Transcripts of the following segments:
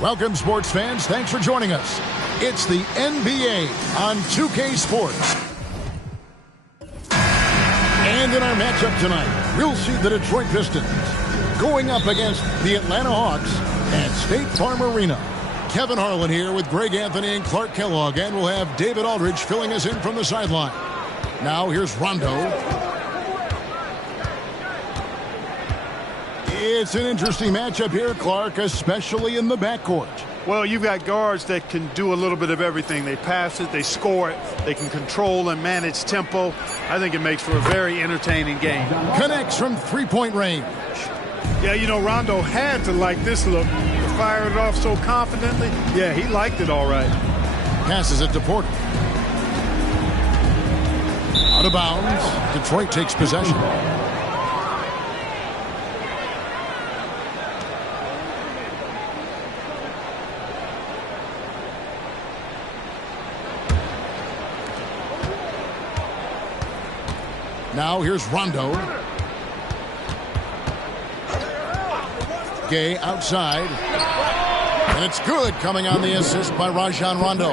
Welcome, sports fans. Thanks for joining us. It's the NBA on 2K Sports. And in our matchup tonight, we'll see the Detroit Pistons going up against the Atlanta Hawks at State Farm Arena. Kevin Harlan here with Greg Anthony and Clark Kellogg, and we'll have David Aldridge filling us in from the sideline. Now here's Rondo. It's an interesting matchup here, Clark, especially in the backcourt. Well, you've got guards that can do a little bit of everything. They pass it, they score it, they can control and manage tempo. I think it makes for a very entertaining game. Connects from three-point range. Yeah, you know, Rondo had to like this look. To fire it off so confidently, yeah, he liked it all right. Passes it to Porter. Out of bounds. Detroit takes possession. Now here's Rondo. Gay outside. And it's good, coming on the assist by Rajon Rondo.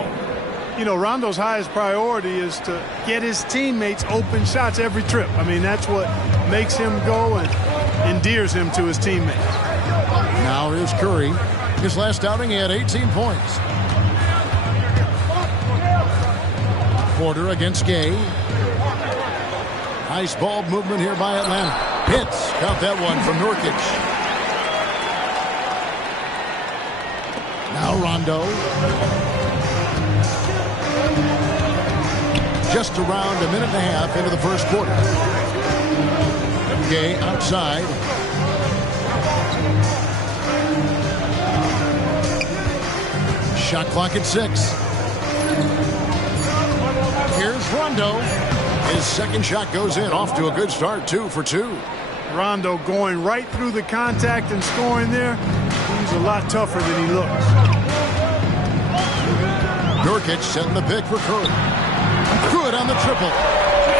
You know, Rondo's highest priority is to get his teammates open shots every trip. I mean, that's what makes him go and endears him to his teammates. Now here's Curry. His last outing, he had 18 points. Porter against Gay. Nice ball movement here by Atlanta. Pitts got that one from Nurkic. Now Rondo. Just around a minute and a half into the first quarter. Gay outside. Shot clock at 6. Here's Rondo. His second shot goes in, off to a good start, 2 for 2. Rondo going right through the contact and scoring there. He's a lot tougher than he looks. Nurkic setting the pick for Curry. Good on the triple.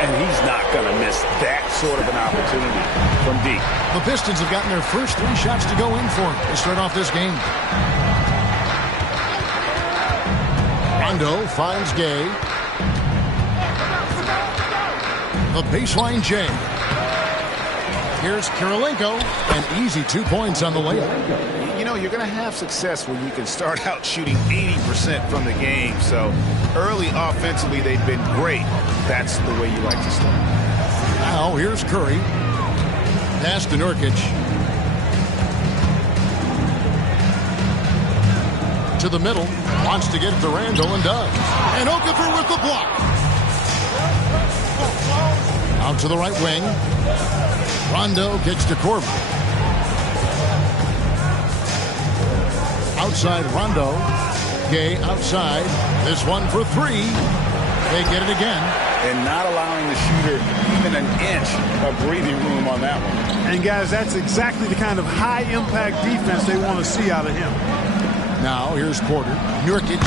And he's not going to miss that sort of an opportunity from deep. The Pistons have gotten their first 3 shots to go in for him to start off this game. Rondo finds Gay. The baseline J. Here's Kirilenko. An easy 2 points on the layup. You know, you're going to have success when you can start out shooting 80% from the game. So early offensively, they've been great. That's the way you like to start. Now here's Curry. Pass to Nurkic. To the middle. Wants to get it to Randall and does. And Okafor with the block. Out to the right wing. Rondo gets to Corbin. Outside Rondo. Gay outside. This one for 3. They get it again. And not allowing the shooter even an inch of breathing room on that one. And, guys, that's exactly the kind of high-impact defense they want to see out of him. Now, here's Porter. Nurkic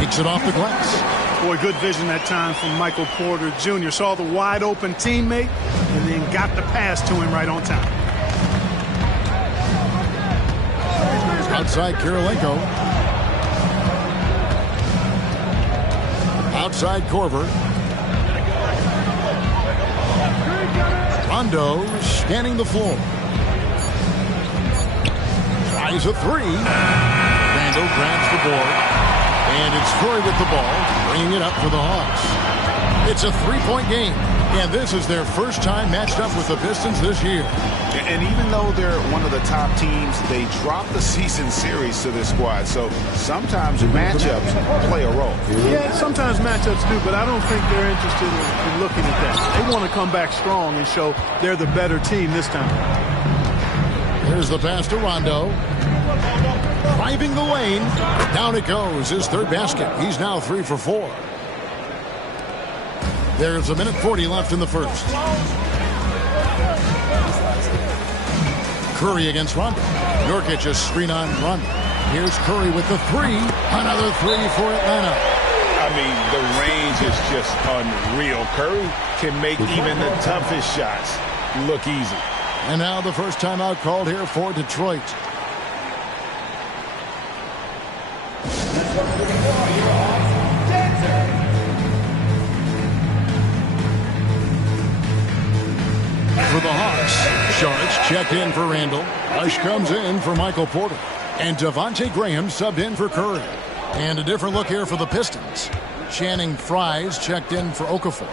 takes it off the glass. Boy, good vision that time from Michael Porter Jr. Saw the wide-open teammate and then got the pass to him right on time. Outside Kirilenko. Outside Korver. Rondo scanning the floor. Tries a three. Randall grabs the board. And it's Curry with the ball, bringing it up for the Hawks. It's a three-point game. And this is their first time matched up with the Pistons this year. And even though they're one of the top teams, they dropped the season series to this squad. So sometimes matchups play a role. Yeah, sometimes matchups do, but I don't think they're interested in looking at that. They want to come back strong and show they're the better team this time. Here's the pass to Rondo. Driving the lane. Down it goes. His third basket. He's now 3 for 4. There's a minute 40 left in the first. Curry against Rondo. Nurkic a screen on Rondo. Here's Curry with the three. Another three for Atlanta. I mean, the range is just unreal. Curry can make even the toughest shots look easy. And now the first timeout called here for Detroit. For the Hawks, Sharks checked in for Randall. Rush comes in for Michael Porter. And Devontae Graham subbed in for Curry. And a different look here for the Pistons. Channing Frye's checked in for Okafor.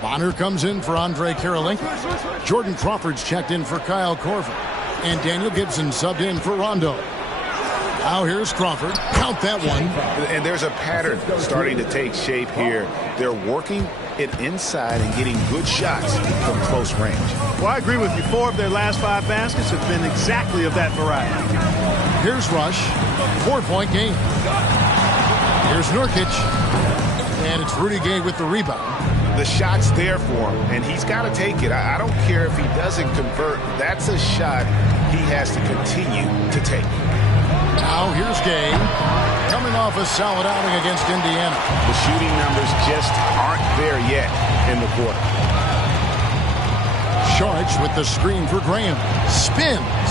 Bonner comes in for Andre Kirilenko. Jordan Crawford's checked in for Kyle Korver. And Daniel Gibson subbed in for Rondo. Now here's Crawford. Count that one. And there's a pattern starting to take shape here. They're working it inside and getting good shots from close range. Well, I agree with you. 4 of their last 5 baskets have been exactly of that variety. Here's Rush. 4-point game. Here's Nurkic. And it's Rudy Gay with the rebound. The shot's there for him, and he's got to take it. I don't care if he doesn't convert. That's a shot he has to continue to take. Now here's Gay. Coming off a solid outing against Indiana. The shooting numbers just aren't there yet in the quarter. Sharks with the screen for Graham. Spins.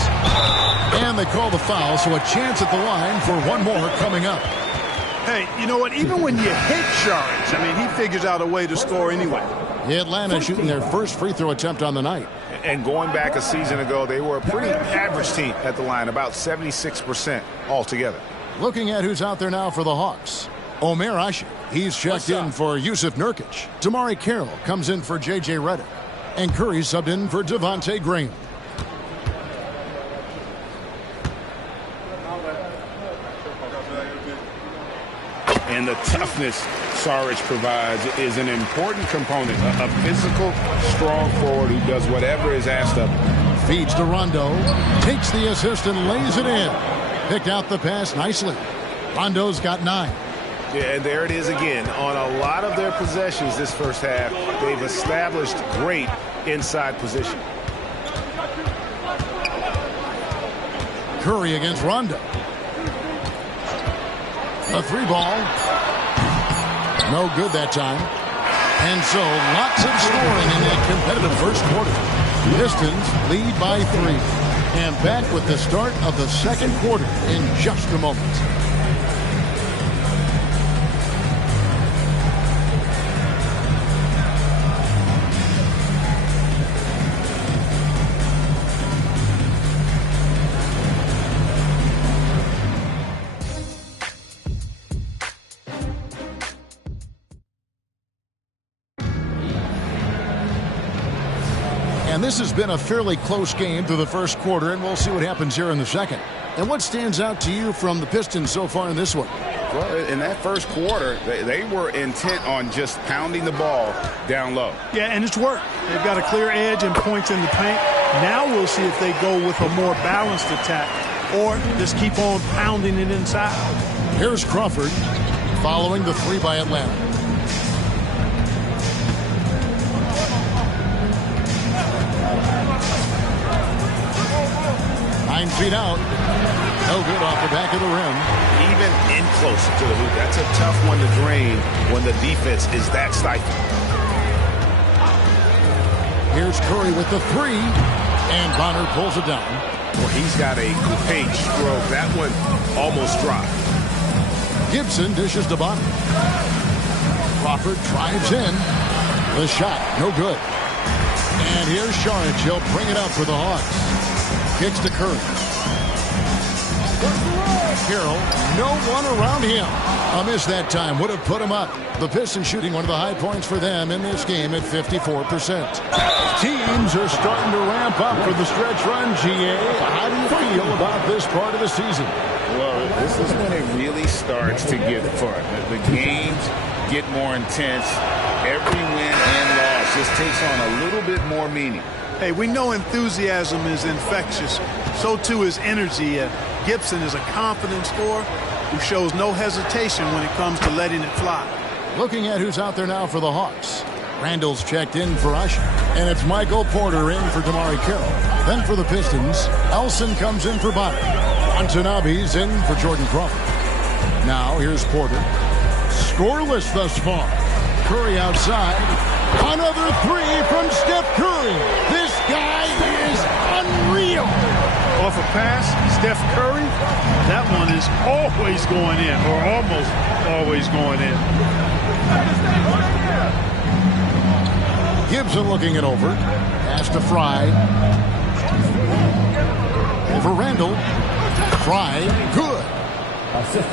And they call the foul, so a chance at the line for one more coming up. Hey, you know what? Even when you hit Sharks, I mean, he figures out a way to score anyway. Atlanta shooting their first free throw attempt on the night. And going back a season ago, they were a pretty average team at the line, about 76% altogether. Looking at who's out there now for the Hawks. Omer Asher, he's checked in for Yusuf Nurkic. Damari Carroll comes in for J.J. Redick. And Curry subbed in for Devontae Graham. And the toughness Saric provides is an important component. A physical, strong forward who does whatever is asked of him. Feeds to Rondo. Takes the assist and lays it in. Picked out the pass nicely. Rondo's got 9. Yeah, and there it is again. On a lot of their possessions this first half, they've established great inside position. Curry against Rondo. A 3-ball. No good that time. And so lots of scoring in that competitive first quarter. Pistons lead by 3. And back with the start of the second quarter in just a moment. And this has been a fairly close game through the first quarter, and we'll see what happens here in the second. And what stands out to you from the Pistons so far in this one? Well, in that first quarter, they were intent on just pounding the ball down low. Yeah, and it's worked. They've got a clear edge and points in the paint. Now we'll see if they go with a more balanced attack or just keep on pounding it inside. Here's Crawford following the 3 by Atlanta. feet out. No good off the back of the rim. Even in close to the hoop. That's a tough one to drain when the defense is that stifled. Here's Curry with the three. And Bonner pulls it down. Well, he's got a great stroke. That one almost dropped. Gibson dishes to Bonner. Crawford drives in. The shot, no good. And here's Saric. He'll bring it up for the Hawks. Kicks to Curry. Carroll, no one around him. A miss that time would have put him up. The Pistons shooting one of the high points for them in this game at 54%. Teams are starting to ramp up for the stretch run, GA. How do you feel about this part of the season? Well, this is when it really starts to get fun. The games get more intense. Every win and loss just takes on a little bit more meaning. Hey, we know enthusiasm is infectious. So too is energy. Gibson is a confident scorer who shows no hesitation when it comes to letting it fly. Looking at who's out there now for the Hawks. Randall's checked in for Usher. And it's Michael Porter in for Damari Carroll. Then for the Pistons, Elson comes in for Bonner. Watanabe's in for Jordan Crawford. Now here's Porter. Scoreless thus far. Curry outside. Another three from Steph Curry. This guy is unreal. Off a pass, Steph Curry, that one is always going in, or almost always going in. Gibson looking it over. Pass to Fry. Over Randall. Fry, good.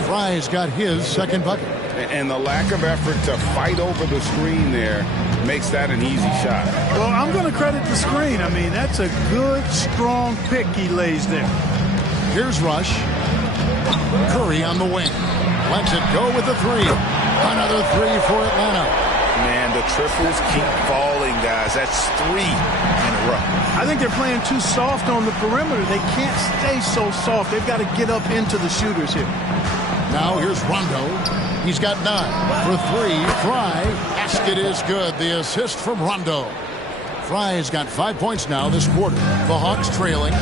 Fry's got his second bucket. And the lack of effort to fight over the screen there makes that an easy shot. Well, I'm going to credit the screen. I mean, that's a good, strong pick he lays there. Here's Rush. Curry on the wing. Lets it go with the three. Another three for Atlanta. Man, the triples keep falling, guys. That's 3 in a row. I think they're playing too soft on the perimeter. They can't stay so soft. They've got to get up into the shooters here. Now here's Rondo. He's got 9 for 3. Fry. Basket is good. The assist from Rondo. Fry's got 5 points now this quarter. The Hawks trailing.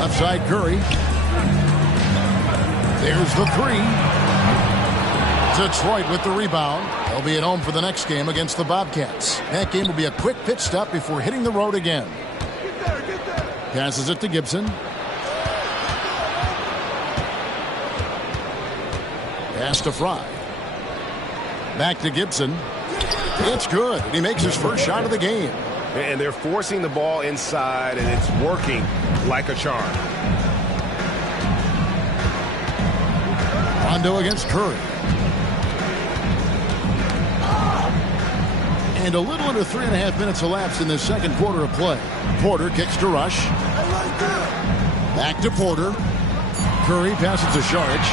Left side Curry. There's the 3. Detroit with the rebound. They'll be at home for the next game against the Bobcats. That game will be a quick pit stop before hitting the road again. Passes it to Gibson. Pass to Fry. Back to Gibson. It's good. He makes his first shot of the game. And they're forcing the ball inside, and it's working like a charm. Rondo against Curry. And a little under 3.5 minutes elapsed in the second quarter of play. Porter kicks to Rush. Back to Porter. Curry passes to Saric.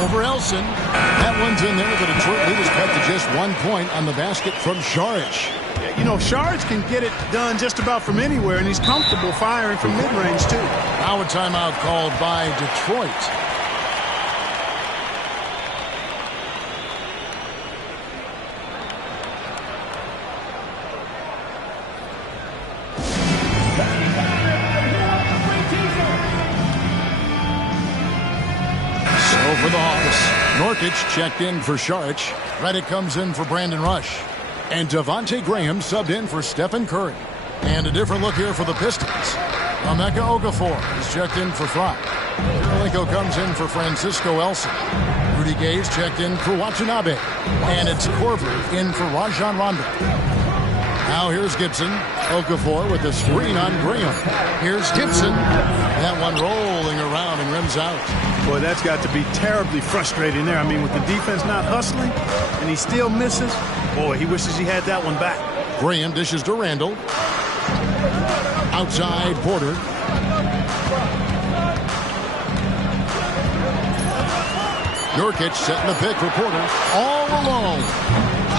Over Elson. That one's in there, but Detroit lead is cut to just 1 point on the basket from Saric. Yeah, you know, Saric can get it done just about from anywhere, and he's comfortable firing from mid-range, too. Now a timeout called by Detroit. For the Hawks, Nurkic checked in for Saric. Redick comes in for Brandon Rush. And Devontae Graham subbed in for Stephen Curry. And a different look here for the Pistons. Emeka Okafor is checked in for Fry. Kirilenko comes in for Francisco Elson. Rudy Gay's checked in for Watanabe. And it's Korver in for Rajon Rondo. Now here's Gibson. Okafor with the screen on Graham. Here's Gibson. That one rolling around and rims out. Boy, that's got to be terribly frustrating there. I mean, with the defense not hustling and he still misses, boy, he wishes he had that one back. Graham dishes to Randall. Outside Porter. Nurkic setting the pick for Porter. All alone.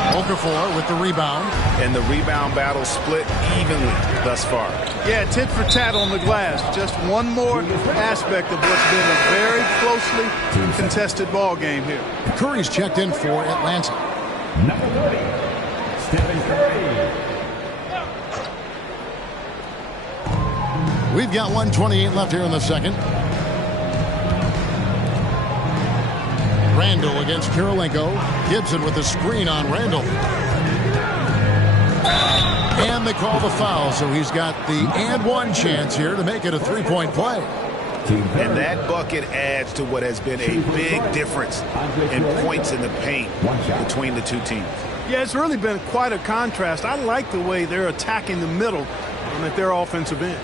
Okafor with the rebound. And the rebound battle split evenly thus far. Yeah, tit for tat on the glass. Just one more aspect of what's been a very closely contested ball game here. Curry's checked in for Atlanta. Number 30, Stephen Curry. We've got 1:28 left here in the second. Randall against Kirilenko. Gibson with the screen on Randall. And they call the foul, so he's got the and one chance here to make it a three-point play. And that bucket adds to what has been a big difference in points in the paint between the two teams. Yeah, it's really been quite a contrast. I like the way they're attacking the middle at their offensive end.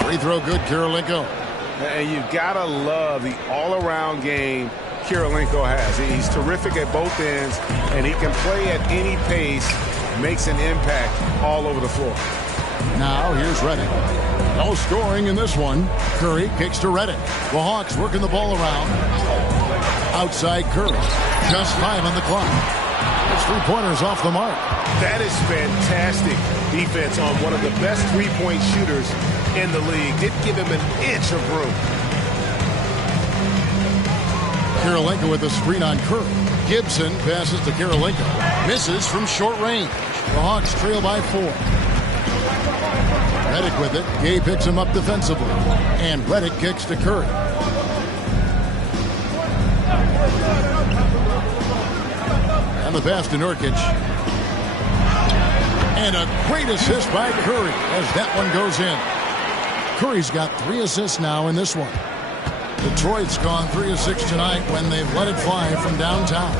Free throw good, Kirilenko. And you've got to love the all-around game Kirilenko has. He's terrific at both ends, and he can play at any pace, makes an impact all over the floor. Now here's Redick. No scoring in this one. Curry kicks to Redick. The Hawks working the ball around. Outside Curry. Just 5 on the clock. His three-pointers off the mark. That is fantastic defense on one of the best three-point shooters in the league. Didn't give him an inch of room. Kirilenko with a screen on Curry. Gibson passes to Kirilenko. Misses from short range. The Hawks trail by 4. Redick with it. Gay picks him up defensively. And Redick kicks to Curry. And the pass to Nurkic. And a great assist by Curry as that one goes in. Curry's got 3 assists now in this one. Detroit's gone 3 of 6 tonight when they've let it fly from downtown.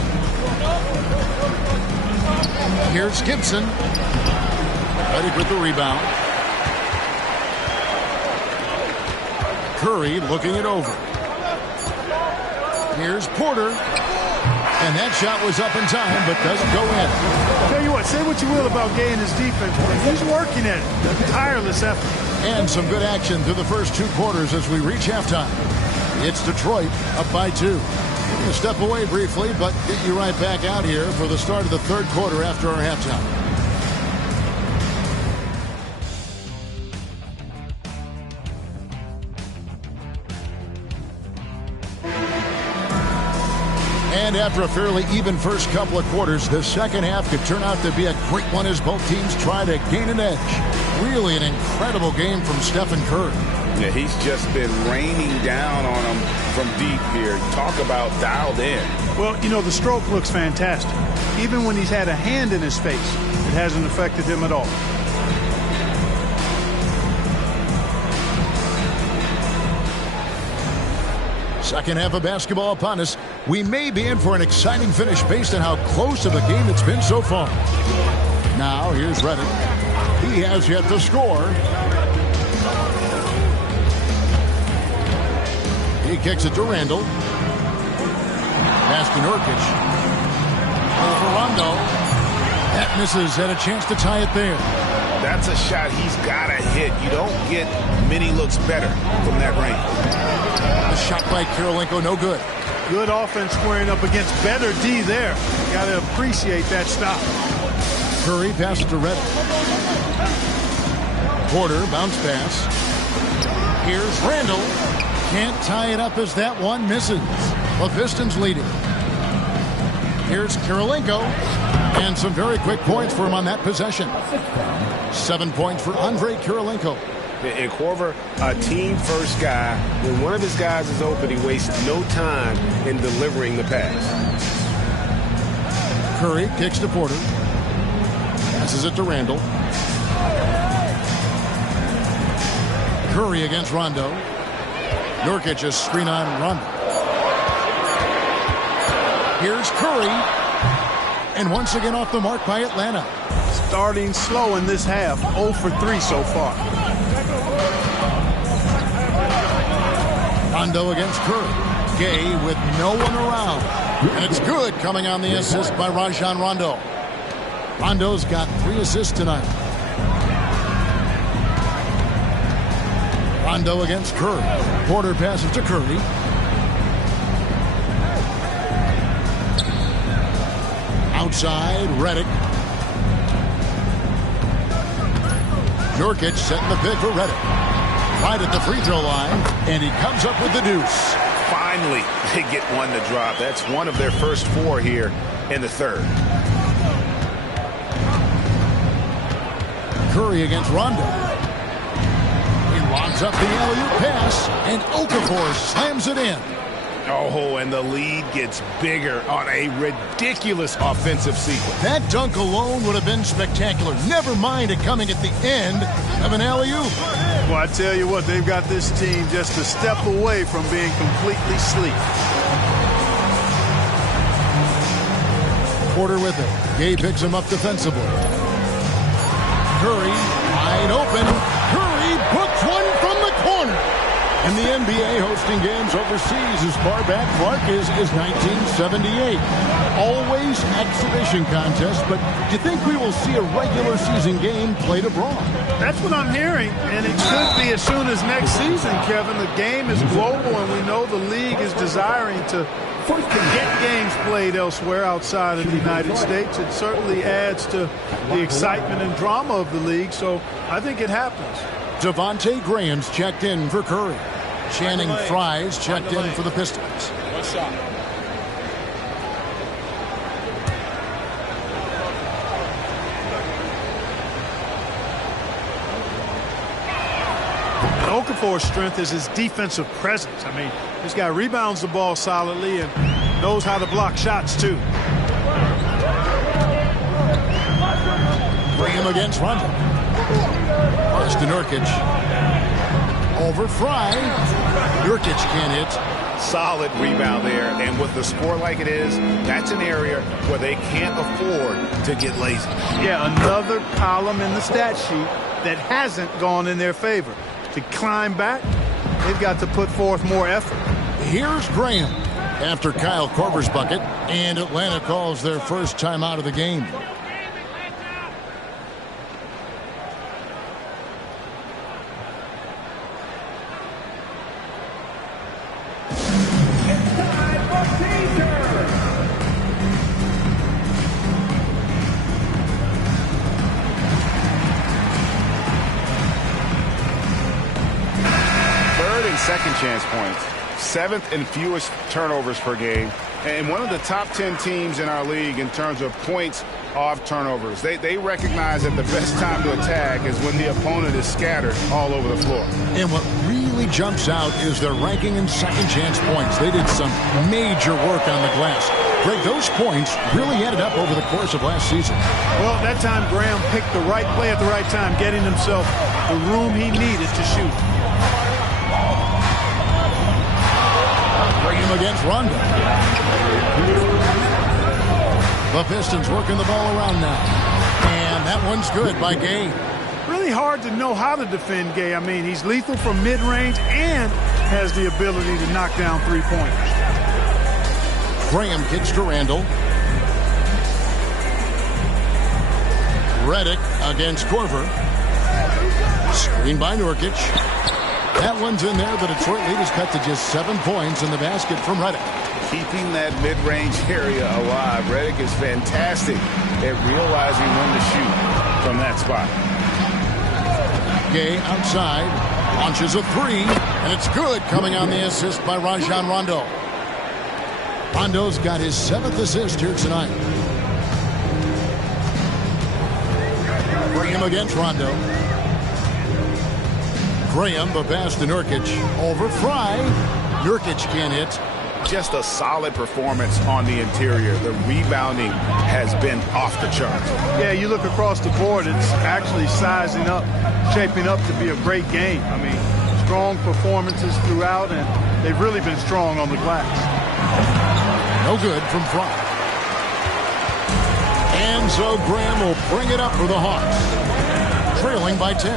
Here's Gibson. Redick with the rebound. Curry looking it over. Here's Porter. And that shot was up in time, but doesn't go in. Tell you what, say what you will about Gay and his defense, but he's working at it. A tireless effort. And some good action through the first 2 quarters as we reach halftime. It's Detroit up by 2. We're going to step away briefly, but get you right back out here for the start of the third quarter after our halftime. And after a fairly even first couple of quarters, the second half could turn out to be a great one as both teams try to gain an edge. Really an incredible game from Stephen Curry. Yeah, he's just been raining down on them from deep here. Talk about dialed in. Well, you know, the stroke looks fantastic. Even when he's had a hand in his face, it hasn't affected him at all. Second half of basketball upon us. We may be in for an exciting finish based on how close of a game it's been so far. Now, here's Redick. He has yet to score. He kicks it to Randall. Pass to Nurkic. Over Rondo. That misses, and a chance to tie it there. That's a shot he's got to hit. You don't get many looks better from that range. A shot by Kirilenko, no good. Good offense squaring up against better D there. Got to appreciate that stop. Curry passes to Redick. Porter, bounce pass. Here's Randall. Can't tie it up as that one misses. The Pistons leading. Here's Kirilenko. And some very quick points for him on that possession. 7 points for Andre Kirilenko. And Korver, a team-first guy. When one of his guys is open, he wastes no time in delivering the pass. Curry kicks to Porter. Passes it to Randall. Curry against Rondo. Nurkic a screen on Rondo. Here's Curry. And once again off the mark by Atlanta. Starting slow in this half. 0 for 3 so far. Rondo against Curry. Gay with no one around. And it's good coming on the assist by Rajon Rondo. Rondo's got 3 assists tonight. Rondo against Curry. Porter passes to Curry. Outside, Redick. Nurkic setting the pick for Redick. right at the free throw line, and he comes up with the deuce. Finally, they get one to drop. That's one of their first 4 here in the third. Curry against Rondo. He lobs up the alley-oop pass, and Okafor slams it in. Oh, and the lead gets bigger on a ridiculous offensive sequence. That dunk alone would have been spectacular. Never mind it coming at the end of an alley-oop. Well, I tell you what, they've got this team just a step away from being completely sleep. Porter with it. Gay picks him up defensively. Curry wide open. Curry puts one from the corner. And the NBA hosting games overseas as far back, Clark, is 1978. Always exhibition contests, but do you think we will see a regular season game played abroad? That's what I'm hearing, and it could be as soon as next season, Kevin. The game is global, and we know the league is desiring to get games played elsewhere outside of the United States. It certainly adds to the excitement and drama of the league, so I think it happens. Devontae Graham's checked in for Curry. Channing Frye's checked in for the Pistons. One shot. Okafor's strength is his defensive presence. I mean, this guy rebounds the ball solidly and knows how to block shots, too. Graham against Rondo. Pass to Nurkic. Over Frye. Nurkic can't hit. Solid rebound there, and with the score like it is, that's an area where they can't afford to get lazy. Yeah, another column in the stat sheet that hasn't gone in their favor. To climb back, they've got to put forth more effort. Here's Graham after Kyle Korver's bucket, and Atlanta calls their first time out of the game. Second chance points, 7th and fewest turnovers per game, and one of the top 10 teams in our league in terms of points off turnovers. They recognize that the best time to attack is when the opponent is scattered all over the floor. And what really jumps out is their ranking in second chance points. They did some major work on the glass. Greg, those points really added up over the course of last season. Well, that time Graham picked the right play at the right time, getting himself the room he needed to shoot. Graham against Rondo. The Pistons working the ball around now. And that one's good by Gay. Really hard to know how to defend Gay. I mean, he's lethal from mid-range and has the ability to knock down three-pointers. Graham kicks to Randall. Redick against Korver. Screen by Nurkic. That one's in there. The Detroit lead is cut to just 7 points in the basket from Redick. Keeping that mid-range area alive. Redick is fantastic at realizing when to shoot from that spot. Gay outside. Launches a three. And it's good, coming on the assist by Rajon Rondo. Rondo's got his 7th assist here tonight. Graham against Rondo. Graham, the pass to Nurkic. Over Frye. Nurkic can't hit. Just a solid performance on the interior. The rebounding has been off the charts. Yeah, you look across the board, it's actually sizing up, shaping up to be a great game. I mean, strong performances throughout, and they've really been strong on the glass. No good from Frye. And so Graham will bring it up for the Hawks. Trailing by 10.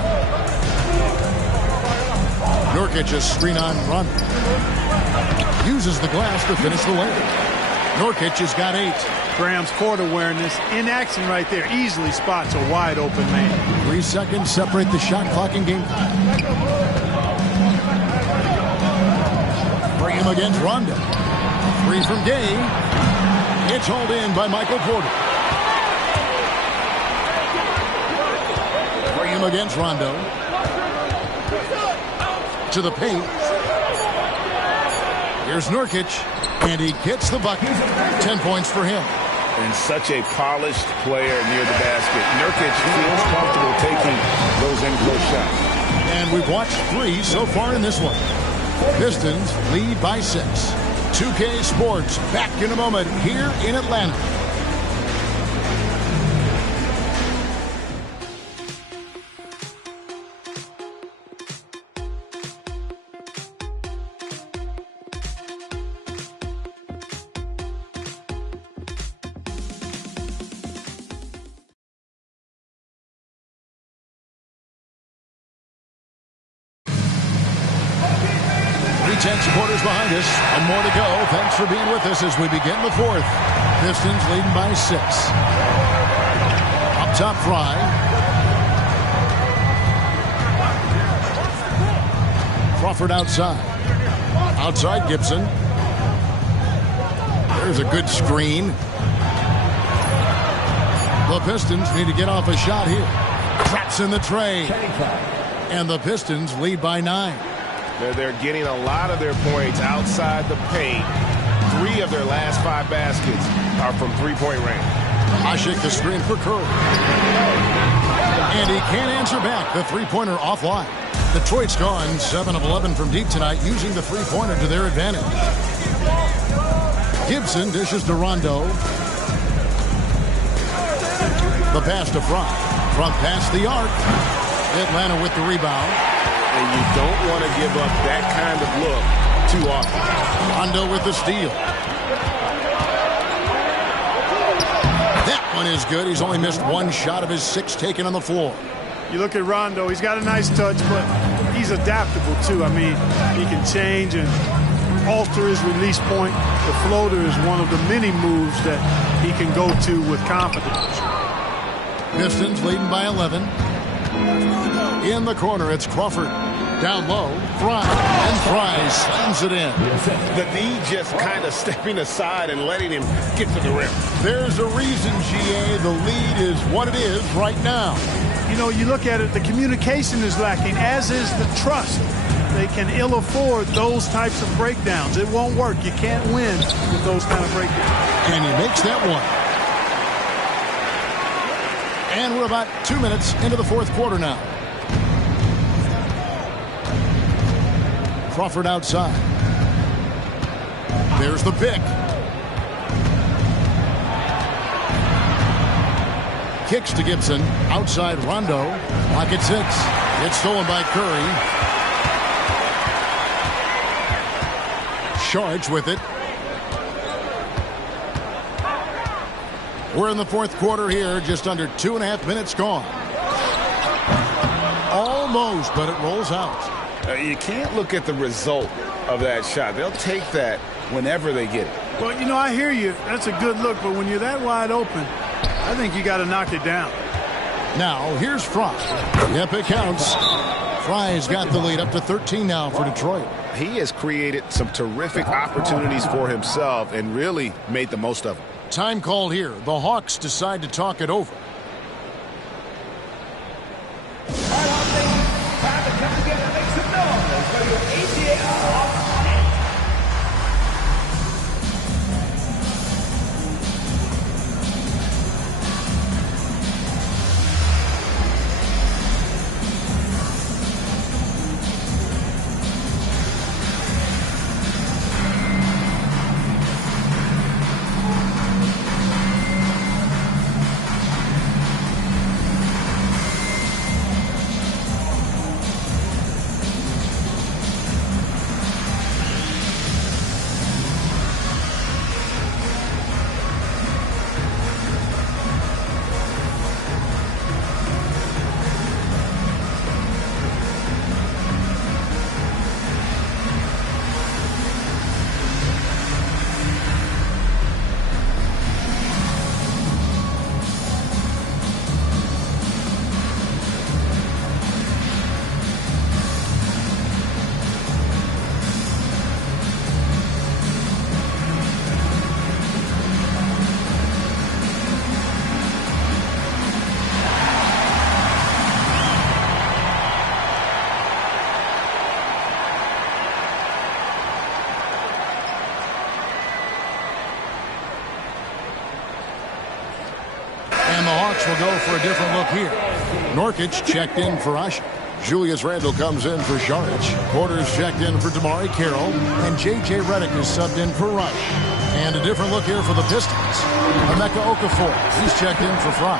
Nurkic a screen on Rondo. Uses the glass to finish the layup. Nurkic has got 8. Graham's court awareness in action right there. Easily spots a wide open man. 3 seconds separate the shot clock and game time. Graham against Rondo. 3 from Gay. It's hauled in by Michael Porter. Graham against Rondo. to the paint. Here's Nurkic, and he gets the bucket. 10 points for him. And such a polished player near the basket. Nurkic feels comfortable taking those in-close shots. And we've watched 3 so far in this one. Pistons lead by 6. 2K Sports back in a moment here in Atlanta. Quarters behind us and more to go. Thanks for being with us as we begin the 4th. Pistons leading by 6. Up top, Fry. Crawford outside. Outside, Gibson. There's a good screen. The Pistons need to get off a shot here. Traps in the tray. And the Pistons lead by 9. They're getting a lot of their points outside the paint. 3 of their last 5 baskets are from three-point range. Hasek the screen for Curry. And he can't answer back. The three-pointer offline. Detroit's gone 7 of 11 from deep tonight, using the three-pointer to their advantage. Gibson dishes to Rondo. The pass to Front. Front past the arc. Atlanta with the rebound. And you don't want to give up that kind of look too often. Rondo with the steal. That one is good. He's only missed 1 shot of his 6 taken on the floor. You look at Rondo, he's got a nice touch, but he's adaptable too. I mean, he can change and alter his release point. The floater is one of the many moves that he can go to with confidence. Pistons leading by 11. In the corner, it's Crawford. Down low, Fry. And Fry slams it in. The D just kind of stepping aside and letting him get to the rim. There's a reason, GA, the lead is what it is right now. You know, you look at it, the communication is lacking, as is the trust. They can ill afford those types of breakdowns. It won't work. You can't win with those kind of breakdowns. And he makes that one. And we're about 2 minutes into the 4th quarter now. Crawford outside. There's the pick. Kicks to Gibson. Outside Rondo. Pocket 6. It's stolen by Curry. Charge with it. We're in the 4th quarter here. Just under 2.5 minutes gone. Almost, but it rolls out. You can't look at the result of that shot. They'll take that whenever they get it. Well, you know, I hear you. That's a good look, but when you're that wide open, I think you got to knock it down. Now, here's Fry. Yep, it counts. Fry's got the lead up to 13 now for Detroit. He has created some terrific opportunities for himself and really made the most of them. Time called here. The Hawks decide to talk it over. Hawks will go for a different look here. Nurkic checked in for Usher. Julius Randle comes in for Šarić. Porter's checked in for Damari Carroll. And J.J. Redick is subbed in for Rush. And a different look here for the Pistons. Emeka Okafor, he's checked in for Fry.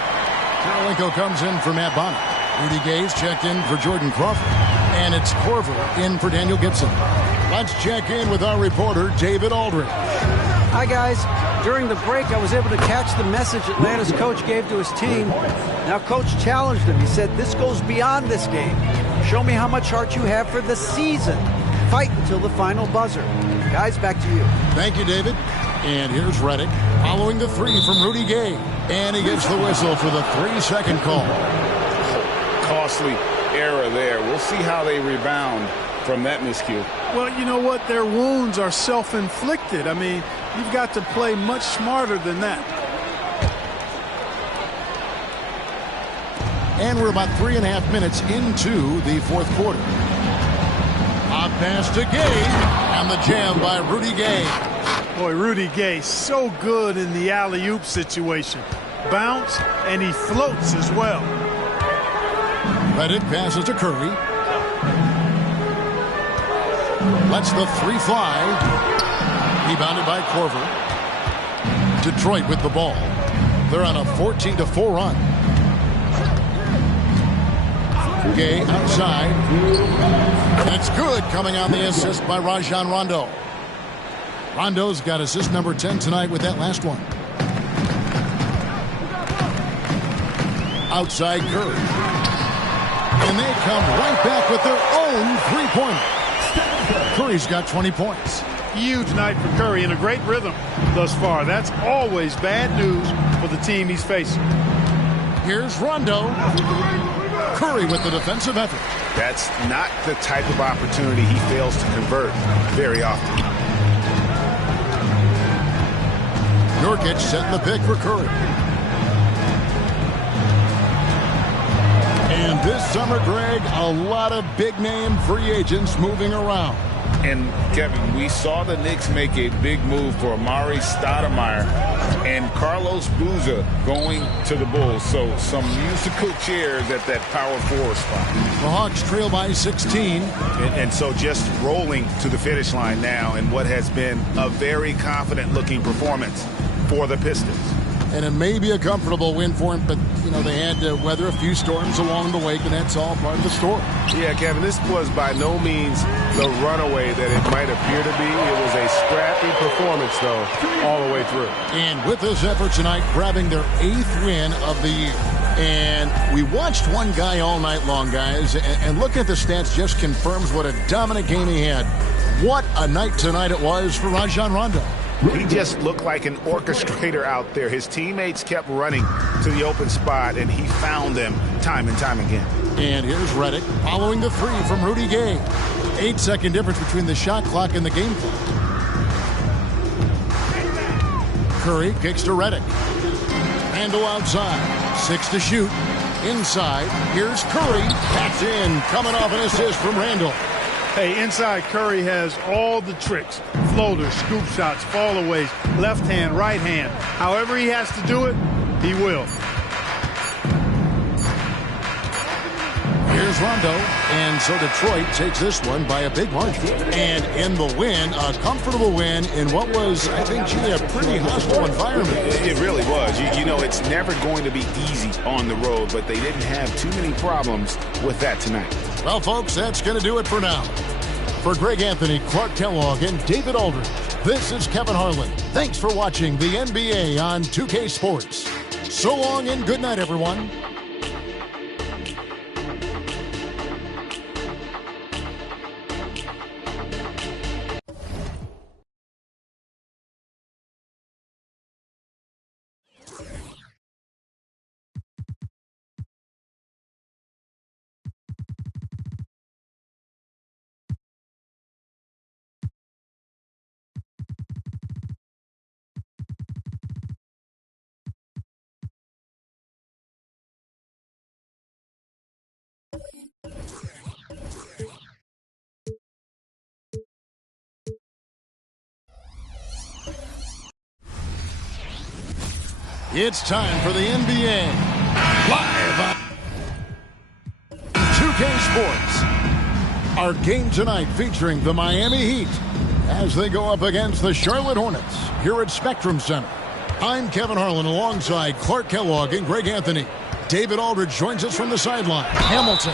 Karolinko comes in for Matt Bonner. Rudy Gay's checked in for Jordan Crawford. And it's Korver in for Daniel Gibson. Let's check in with our reporter, David Aldridge. Hi, guys. During the break, I was able to catch the message Atlanta's coach gave to his team. Now, coach challenged him. He said, this goes beyond this game. Show me how much heart you have for the season. Fight until the final buzzer. Guys, back to you. Thank you, David. And here's Redick following the three from Rudy Gay. And he gets the whistle for the 3-second call. Costly error there. We'll see how they rebound from that miscue. Well, you know what? Their wounds are self-inflicted. I mean, you've got to play much smarter than that. And we're about 3.5 minutes into the fourth quarter. A pass to Gay, and the jam by Rudy Gay. Boy, Rudy Gay, so good in the alley-oop situation. Bounce, and he floats as well. Redick passes to Curry. Lets the three fly. Rebounded by Korver. Detroit with the ball. They're on a 14-4 run. Gay outside. And it's good, coming on the assist by Rajon Rondo. Rondo's got assist number 10 tonight with that last one. Outside Curry. And they come right back with their own three-pointer. Curry's got 20 points. Huge night for Curry, in a great rhythm thus far. That's always bad news for the team he's facing. Here's Rondo. Curry with the defensive effort. That's not the type of opportunity he fails to convert very often. Nurkic setting the pick for Curry. And this summer, Greg, a lot of big-name free agents moving around. And, Kevin, we saw the Knicks make a big move for Amari Stoudemire and Carlos Boozer going to the Bulls. So some musical chairs at that power forward spot. The Hawks trail by 16. And so just rolling to the finish line now in what has been a very confident-looking performance for the Pistons. And it may be a comfortable win for him, but, you know, they had to weather a few storms along the way, and that's all part of the story. Yeah, Kevin, this was by no means the runaway that it might appear to be. It was a scrappy performance, though, all the way through. And with this effort tonight, grabbing their 8th win of the year. And we watched one guy all night long, guys, and looking at the stats just confirms what a dominant game he had. What a night tonight it was for Rajon Rondo. He just looked like an orchestrator out there. His teammates kept running to the open spot, and he found them time and time again. And here's Redick following the three from Rudy Gay. 8-second difference between the shot clock and the game clock. Curry kicks to Redick. Handle outside. 6 to shoot. Inside. Here's Curry. That's in. Coming off an assist from Randle. Hey, inside Curry has all the tricks. Floaters, scoop shots, fallaways, left hand, right hand. However he has to do it, he will. Here's Rondo, and so Detroit takes this one by a big margin. And in the win, a comfortable win in what was, I think, a pretty hostile environment. It really was. You know, it's never going to be easy on the road, but they didn't have too many problems with that tonight. Well, folks, that's going to do it for now. For Greg Anthony, Clark Kellogg, and David Aldridge, this is Kevin Harlan. Thanks for watching the NBA on 2K Sports. So long and good night, everyone. It's time for the NBA Live on 2K Sports. Our game tonight featuring the Miami Heat as they go up against the Charlotte Hornets here at Spectrum Center. I'm Kevin Harlan alongside Clark Kellogg and Greg Anthony. David Aldridge joins us from the sideline. Hamilton.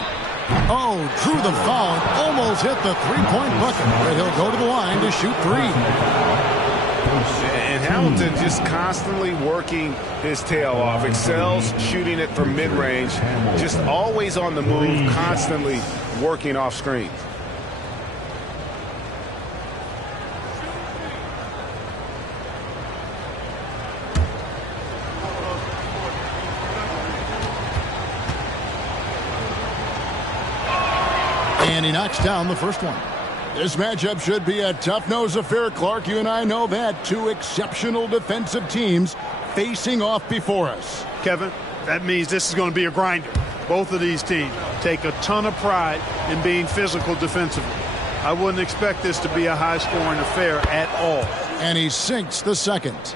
Oh, drew the foul and almost hit the three-point bucket. But he'll go to the line to shoot three. And Hamilton just constantly working his tail off. Excels shooting it from mid-range. Just always on the move, constantly working off screens. And he knocks down the first one. This matchup should be a tough-nosed affair, Clark. You and I know that. Two exceptional defensive teams facing off before us. Kevin, that means this is going to be a grinder. Both of these teams take a ton of pride in being physical defensively. I wouldn't expect this to be a high-scoring affair at all. And he sinks the second.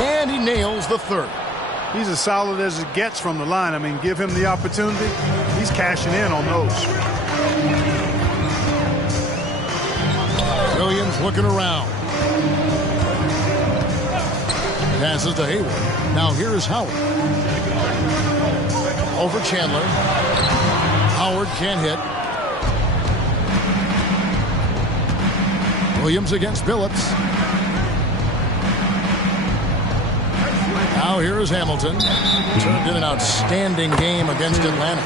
And he nails the third. He's as solid as it gets from the line. I mean, give him the opportunity. He's cashing in on those. Williams looking around. Passes to Hayward. Now here's Howard. Over Chandler. Howard can't hit. Williams against Billups. Now here is Hamilton. Turned in an outstanding game against Atlanta.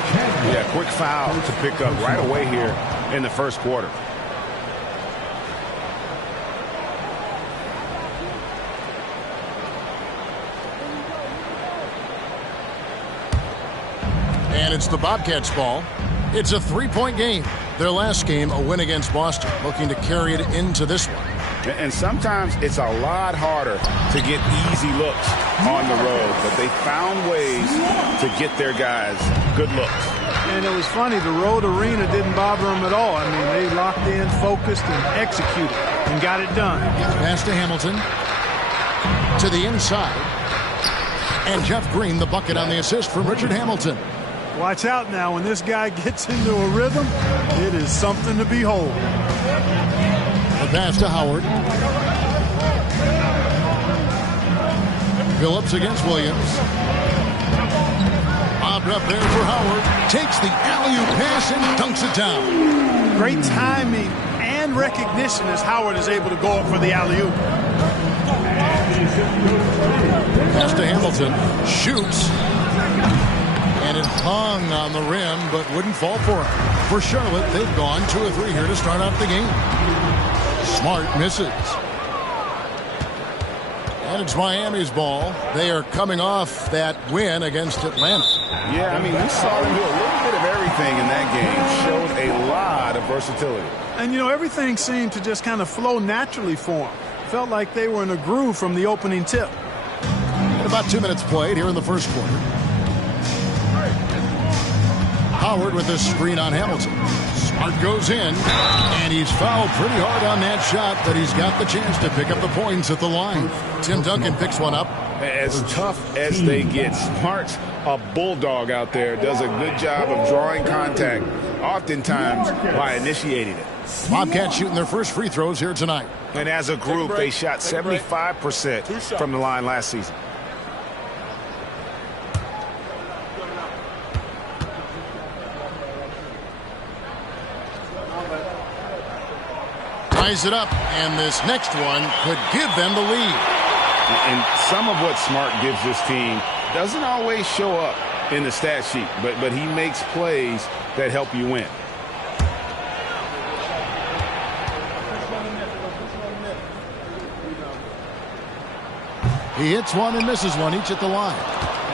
Yeah, quick foul to pick up right away here in the first quarter. And it's the Bobcats' ball. It's a three-point game. Their last game, a win against Boston, looking to carry it into this one. And sometimes it's a lot harder to get easy looks on the road, but they found ways to get their guys good looks. And it was funny, the road arena didn't bother them at all. I mean, they locked in, focused, and executed, and got it done. Pass to Hamilton. To the inside. And Jeff Green, the bucket on the assist from Richard Hamilton. Watch out now. When this guy gets into a rhythm, it is something to behold. The pass to Howard. Billups against Williams. Bobbed up there for Howard. Takes the alley-oop pass and dunks it down. Great timing and recognition as Howard is able to go up for the alley-oop. Pass to Hamilton. Shoots. And it hung on the rim, but wouldn't fall for him. For Charlotte, they've gone 2 or 3 here to start off the game. Smart misses. And it's Miami's ball. They are coming off that win against Atlanta. Yeah, I mean, we saw them do a little bit of everything in that game. Showed a lot of versatility. And, you know, everything seemed to just kind of flow naturally for them. Felt like they were in a groove from the opening tip. And about 2 minutes played here in the first quarter. Howard with a screen on Hamilton. Smart goes in, and he's fouled pretty hard on that shot, but he's got the chance to pick up the points at the line. Tim Duncan picks one up. As tough as they get, Smart's a bulldog out there, does a good job of drawing contact, oftentimes by initiating it. Bobcats shooting their first free throws here tonight. And as a group, they shot 75% from the line last season. Ties it up, and this next one could give them the lead. And some of what Smart gives this team doesn't always show up in the stat sheet, but he makes plays that help you win. He hits one and misses one, each at the line.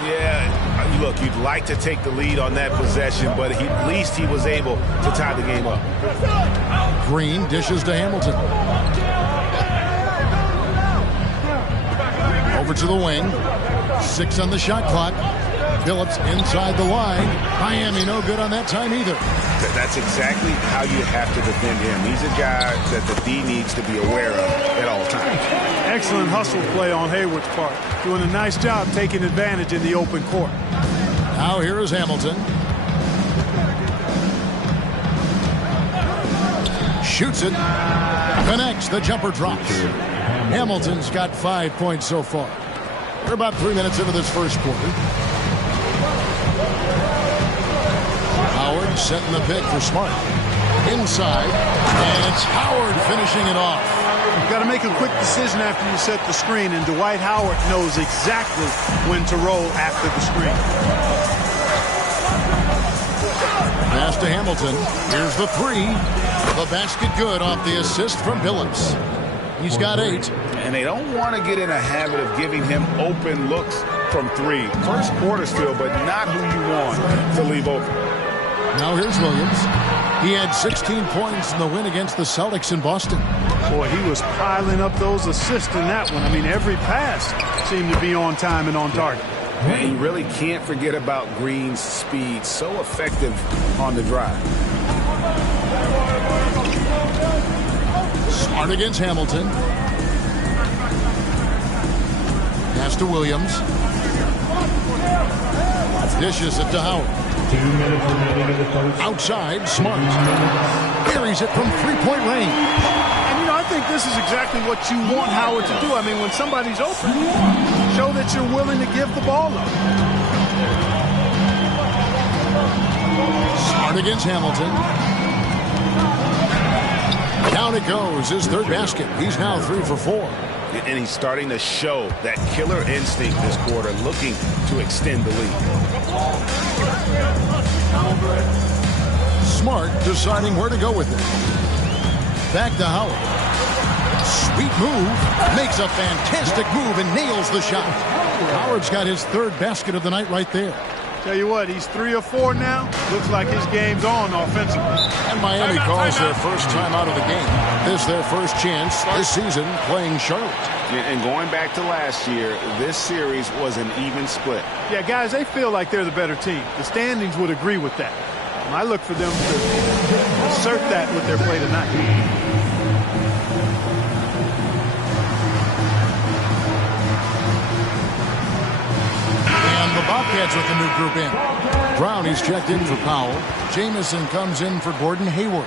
Yeah, look, you'd like to take the lead on that possession, but at least he was able to tie the game up. Green dishes to Hamilton. Over to the wing. 6 on the shot clock. Phillips inside the line. Miami no good on that time either. That's exactly how you have to defend him. He's a guy that the D needs to be aware of at all times. Excellent hustle play on Hayward's part. Doing a nice job taking advantage in the open court. Now here is Hamilton. Shoots it. Connects. The jumper drops. Hamilton's got 5 points so far. We're about 3 minutes into this first quarter. Howard setting the pick for Smart. Inside. And it's Howard finishing it off. You've got to make a quick decision after you set the screen, and Dwight Howard knows exactly when to roll after the screen. Pass to Hamilton. Here's the 3. The basket good off the assist from Phillips. He's got 8. And they don't want to get in a habit of giving him open looks from 3. First quarter still, but not who you want to leave open. Now here's Williams. He had 16 points in the win against the Celtics in Boston. Boy, he was piling up those assists in that one. I mean, every pass seemed to be on time and on target. And you really can't forget about Green's speed. So effective on the drive. Smart against Hamilton. Pass to Williams. Dishes it to Howard. 2 minutes remaining in the first. Outside, Smart. Carries it from 3-point range. And, you know, I think this is exactly what you want Howard to do. I mean, when somebody's open, show that you're willing to give the ball up. Smart against Hamilton. Down it goes, his 3rd basket. He's now 3 for 4. And he's starting to show that killer instinct this quarter, looking to extend the lead. Smart deciding where to go with it. Back to Howard. Sweet move. Makes a fantastic move and nails the shot. Howard's got his 3rd basket of the night right there. Tell you what, he's 3 or 4 now. Looks like his game's on offensively. And Miami calls their first time out of the game. This is their first chance this season playing Charlotte. And going back to last year, this series was an even split. Yeah, guys, they feel like they're the better team. The standings would agree with that. And I look for them to assert that with their play tonight. The Bobcats with the new group in. Brownie's checked in for Powell. Jamison comes in for Gordon Hayward.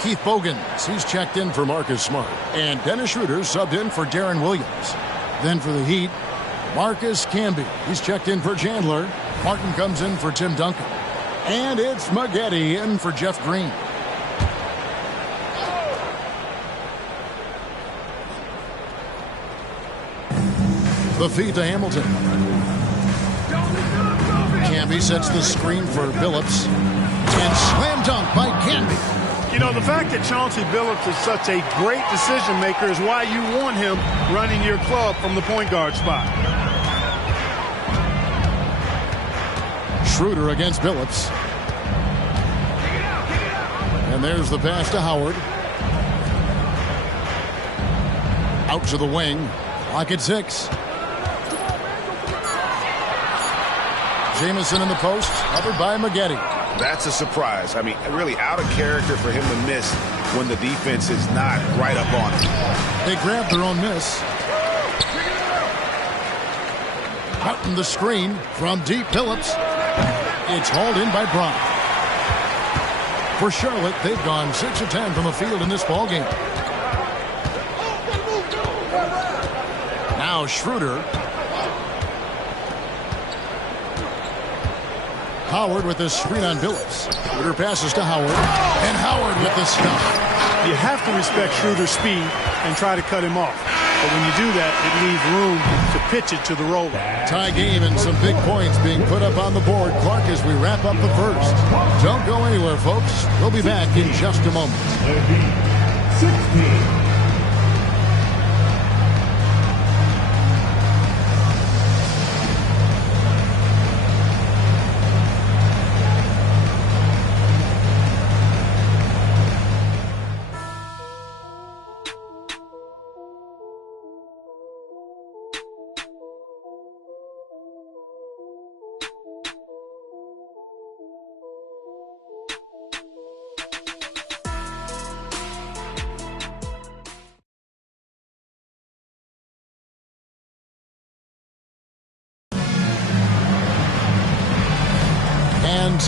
Keith Bogans, he's checked in for Marcus Smart. And Dennis Schroeder subbed in for Darren Williams. Then for the Heat, Marcus Camby. He's checked in for Chandler. Martin comes in for Tim Duncan. And it's Maggette in for Jeff Green. The feed to Hamilton. Camby sets the screen for Phillips. And slam dunk by Camby. You know, the fact that Chauncey Billups is such a great decision maker is why you want him running your club from the point guard spot. Schroeder against Billups. And there's the pass to Howard. Out to the wing. Clock at 6. Jamison in the post, covered by Maggette. That's a surprise. I mean, really out of character for him to miss when the defense is not right up on him. They grabbed their own miss. Out in the screen from deep Phillips. It's hauled in by Brown. For Charlotte, they've gone 6 of 10 from the field in this ballgame. Now Schroeder. Howard with the screen on Billups. Schroeder passes to Howard. And Howard with the stop. You have to respect Schroeder's speed and try to cut him off. But when you do that, it leaves room to pitch it to the roller. Tie game and some big points being put up on the board. Clark, as we wrap up the first. Don't go anywhere, folks. We'll be back in just a moment. 16.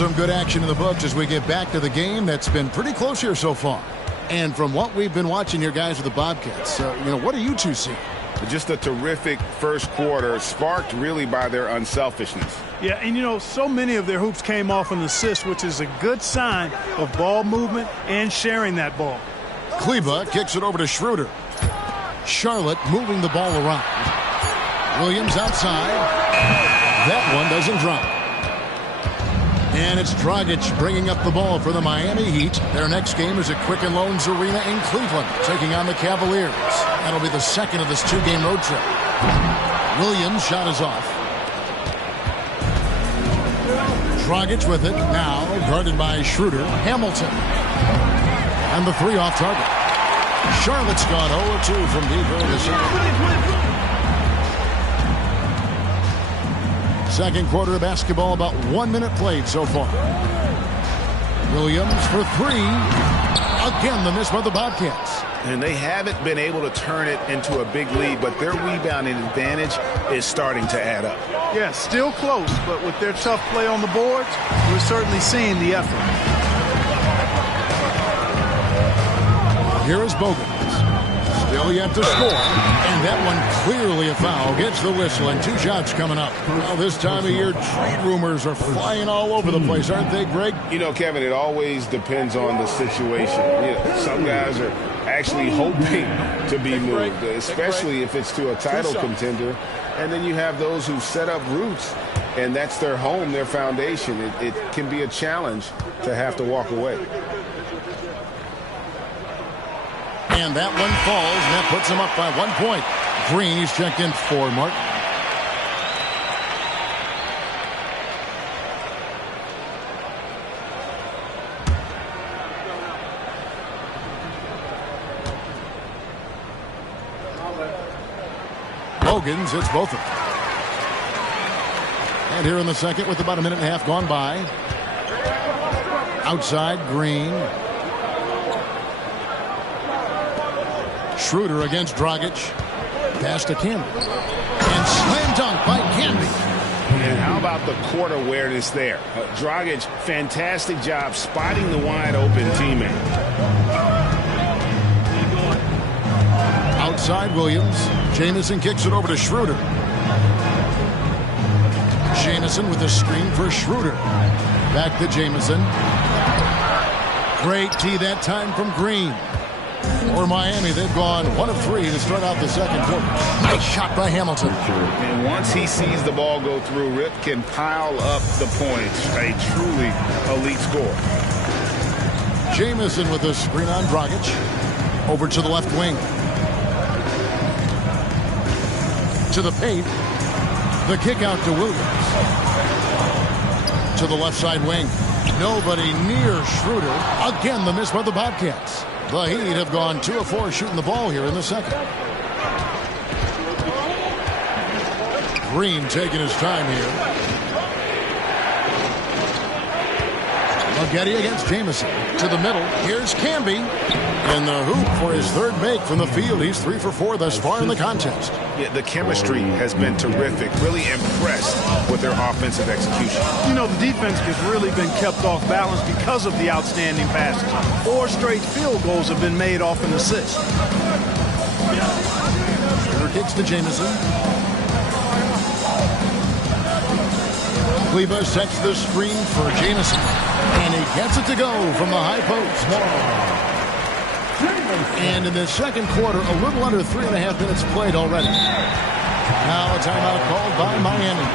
some good action in the books as we get back to the game that's been pretty close here so far. And from what we've been watching here, guys, with the Bobcats, what do you two see? Just a terrific first quarter, sparked really by their unselfishness. Yeah, and so many of their hoops came off an assist, which is a good sign of ball movement and sharing that ball. Kleba kicks it over to Schroeder. Charlotte moving the ball around. Williams outside. That one doesn't drop. And it's Dragic bringing up the ball for the Miami Heat. Their next game is at Quicken Loans Arena in Cleveland, taking on the Cavaliers. That'll be the second of this two-game road trip. Williams' shot is off. Dragic with it, now guarded by Schroeder. Hamilton. And the three off target. Charlotte's gone 0-2 from deep early this year. Second quarter of basketball, about 1 minute played so far. Williams for three. Again, the miss by the Bobcats. And they haven't been able to turn it into a big lead, but their rebounding advantage is starting to add up. Yeah, still close, but with their tough play on the boards, we're certainly seeing the effort. Here is Bogans. Still yet to score. And that one clearly a foul. Gets the whistle and two shots coming up. Well, this time of year, trade rumors are flying all over the place, aren't they, Greg? Kevin, it always depends on the situation. Some guys are actually hoping to be moved, especially if it's to a title contender. And then you have those who set up roots, and that's their home, their foundation. It can be a challenge to have to walk away. And that one falls, and that puts him up by 1 point. Green, he's checked in for Martin. Bogans hits both of them. And here in the second with about a minute and a half gone by. Outside, Green. Schroeder against Dragic. Pass to Canby. And slam dunk by Canby. And how about the court awareness there? Dragic, fantastic job spotting the wide open teammate. Outside Williams. Jamison kicks it over to Schroeder. Jamison with a screen for Schroeder. Back to Jamison. Great tee that time from Green. For Miami, they've gone 1 of 3 to start out the second quarter. Nice shot by Hamilton. And once he sees the ball go through, Rip can pile up the points. A truly elite score. Jamison with a screen on Dragic. Over to the left wing. To the paint. The kick out to Williams. To the left side wing. Nobody near Schroeder. Again, the miss by the Bobcats. The Heat have gone 2 of 4 shooting the ball here in the second. Green taking his time here. Maggette against Jamison. To the middle. Here's Canby. And the hoop for his third make from the field. He's 3 for 4 thus far in the contest. Yeah, the chemistry has been terrific. Really impressed with their offensive execution. The defense has really been kept off balance because of the outstanding passes. 4 straight field goals have been made off an assist. Schroeder kicks to Jamison. Kleba sets the screen for Jamison. And he gets it to go from the high post. And in the second quarter, a little under 3.5 minutes played already. Now a timeout called by Miami.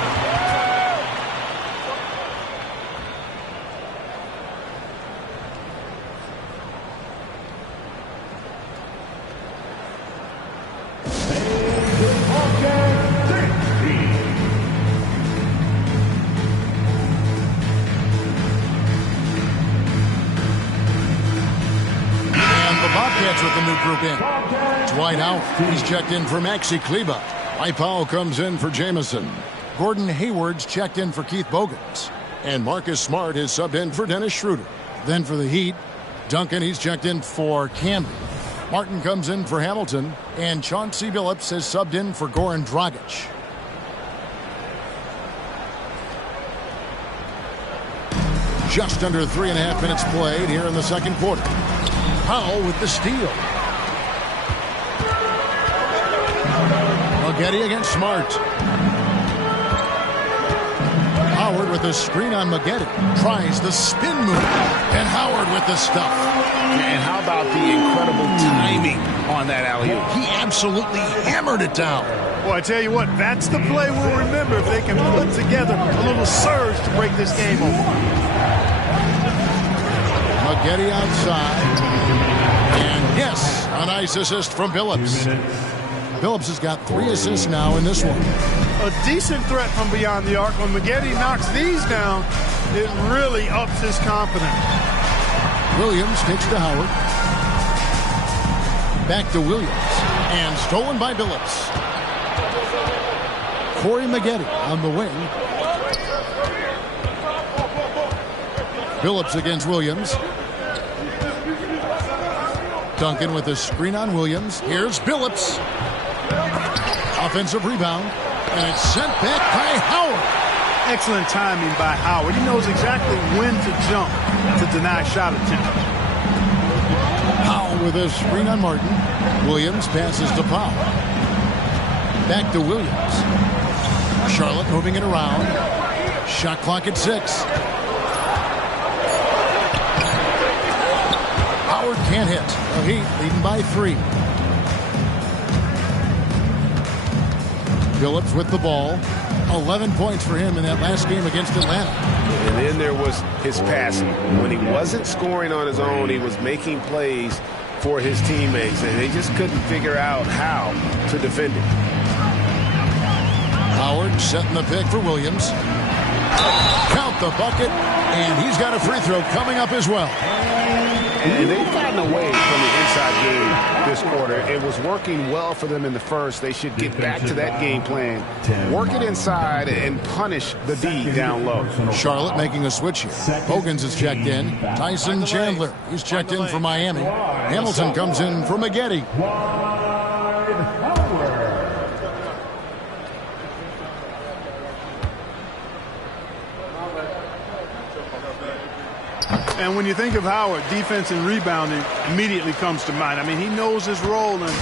With the new group in. Dwight out. He's checked in for Maxi Kleba. Mike Powell comes in for Jamison. Gordon Hayward's checked in for Keith Bogans. And Marcus Smart is subbed in for Dennis Schroeder. Then for the Heat, Duncan, he's checked in for Canby. Martin comes in for Hamilton. And Chauncey Billups has subbed in for Goran Dragic. Just under 3.5 minutes played here in the second quarter. Powell with the steal. Getty against Smart. Howard with the screen on Maggette. Tries the spin move. And Howard with the stuff. And how about the incredible timing on that alley-oop? He absolutely hammered it down. Well, I tell you what, that's the play we'll remember if they can put together a little surge to break this game open. Maggette outside. And yes, a nice assist from Billups. Billups has got 3 assists now in this one. A decent threat from beyond the arc. When Maggette knocks these down, it really ups his confidence. Williams kicks to Howard. Back to Williams. And stolen by Billups. Corey Maggette on the wing. Billups against Williams. Duncan with a screen on Williams. Here's Billups. Offensive rebound. And it's sent back by Howard. Excellent timing by Howard. He knows exactly when to jump to deny shot attempt. Powell with a screen on Martin. Williams passes to Powell. Back to Williams. Charlotte moving it around. Shot clock at 6. Howard can't hit. The Heat leading by 3. Billups with the ball. 11 points for him in that last game against Atlanta. And then there was his passing. When he wasn't scoring on his own, he was making plays for his teammates, and they just couldn't figure out how to defend it. Howard setting the pick for Williams. Count the bucket, and he's got a free throw coming up as well. And they've gotten away from the inside game this quarter. It was working well for them in the first. They should get back to that game plan. Work it inside and punish the D down low. Charlotte making a switch here. Bogans is checked in. Tyson Chandler, he's checked in for Miami. Hamilton comes in for Maggette. And when you think of Howard, defense and rebounding immediately comes to mind. I mean, he knows his role and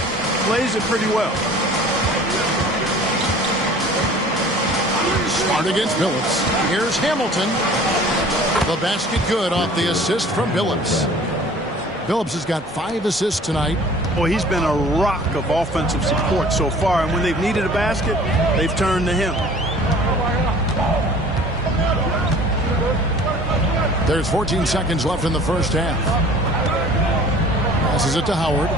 plays it pretty well. Smart against Billups. Here's Hamilton. The basket good off the assist from Billups. Billups has got 5 assists tonight. Boy, he's been a rock of offensive support so far. And when they've needed a basket, they've turned to him. There's 14 seconds left in the first half. Passes it to Howard.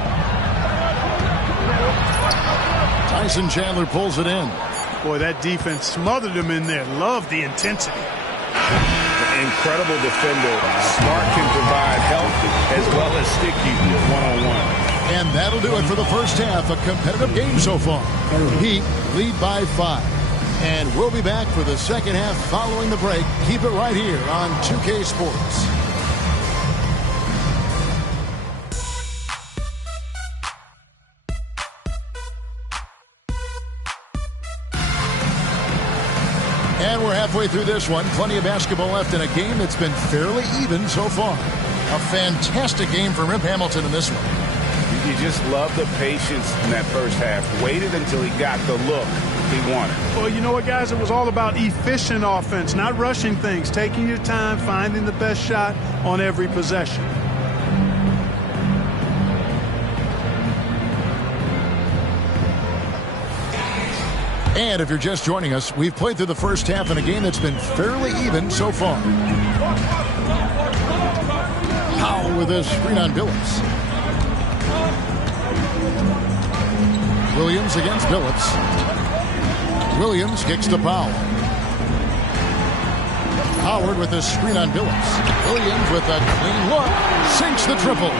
Tyson Chandler pulls it in. Boy, that defense smothered him in there. Love the intensity. Incredible defender. Smart can provide help as well as stick you one-on-one. And that'll do it for the first half. A competitive game so far. Heat lead by 5. And we'll be back for the second half following the break. Keep it right here on 2K Sports. And we're halfway through this one. Plenty of basketball left in a game that's been fairly even so far. A fantastic game for Rip Hamilton in this one. You just love the patience in that first half. Waited until he got the look he wanted. Well, you know what, guys? It was all about efficient offense, not rushing things, taking your time, finding the best shot on every possession. And if you're just joining us, we've played through the first half in a game that's been fairly even so far. Powell with a screen on Billups. Williams against Billups. Williams kicks to Powell. Howard with a screen on Billups. Williams with a clean look. Sinks the triple.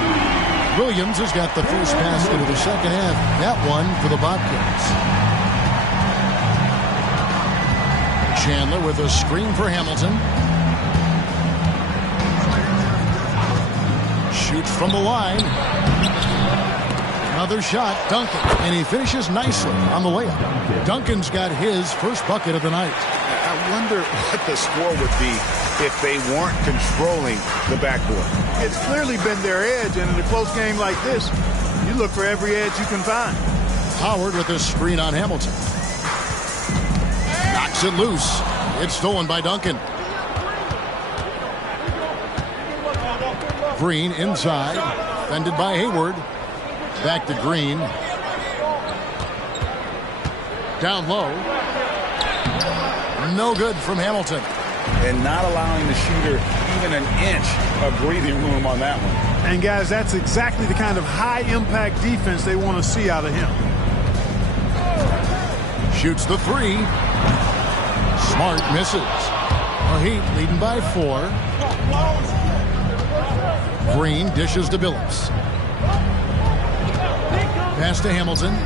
Williams has got the first basket of the second half. That one for the Bobcats. Chandler with a screen for Hamilton. Shoots from the line. Another shot, Duncan, and he finishes nicely on the layup. Duncan's got his first bucket of the night. wonder what the score would be if they weren't controlling the backboard. It's clearly been their edge, and in a close game like this, you look for every edge you can find. Howard with a screen on Hamilton. Knocks it loose. It's stolen by Duncan. Green inside. Defended by Hayward. Back to Green. Down low. No good from Hamilton. And not allowing the shooter even an inch of breathing room on that one. And, guys, that's exactly the kind of high-impact defense they want to see out of him. Shoots the three. Smart misses. The Heat leading by 4. Green dishes to Billups. Pass to Hamilton.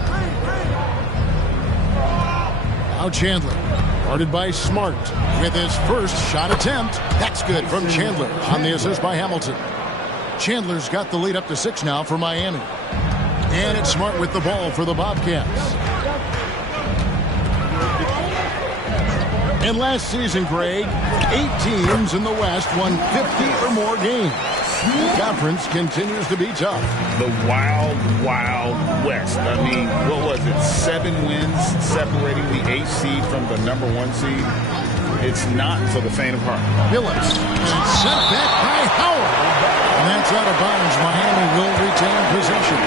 Now Chandler. Guarded by Smart with his first shot attempt. That's good from Chandler on the assist by Hamilton. Chandler's got the lead up to 6 now for Miami. And it's Smart with the ball for the Bobcats. And last season, Greg, 8 teams in the West won 50 or more games. The conference continues to be tough. The wild, wild West. I mean, what was it? 7 wins separating the 8th seed from the number 1 seed. It's not for the faint of heart. Billups sent back by Howard. And that's out of bounds. Miami will retain possession.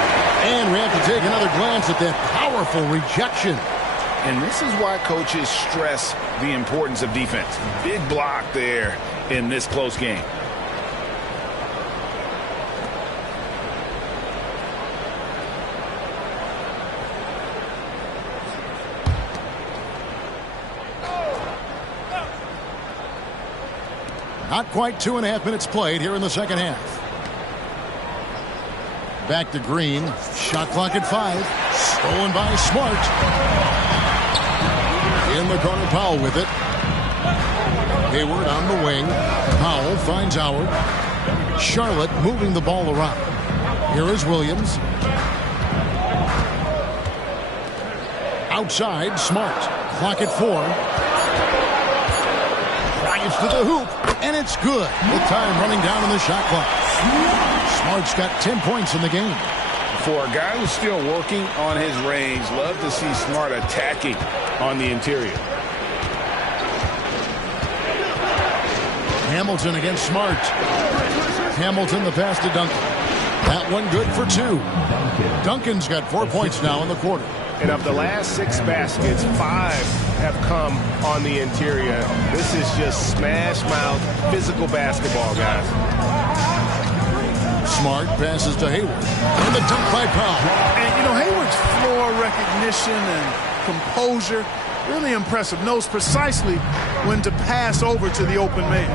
And we have to take another glance at that powerful rejection. And this is why coaches stress the importance of defense. Big block there in this close game. Not quite 2.5 minutes played here in the second half. Back to Green. Shot clock at 5. Stolen by Smart. In the corner, Powell with it. Hayward on the wing. Powell finds Howard. Charlotte moving the ball around. Here is Williams. Outside, Smart. Clock at 4. Drives to the hoop. And it's good. With time running down in the shot clock. Smart's got 10 points in the game. For a guy who's still working on his range, love to see Smart attacking on the interior. Hamilton against Smart. Hamilton the pass to Duncan. That one good for 2. Duncan's got 4 points now in the quarter. And of the last 6 baskets, 5 have come on the interior. This is just smash mouth physical basketball, guys. Smart passes to Hayward. And the dunk by Powell. And, you know, Hayward's floor recognition and composure, really impressive. Knows precisely when to pass over to the open man.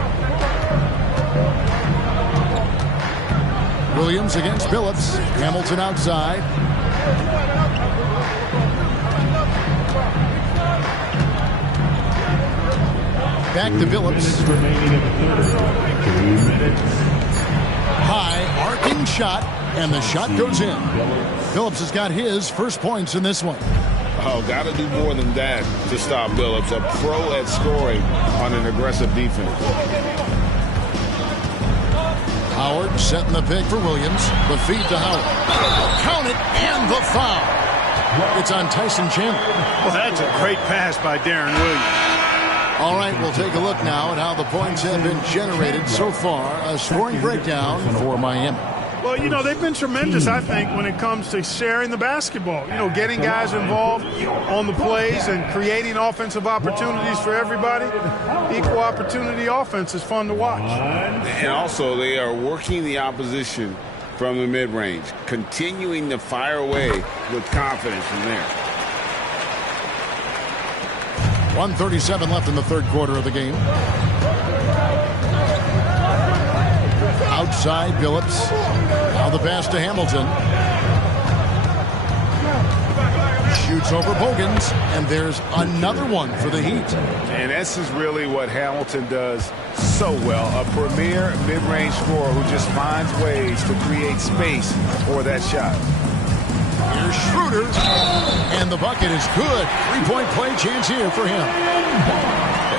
Williams against Billups. Hamilton outside. Back to Billups. High, arcing shot, and the shot goes in. Billups has got his first points in this one. Oh, got to do more than that to stop Billups. A pro at scoring on an aggressive defense. Howard setting the pick for Williams. The feed to Howard. Count it, and the foul. It's on Tyson Chandler. Well, that's a great pass by Darren Williams. All right, we'll take a look now at how the points have been generated so far. A scoring breakdown for Miami. Well, you know, they've been tremendous, I think, when it comes to sharing the basketball. You know, getting guys involved on the plays and creating offensive opportunities for everybody. Equal opportunity offense is fun to watch. And also, they are working the opposition from the mid-range, continuing to fire away with confidence from there. 1:37 left in the third quarter of the game. Outside, Billups. Now the pass to Hamilton. Shoots over Bogans, and there's another one for the Heat. And this is really what Hamilton does so well. A premier mid-range scorer who just finds ways to create space for that shot. Here's Schroeder, and the bucket is good. 3-point play chance here for him.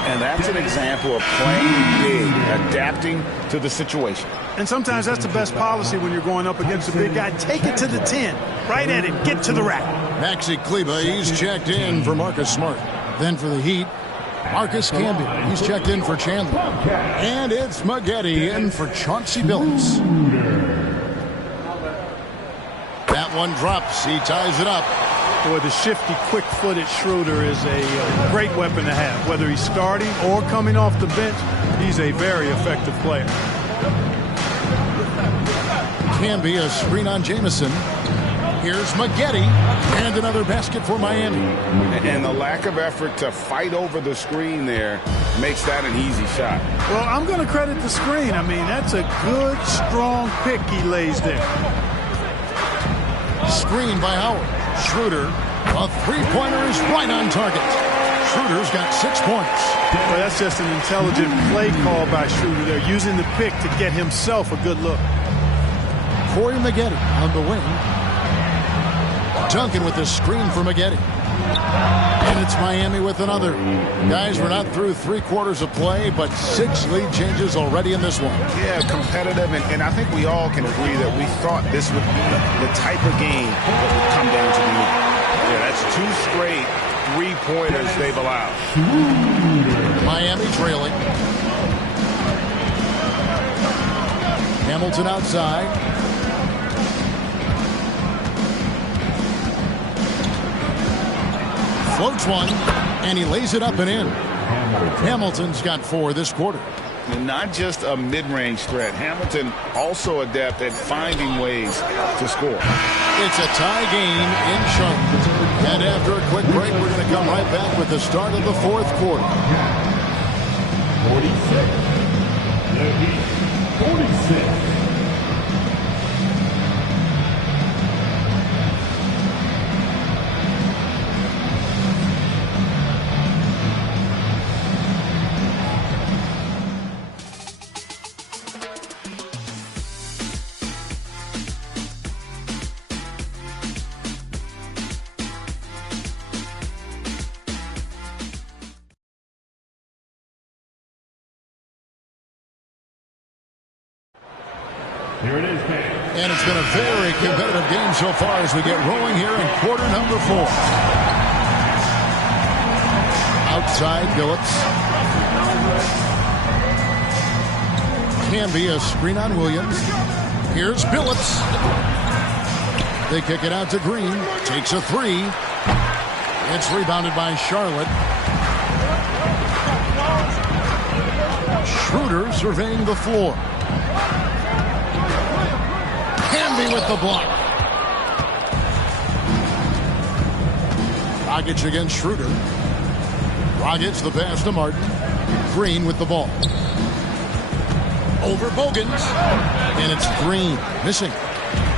And that's an example of playing big, adapting to the situation. And sometimes that's the best policy when you're going up against a big guy. Take it to the 10. Right at him. Get to the rack. Maxi Kleba, he's checked in for Marcus Smart. Then for the Heat, Marcus Camby, he's checked in for Chandler. And it's Maggette in for Chauncey Billups. That one drops. He ties it up. Boy, the shifty, quick-footed Schroeder is a great weapon to have. Whether he's starting or coming off the bench, he's a very effective player. Camby, a screen on Jamison. Here's Maggette, and another basket for Miami. And the lack of effort to fight over the screen there makes that an easy shot. Well, I'm going to credit the screen. I mean, that's a good, strong pick he lays there. Screen by Howard. Schroeder, a three-pointer is right on target. Schroeder's got 6 points. Well, that's just an intelligent play call by Schroeder. They're using the pick to get himself a good look. Corey Maggette on the wing. Duncan with the screen for Maggette. And it's Miami with another. Guys, we're not through 3/4 of play, but 6 lead changes already in this one. Yeah, competitive, and I think we all can agree that we thought this would be the type of game that would come down to the end. Yeah, that's 2 straight 3-pointers they've allowed. Miami trailing. Hamilton outside. Floats one, and he lays it up and in. Hamilton's got 4 this quarter. And not just a mid-range threat. Hamilton also adept at finding ways to score. It's a tie game in Charlotte. And after a quick break, we're going to come right back with the start of the 4th quarter. 46. Here it is, man. And it's been a very competitive game so far as we get rolling here in quarter number 4. Outside, Billups. Camby, a screen on Williams. Here's Billups. They kick it out to Green. Takes a 3. It's rebounded by Charlotte. Schroeder surveying the floor. Camby with the block. Dragic against Schroeder. Dragic the pass to Martin. Green with the ball. Over Bogans. And it's Green missing.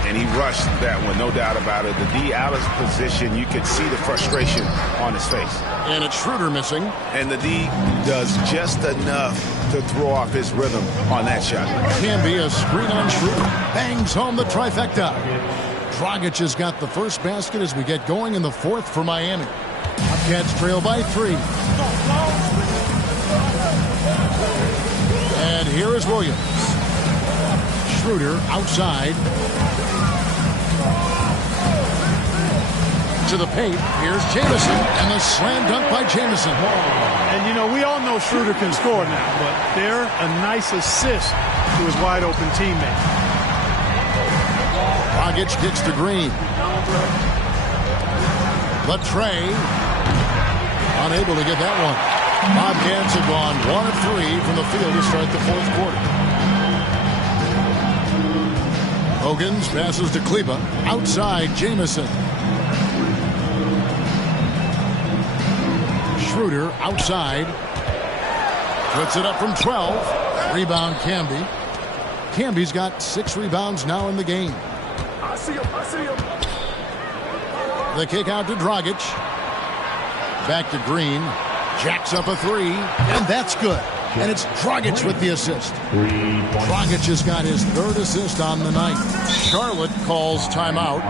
And he rushed that one, no doubt about it. The D out of position, you could see the frustration on his face. And it's Schroeder missing. And the D does just enough to throw off his rhythm on that shot. Camby, a screen on Schroeder. Bangs home the trifecta. Dragic has got the first basket as we get going in the 4th for Miami. Bobcats trail by 3. And here is Williams. Schroeder outside. To the paint. Here's Jamison. And the slam dunk by Jamison. And, you know, we all know Schroeder can score now, but they're a nice assist to his wide-open teammate. Dragic kicks to Green. The tray. Unable to get that one. Bobcats have gone 1 of 3 from the field to start the 4th quarter. Bogans passes to Kleba. Outside, Jamison. Schroeder outside. Puts it up from 12. Rebound Camby. Camby's got 6 rebounds now in the game. I see him. The kick out to Dragic. Back to Green. Jacks up a 3. And that's good. And it's Dragic with the assist. Dragic has got his 3rd assist on the night. Charlotte calls timeout.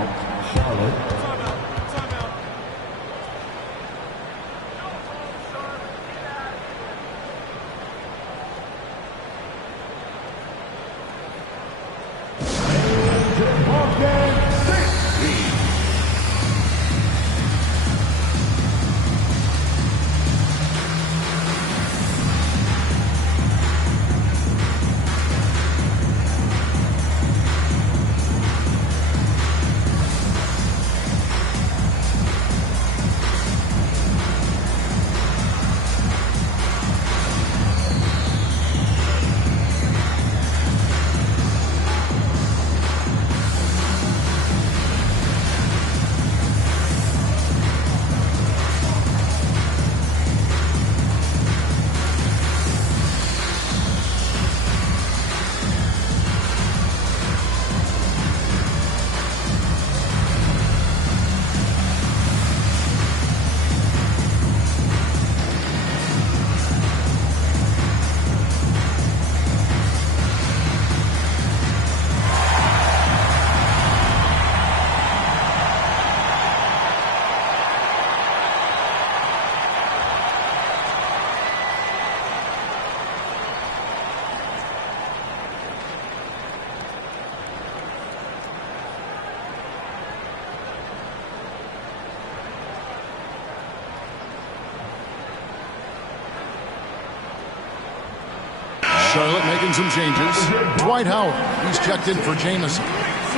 Charlotte making some changes. Dwight Howard, he's checked in for Jamison.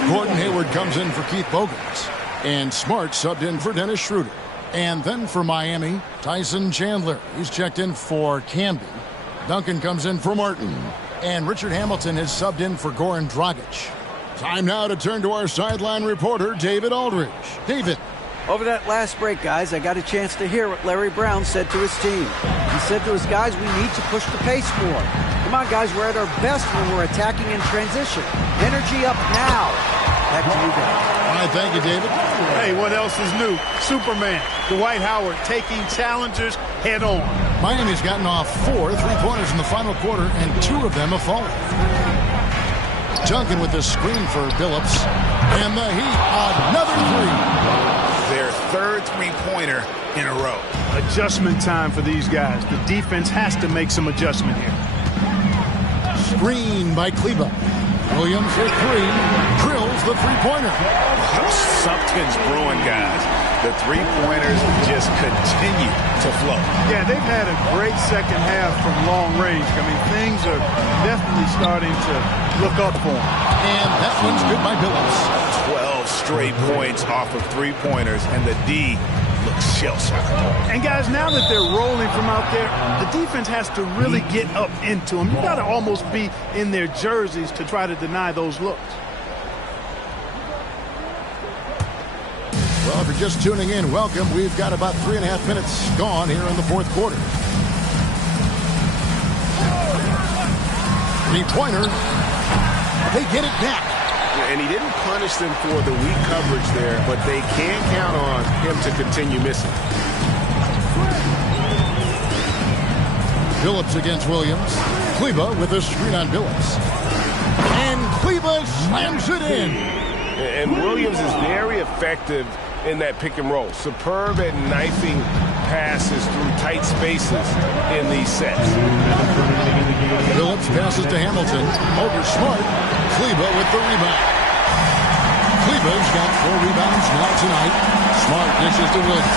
Gordon Hayward comes in for Keith Bogans. And Smart subbed in for Dennis Schroeder. And then for Miami, Tyson Chandler. He's checked in for Camby. Duncan comes in for Martin. And Richard Hamilton has subbed in for Goran Dragic. Time now to turn to our sideline reporter, David Aldridge. David. Over that last break, guys, I got a chance to hear what Larry Brown said to his team. He said to his guys, we need to push the pace more. Come on, guys, we're at our best when we're attacking in transition. Energy up now. Back to you guys. All right, thank you, David. Hey, what else is new? Superman, Dwight Howard taking challengers head on. Miami's gotten off 4 3-pointers in the final quarter, and 2 of them have fallen. Duncan with the screen for Billups. And the Heat, another 3. Their third three-pointer in a row. Adjustment time for these guys. The defense has to make some adjustment here. Screen by Kleba. Williams for 3. Drills the three-pointer. Something's brewing, guys. The three-pointers just continue to flow. Yeah, they've had a great second half from long range. I mean, things are definitely starting to look up for them. And that one's good by Billups. 12 straight points off of three-pointers, and the D looks shell-shocked. And guys, now that they're rolling from out there, the defense has to really get up into them. You got to almost be in their jerseys to try to deny those looks. Well, if you're just tuning in, welcome. We've got about 3.5 minutes gone here in the fourth quarter. Three-pointer. They get it back. And he didn't punish them for the weak coverage there, but they can count on him to continue missing. Billups against Williams. Kleba with a screen on Billups. And Kleba slams it in. And Williams is very effective in that pick and roll. Superb at knifing passes through tight spaces in these sets. Billups passes to Hamilton. Over Smart. Kleba with the rebound. Kleba's got 4 rebounds now tonight. Smart dishes to Williams.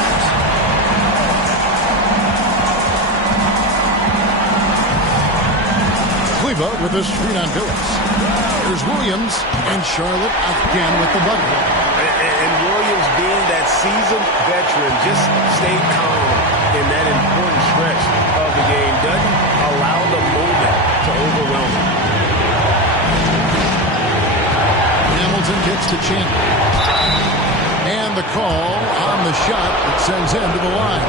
Kleba with a screen on Billups. Here's Williams, and Charlotte again with the bucket. And Williams, being that seasoned veteran, just stayed calm in that important stretch of the game. Doesn't allow the moment to overwhelm him. Hamilton gets to Chandler. And the call on the shot that sends him to the line.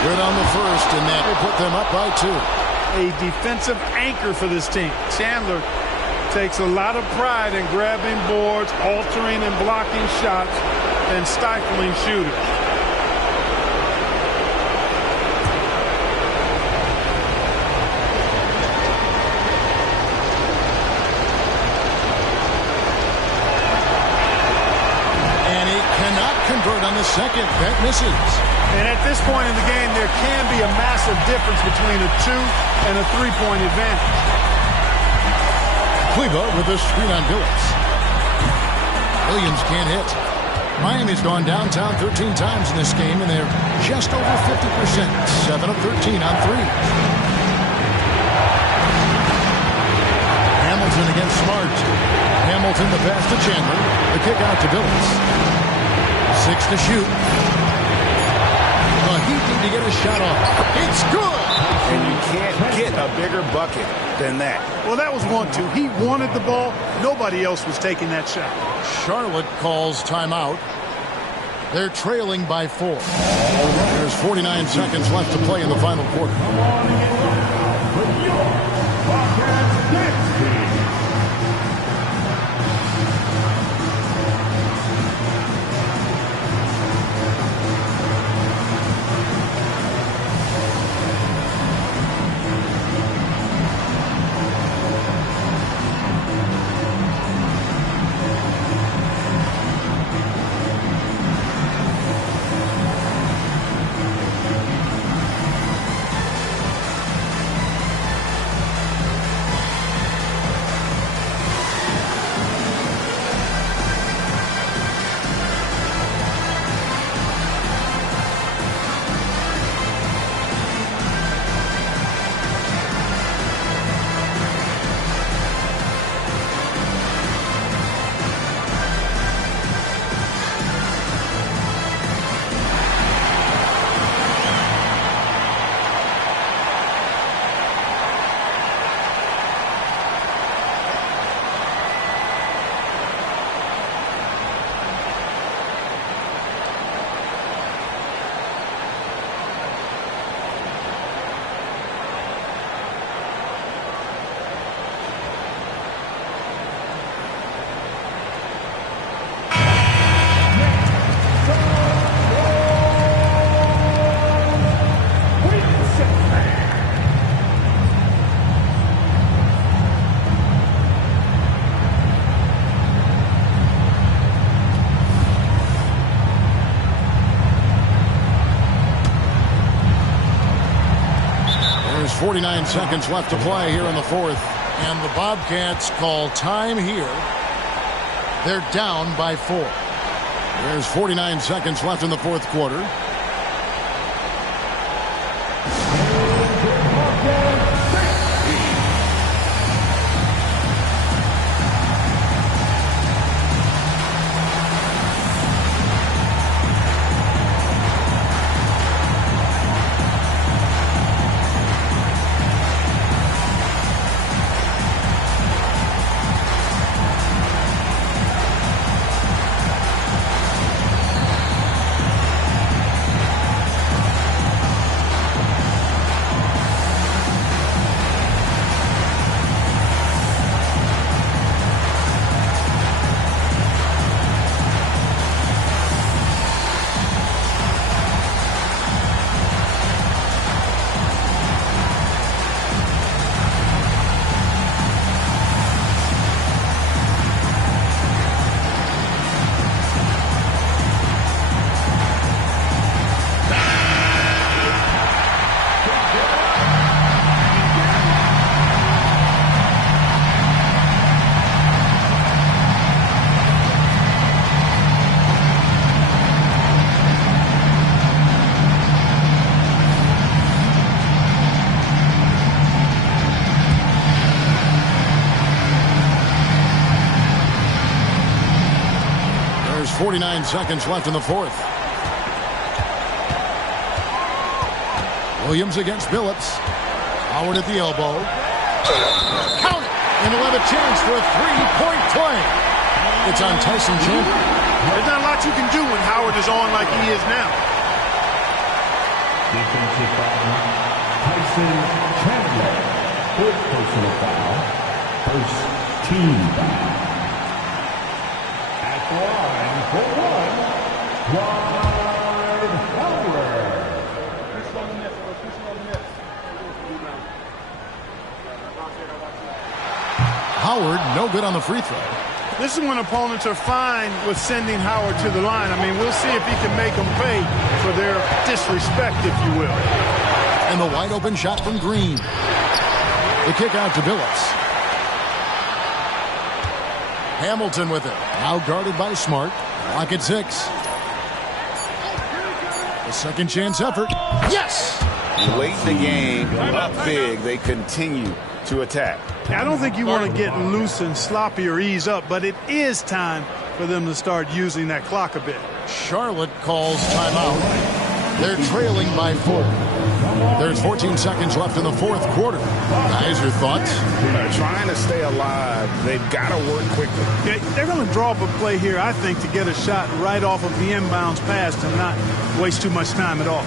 Good on the first, and that will put them up by 2. A defensive anchor for this team. Chandler takes a lot of pride in grabbing boards, altering and blocking shots, and stifling shooters. And he cannot convert on the second. That misses. And at this point in the game, there can be a massive difference between a 2 and a 3-point advantage. Kleba with a screen on Billups. Williams can't hit. Miami's gone downtown 13 times in this game, and they're just over 50%. 7 of 13 on threes. Hamilton against Smart. Hamilton the pass to Chandler. The kick out to Billups. 6 to shoot. The Heat need to get a shot off. It's good! And you can't get a bigger bucket than that. Well, that was 1-2. He wanted the ball. Nobody else was taking that shot. Charlotte calls timeout. They're trailing by 4. There's 49 seconds left to play in the final quarter. 49 seconds left to play here in the fourth. And the Bobcats call time here. They're down by 4. There's 49 seconds left in the fourth quarter. There's 49 seconds left in the fourth. Williams against Billups. Howard at the elbow. Count it! And he'll have a chance for a three-point play. It's on Tyson Chandler. There's not a lot you can do when Howard is on like he is now. Defensive foul, Tyson Chandler. Third personal foul. First team foul. At the line for one, Dwight Howard. Howard, no good on the free throw. This is when opponents are fine with sending Howard to the line. I mean, we'll see if he can make them pay for their disrespect, if you will. And the wide open shot from Green. The kick out to Billups. Hamilton with it. Now guarded by Smart. Clock at 6. A second chance effort. Yes! Late in the game, up big, they continue to attack. I don't think you want to get loose and sloppy or ease up, but it is time for them to start using that clock a bit. Charlotte calls timeout. They're trailing by 4. There's 14 seconds left in the fourth quarter. Guys, your thoughts? Trying to stay alive. They've got to work quickly. Okay, they're going to draw up a play here, I think, to get a shot right off of the inbounds pass and not waste too much time at all.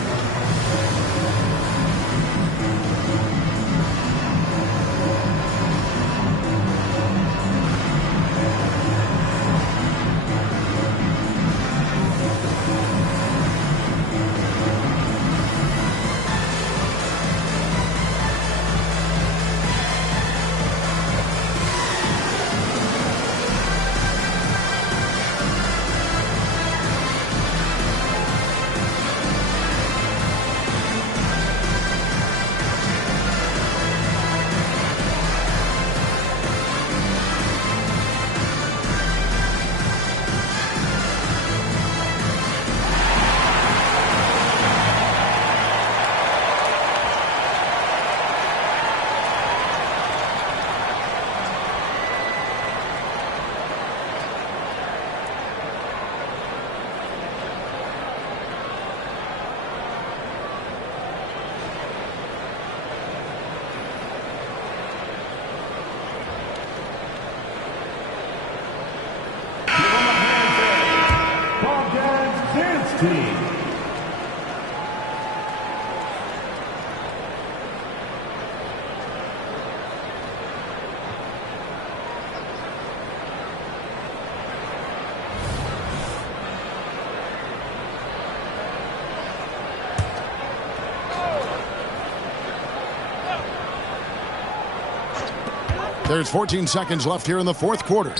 There's 14 seconds left here in the fourth quarter.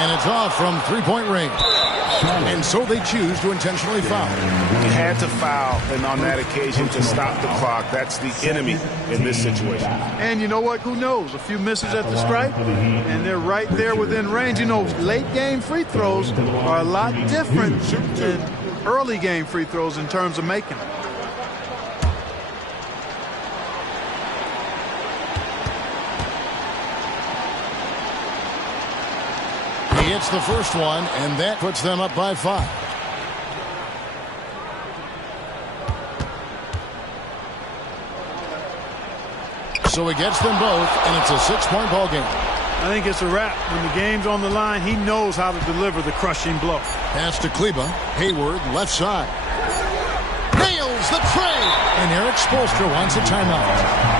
And it's off from three-point range. And so they choose to intentionally foul. He had to foul, and on that occasion to stop the clock. That's the enemy in this situation. And you know what? Who knows? A few misses at the stripe, and they're right there within range. You know, late-game free throws are a lot different than early-game free throws in terms of making them. He hits the first one, and that puts them up by 5. So he gets them both, and it's a 6-point ball game. I think it's a wrap. When the game's on the line, he knows how to deliver the crushing blow. Pass to Kleba. Hayward, left side. Nails the tray! And Eric Spoelstra wants a timeout.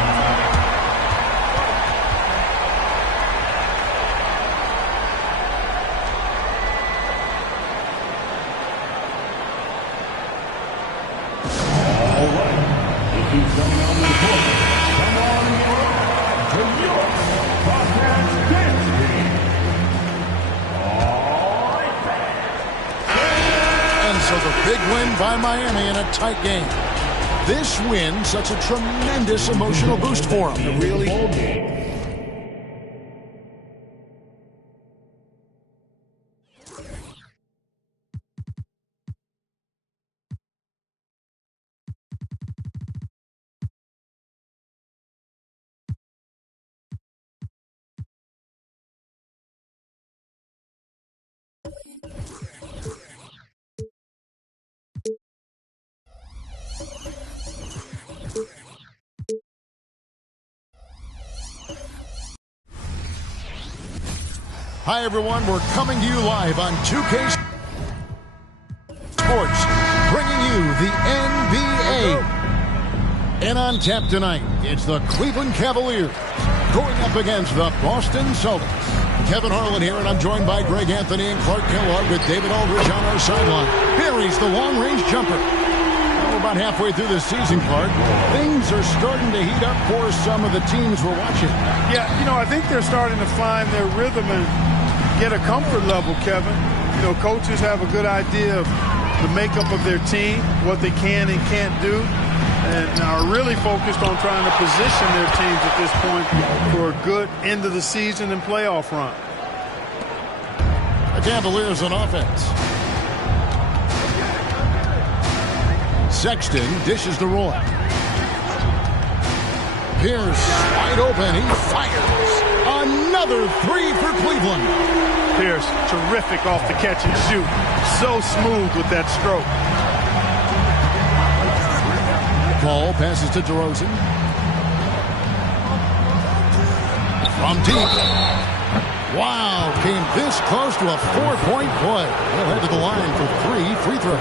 So the big win by Miami in a tight game. This win, such a tremendous emotional boost for them. Really? Hi, everyone. We're coming to you live on 2K Sports, bringing you the NBA. And on tap tonight, it's the Cleveland Cavaliers going up against the Boston Celtics. Kevin Harlan here, and I'm joined by Greg Anthony and Clark Kellogg with David Aldridge on our sideline. Buries the long-range jumper. We're about halfway through the season, Clark. Things are starting to heat up for some of the teams we're watching. Yeah, you know, I think they're starting to find their rhythm and get a comfort level, Kevin. You know, coaches have a good idea of the makeup of their team, what they can and can't do, and are really focused on trying to position their teams at this point for a good end of the season and playoff run. The Cavaliers on offense. Sexton dishes to Roy. Pierce wide open. He fires. Another three for Cleveland. Pierce, terrific off the catch and shoot. So smooth with that stroke. Paul passes to DeRozan. From deep. Wow, came this close to a 4-point play. He'll head to the line for 3 free throws.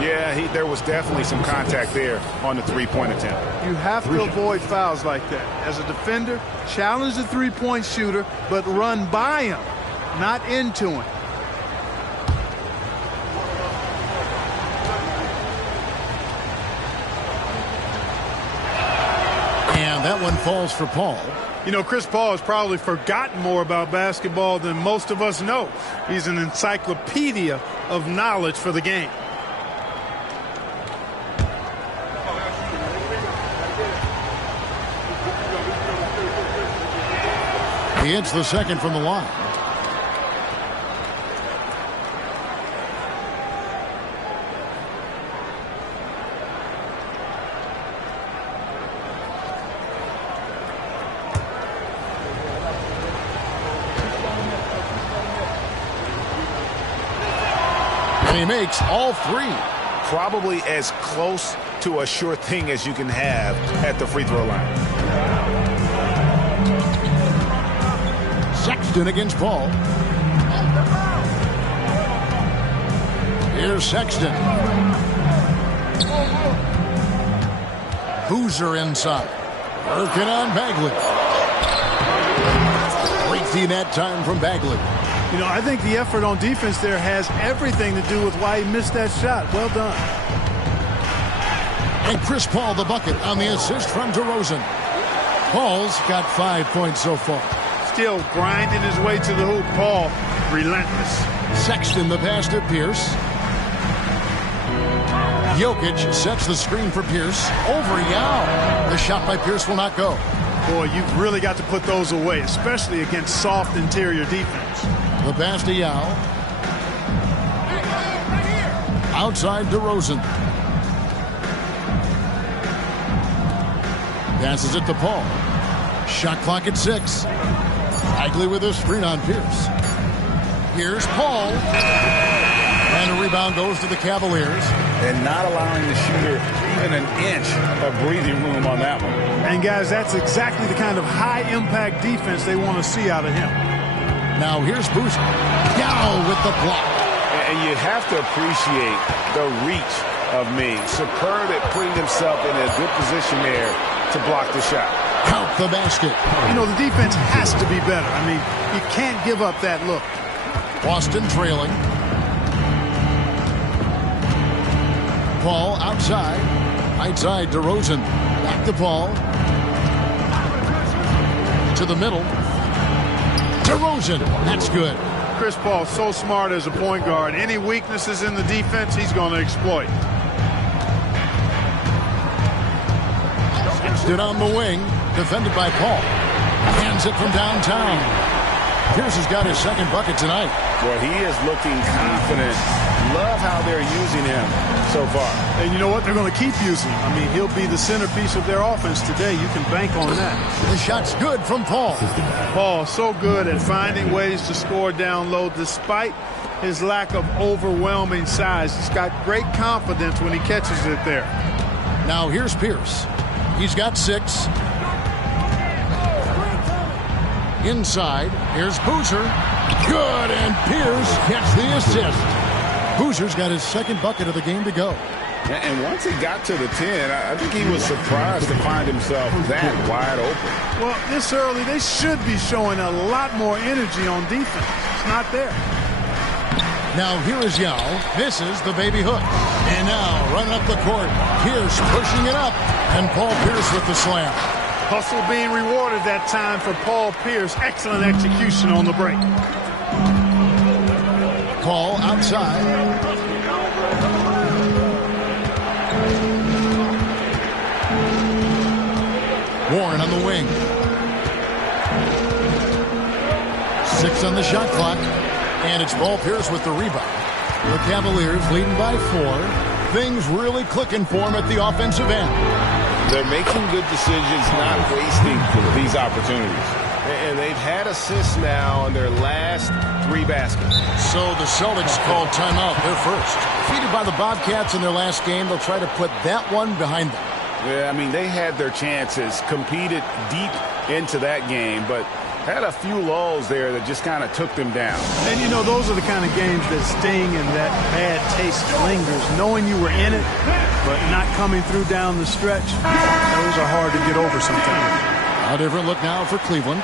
Yeah, there was definitely some contact there on the three-point attempt. You have to avoid fouls like that. As a defender, challenge the three-point shooter, but run by him, not into him. And that one falls for Paul. You know, Chris Paul has probably forgotten more about basketball than most of us know. He's an encyclopedia of knowledge for the game. He hits the second from the line. And he makes all 3. Probably as close to a sure thing as you can have at the free throw line. Sexton against Paul. Here's Sexton. Boozer inside. Working on Bagley. Great D that time from Bagley. You know, I think the effort on defense there has everything to do with why he missed that shot. Well done. And Chris Paul the bucket on the assist from DeRozan. Paul's got 5 points so far. still grinding his way to the hoop. Paul, relentless. Sexton the pass to Pierce. Jokic sets the screen for Pierce. Over Yao. The shot by Pierce will not go. Boy, you've really got to put those away, especially against soft interior defense. The pass to Yao. Outside DeRozan. Passes it to Paul. Shot clock at 6. Bagley with a screen on Pierce. Here's Paul. And a rebound goes to the Cavaliers. And not allowing the shooter even an inch of breathing room on that one. And, guys, that's exactly the kind of high-impact defense they want to see out of him. Now here's Boozer. Yao with the block. And you have to appreciate the reach of Ming. Superb at putting himself in a good position there to block the shot. Count the basket. You know, the defense has to be better. I mean, you can't give up that look. Boston trailing. Paul outside. Outside DeRozan. Back to Paul. To the middle. DeRozan. That's good. Chris Paul, so smart as a point guard. Any weaknesses in the defense, he's going to exploit. Stood on the wing. Defended by Paul. Hands it from downtown. Pierce has got his second bucket tonight. Well, he is looking confident. Love how they're using him so far. And you know what? They're going to keep using him. I mean, he'll be the centerpiece of their offense today. You can bank on that. The shot's good from Paul. Paul, so good at finding ways to score down low despite his lack of overwhelming size. He's got great confidence when he catches it there. Now here's Pierce. He's got 6. Inside, here's Boozer. Good, and Pierce gets the assist. Boozer's got his second bucket of the game to go. And once he got to the 10, I think he was surprised to find himself that wide open. Well, this early, they should be showing a lot more energy on defense. It's not there. Now here is Yao. Misses the baby hook. And now running up the court. Pierce pushing it up. And Paul Pierce with the slam. Hustle being rewarded that time for Paul Pierce. Excellent execution on the break. Paul outside. Warren on the wing. 6 on the shot clock. And it's Paul Pierce with the rebound. The Cavaliers leading by 4. Things really clicking for him at the offensive end. They're making good decisions, not wasting these opportunities. And they've had assists now on their last 3 baskets. So the Celtics called timeout. They're first. Defeated by the Bobcats in their last game, they'll try to put that one behind them. Yeah, I mean, they had their chances, competed deep into that game, but had a few lulls there that just kind of took them down. And, you know, those are the kind of games that sting and that bad taste lingers. Knowing you were in it, but not coming through down the stretch, those are hard to get over sometimes. A different look now for Cleveland.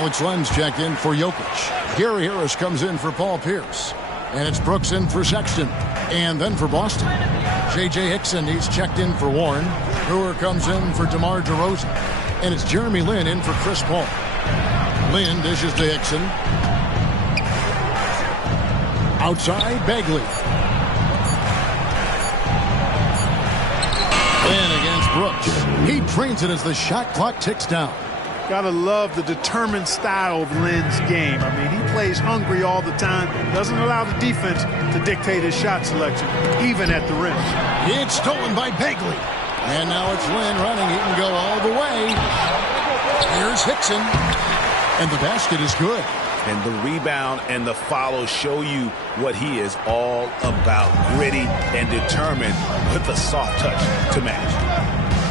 Alex Len's checked in for Jokic. Gary Harris comes in for Paul Pierce. And it's Brooks in for Sexton. And then for Boston, J.J. Hickson, he's checked in for Warren. Brewer comes in for DeMar DeRozan. And it's Jeremy Lin in for Chris Paul. Lin dishes to Hickson. Outside, Bagley. Lin against Brooks. He drains it as the shot clock ticks down. Gotta love the determined style of Lin's game. I mean, he plays hungry all the time. Doesn't allow the defense to dictate his shot selection, even at the rim. It's stolen by Bagley. And now it's Lin running. He can go all the way. Here's Hickson. And the basket is good. And the rebound and the follow show you what he is all about. Gritty and determined with a soft touch to match.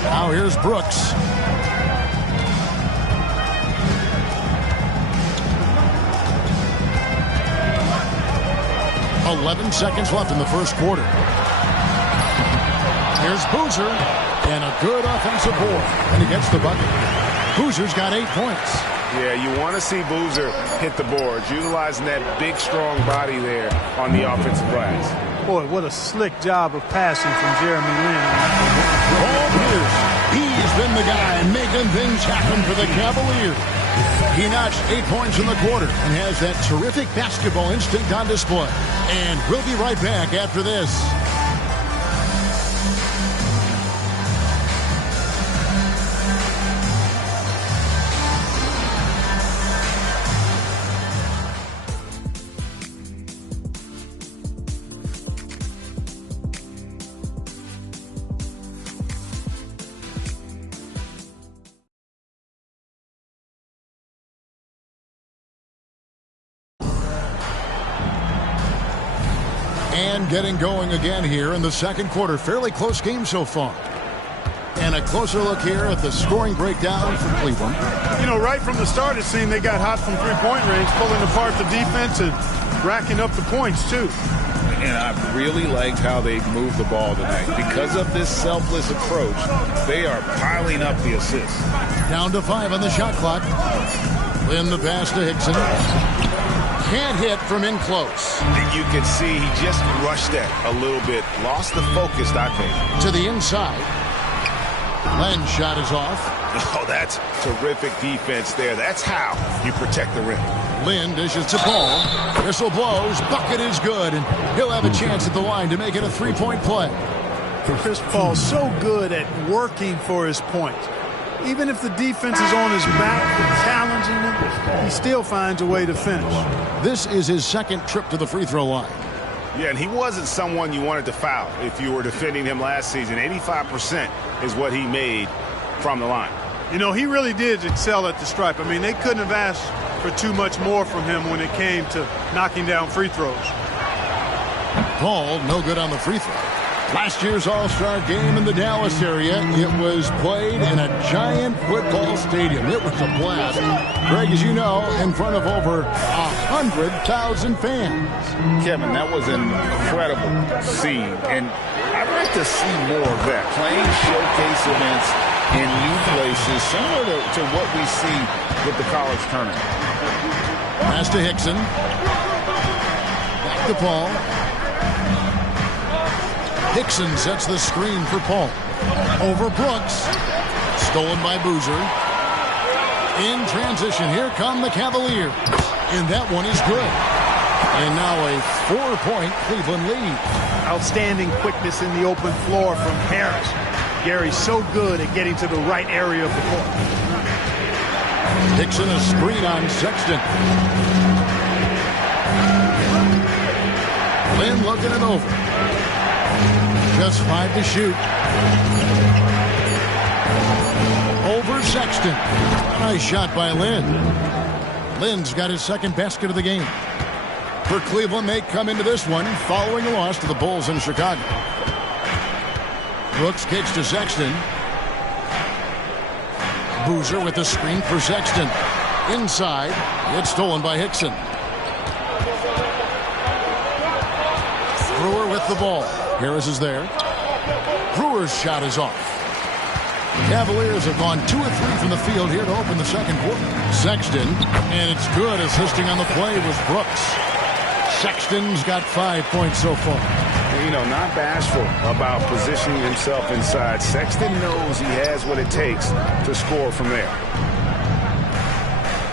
Now here's Brooks. "11 seconds left in the first quarter. Here's Boozer. And a good offensive board. And he gets the bucket. Boozer's got 8 points. Yeah, you want to see Boozer hit the boards, utilizing that big, strong body there on the offensive glass. Boy, what a slick job of passing from Jeremy Lin. Paul Pierce, he's been the guy making things happen for the Cavaliers. He notched 8 points in the quarter and has that terrific basketball instinct on display. And we'll be right back after this. And getting going again here in the second quarter. Fairly close game so far. And a closer look here at the scoring breakdown for Cleveland. You know, right from the start, it seemed they got hot from three-point range, pulling apart the defense and racking up the points, too. And I really liked how they moved the ball tonight. Because of this selfless approach, they are piling up the assists. Down to 5 on the shot clock. Lin the pass to Hickson. Can't hit from in close. You can see he just rushed that a little bit. Lost the focus, I think. To the inside. Len's shot is off. Oh, that's terrific defense there. That's how you protect the rim. Lin dishes to Paul. Whistle blows. Bucket is good. And he'll have a chance at the line to make it a three-point play. Chris Paul so good at working for his points. Even if the defense is on his back and challenging him, he still finds a way to finish. This is his second trip to the free throw line. Yeah, and he wasn't someone you wanted to foul if you were defending him last season. 85% is what he made from the line. You know, he really did excel at the stripe. I mean, they couldn't have asked for too much more from him when it came to knocking down free throws. Paul, no good on the free throw. Last year's All-Star game in the Dallas area, it was played in a giant football stadium. It was a blast. Greg, as you know, in front of over 100,000 fans. Kevin, that was an incredible scene, and I'd like to see more of that. Playing showcase events in new places, similar to what we see with the college tournament. Pass to Hickson. Back to Paul. Hickson sets the screen for Paul. Over Brooks. Stolen by Boozer. In transition, here come the Cavaliers. And that one is good. And now a 4-point Cleveland lead. Outstanding quickness in the open floor from Harris. Gary's so good at getting to the right area of the court. Hickson a screen on Sexton. Lin looking it over. Just 5 to shoot. Over Sexton. Nice shot by Lin. Lin's got his second basket of the game. For Cleveland, they come into this one following a loss to the Bulls in Chicago. Brooks kicks to Sexton. Boozer with the screen for Sexton. Inside. It's stolen by Hickson. Brewer with the ball. Harris is there. Brewer's shot is off. Cavaliers have gone 2 of 3 from the field here to open the second quarter. Sexton, and it's good. Assisting on the play was Brooks. Sexton's got 5 points so far. You know, not bashful about positioning himself inside. Sexton knows he has what it takes to score from there.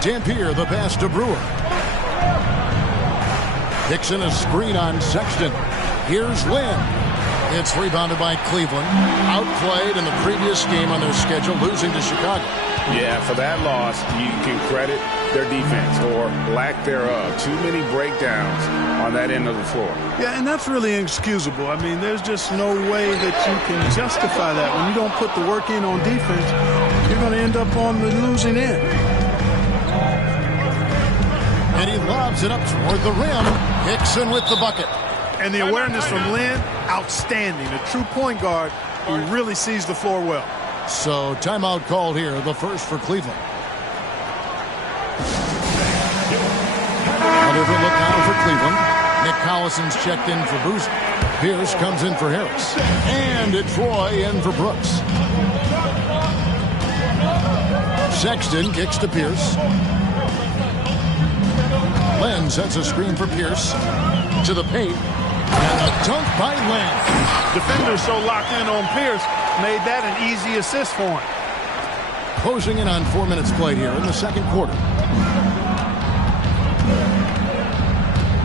Dampier, the pass to Brewer. Hickson a screen on Sexton. Here's Lin. It's rebounded by Cleveland. Outplayed in the previous game on their schedule, losing to Chicago. Yeah, for that loss, you can credit their defense or lack thereof. Too many breakdowns on that end of the floor. Yeah, and that's really inexcusable. I mean, there's just no way that you can justify that. When you don't put the work in on defense, you're going to end up on the losing end. And he lobs it up toward the rim. Hickson with the bucket. And the awareness from Lin, outstanding. A true point guard who really sees the floor well. So timeout called here, the first for Cleveland. A different look now for Cleveland. Nick Collison's checked in for Boozer. Pierce comes in for Harris. And it's Roy in for Brooks. Sexton kicks to Pierce. Lin sets a screen for Pierce. To the paint. And a dunk by Len. Defenders so locked in on Pierce made that an easy assist for him. Closing in on 4 minutes played here in the second quarter.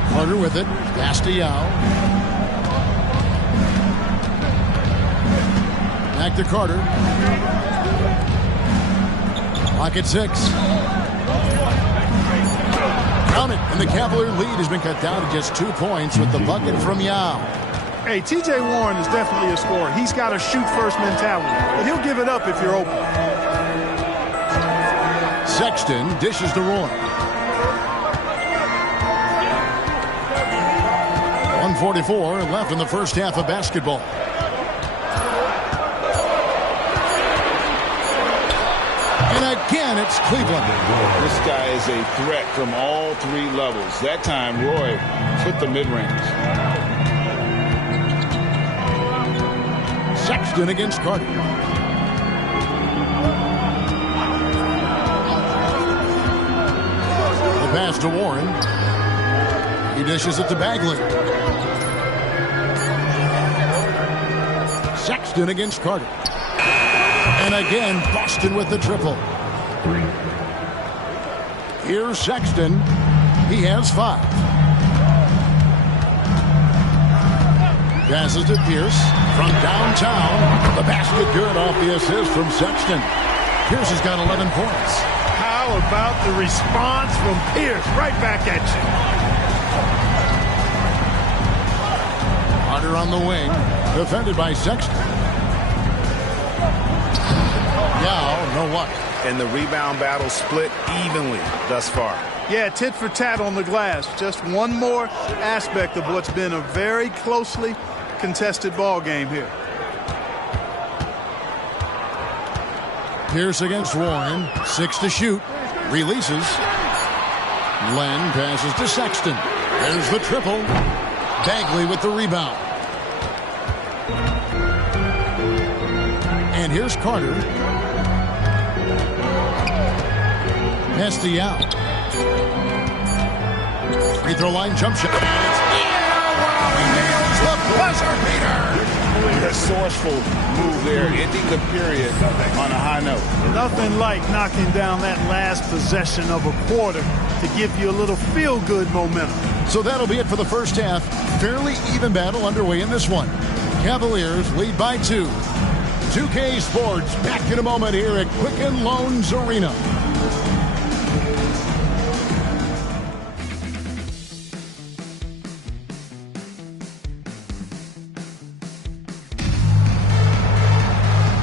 Carter with it. Pass to Yao. Back to Carter. Pocket 6. Count it. And the Cavalier lead has been cut down to just 2 points with the bucket from Yao. Hey, T.J. Warren is definitely a scorer. He's got a shoot-first mentality, but he'll give it up if you're open. Sexton dishes to Roy. 1:44 left in the first half of basketball. And again, it's Cleveland. This guy is a threat from all 3 levels. That time, Roy hit the mid-range. Sexton against Carter. The pass to Warren. He dishes it to Bagley. Sexton against Carter. And again, Boston with the triple. Here's Sexton. He has 5. Passes to Pierce from downtown. The basket good off the assist from Sexton. Pierce has got 11 points. How about the response from Pierce? Right back at you. Carter on the wing. Defended by Sexton. Yao, no luck. And the rebound battle split evenly thus far. Yeah, tit for tat on the glass. Just one more aspect of what's been a very closely contested ball game here. Pierce against Warren. 6 to shoot. Releases. Len passes to Sexton. There's the triple. Bagley with the rebound. And here's Carter. Pass to Yao. Free throw line jump shot. And it's he nails the buzzer beater. Resourceful move there, ending the period on a high note. Nothing like knocking down that last possession of a quarter to give you a little feel-good momentum. So that'll be it for the first half. Fairly even battle underway in this one. Cavaliers lead by 2. 2K Sports back in a moment here at Quicken Loans Arena.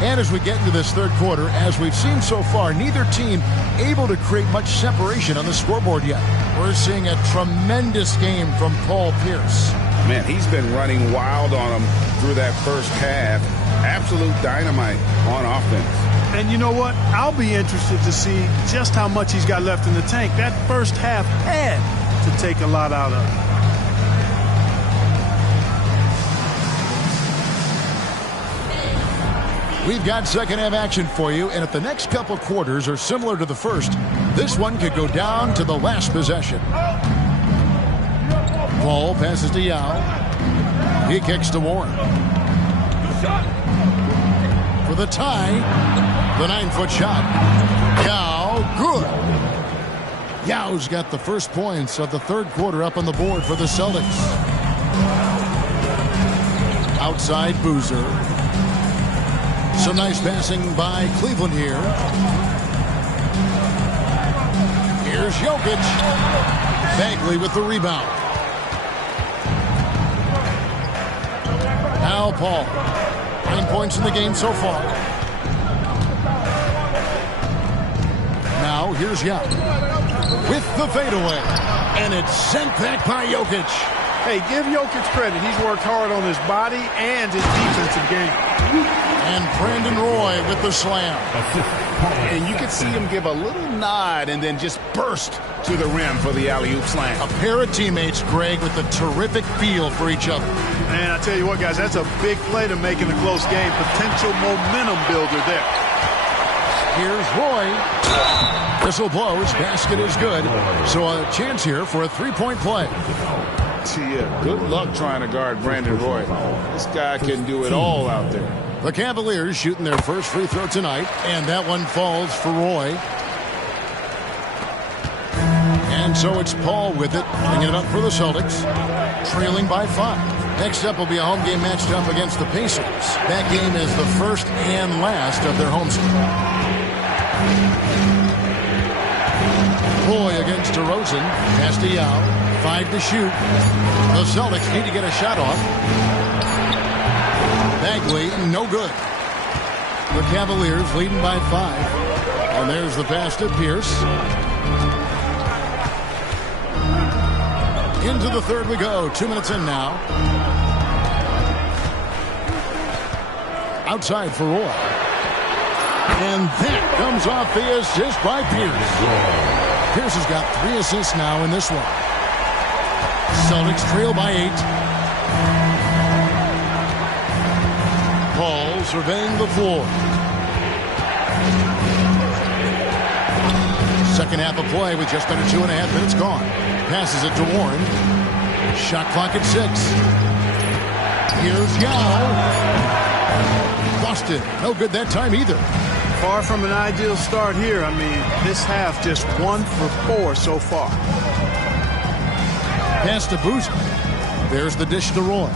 And as we get into this third quarter, as we've seen so far, neither team able to create much separation on the scoreboard yet. We're seeing a tremendous game from Paul Pierce. Man, he's been running wild on them through that first half. Absolute dynamite on offense. And you know what? I'll be interested to see just how much he's got left in the tank. That first half had to take a lot out of it. We've got second half action for you, and if the next couple quarters are similar to the first, this one could go down to the last possession. Ball passes to Yao. He kicks to Warren. For the tie, the 9-foot shot. Yao, good. Yao's got the first points of the third quarter up on the board for the Celtics. Outside Boozer. Some nice passing by Cleveland here. Here's Jokic. Bagley with the rebound. Now Paul. 9 points in the game so far. Now here's Yao. With the fadeaway. And it's sent back by Jokic. Hey, give Jokic credit. He's worked hard on his body and his defensive game. And Brandon Roy with the slam. And you could see him give a little nod and then just burst to the rim for the alley-oop slam. A pair of teammates, Greg, with a terrific feel for each other. And I tell you what, guys, that's a big play to make in a close game. Potential momentum builder there. Here's Roy. Whistle blows. Basket is good. So a chance here for a three-point play. Yeah, good luck trying to guard Brandon Roy. This guy can do it all out there. The Cavaliers shooting their first free throw tonight, and that one falls for Roy. And so it's Paul with it, bringing it up for the Celtics, trailing by 5. Next up will be a home game matched up against the Pacers. That game is the first and last of their homestand. Roy against DeRozan. Pass to Yao. 5 to shoot. The Celtics need to get a shot off. Bagley, no good. The Cavaliers leading by 5. And there's the pass to Pierce. Into the third we go. 2 minutes in now. Outside for Roy. And that comes off the assist by Pierce. Pierce has got 3 assists now in this one. Celtics trail by 8. Paul surveying the floor. Second half of play with just under 2.5 minutes gone. Passes it to Warren. Shot clock at 6. Here's Yao. Busted. No good that time either. Far from an ideal start here. I mean, this half just 1 for 4 so far. Pass to Boozer. There's the dish to Roy.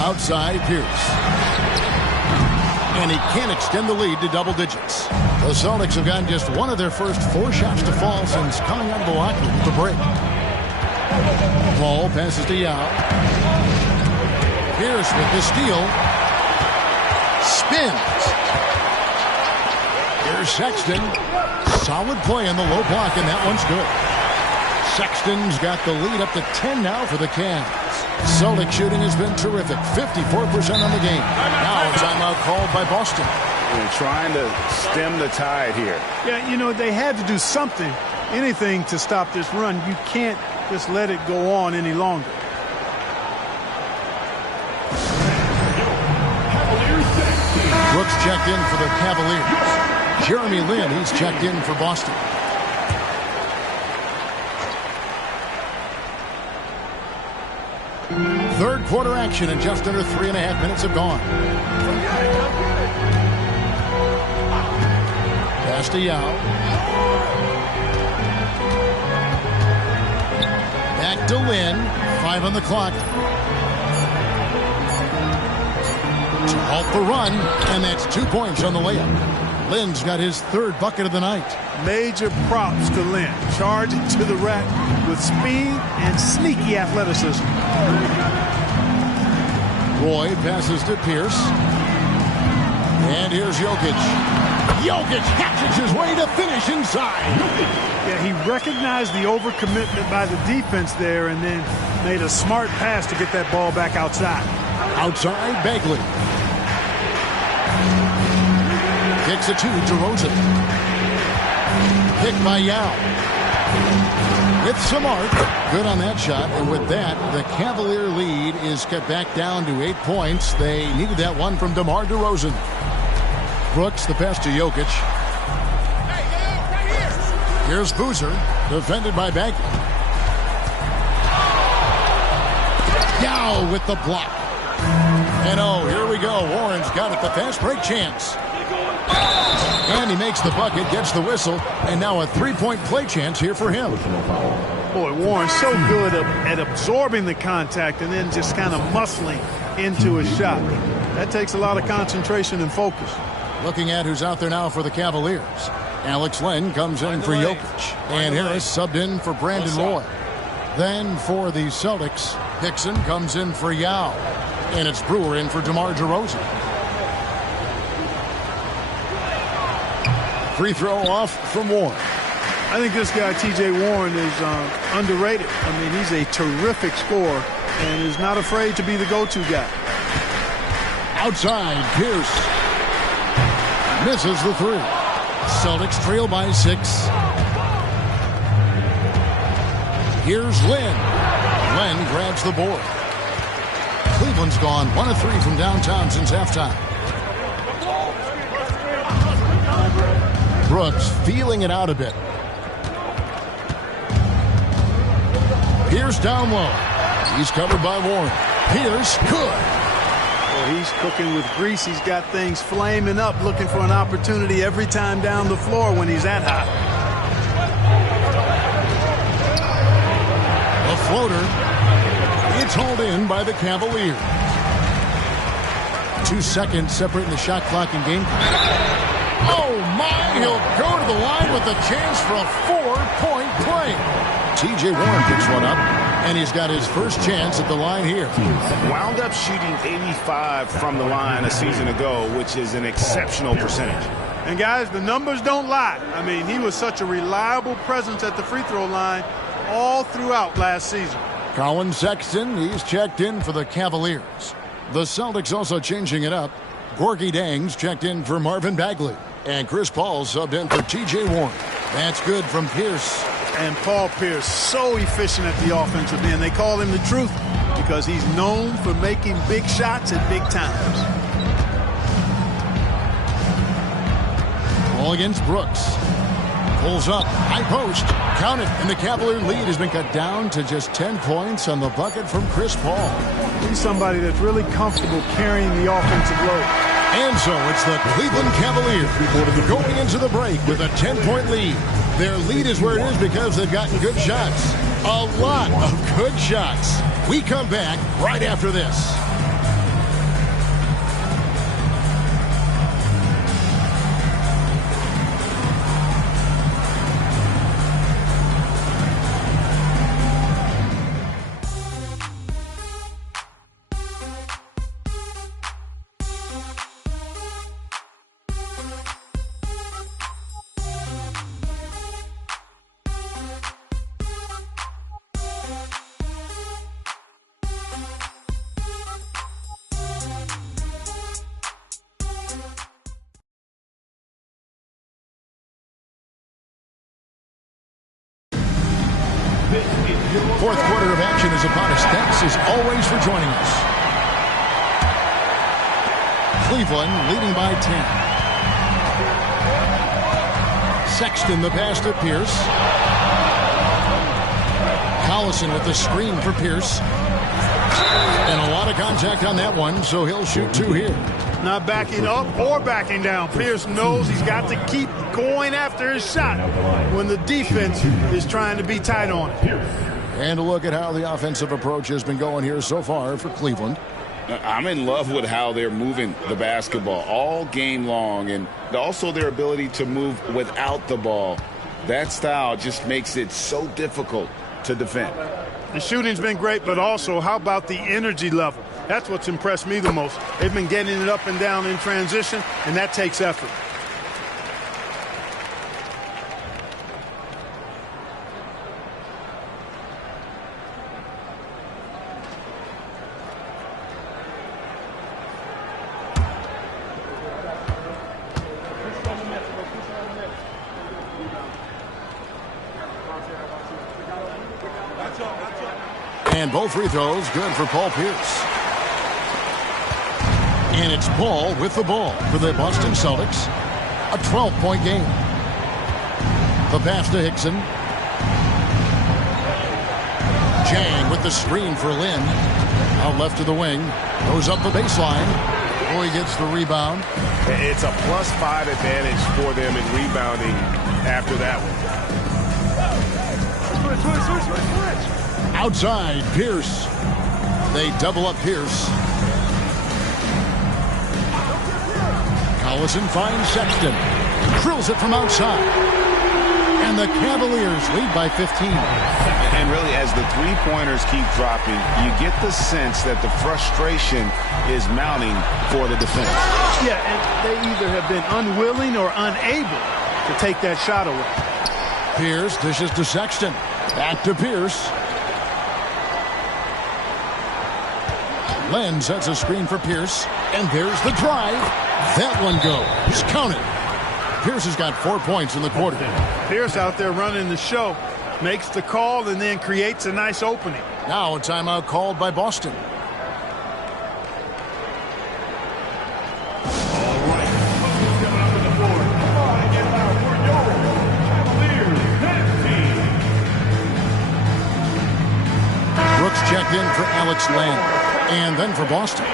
Outside Pierce. And he can't extend the lead to double digits. The Celtics have gotten just one of their first 4 shots to fall since coming out of the locker room with the break. Paul passes to Yao. Pierce with the steal. Spins. Here's Sexton. Solid play in the low block, and that one's good. Sexton's got the lead up to 10 now for the Cavs. Celtic shooting has been terrific. 54% on the game. Now a timeout called by Boston. They're trying to stem the tide here. Yeah, you know, they had to do something, anything to stop this run. You can't just let it go on any longer. Brooks checked in for the Cavaliers. Jeremy Lin, he's checked in for Boston. Third quarter action and just under 3.5 minutes have gone. Pass to Yao. Back to Lin. 5 on the clock. To halt the run, and that's 2 points on the layup. Lin's got his 3rd bucket of the night. Major props to Lin. Charging to the rack with speed and sneaky athleticism. Roy passes to Pierce. And here's Jokic. Jokic hatchets his way to finish inside. Yeah, he recognized the overcommitment by the defense there and then made a smart pass to get that ball back outside. Outside, Bagley. Kicks it to DeRozan. Picked by Yao. With some arc. Good on that shot. And with that, the Cavalier lead is kept back down to 8 points. They needed that one from DeMar DeRozan. Brooks, the pass to Jokic. Hey, right here. Here's Boozer, defended by Bagley. Yao with the block. And oh, here we go. Warren's got it. The fast break chance. And he makes the bucket, gets the whistle, and now a 3-point play chance here for him. Boy, Warren's so good at absorbing the contact and then just kind of muscling into his shot. That takes a lot of concentration and focus. Looking at who's out there now for the Cavaliers. Alex Len comes in for Jokic. And Harris subbed in for Brandon Roy. Then for the Celtics, Hickson comes in for Yao. And it's Brewer in for DeMar DeRozan. Free throw off from Warren. I think this guy, T.J. Warren, is underrated. I mean, he's a terrific scorer and is not afraid to be the go-to guy. Outside, Pierce. Misses the 3. Celtics trail by 6. Here's Lin. Len grabs the board. Cleveland's gone 1 of 3 from downtown since halftime. Brooks feeling it out a bit. Pierce down low. He's covered by Warren. Pierce, good. Well, he's cooking with grease. He's got things flaming up, looking for an opportunity every time down the floor when he's that hot. A floater. It's hauled in by the Cavaliers. 2 seconds separating the shot clock and game. Oh, my. He'll go to the line with a chance for a 4-point play. T.J. Warren picks one up, and he's got his first chance at the line here. Wound up shooting 85 from the line a season ago, which is an exceptional percentage. And, guys, the numbers don't lie. I mean, he was such a reliable presence at the free throw line all throughout last season. Colin Sexton, he's checked in for the Cavaliers. The Celtics also changing it up. Gorgie Dang's checked in for Marvin Bagley. And Chris Paul subbed in for T.J. Warren. That's good from Pierce. And Paul Pierce, so efficient at the offensive end. They call him the truth because he's known for making big shots at big times. Ball against Brooks. Pulls up, high post, count it, and the Cavalier lead has been cut down to just 10 points on the bucket from Chris Paul. He's somebody that's really comfortable carrying the offensive load. And so it's the Cleveland Cavaliers going into the break with a 10-point lead. Their lead is where it is because they've gotten good shots. A lot of good shots. We come back right after this. Fourth quarter of action is upon us. Thanks as always for joining us. Cleveland leading by 10. Sexton the pass to Pierce. Collison with the screen for Pierce. And a lot of contact on that one, so he'll shoot 2 here. Not backing up or backing down. Pierce knows he's got to keep going after his shot when the defense is trying to be tight on it. And a look at how the offensive approach has been going here so far for Cleveland. I'm in love with how they're moving the basketball all game long, and also their ability to move without the ball. That style just makes it so difficult to defend. The shooting's been great, but also how about the energy level? That's what's impressed me the most. They've been getting it up and down in transition, and that takes effort. And both free throws good for Paul Pierce. And it's Paul with the ball for the Boston Celtics. A 12-point game. The pass to Hickson. Jang with the screen for Lin. Out left to the wing. Goes up the baseline. Oh, he gets the rebound. It's a +5 advantage for them in rebounding after that one. Outside, Pierce. They double up Pierce. Collison finds Sexton. Drills it from outside. And the Cavaliers lead by 15. And really, as the three-pointers keep dropping, you get the sense that the frustration is mounting for the defense. Yeah, and they either have been unwilling or unable to take that shot away. Pierce dishes to Sexton. Back to Pierce. Len sets a screen for Pierce. And there's the drive. That one goes. Count it. Pierce has got 4 points in the quarter. Pierce out there running the show. Makes the call and then creates a nice opening. Now a timeout called by Boston. checked in for Alex Len. And then for Boston,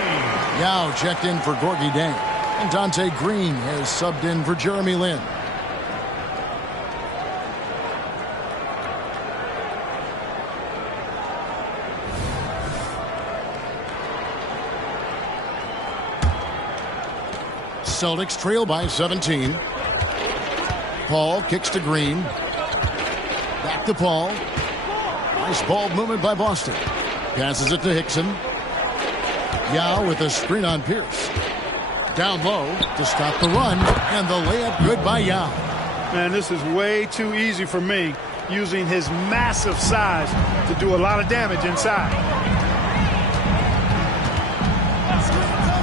Yao checked in for Gorgie Dang. And Dante Green has subbed in for Jeremy Lin. Celtics trail by 17. Paul kicks to Green. Back to Paul. Nice ball movement by Boston. Passes it to Hickson. Yao with a screen on Pierce. Down low to stop the run. And the layup good by Yao. Man, this is way too easy for me, using his massive size to do a lot of damage inside.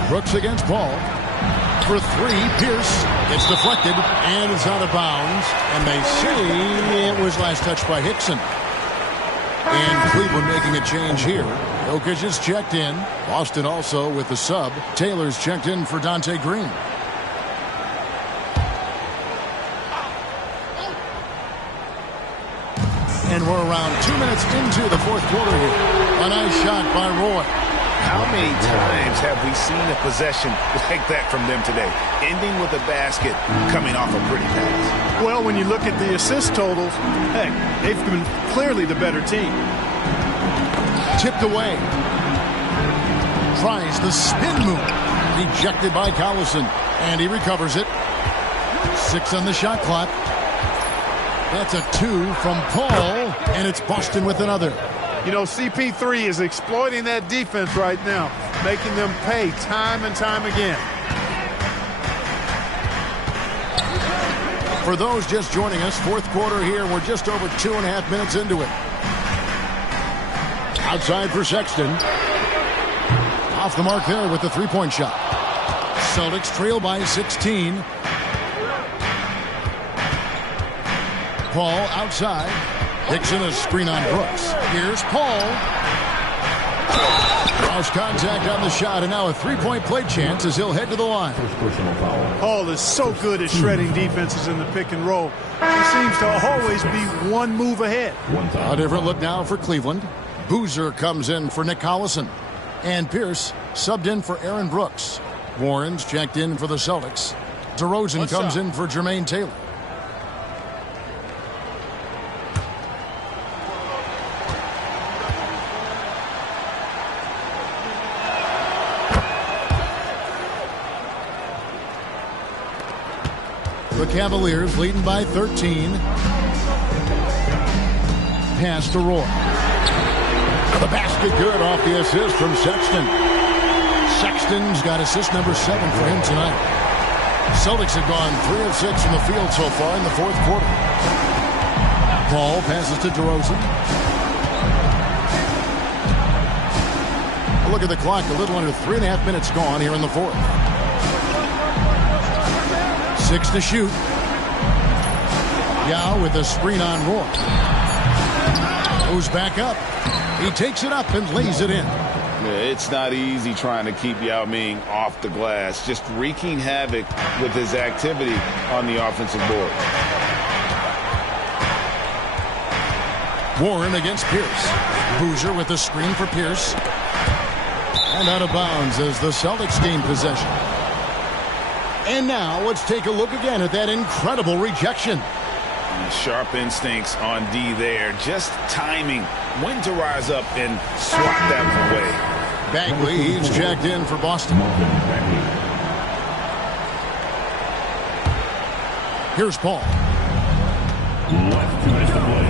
Brooks against Paul. For three, Pierce. It's deflected, and it's out of bounds. And they say it was last touched by Hickson. And Cleveland making a change here. Jokic is checked in. Boston also with the sub. Taylor's checked in for Dante Green. And we're around 2 minutes into the fourth quarter here. A nice shot by Roy. How many times have we seen a possession like that from them today? Ending with a basket, coming off a pretty pass. Well, when you look at the assist totals, heck, they've been clearly the better team. Tipped away. Tries the spin move. Rejected by Collison. And he recovers it. 6 on the shot clock. That's a 2 from Paul. And it's Boston with another. You know, CP3 is exploiting that defense right now, making them pay time and time again. For those just joining us, fourth quarter here. We're just over 2.5 minutes into it. Outside for Sexton. Off the mark there with the three-point shot. Celtics trail by 16. Paul outside. Hickson a screen on Brooks. Here's Paul. Cross contact on the shot, and now a three-point play chance as he'll head to the line. Paul is so good at shredding defenses in the pick and roll. He seems to always be one move ahead. A different look now for Cleveland. Boozer comes in for Nick Collison. And Pierce subbed in for Aaron Brooks. Warren's checked in for the Celtics. DeRozan comes in for Jermaine Taylor. The Cavaliers leading by 13. Pass to Roy. The basket good off the assist from Sexton. Sexton's got assist number 7 for him tonight. Celtics have gone 3 of 6 from the field so far in the fourth quarter. Paul passes to DeRozan. Look at the clock, a little under 3.5 minutes gone here in the fourth. 6 to shoot. Yao with a screen on Roy. Goes back up. He takes it up and lays it in. It's not easy trying to keep Yao Ming off the glass. Just wreaking havoc with his activity on the offensive board. Warren against Pierce. Boozer with the screen for Pierce. And out of bounds as the Celtics gain possession. And now let's take a look again at that incredible rejection. Sharp instincts on D there. Just timing when to rise up and swat that one away. Bagley, he's checked in for Boston. Here's Paul. Left minute to play.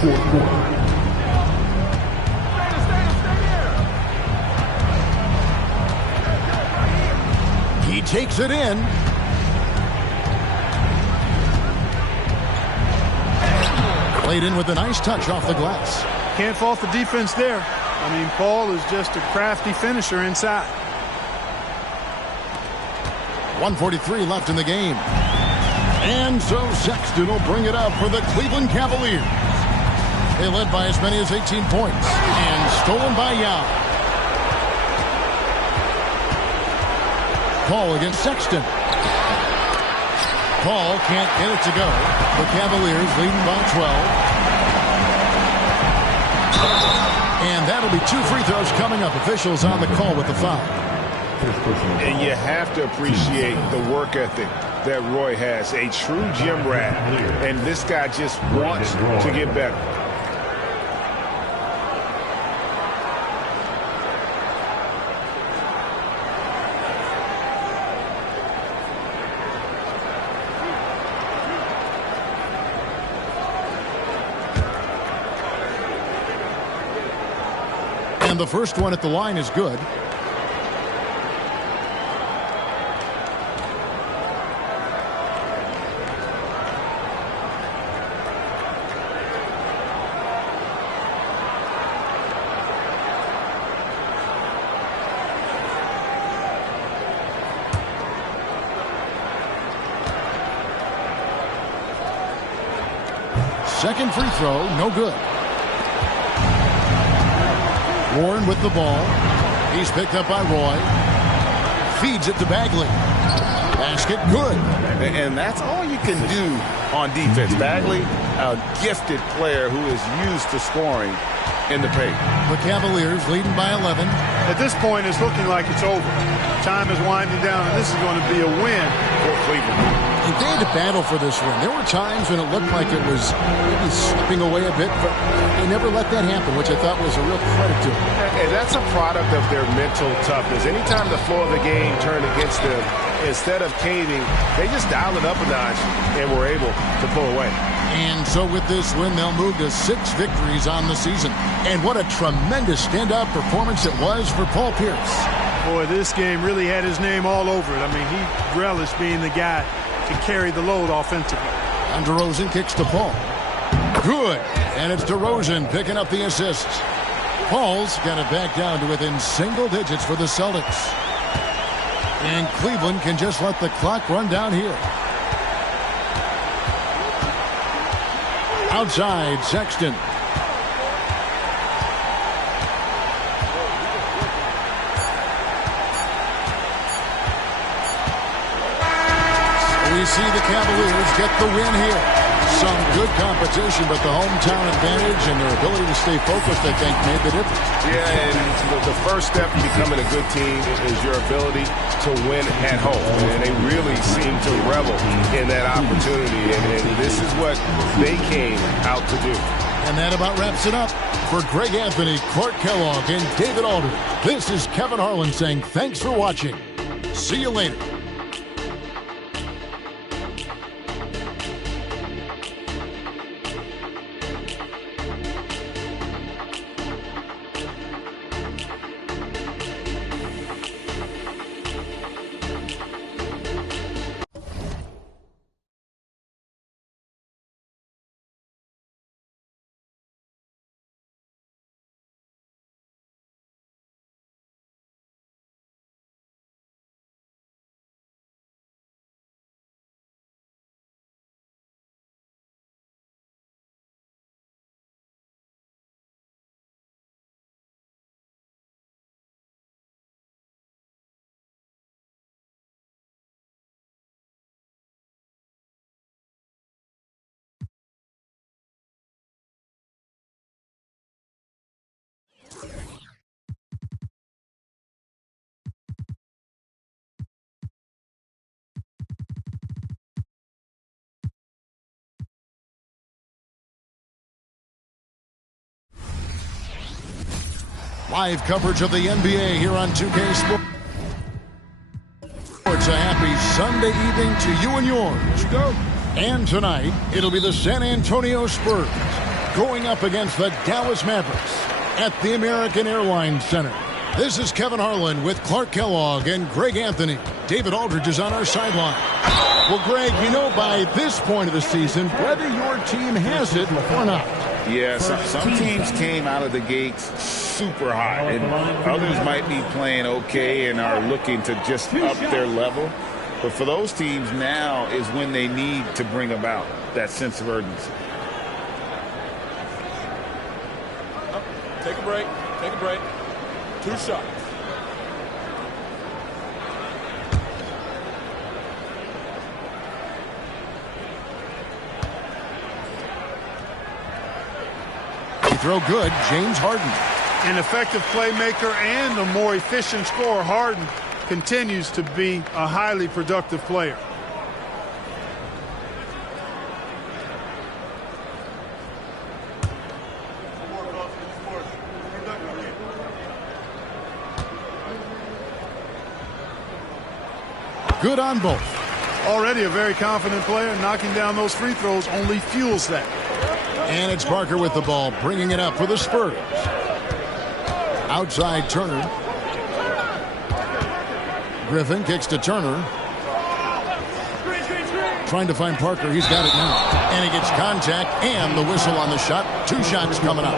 Fourth quarter. He takes it in. Played in with a nice touch off the glass. Can't fault the defense there. I mean, Paul is just a crafty finisher inside. 1:43 left in the game. And so Sexton will bring it up for the Cleveland Cavaliers. They led by as many as 18 points. And stolen by Yao. Paul against Sexton. Paul can't get it to go. The Cavaliers leading by 12. And that'll be 2 free throws coming up. Officials on the call with the foul. And you have to appreciate the work ethic that Roy has. A true gym rat. And this guy just wants to get better. And the first one at the line is good. Second free throw, no good. Warren with the ball. He's picked up by Roy. Feeds it to Bagley. Basket good. And that's all you can do on defense. Bagley, a gifted player who is used to scoring in the paint. The Cavaliers leading by 11. At this point, it's looking like it's over. Time is winding down, and this is going to be a win for Cleveland. And they had to battle for this win. There were times when it looked like it was maybe slipping away a bit, but they never let that happen, which I thought was a real credit to them. And that's a product of their mental toughness. Anytime the flow of the game turned against them, instead of caving, they just dialed it up a notch and were able to pull away. And so with this win, they'll move to 6 victories on the season. And what a tremendous standout performance it was for Paul Pierce. Boy, this game really had his name all over it. I mean, he relished being the guy to carry the load offensively. And DeRozan kicks to Paul. Good. And it's DeRozan picking up the assists. Paul's got it back down to within single digits for the Celtics. And Cleveland can just let the clock run down here. Outside, Sexton. We see the Cavaliers get the win here. Some good competition, but the hometown advantage and their ability to stay focused, I think, made the difference. Yeah, and the first step in becoming a good team is your ability to win at home. And they really seem to revel in that opportunity. And this is what they came out to do. And that about wraps it up. For Greg Anthony, Clark Kellogg, and David Aldridge, this is Kevin Harlan saying thanks for watching. See you later. Live coverage of the NBA here on 2K Sports. A happy Sunday evening to you and yours. Go. And tonight, it'll be the San Antonio Spurs going up against the Dallas Mavericks at the American Airlines Center. This is Kevin Harlan with Clark Kellogg and Greg Anthony. David Aldridge is on our sideline. Well, Greg, you know by this point of the season whether your team has it or not. Yeah, some teams came out of the gates super hot, and others might be playing okay and are looking to just up their level. But for those teams, now is when they need to bring about that sense of urgency. Take a break. Take a break. 2 shots. Throw good, James Harden. An effective playmaker and a more efficient scorer, Harden continues to be a highly productive player. Good on both. Already a very confident player. Knocking down those free throws only fuels that. And it's Parker with the ball, bringing it up for the Spurs. Outside Turner. Griffin kicks to Turner. Trying to find Parker. He's got it now. And he gets contact and the whistle on the shot. 2 shots coming up.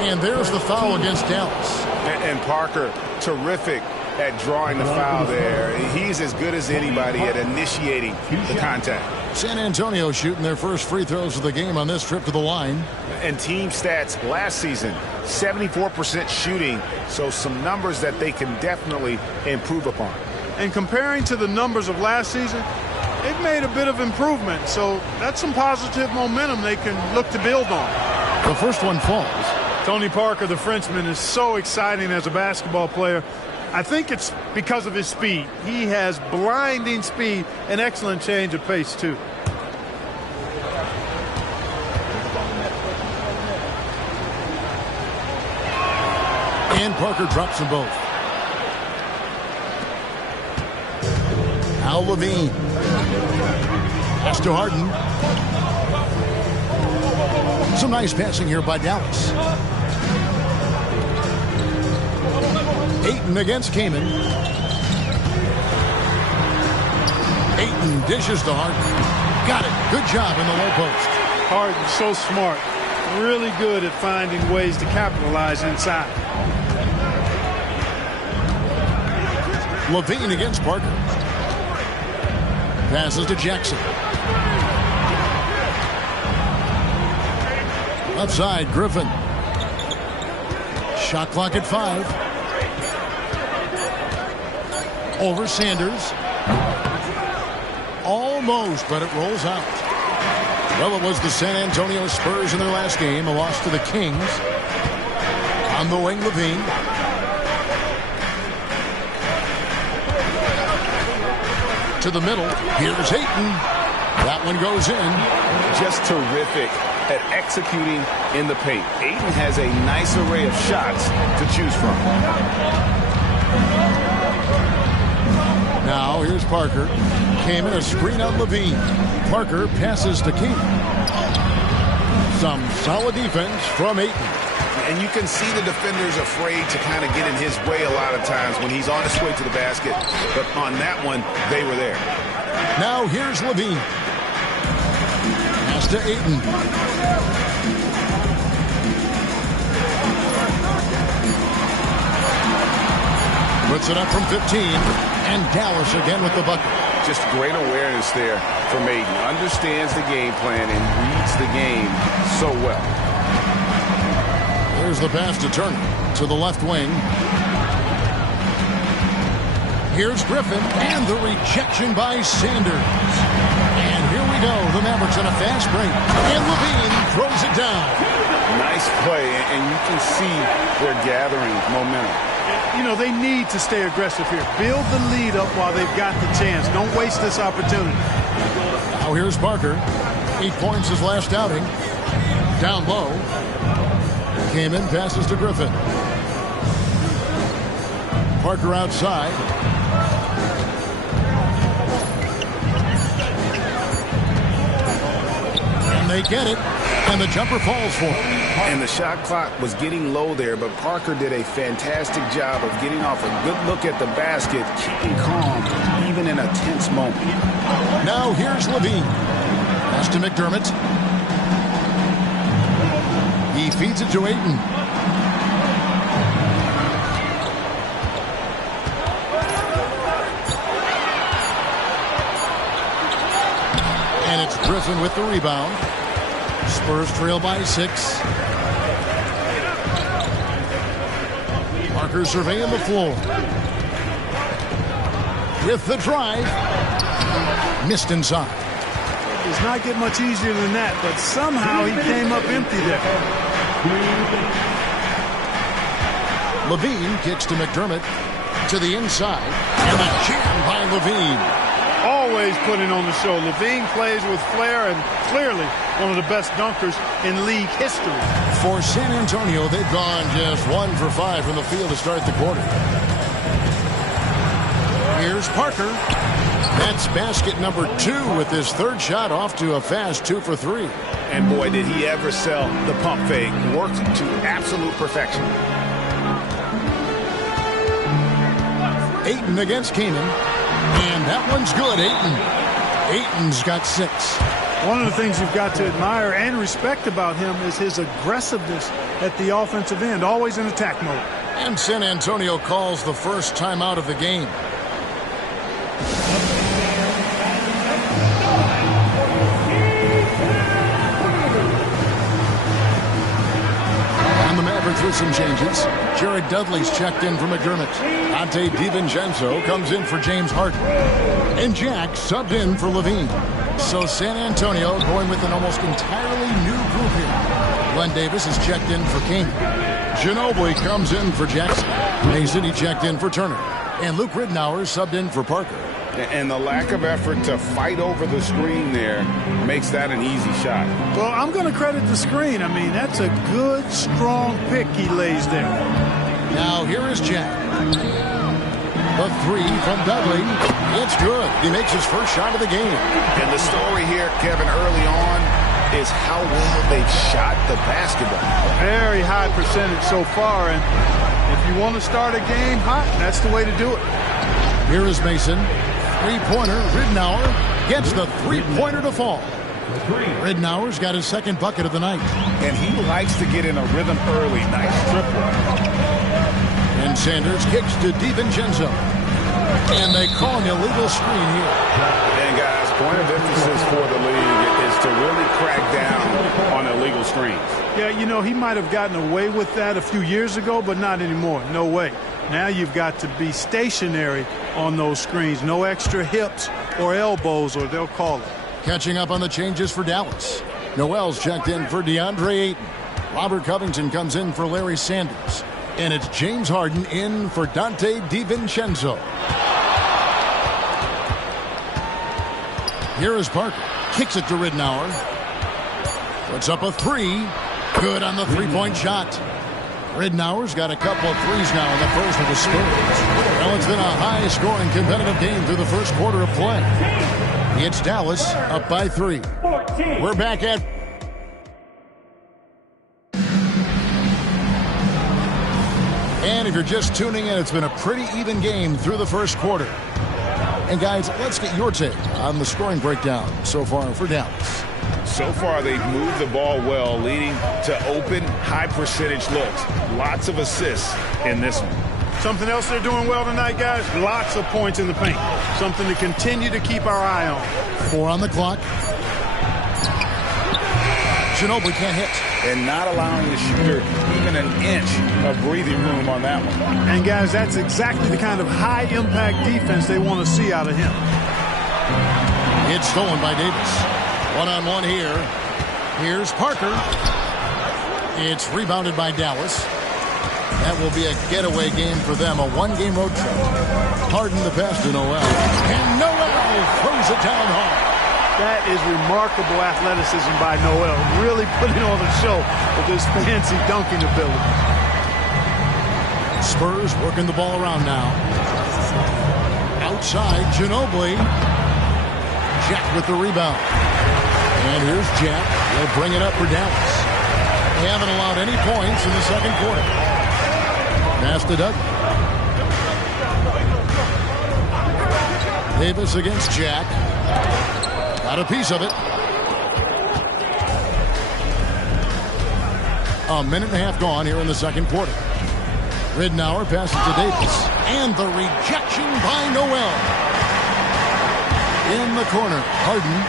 And there's the foul against Dallas. And Parker, terrific at drawing the foul there. He's as good as anybody at initiating the contact. San Antonio shooting their first free throws of the game on this trip to the line. And team stats last season, 74% shooting, so some numbers that they can definitely improve upon. And comparing to the numbers of last season, they've made a bit of improvement, so that's some positive momentum they can look to build on. The first one falls. Tony Parker, the Frenchman, is so exciting as a basketball player. I think it's because of his speed. He has blinding speed and excellent change of pace, too. And Parker drops them both. Al Levine. Pass to Harden. Some nice passing here by Dallas. Ayton against Kaman. Ayton dishes to Harden. Got it. Good job in the low post. Harden, so smart. Really good at finding ways to capitalize inside. Levine against Parker. Passes to Jackson. Outside, Griffin. Shot clock at 5. Over Sanders. Almost, but it rolls out. Well, it was the San Antonio Spurs in their last game, a loss to the Kings. On the wing, Levine. To the middle. Here's Ayton. That one goes in. Just terrific at executing in the paint. Ayton has a nice array of shots to choose from. Now here's Parker. Came in a screen on Levine. Parker passes to King. Some solid defense from Ayton. And you can see the defenders afraid to kind of get in his way a lot of times when he's on his way to the basket. But on that one, they were there. Now here's Levine. Pass to Ayton. Puts it up from 15. And Dallas again with the bucket. Just great awareness there from Ayton. Understands the game plan and reads the game so well. There's the pass to Turner to the left wing. Here's Griffin and the rejection by Sanders. And here we go. The Mavericks on a fast break. And Levine throws it down. Nice play, and you can see they're gathering momentum. You know, they need to stay aggressive here. Build the lead up while they've got the chance. Don't waste this opportunity. Now here's Parker. 8 points his last outing. Down low. Came in, passes to Griffin. Parker outside. And they get it. And the jumper falls for him. And the shot clock was getting low there, but Parker did a fantastic job of getting off a good look at the basket, keeping calm, even in a tense moment. Now here's Levine. Pass to McDermott. He feeds it to Ayton. And it's Griffin with the rebound. Spurs trail by 6. Parker surveying the floor. With the drive. Missed inside. Does not get much easier than that, but somehow he came up empty there. Levine kicks to McDermott to the inside, and a jam by Levine. Always putting on the show. Levine plays with flair and clearly one of the best dunkers in league history. For San Antonio, they've gone just 1 for 5 from the field to start the quarter. Here's Parker. That's basket number 2 with his third shot off to a fast 2 for 3. And boy, did he ever sell the pump fake. Worked to absolute perfection. Ayton against Kanan. And that one's good, Ayton. Ayton's got 6. One of the things you've got to admire and respect about him is his aggressiveness at the offensive end, always in attack mode. And San Antonio calls the first timeout of the game. Through some changes. Jared Dudley's checked in for McDermott. Dante DiVincenzo comes in for James Harden. And Jack subbed in for Levine. So San Antonio going with an almost entirely new group here. Glenn Davis is checked in for King. Ginobili comes in for Jackson. Mason, he checked in for Turner. And Luke Ridnour subbed in for Parker. And the lack of effort to fight over the screen there makes that an easy shot. Well, I'm going to credit the screen. I mean, that's a good, strong pick he lays there. Now here is Jack. The 3 from Dudley. It's good. He makes his first shot of the game. And the story here, Kevin, early on is how well they've shot the basketball. Very high percentage so far. And if you want to start a game hot, that's the way to do it. Here is Mason. Three-pointer. Ridnour gets the three-pointer to fall. Ridnour's got his second bucket of the night. And he likes to get in a rhythm early. Nice triple. And Sanders kicks to DiVincenzo. And they call an illegal screen here. And guys, point of emphasis for the league is to really crack down on illegal screens. Yeah, you know, he might have gotten away with that a few years ago, but not anymore. No way. Now you've got to be stationary on those screens. No extra hips or elbows, or they'll call it. Catching up on the changes for Dallas. Noel's checked in for DeAndre Ayton. Robert Covington comes in for Larry Sanders. And it's James Harden in for Dante DiVincenzo. Here is Parker. Kicks it to Ridnour. Puts up a 3. Good on the three-point shot. Ridnour's got a couple of threes now in the first of the Spurs. Well, it's been a high-scoring competitive game through the first quarter of play. It's Dallas up by 3. We're back at... And if you're just tuning in, it's been a pretty even game through the first quarter. And guys, let's get your take on the scoring breakdown so far for Dallas. So far, they've moved the ball well, leading to open, high-percentage looks. Lots of assists in this one. Something else they're doing well tonight, guys, lots of points in the paint. Something to continue to keep our eye on. 4 on the clock. Ginobili can't hit. And not allowing the shooter even an inch of breathing room on that one. And, guys, that's exactly the kind of high-impact defense they want to see out of him. It's stolen by Davis. One-on-one here. Here's Parker. It's rebounded by Dallas. That will be a getaway game for them, a one-game road trip. Harden the pass to Noel. And Noel throws it down hard. That is remarkable athleticism by Noel. Really putting on a show with his fancy dunking ability. Spurs working the ball around now. Outside, Ginobili. Jack with the rebound. And here's Jack. He'll bring it up for Dallas. They haven't allowed any points in the second quarter. Pass to Doug. Davis against Jack. Got a piece of it. A minute and a half gone here in the second quarter. Ridnour passes to Davis. And the rejection by Noel. In the corner, Harden.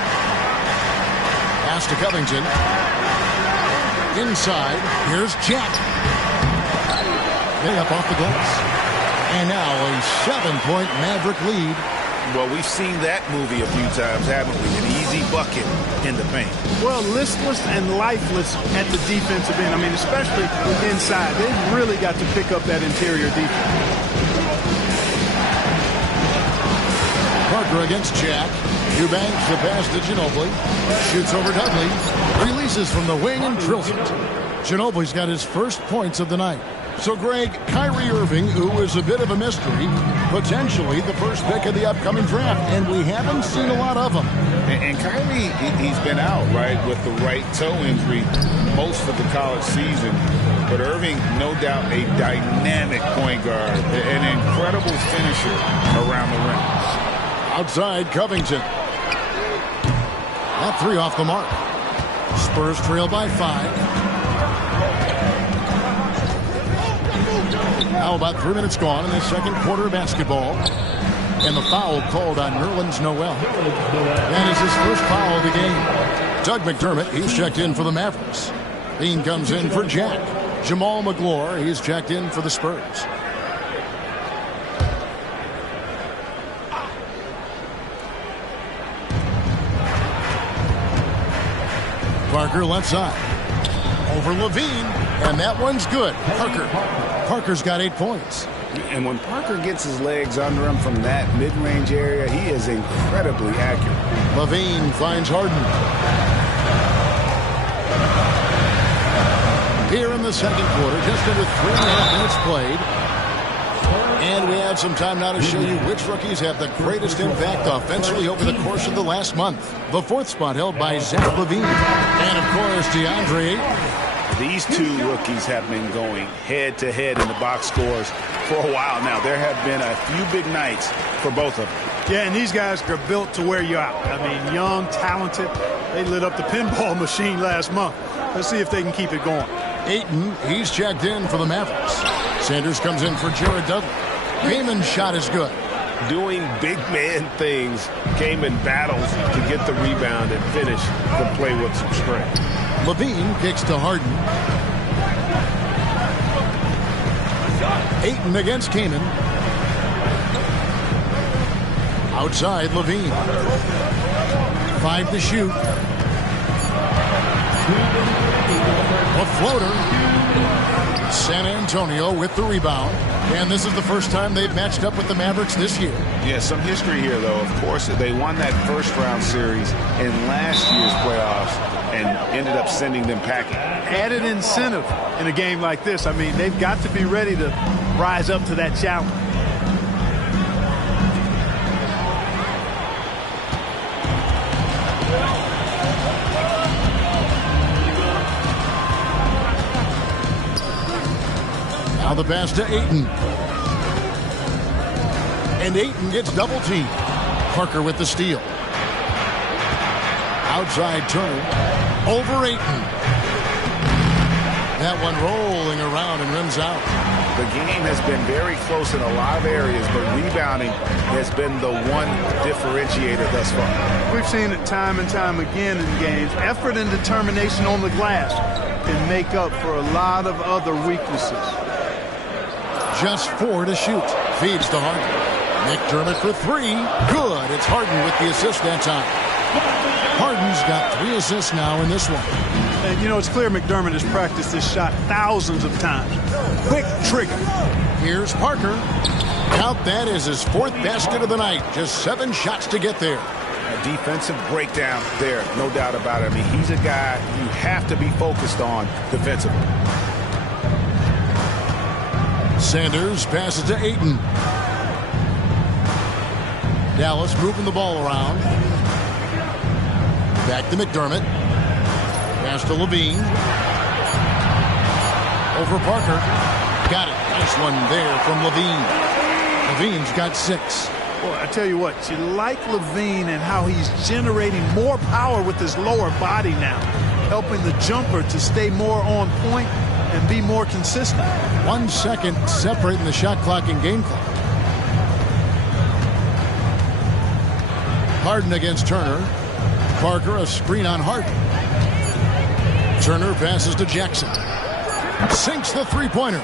Pass to Covington. Inside, here's Jack. They up off the glass. And now a 7-point Maverick lead Well, we've seen that movie a few times, haven't we? An easy bucket in the paint. Well, listless and lifeless at the defensive end. I mean, especially inside. They've really got to pick up that interior defense. Parker against Jack. Eubanks the pass to Ginobili. Shoots over Dudley. Releases from the wing and drills it. Ginobili's got his first points of the night. So, Greg, Kyrie Irving, who is a bit of a mystery, potentially the first pick of the upcoming draft, and we haven't seen a lot of him. And Kyrie, he's been out, right, with the right toe injury most of the college season. But Irving, no doubt, a dynamic point guard, an incredible finisher around the rim. Outside, Covington. That three off the mark. Spurs trail by 5. Now about 3 minutes gone in the second quarter of basketball. And the foul called on Nerlens Noel. That is his first foul of the game. Doug McDermott, he's checked in for the Mavericks. Bean comes in for Jack. Jamal McGlure, he's checked in for the Spurs. Parker left side. Over Levine. And that one's good. Parker's got 8 points. And when Parker gets his legs under him from that mid-range area, he is incredibly accurate. Levine finds Harden. Here in the second quarter, just under 3.5 minutes played. And we have some time now to show you which rookies have the greatest impact offensively over the course of the last month. The 4th spot held by Zach LaVine. And, of course, DeAndre Ayton. These two rookies have been going head-to-head in the box scores for a while now. There have been a few big nights for both of them. Yeah, and these guys are built to wear you out. I mean, young, talented. They lit up the pinball machine last month. Let's see if they can keep it going. Ayton, he's checked in for the Mavericks. Sanders comes in for Jared Dudley. Gaiman's shot is good. Doing big man things. Gaiman battles to get the rebound and finish the play with some strength. Levine kicks to Harden. Ayton against Kaman. Outside, Levine. 5 to shoot. A floater. San Antonio with the rebound. And this is the first time they've matched up with the Mavericks this year. Yeah, some history here, though. Of course, they won that first-round series in last year's playoffs and ended up sending them packing. Added incentive in a game like this. I mean, they've got to be ready to rise up to that challenge. Now the pass to Ayton. And Ayton gets double teamed. Parker with the steal. Outside Turner. Over Ayton. That one rolling around and rims out. The game has been very close in a lot of areas, but rebounding has been the one differentiator thus far. We've seen it time and time again in games. Effort and determination on the glass can make up for a lot of other weaknesses. Just 4 to shoot. Feeds to Harden. McDermott for 3. Good. It's Harden with the assist that time. Harden's got 3 assists now in this one. And, you know, it's clear McDermott has practiced this shot thousands of times. Quick trigger. Here's Parker. Count that as his 4th basket of the night. Just 7 shots to get there. A defensive breakdown there, no doubt about it. I mean, he's a guy you have to be focused on defensively. Sanders passes to Ayton. Dallas moving the ball around. Back to McDermott. Pass to Levine. Over Parker. Got it. Nice one there from Levine. Levine's got 6. Boy, I tell you what, you like Levine and how he's generating more power with his lower body now, helping the jumper to stay more on point and be more consistent. 1 second separating the shot clock and game clock. Harden against Turner. Parker a screen on Harden. Turner passes to Jackson. Sinks the three-pointer.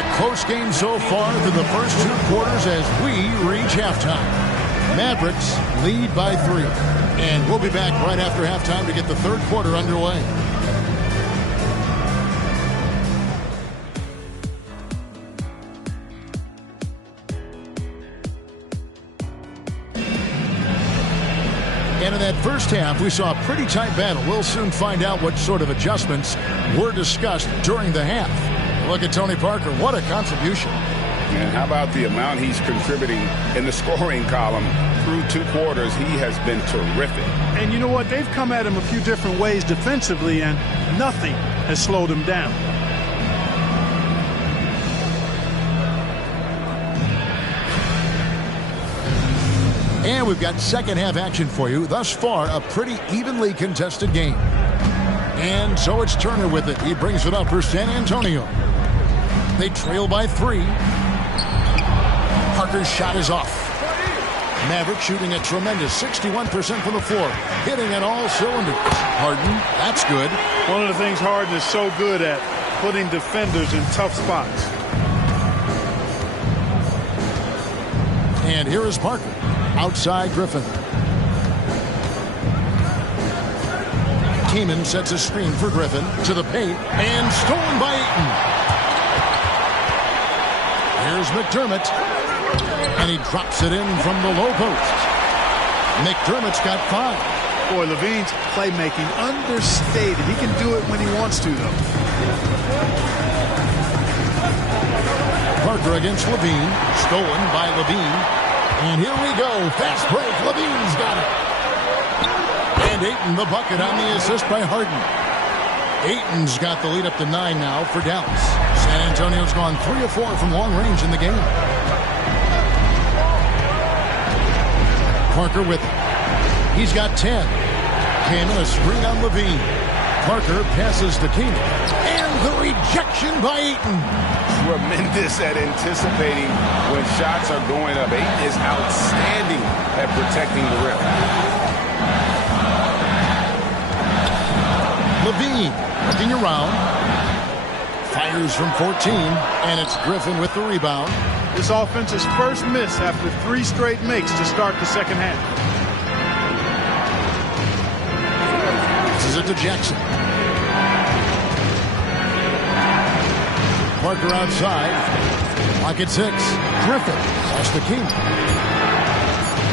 a close game so far through the first 2 quarters as we reach halftime. Mavericks lead by 3. And we'll be back right after halftime to get the 3rd quarter underway. And in that first half, we saw a pretty tight battle. We'll soon find out what sort of adjustments were discussed during the half. Look at Tony Parker. What a contribution. And how about the amount he's contributing in the scoring column through 2 quarters? He has been terrific. And you know what? They've come at him a few different ways defensively, and nothing has slowed him down. And we've got second half action for you. Thus far, a pretty evenly contested game. And so it's Turner with it. He brings it up for San Antonio. They trail by 3. Parker's shot is off. Maverick shooting a tremendous 61% from the floor. Hitting at all cylinders. Harden, that's good. One of the things Harden is so good at, putting defenders in tough spots. And here is Parker. Outside Griffin. Kaman sets a screen for Griffin to the paint and stolen by Ayton. Here's McDermott. And he drops it in from the low post. McDermott's got 5. Boy, Levine's playmaking understated. He can do it when he wants to, though. Parker against Levine. Stolen by Levine. And here we go. Fast break. Levine's got it. And Ayton the bucket on the assist by Harden. Ayton's got the lead up to 9 now for Dallas. San Antonio's gone 3 of 4 from long range in the game. Parker with it. He's got 10. Kaman a screen on Levine. Parker passes to Kaman. And the rejection by Ayton. Tremendous at anticipating when shots are going up. Ayton is outstanding at protecting the rim. Levine looking around. Fires from 14. And it's Griffin with the rebound. This offense's first miss after 3 straight makes to start the second half. Passes it to Jackson. Parker outside. Clock at 6. Griffin. That's the king.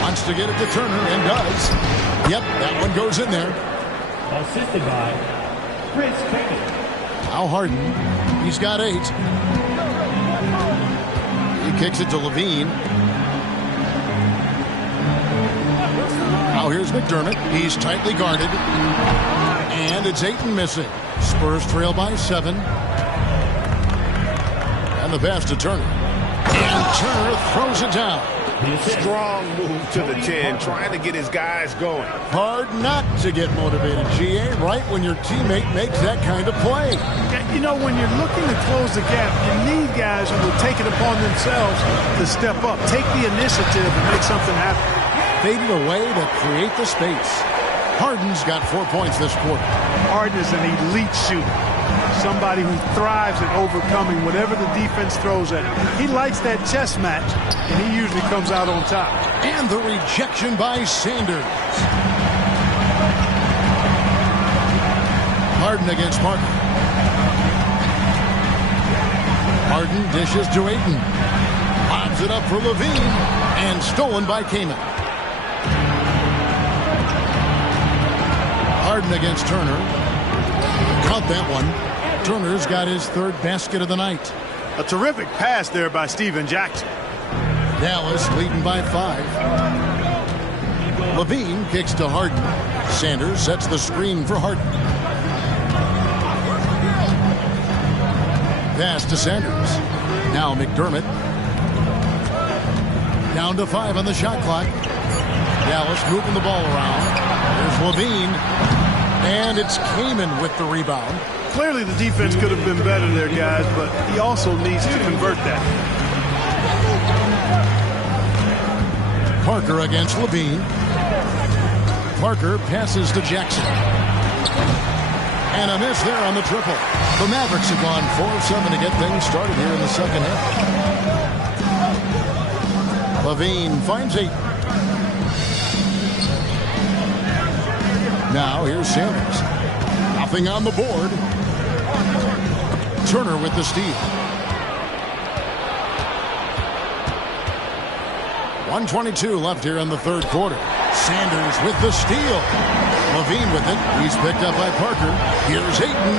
Wants to get it to Turner and does. Yep, that one goes in there. Assisted by Chris Kaman. Now Harden. He's got 8. He kicks it to Levine. Now here's McDermott. He's tightly guarded. And it's Ayton missing. Spurs trail by 7. And the pass to Turner. And Turner throws it down. Strong move to the 10, trying to get his guys going. Hard not to get motivated, GA, right when your teammate makes that kind of play. You know, when you're looking to close the gap, you need guys who will take it upon themselves to step up, take the initiative and make something happen. Fading away to create the space. Harden's got 4 points this quarter. Harden is an elite shooter. Somebody who thrives at overcoming whatever the defense throws at him. He likes that chess match, and he usually comes out on top. And the rejection by Sanders. Harden against Parker. Harden dishes to Ayton. Lobs it up for Levine. And stolen by Kaman. Harden against Turner. Count that one. Turner's got his 3rd basket of the night. A terrific pass there by Steven Jackson. Dallas leading by 5. Levine kicks to Harden. Sanders sets the screen for Harden. Pass to Sanders. Now McDermott. Down to 5 on the shot clock. Dallas moving the ball around. There's Levine. And it's Kaman with the rebound. Clearly the defense could have been better there, guys, but he also needs to convert that. Parker against Levine. Parker passes to Jackson. And a miss there on the triple. The Mavericks have gone 4 of 7 to get things started here in the second half. Levine finds 8. Now here's Sanders. Nothing on the board. Turner with the steal. 1:22 left here in the third quarter. Sanders with the steal. Levine with it. He's picked up by Parker. Here's Ayton.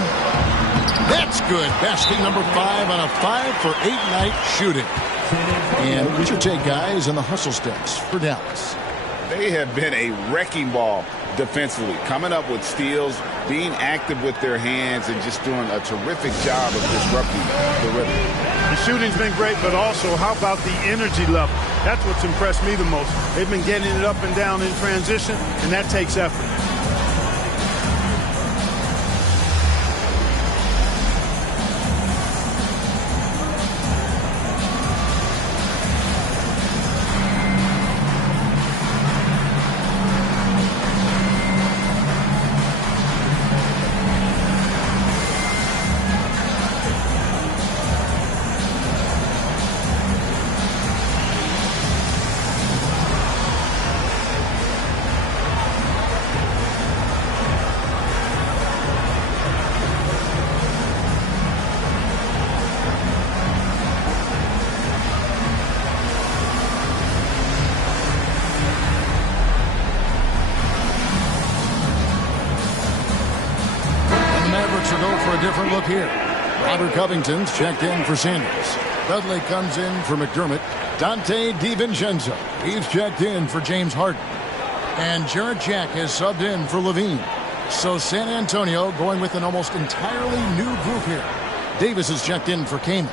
That's good. Basket number 5 on a 5 for 8 night shooting. And we should take guys in the hustle sticks for Dallas. They have been a wrecking ball defensively, coming up with steals, being active with their hands, and just doing a terrific job of disrupting the rhythm. The shooting's been great, but also how about the energy level? That's what's impressed me the most. They've been getting it up and down in transition, and that takes effort. Different look here. Robert Covington's checked in for Sanders. Dudley comes in for McDermott. Dante DiVincenzo, he's checked in for James Harden. And Jarrett Jack has subbed in for Levine. So San Antonio going with an almost entirely new group here. Davis is checked in for Kaman.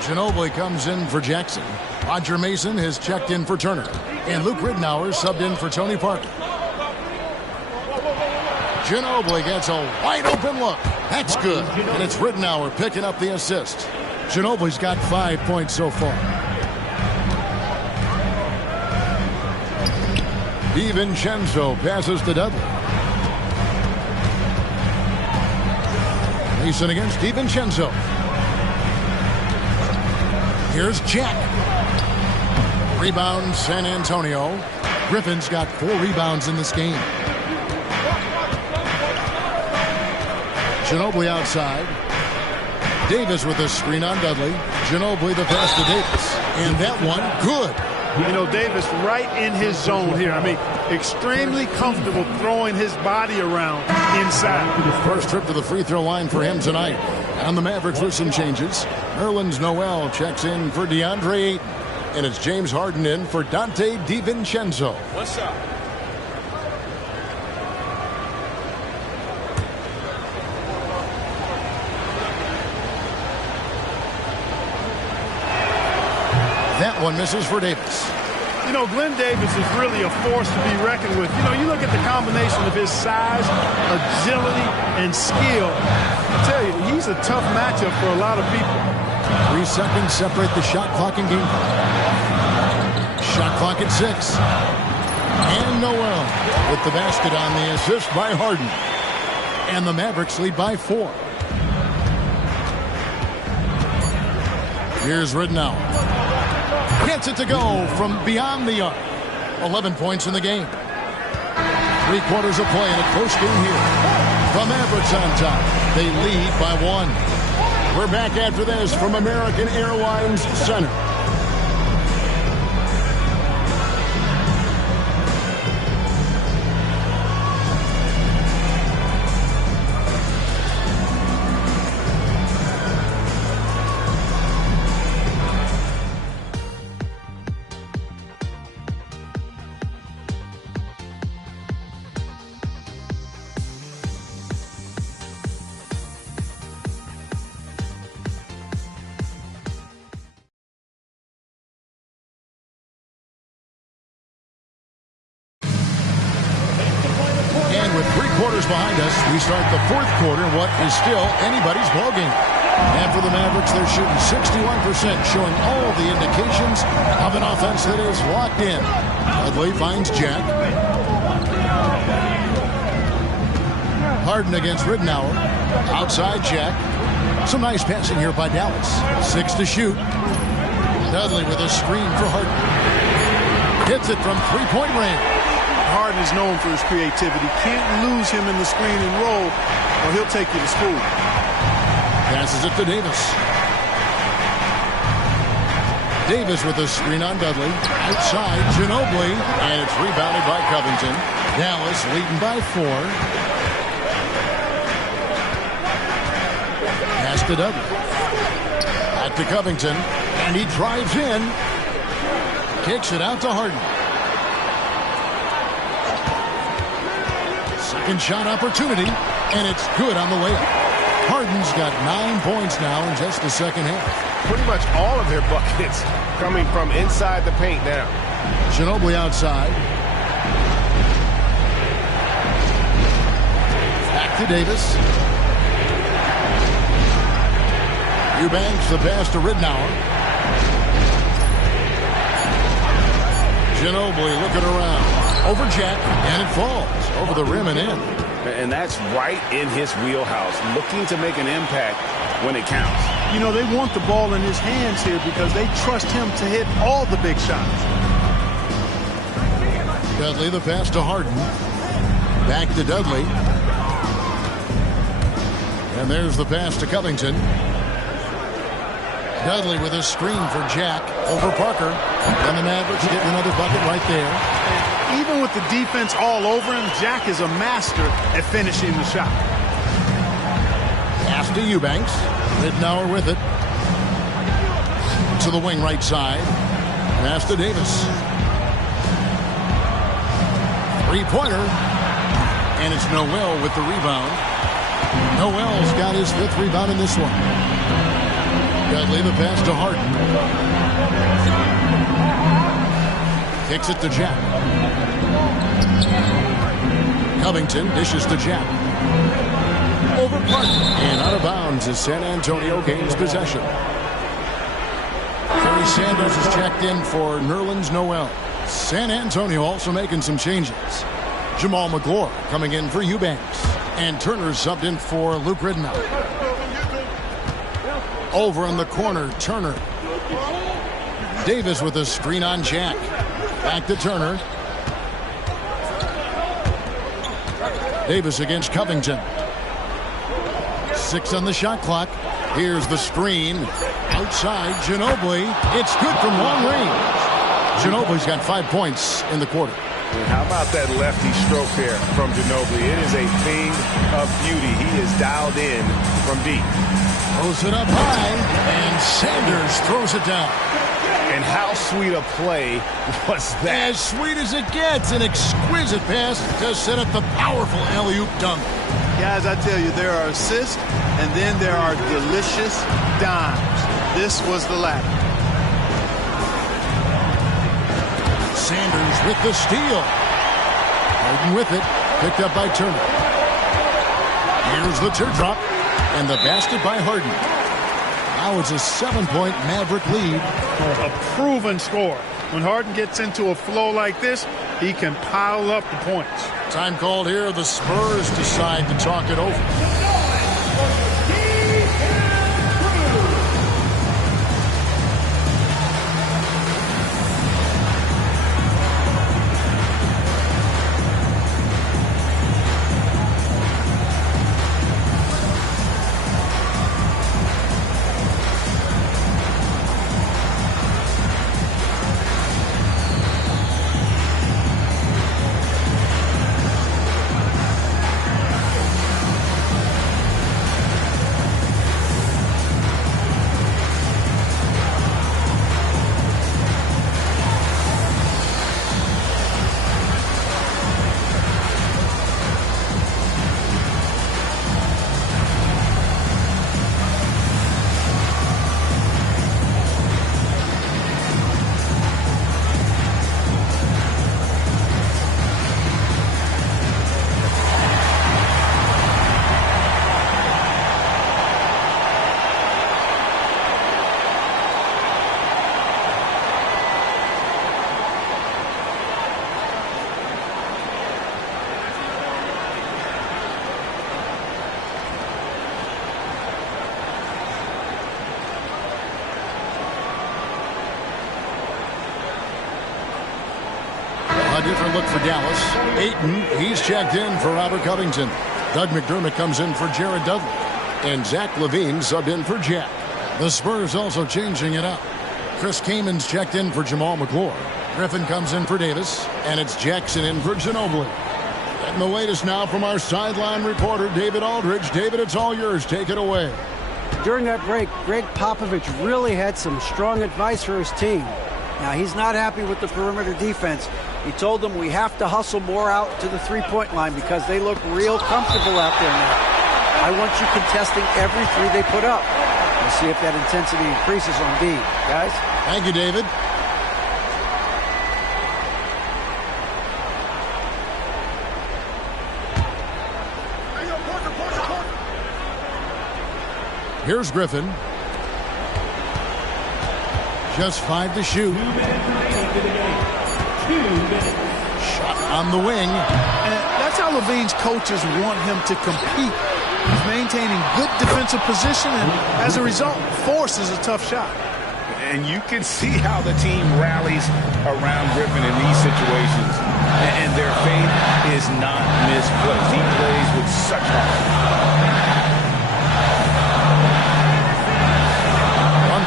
Ginobili comes in for Jackson. Roger Mason has checked in for Turner. And Luke Ridnour subbed in for Tony Parker. Ginobili gets a wide open look. That's good. And it's Ridnour picking up the assist. Ginobili's got 5 points so far. DiVincenzo passes to Dudley. Mason against DiVincenzo. Here's Jack. Rebound San Antonio. Griffin's got 4 rebounds in this game. Ginobili outside. Davis with a screen on Dudley. Ginobili the pass to Davis. And that one, good. You know, Davis right in his zone here. I mean, extremely comfortable throwing his body around inside. First trip to the free throw line for him tonight. On the Mavericks with some changes. Nerlens Noel checks in for DeAndre Ayton. And it's James Harden in for Dante DiVincenzo. One shot. That one misses for Davis. You know, Glenn Davis is really a force to be reckoned with. You know, you look at the combination of his size, agility, and skill. I tell you, he's a tough matchup for a lot of people. 3 seconds separate the shot clock and game clock. Shot clock at 6. And Noel with the basket on the assist by Harden. And the Mavericks lead by 4. Here's Ridnour. Gets it to go from beyond the arc. 11 points in the game. 3 quarters of play in a close game here. The Mavericks on top. They lead by 1. We're back after this from American Airlines Center. Behind us, we start the fourth quarter in what is still anybody's ballgame. And for the Mavericks, they're shooting 61%, showing all the indications of an offense that is locked in. Dudley finds Jack. Harden against Ridenour. Outside Jack. Some nice passing here by Dallas. 6 to shoot. Dudley with a screen for Harden. Hits it from three-point range. Harden is known for his creativity. Can't lose him in the screen and roll, or he'll take you to school. Passes it to Davis. Davis with a screen on Dudley. Outside, Ginobili. And it's rebounded by Covington. Dallas leading by 4. Pass to Dudley. Back to Covington. And he drives in. Kicks it out to Harden. Second shot opportunity. And it's good on the layup. Harden's got 9 points now in just the second half. Pretty much all of their buckets coming from inside the paint now. Ginobili outside. Back to Davis. Eubanks the pass to Ridenour. Ginobili looking around. Over Jack, and it falls over the rim and in. And that's right in his wheelhouse, looking to make an impact when it counts. You know, they want the ball in his hands here because they trust him to hit all the big shots. Dudley the pass to Harden. Back to Dudley. And there's the pass to Covington. Dudley with a screen for Jack over Parker. And the Mavericks getting another bucket right there. And even with the defense all over him, Jack is a master at finishing the shot. Pass to Eubanks. Ridenour with it. To the wing right side. Pass to Davis. Three-pointer. And it's Noel with the rebound. Noel's got his 5th rebound in this one. Dudley the pass to Harden. Kicks it to Jack. Covington dishes to Jack. Over Parker. And out of bounds as San Antonio gains possession. Kerry Sanders is checked in for Nerlens Noel. San Antonio also making some changes. Jamal McGlure coming in for Eubanks. And Turner subbed in for Luke Ridenour. Over in the corner, Turner. Davis with a screen on Jack. Back to Turner. Davis against Covington. 6 on the shot clock. Here's the screen. Outside, Ginobili. It's good from long range. Ginobili's got 5 points in the quarter. And how about that lefty stroke there from Ginobili? It is a thing of beauty. He is dialed in from deep. Throws it up high, and Sanders throws it down. And how sweet a play was that? As sweet as it gets, an exquisite pass to set up the powerful alley-oop dunk. Guys, I tell you, there are assists, and then there are delicious dimes. This was the latter. Sanders with the steal. Harden with it. Picked up by Turner. Here's the teardrop. And the basket by Harden. Now it's a 7-point Maverick lead. A proven score. When Harden gets into a flow like this, he can pile up the points. Time called here. The Spurs decide to talk it over. different look for Dallas. Ayton, he's checked in for Robert Covington. Doug McDermott comes in for Jared Dudley. And Zach LaVine subbed in for Jack. The Spurs also changing it up. Chris Kaman's checked in for Jamal McClure. Griffin comes in for Davis. And it's Jackson in for Ginobili. And the latest now from our sideline reporter, David Aldridge. David, it's all yours. Take it away. During that break, Greg Popovich really had some strong advice for his team. Now, he's not happy with the perimeter defense. He told them we have to hustle more out to the three-point line because they look real comfortable out there now. I want you contesting every three they put up. We'll see if that intensity increases on D. Guys? Thank you, David. Here's Griffin. Just 5 to shoot. 2 minutes remaining to the game. 2 minutes. Shot on the wing. And that's how LaVine's coaches want him to compete. He's maintaining good defensive position and, as a result, forces a tough shot. And you can see how the team rallies around Griffin in these situations. And their faith is not misplaced. He plays with such heart.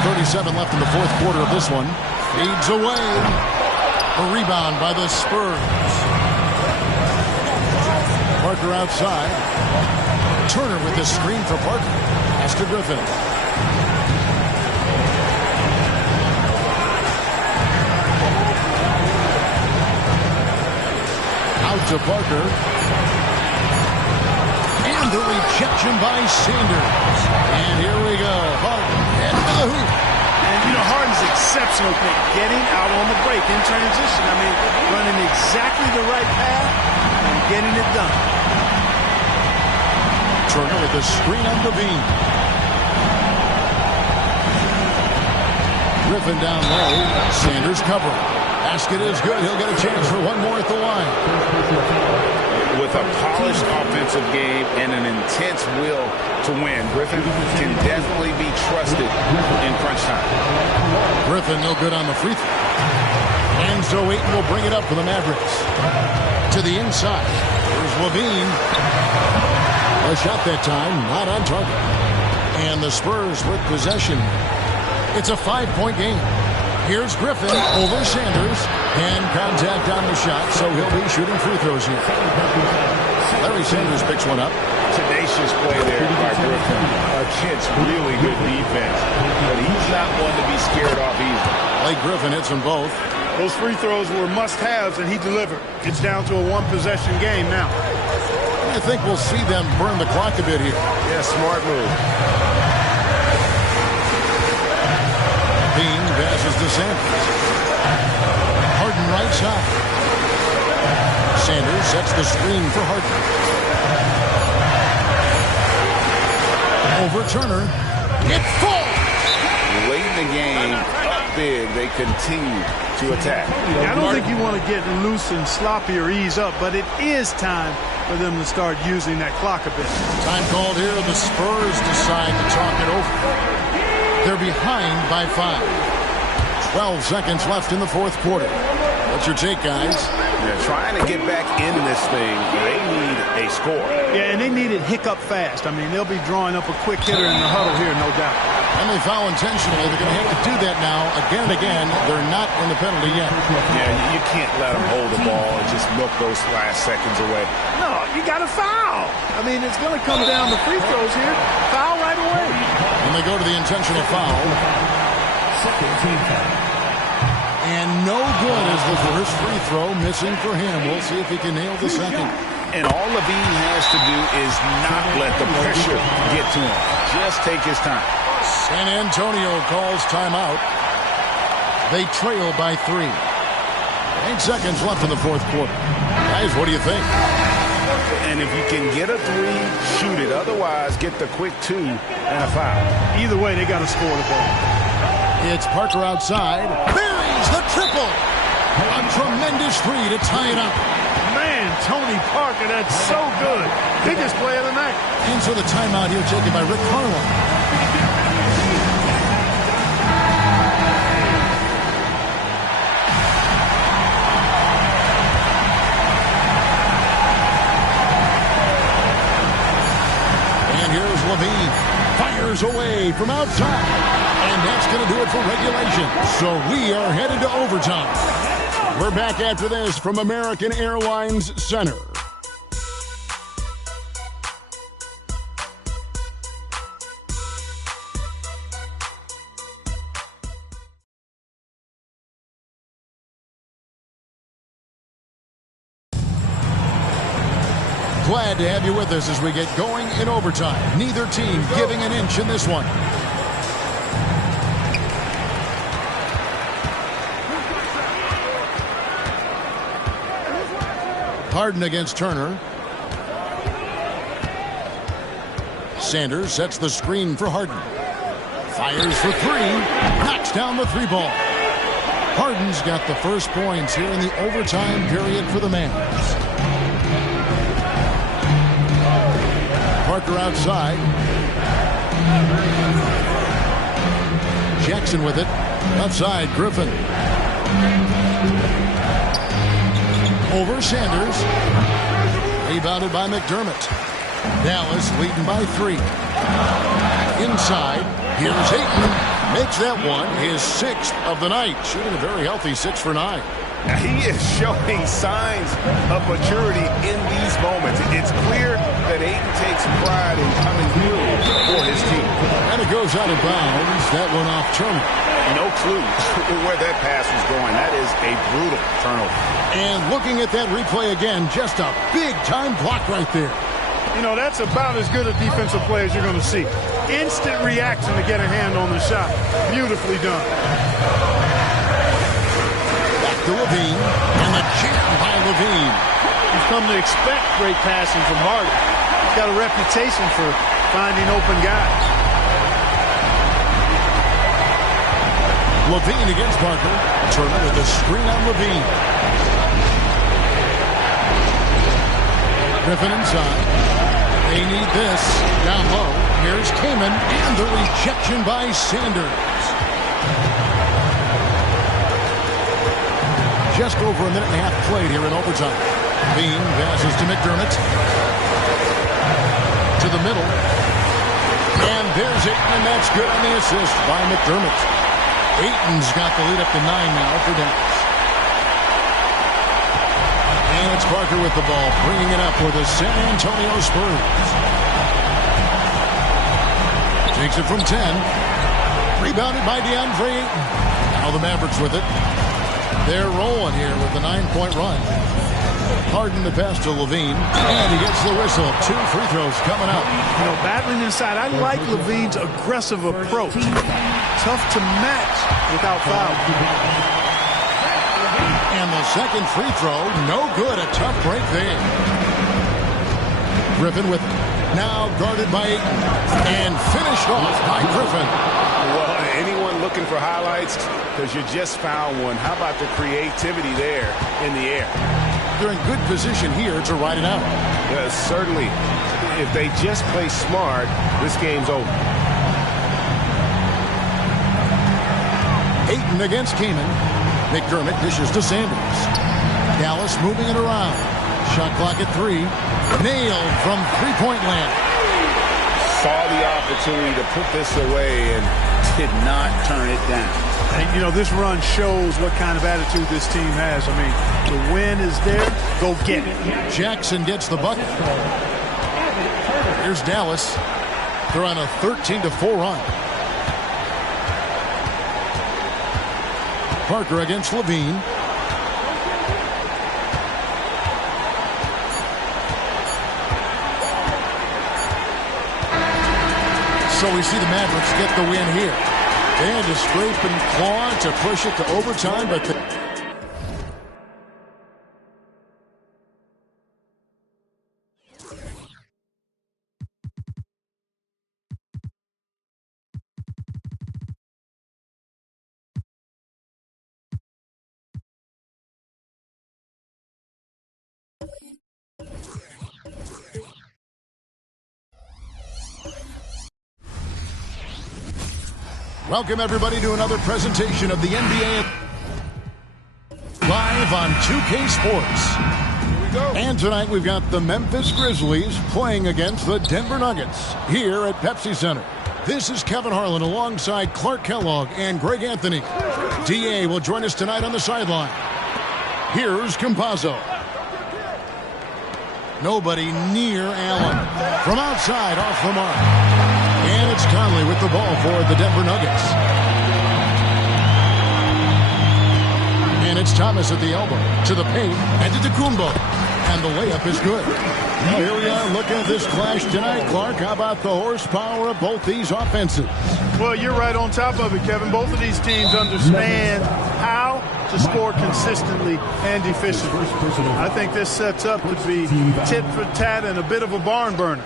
1:37 left in the fourth quarter of this one. Feeds away. A rebound by the Spurs. Parker outside. Turner with the screen for Parker. Pass to Griffin. Out to Parker. And the rejection by Sanders. And here we go. Harden heading to the hoop. And, you know, Harden's exceptional at getting out on the break in transition. I mean, running exactly the right path and getting it done. Turner with the screen on LaVine. Griffin down low. Sanders covering. Basket is good. He'll get a chance for one more at the line. With a polished offensive game and an intense will to win, Griffin can definitely be trusted in crunch time. Griffin no good on the free throw. And so Ayton will bring it up for the Mavericks. To the inside. Here's LaVine. A shot that time, not on target. And the Spurs with possession. It's a 5-point game. Here's Griffin over Sanders. And contact on the shot, so he'll be shooting free throws here. Larry Sanders picks one up. Tenacious play there by Griffin against really good defense. But he's not one to be scared off easily. Blake Griffin hits them both. Those free throws were must-haves, and he delivered. It's down to a one-possession game now. I think we'll see them burn the clock a bit here. Yeah, smart move. Bean passes to Sanders. Harden right side. Sanders sets the screen for Harden. Over Turner. It falls! Late in the game, up big, they continue to attack. I don't think you want to get loose and sloppy or ease up, but it is time for them to start using that clock a bit. Time called here. The Spurs decide to talk it over. They're behind by 5. 12 seconds left in the fourth quarter. What's your take, guys? They're trying to get back in this thing. They need a score. Yeah, and they need it hiccup fast. I mean, they'll be drawing up a quick hitter in the huddle here, no doubt. And they foul intentionally. They're going to have to do that now again and again. They're not in the penalty yet. Yeah, you can't let them hold the ball and just milk those last seconds away. No, you got to foul. I mean, it's going to come down to free throws here. Foul right away. And they go to the intentional foul. Second team foul. And no good is the first free throw missing for him. We'll see if he can nail the second. And all LaVine has to do is not let the pressure get to him. Just take his time. San Antonio calls timeout. They trail by 3. 8 seconds left in the fourth quarter. Guys, what do you think? And if you can get a 3, shoot it. Otherwise, get the quick 2 and a foul. Either way, they got to score the ball. It's Parker outside. Buries the triple. A tremendous 3 to tie it up. Man, Tony Parker, that's so good. Biggest play of the night. And so the timeout here taken by Rick Carlin. And here's Levine. Fires away from outside. And that's going to do it for regulation. So we are headed to overtime. We're back after this from American Airlines Center. Glad to have you with us as we get going in overtime. Neither team giving an inch in this one. Harden against Turner. Sanders sets the screen for Harden. Fires for three. Knocks down the three ball. Harden's got the first points here in the overtime period for the Mavs. Parker outside. Jackson with it. Outside, Griffin. Over Sanders. Rebounded by McDermott. Dallas leading by 3. Inside. Here's Ayton. Makes that one his 6th of the night. Shooting a very healthy 6 for 9. He is showing signs of maturity in these moments. It's clear that Ayton takes pride in coming through for his team. And it goes out of bounds. That one off Turner. No clue where that pass was going. That is a brutal turnover. And looking at that replay again, just a big-time block right there. You know, that's about as good a defensive play as you're going to see. Instant reaction to get a hand on the shot. Beautifully done. Back to Levine. And the jam by Levine. You've come to expect great passing from Harden. He's got a reputation for finding open guys. Levine against Parker. Turner with the screen on Levine. Griffin inside. They need this. Down low. Here's Kaman. And the rejection by Sanders. Just over a minute and a half played here in overtime. Bean passes to McDermott. To the middle. And there's Ayton, and that's good on the assist by McDermott. Ayton's got the lead up to 9 now for Dallas. And it's Parker with the ball, bringing it up for the San Antonio Spurs. Takes it from 10. Rebounded by DeAndre Ayton. Now the Mavericks with it. They're rolling here with the 9-point run. Harden the pass to Levine. And he gets the whistle. 2 free throws coming up. You know, battling inside, I like Levine's aggressive approach. Tough to match without foul. And the second free throw, no good. A tough break there. Griffin with it. Now guarded by Ayton. And finished off by Griffin. Well, anyone looking for highlights? Because you just found one. How about the creativity there in the air? They're in good position here to ride it out. Certainly. If they just play smart, this game's over. Ayton against Kaman. McDermott dishes to Sanders. Dallas moving it around. Shot clock at 3. Nailed from three-point land. Saw the opportunity to put this away and did not turn it down. And, you know, this run shows what kind of attitude this team has. I mean, the win is there. Go get it. Jackson gets the bucket. Here's Dallas. They're on a 13-4 run. Parker against Levine. So we see the Mavericks get the win here. They had to scrape and claw to push it to overtime, but welcome everybody to another presentation of the NBA live on 2K Sports. And tonight we've got the Memphis Grizzlies playing against the Denver Nuggets here at Pepsi Center. This is Kevin Harlan alongside Clark Kellogg and Greg Anthony. D.A. will join us tonight on the sideline. Here's Campazzo. Nobody near Allen. From outside, off the mark. And it's Conley with the ball for the Denver Nuggets. And it's Thomas at the elbow. To the paint. And to Kumbo. And the layup is good. Well, here we are looking at this clash tonight, Clark. How about the horsepower of both these offenses? Well, you're right on top of it, Kevin. Both of these teams understand how to score consistently and efficiently. I think this sets up to be tit for tat and a bit of a barn burner.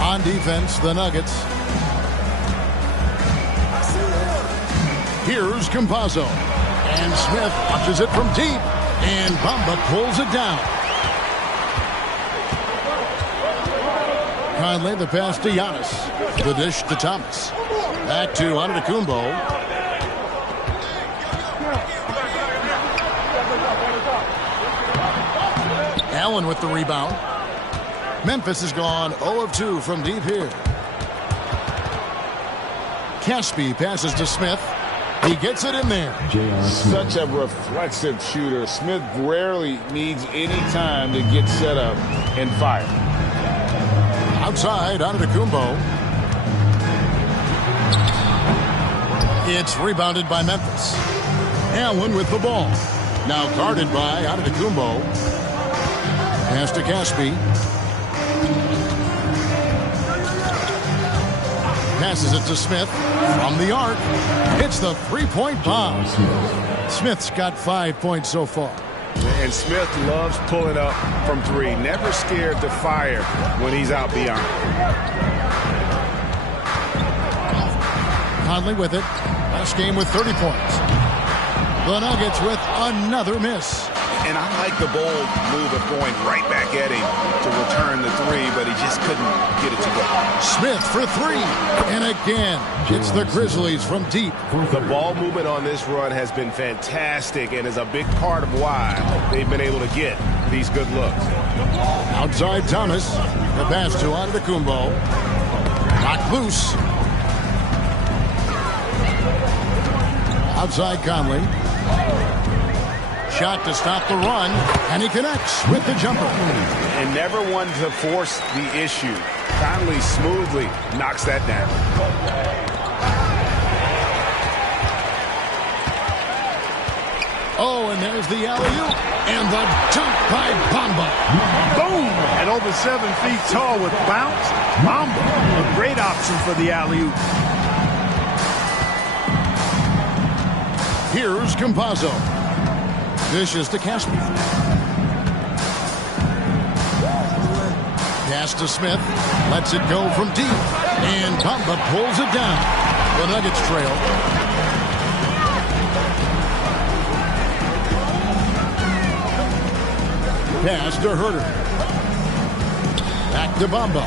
On defense, the Nuggets. Here's Campazzo. And Smith launches it from deep. And Bamba pulls it down. Conley, the pass to Giannis. The dish to Thomas. Back to Antetokounmpo. Allen with the rebound. Memphis has gone 0 of 2 from deep here. Caspi passes to Smith. He gets it in there. Such a reflexive shooter. Smith rarely needs any time to get set up and fire. Outside, Antetokounmpo. It's rebounded by Memphis. Allen with the ball. Now guarded by Antetokounmpo. Pass to Caspi. Passes it to Smith from the arc. It's the three-point bomb. Smith's got 5 points so far. And Smith loves pulling up from three. Never scared to fire when he's out beyond. Conley with it. Last game with 30 points. The Nuggets with another miss. And I like the bold move of going right back at him to return the three, but he just couldn't get it to go. Smith for three. And again, it's the Grizzlies from deep. The ball movement on this run has been fantastic and is a big part of why they've been able to get these good looks. Outside Thomas. The pass to Antetokounmpo. Knocked loose. Outside Conley. Shot to stop the run, and he connects with the jumper. And never one to force the issue. Conley smoothly knocks that down. Oh, and there's the alley-oop, and the dunk by Bamba. Boom! At over 7 feet tall with bounce, Bamba, a great option for the alley-oop. Here's Campazzo. Dishes to Caspi. Pass to Smith. Lets it go from deep. And Bamba pulls it down. The Nuggets trail. Pass to Herter. Back to Bamba.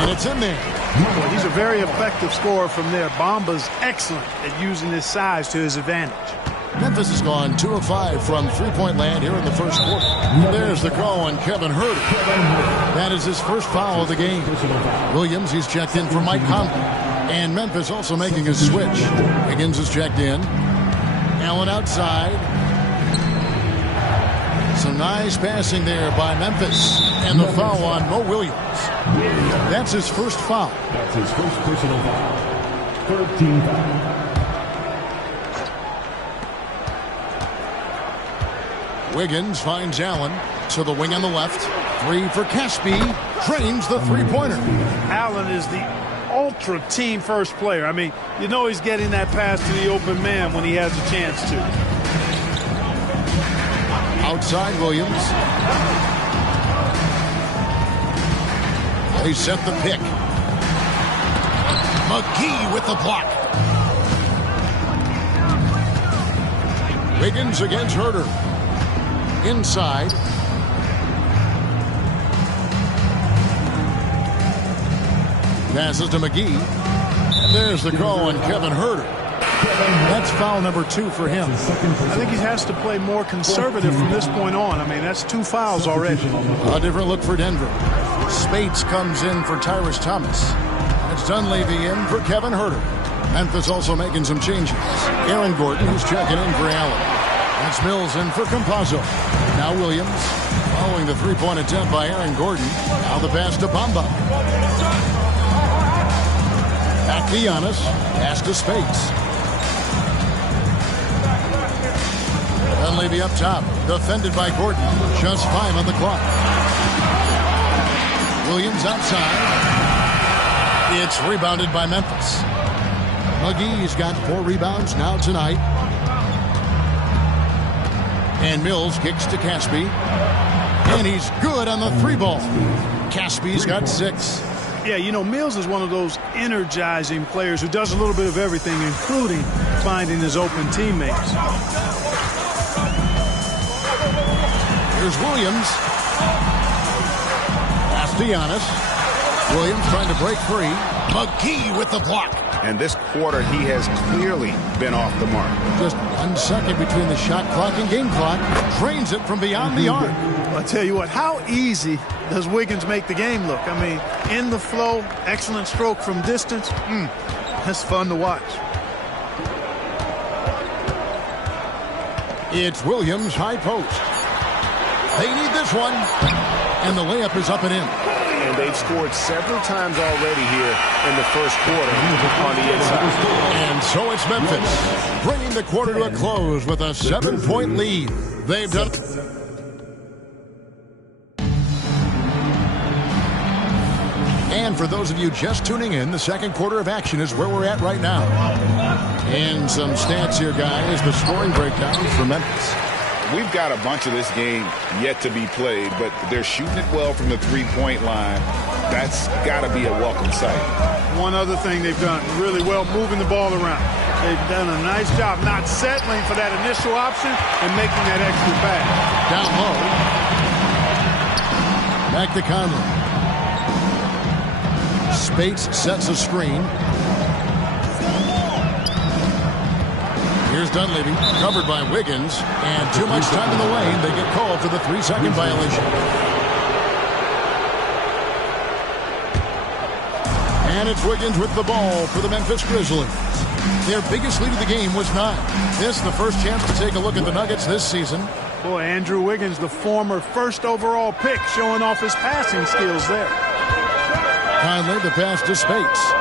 And it's in there. Well, he's a very effective scorer from there. Bamba's excellent at using his size to his advantage. Memphis has gone 2 of 5 from three-point land here in the first quarter. There's the call on Kevin Herter. That is his first foul of the game. Williams, he's checked in for Mike Conley. And Memphis also making a switch. Higgins is checked in. Allen outside. Some nice passing there by Memphis. And the foul on Mo Williams. That's his first foul. That's his first personal foul. 13 foul. Wiggins finds Allen to the wing on the left. 3 for Caspi. Drains the three-pointer. Allen is the ultra team first player. I mean, you know he's getting that pass to the open man when he has a chance to. Outside Williams. They set the pick. McGee with the block. Wiggins against Herter. Inside. Passes to McGee. And there's the call on Kevin Herter. That's foul number 2 for him. I think he has to play more conservative from this point on. I mean, that's 2 fouls already. A different look for Denver. Spates comes in for Tyrus Thomas. That's Dunleavy in for Kevin Huerter. Memphis also making some changes. Aaron Gordon, who's checking in for Allen. That's Mills in for Campazzo. Now Williams, following the three-point attempt by Aaron Gordon. Now the pass to Bamba. Back to Giannis. Pass to Spates. Dunleavy up top. Defended by Gordon. Just 5 on the clock. Williams outside. It's rebounded by Memphis. McGee's got 4 rebounds now tonight. And Mills kicks to Caspi. And he's good on the 3-ball. Caspi's got 6. Yeah, you know, Mills is one of those energizing players who does a little bit of everything, including finding his open teammates. Here's Williams. Pass to Giannis. Williams trying to break free. McGee with the block. And this quarter, he has clearly been off the mark. Just 1 second between the shot clock and game clock. Drains it from beyond the arc. I'll tell you what, how easy does Wiggins make the game look? I mean, in the flow, excellent stroke from distance. That's fun to watch. It's Williams, high post. They need this one. And the layup is up and in. And they've scored several times already here in the first quarter on the inside. And so it's Memphis, bringing the quarter to a close with a 7-point lead. They've done... And for those of you just tuning in, the second quarter of action is where we're at right now. And some stats here, guys. The scoring breakdown for Memphis. We've got a bunch of this game yet to be played, but they're shooting it well from the three-point line. That's got to be a welcome sight. One other thing they've done really well, moving the ball around. They've done a nice job not settling for that initial option and making that extra pass. Down low. Back to Conley. Spates sets a screen. Here's Dunleavy, covered by Wiggins, and too much time in the lane. They get called for the 3-second violation. And it's Wiggins with the ball for the Memphis Grizzlies. Their biggest lead of the game was 9. This, the first chance to take a look at the Nuggets this season. Boy, Andrew Wiggins, the former first overall pick, showing off his passing skills there. Finally, the pass to Spates.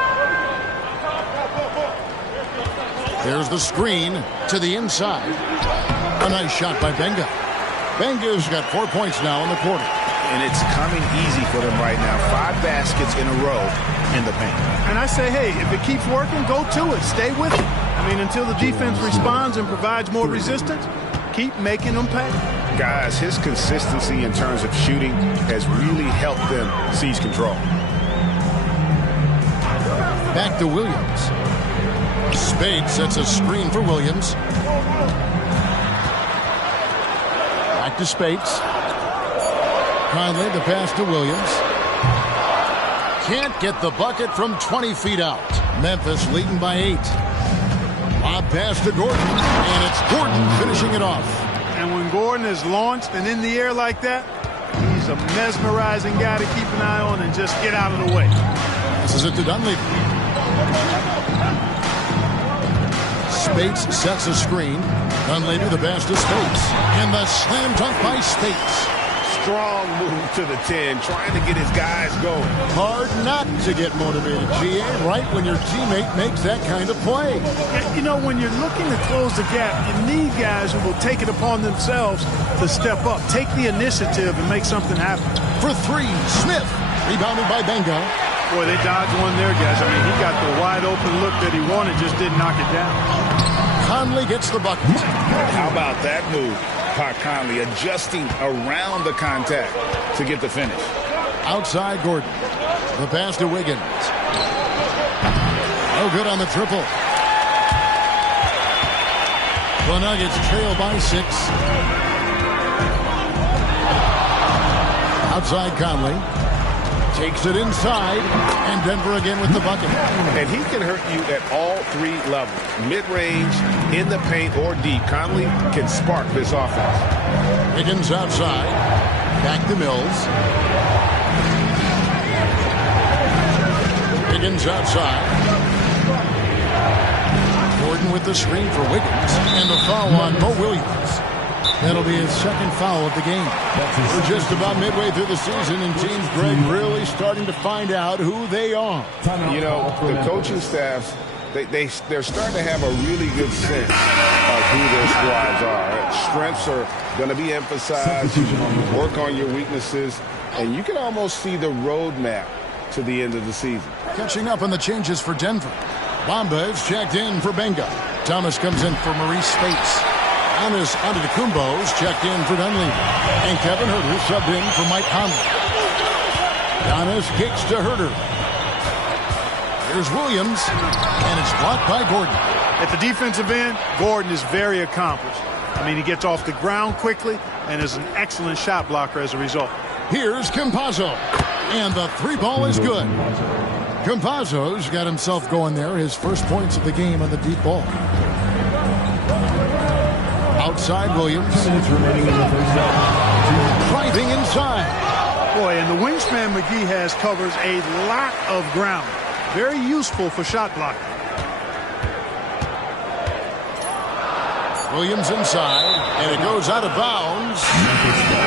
There's the screen to the inside. A nice shot by Benga. Benga's got 4 points now in the quarter. And it's coming easy for them right now. 5 baskets in a row in the paint. And I say, hey, if it keeps working, go to it. Stay with it. I mean, until the defense responds and provides more resistance, keep making them pay. Guys, his consistency in terms of shooting has really helped them seize control. Back to Williams. Spates sets a screen for Williams. Back to Spates. Conley, the pass to Williams. Can't get the bucket from 20 feet out. Memphis leading by 8. Lob pass to Gordon. And it's Gordon finishing it off. And when Gordon is launched and in the air like that, he's a mesmerizing guy to keep an eye on and just get out of the way. Passes it to Dunleavy. Spates sets a screen. Dunleavy, the pass to Spates. And the slam dunk by Spates. Strong move to the 10, trying to get his guys going. Hard not to get motivated, GA, right when your teammate makes that kind of play. You know, when you're looking to close the gap, you need guys who will take it upon themselves to step up, take the initiative, and make something happen. For 3, Smith. Rebounded by Benga. Boy, they dodged one there, guys. I mean, he got the wide open look that he wanted, just didn't knock it down. Conley gets the bucket. How about that move? Conley adjusting around the contact to get the finish. Outside Gordon. The pass to Wiggins. No good on the triple. The Nuggets trail by 6. Outside Conley. Takes it inside, and Denver again with the bucket. And he can hurt you at all three levels. Mid-range, in the paint, or deep. Conley can spark this offense. Higgins outside. Back to Mills. Higgins outside. Gordon with the screen for Wiggins. And the foul on Mo Williams. That'll be his second foul of the game. We're just about midway through the season, and teams, Greg, really starting to find out who they are. You know, the coaching staffs, they're starting to have a really good sense of who their squads are. Strengths are going to be emphasized. You work on your weaknesses, and you can almost see the roadmap to the end of the season. Catching up on the changes for Denver. Bamba is checked in for Benga. Thomas comes in for Maurice Spates. Giannis Antetokounmpo is checked in for Dunleavy. And Kevin Huerter subbed in for Mike Conley. Giannis kicks to Huerter. Here's Williams, and it's blocked by Gordon. At the defensive end, Gordon is very accomplished. I mean, he gets off the ground quickly and is an excellent shot blocker as a result. Here's Campazzo, and the three ball is good. Campazzo's got himself going there, his first points of the game on the deep ball. Outside Williams. Driving inside. Boy, and the wingspan McGee has covers a lot of ground. Very useful for shot blocking. Williams inside, and it goes out of bounds.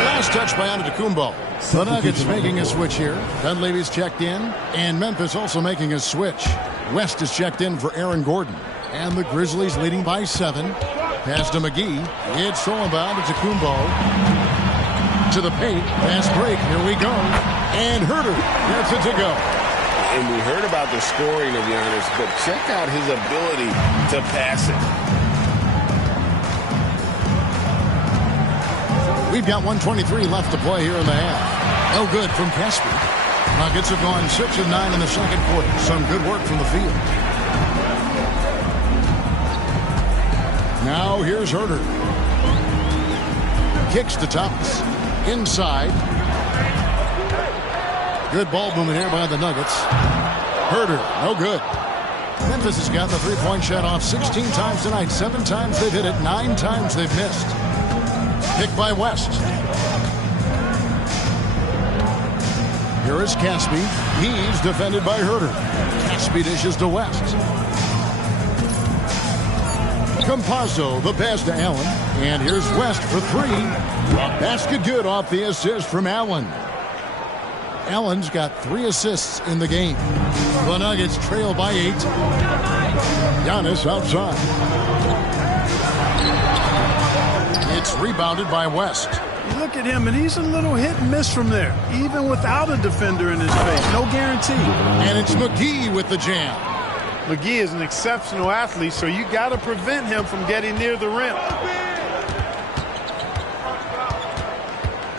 Last touch by Antetokounmpo. The Nuggets making a switch here. Dunleavy's checked in, and Memphis also making a switch. West is checked in for Aaron Gordon. And the Grizzlies leading by 7. Pass to McGee. It's stolen by Antetokounmpo. To the paint. Pass break. Here we go. And Huerter gets it to go. And we heard about the scoring of Giannis, but check out his ability to pass it. We've got 1:23 left to play here in the half. No good from Caspi. Nuggets have gone 6 of 9 in the second quarter. Some good work from the field. Now here's Huerter. Kicks to Thomas. Inside. Good ball movement here by the Nuggets. Huerter, no good. Memphis has gotten the three-point shot off 16 times tonight. 7 times they've hit it. 9 times they've missed. Picked by West. Here is Caspi. He's defended by Huerter. Caspi dishes to West. Campazzo, the pass to Allen. And here's West for 3. Basket good off the assist from Allen. Allen's got 3 assists in the game. The Nuggets trail by 8. Giannis outside. It's rebounded by West. You look at him, and he's a little hit and miss from there, even without a defender in his face. No guarantee. And it's McGee with the jam. McGee is an exceptional athlete, so you got to prevent him from getting near the rim.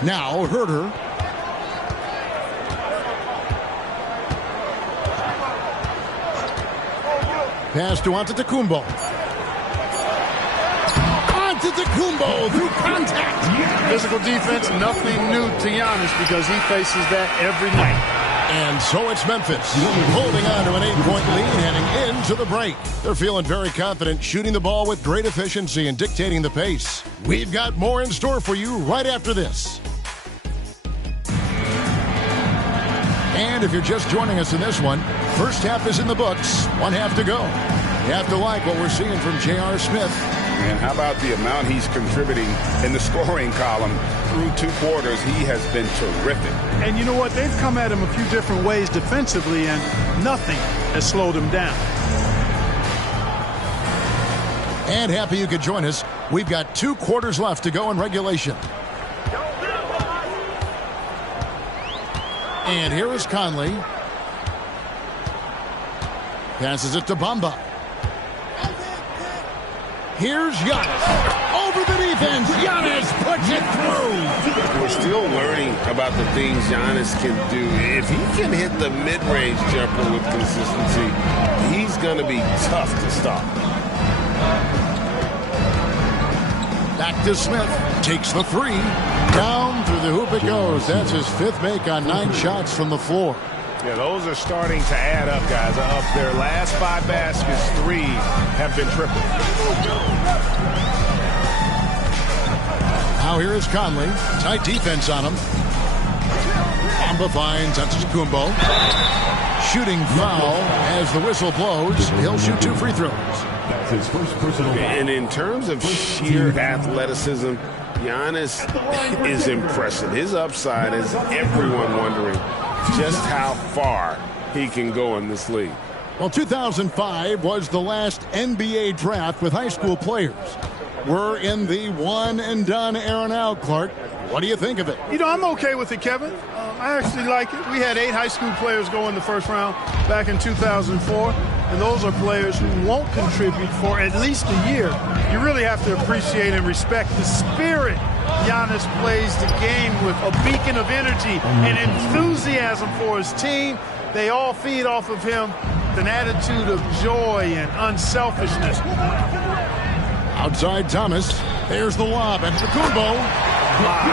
Now Huerter. Pass to Antetokounmpo. Antetokounmpo through contact. Physical defense, nothing new to Giannis because he faces that every night. And so it's Memphis holding on to an 8-point lead heading into the break. They're feeling very confident, shooting the ball with great efficiency and dictating the pace. We've got more in store for you right after this. And if you're just joining us in this one, first half is in the books, 1 half to go. You have to like what we're seeing from J.R. Smith. And how about the amount he's contributing in the scoring column through 2 quarters? He has been terrific. And you know what? They've come at him a few different ways defensively, and nothing has slowed him down. And happy you could join us. We've got 2 quarters left to go in regulation. And here is Conley. Passes it to Bamba. Here's Giannis. Over the defense. Giannis puts it through. We're still learning about the things Giannis can do. If he can hit the mid-range jumper with consistency, he's going to be tough to stop. Back to Smith. Takes the three. Down through the hoop it goes. That's his 5th make on 9 shots from the floor. Yeah, those are starting to add up, guys. Of their last 5 baskets, 3 have been triple. Now here is Conley. Tight defense on him. Bamba finds Antetokounmpo. Shooting foul as the whistle blows. He'll shoot 2 free throws. That's his first personal foul. And in terms of sheer athleticism, Giannis is impressive. His upside is everyone wondering just how far he can go in this league. Well, 2005 was the last NBA draft with high school players. We're in the one-and-done era now, Clark. What do you think of it? You know, I'm okay with it, Kevin. I actually like it. We had 8 high school players go in the first round back in 2004, and those are players who won't contribute for at least a year. You really have to appreciate and respect the spirit Giannis plays the game with, a beacon of energy and enthusiasm for his team. They all feed off of him, an attitude of joy and unselfishness. Outside Thomas. There's the lob. And Antetokounmpo. My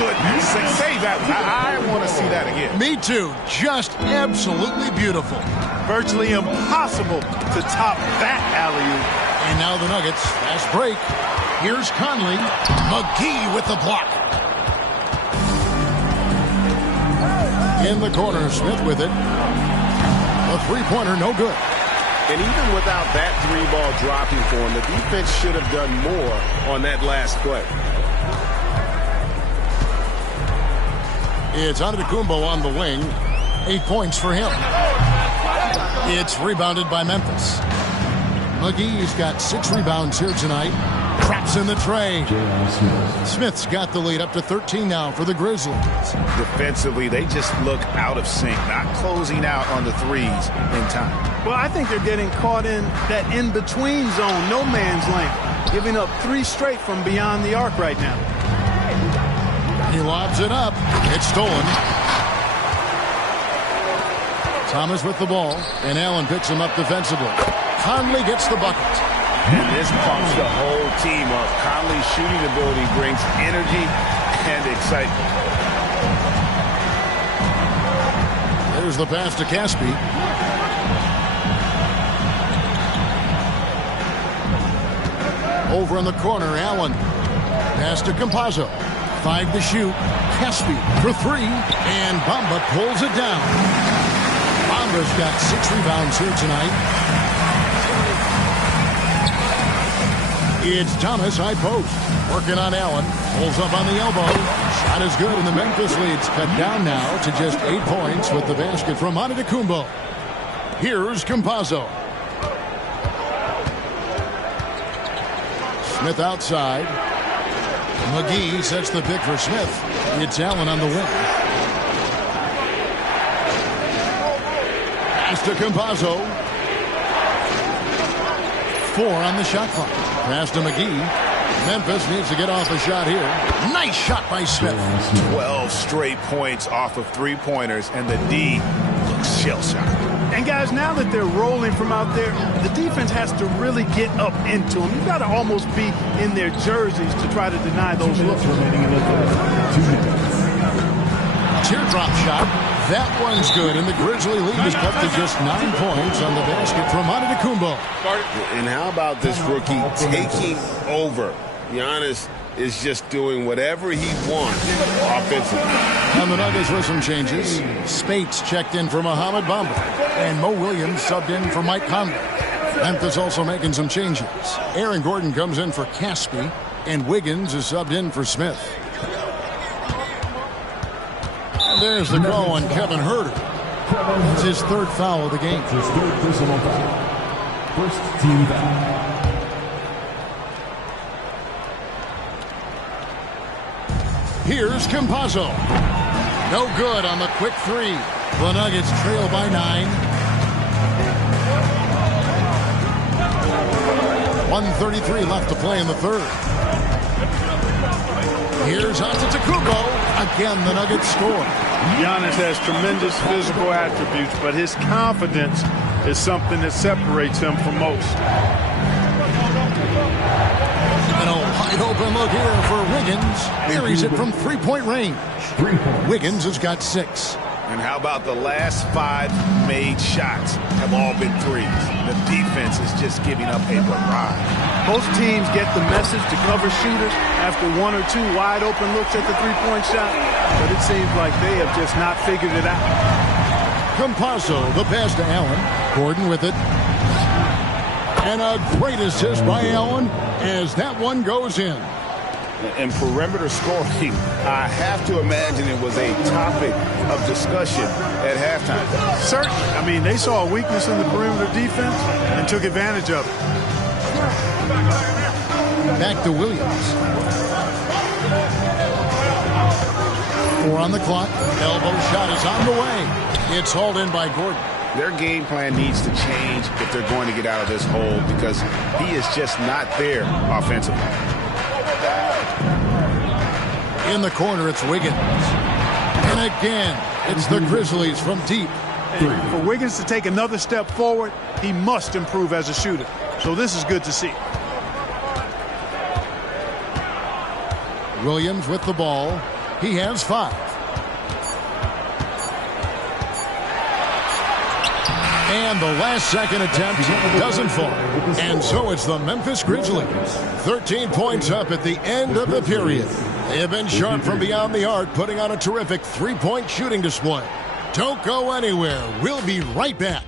goodness. Say that. I want to see that again. Me too. Just absolutely beautiful. Virtually impossible to top that alley-oop. And now the Nuggets. Fast break. Here's Conley. McGee with the block. In the corner, Smith with it. A three-pointer, no good. And even without that 3-ball dropping for him, the defense should have done more on that last play. It's Antetokounmpo on the wing. 8 points for him. It's rebounded by Memphis. McGee's got 6 rebounds here tonight. Traps in the tray. Smith's got the lead up to 13 now for the Grizzlies. Defensively, they just look out of sync, not closing out on the threes in time. Well, I think they're getting caught in that in-between zone, no man's land, giving up 3 straight from beyond the arc right now. He lobs it up. It's stolen. Thomas with the ball, and Allen picks him up defensively. Conley gets the bucket. And this pumps the whole team up. Conley's shooting ability brings energy and excitement. There's the pass to Caspi. Over in the corner, Allen. Pass to Campazzo. 5 to shoot. Caspi for 3. And Bamba pulls it down. Bamba's got 6 rebounds here tonight. It's Thomas, high post. Working on Allen. Pulls up on the elbow. Shot is good, and the Memphis lead's cut down now to just 8 points with the basket from Antetokounmpo. Here's Campazzo. Smith outside. McGee sets the pick for Smith. It's Allen on the wing. Pass to Campazzo. 4 on the shot clock. Pass to McGee. Memphis needs to get off a shot here. Nice shot by Smith. 12 straight points off of 3-pointers, and the D looks shell-shocked. And guys, now that they're rolling from out there, the defense has to really get up into them. You've got to almost be in their jerseys to try to deny those looks. Remaining in the third. 2 minutes. Teardrop shot. That one's good, and the Grizzly lead is cut to just 9 points on the basket from Antetokounmpo. And how about this rookie taking over? Giannis is just doing whatever he wants offensively. And the Nuggets with some changes. Spates checked in for Mohamed Bamba, and Mo Williams subbed in for Mike Conley. Memphis also making some changes. Aaron Gordon comes in for Caspi, and Wiggins is subbed in for Smith. And there's the call on Kevin Huerter. It's his 3rd foul of the game. His 3rd personal foul. First team foul. Here's Campazzo. No good on the quick 3. The Nuggets trail by 9. 1:33 left to play in the 3rd. Here's Antetokounmpo. Again, the Nuggets score. Giannis has tremendous physical attributes, but his confidence is something that separates him from most. And a wide open look here for Wiggins. Buries it from three-point range. Wiggins has got 6. And how about the last 5 made shots have all been threes? The defense is just giving up a barrage. Most teams get the message to cover shooters after 1 or 2 wide open looks at the three-point shot, but it seems like they have just not figured it out. Campazzo, the pass to Allen. Gordon with it. And a great assist by Allen as that one goes in. And perimeter scoring, I have to imagine it was a topic of discussion at halftime. Certainly. I mean, they saw a weakness in the perimeter defense and took advantage of it. Back to Williams. 4 on the clock. Elbow shot is on the way. It's hauled in by Gordon. Their game plan needs to change if they're going to get out of this hole because he is just not there offensively. In the corner, it's Wiggins. And again, it's the Grizzlies from deep. And for Wiggins to take another step forward, he must improve as a shooter. So this is good to see. Williams with the ball. He has 5. And the last-second attempt doesn't fall. And so it's the Memphis Grizzlies. 13 points up at the end of the period. They have been sharp from beyond the arc, putting on a terrific three-point shooting display. Don't go anywhere. We'll be right back.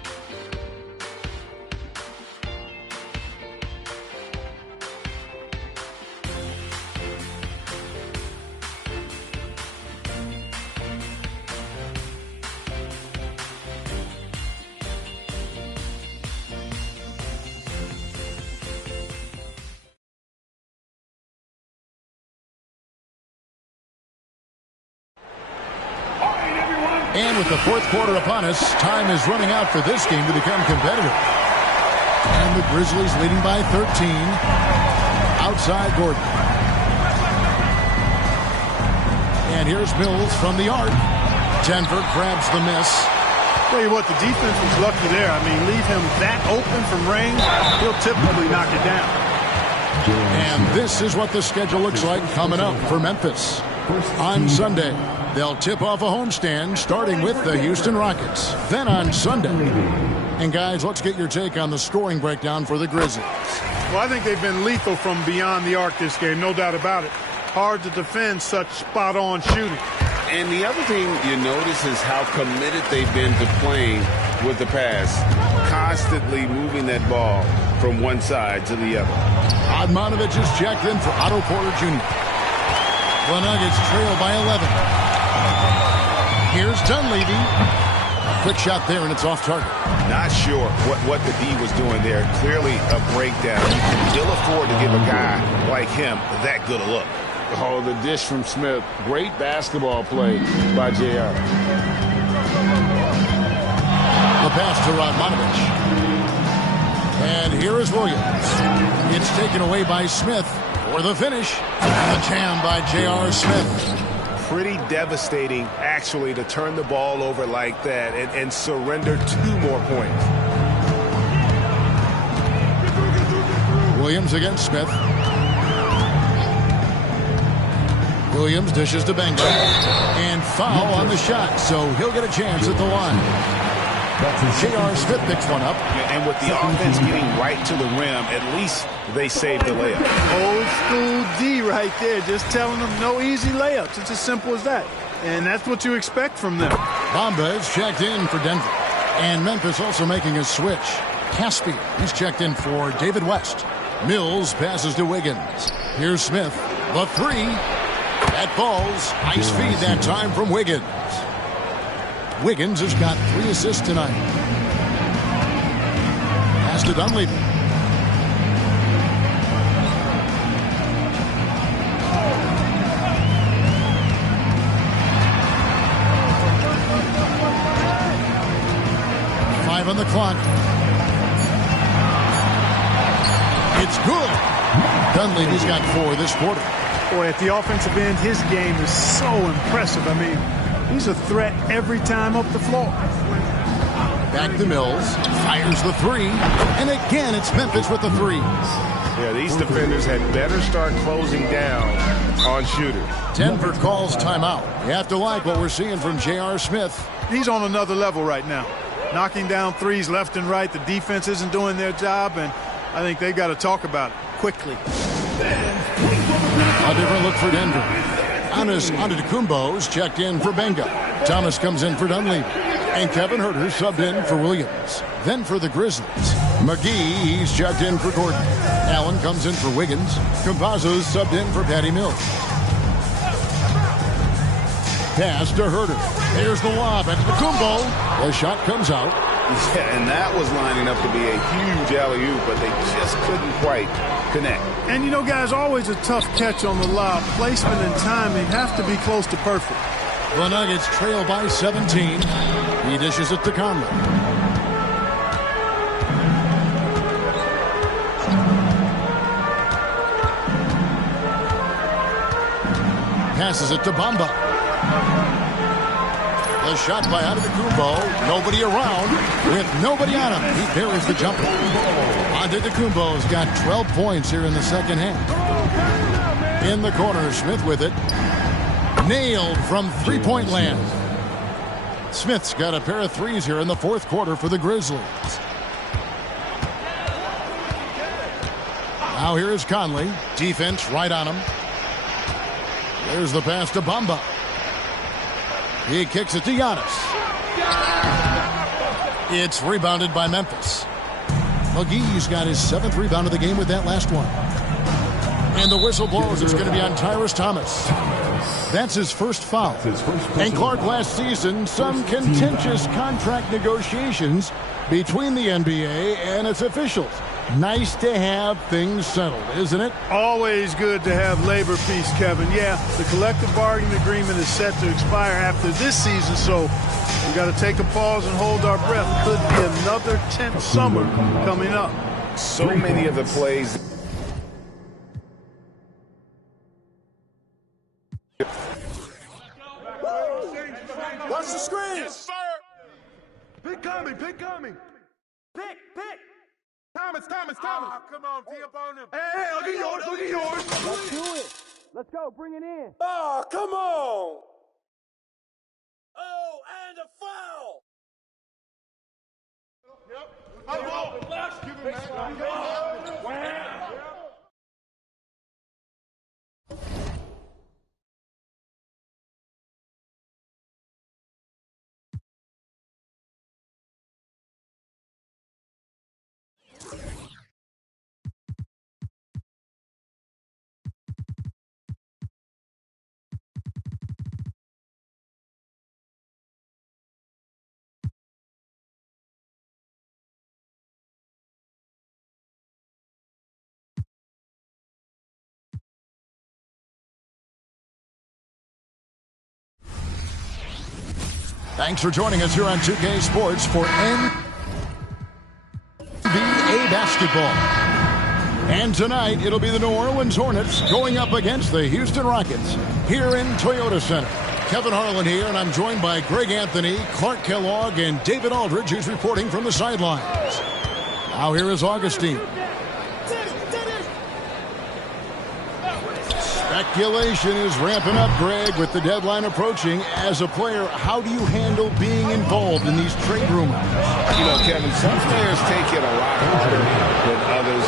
And with the fourth quarter upon us, time is running out for this game to become competitive. And the Grizzlies leading by 13. Outside Gordon. And here's Mills from the arc. Denver grabs the miss. Tell you what, the defense was lucky there. I mean, leave him that open from range, he'll typically knock it down. And this is what the schedule looks like coming up for Memphis. On Sunday, they'll tip off a homestand starting with the Houston Rockets. Then on Sunday. And guys, let's get your take on the scoring breakdown for the Grizzlies. Well, I think they've been lethal from beyond the arc this game, no doubt about it. Hard to defend such spot-on shooting. And the other thing you notice is how committed they've been to playing with the pass, constantly moving that ball from one side to the other. Admonovich is checked in for Otto Porter Jr. The Nuggets trail by 11. Here's Dunleavy. A quick shot there, and it's off target. Not sure what the D was doing there. Clearly a breakdown. You can ill afford to give a guy like him that good a look. Oh, the dish from Smith. Great basketball play by JR. The pass to Radmanovich. And here is Williams. It's taken away by Smith for the finish. And the jam by J.R. Smith. Pretty devastating, actually, to turn the ball over like that and surrender 2 more points. Williams against Smith. Williams dishes to Benga. And foul on the shot, so he'll get a chance at the line. J.R. Smith picks one up. And with the offense getting right to the rim, at least they saved the layup. Old school D right there, just telling them no easy layups. It's as simple as that. And that's what you expect from them. Bamba is checked in for Denver. And Memphis also making a switch. Caspian, he's checked in for David West. Mills passes to Wiggins. Here's Smith. The 3. That falls. Nice feed that time from Wiggins. Wiggins has got 3 assists tonight. Pass to Dunleavy. Five on the clock. It's good. Dunleavy's got 4 this quarter. Boy, at the offensive end, his game is so impressive. I mean, he's a threat every time up the floor. Back to Mills. Fires the three. And again, it's Memphis with the threes. Yeah, these defenders had better start closing down on shooter. Denver calls timeout. You have to like what we're seeing from J.R. Smith. He's on another level right now. Knocking down threes left and right. The defense isn't doing their job, and I think they've got to talk about it quickly. A different look for Denver. Anas Antetokounmpo's checked in for Benga. Thomas comes in for Dunleavy. And Kevin Huerter subbed in for Williams. Then for the Grizzlies, McGee, he's checked in for Gordon. Allen comes in for Wiggins. Campazzo's subbed in for Patty Mills. Pass to Huerter. There's the lob at Antetokounmpo. The shot comes out. Yeah, and that was lining up to be a huge alley-oop, but they just couldn't quite connect. And, you know, guys, always a tough catch on the lob. Placement and timing have to be close to perfect. The Nuggets trail by 17. He dishes it to Conley. Passes it to Bamba. The shot by Antetokounmpo. Nobody around. With nobody on him, he buries the jumper. Antetokounmpo's got 12 points here in the second half. In the corner, Smith with it. Nailed from three-point land. Smith's got a pair of threes here in the fourth quarter for the Grizzlies. Now here is Conley. Defense right on him. There's the pass to Bamba. He kicks it to Giannis. It's rebounded by Memphis. McGee's got his 7th rebound of the game with that last one. And the whistle blows. It's going to be on Tyrus Thomas. That's his first foul. And Clark, last season, some contentious contract negotiations between the NBA and its officials. Nice to have things settled, isn't it? Always good to have labor peace, Kevin. Yeah, the collective bargaining agreement is set to expire after this season, so we got to take a pause and hold our breath. Could be another tense summer coming up. So many of the plays. Watch the screen. Yes, sir. Pick coming. Pick. Thomas. Oh, come on, D up on him. Hey, look at yours. Let's do it. Let's go. Bring it in. Oh, come on. Oh, and a foul. Yep. Relax. Give him that. Wow. Thanks for joining us here on 2K Sports for NBA basketball. And tonight, it'll be the New Orleans Hornets going up against the Houston Rockets here in Toyota Center. Kevin Harlan here, and I'm joined by Greg Anthony, Clark Kellogg, and David Aldridge, who's reporting from the sidelines. Now here is Augustine. Speculation is ramping up, Greg, with the deadline approaching. As a player, how do you handle being involved in these trade rumors? You know, Kevin, some players take it a lot harder than others.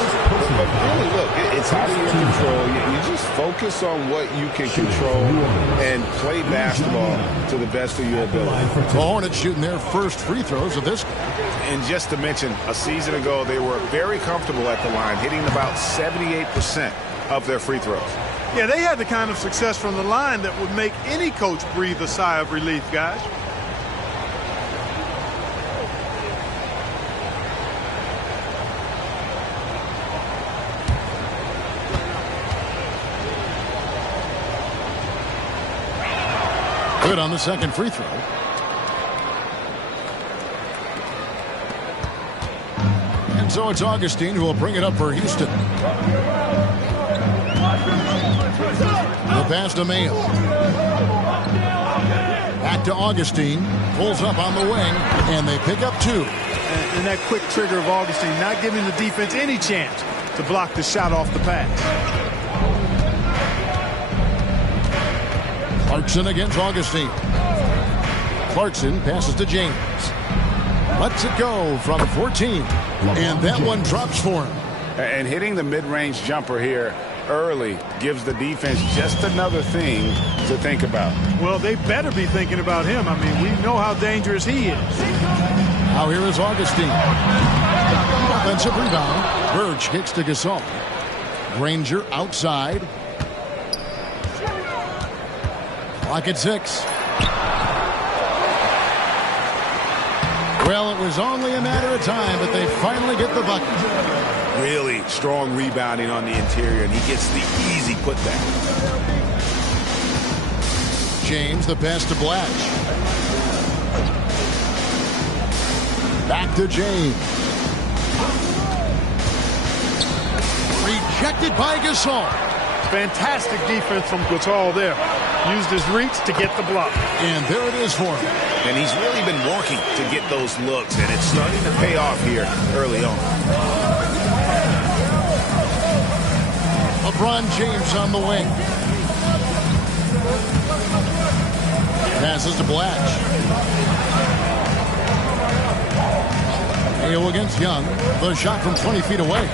But really, look, it's out of your control. You just focus on what you can control and play basketball to the best of your ability. The Hornets shooting their first free throws of this. And just to mention, a season ago, they were very comfortable at the line, hitting about 78% of their free throws. Yeah, they had the kind of success from the line that would make any coach breathe a sigh of relief, guys. Good on the second free throw. And so it's Augustine who will bring it up for Houston. The pass to Mayo. Back to Augustine. Pulls up on the wing, and they pick up 2. And that quick trigger of Augustine not giving the defense any chance to block the shot off the pass. Clarkson against Augustine. Clarkson passes to James. Lets it go from 14. And that one drops for him. And hitting the mid-range jumper here early gives the defense just another thing to think about. Well, they better be thinking about him. I mean, we know how dangerous he is. Now here is Augustine. Offensive rebound. Burge kicks to Gasol. Granger outside. Clock at 6. Well, it was only a matter of time, but they finally get the bucket. Really strong rebounding on the interior, and he gets the easy putback. James, the pass to Blatch. Back to James. Rejected by Gasol. Fantastic defense from Gasol there. Used his reach to get the block. And there it is for him. And he's really been working to get those looks, and it's starting to pay off here early on. LeBron James on the wing. Passes to Blatch. Hale against Young. The shot from 20 feet away.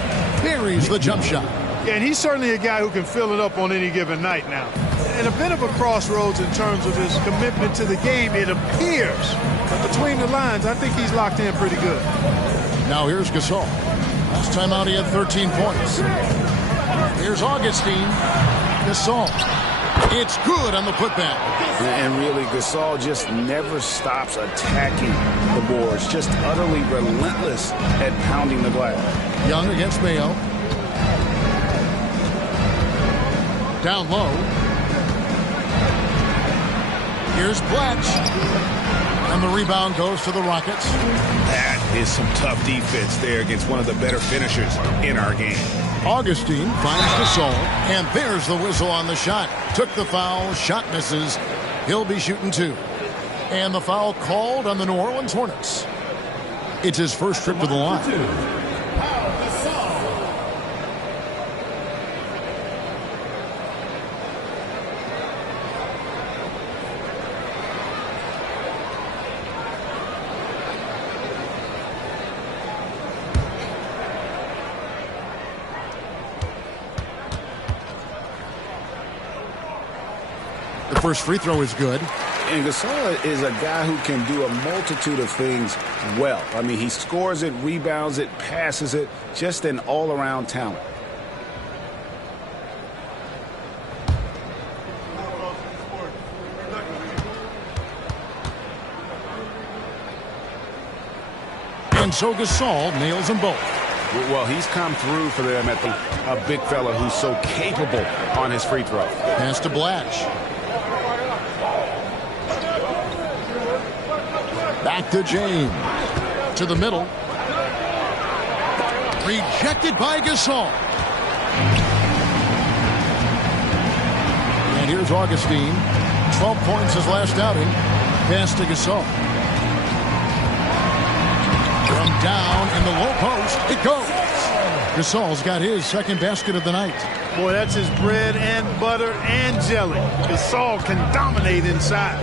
Buries the jump shot. Yeah, and he's certainly a guy who can fill it up on any given night now. And a bit of a crossroads in terms of his commitment to the game, it appears. But between the lines, I think he's locked in pretty good. Now here's Gasol. Last time out he had 13 points. Here's Augustine. Gasol. It's good on the putback. And really, Gasol just never stops attacking the boards. Just utterly relentless at pounding the glass. Young against Mayo. Down low. Here's Blatch. And the rebound goes to the Rockets. That is some tough defense there against one of the better finishers in our game. Augustine finds Gasol, and there's the whistle on the shot. Took the foul, shot misses. He'll be shooting 2. And the foul called on the New Orleans Hornets. It's his first trip to the line. The first free throw is good. And Gasol is a guy who can do a multitude of things well. I mean, he scores it, rebounds it, passes it, just an all-around talent. And so Gasol nails them both. Well, he's come through for them at a big fella who's so capable on his free throw. Pass to Blatch. Back to James. To the middle. Rejected by Gasol. And here's Augustine. 12 points his last outing. Pass to Gasol. From down in the low post, it goes. Gasol's got his second basket of the night. Boy, that's his bread and butter and jelly. Gasol can dominate inside.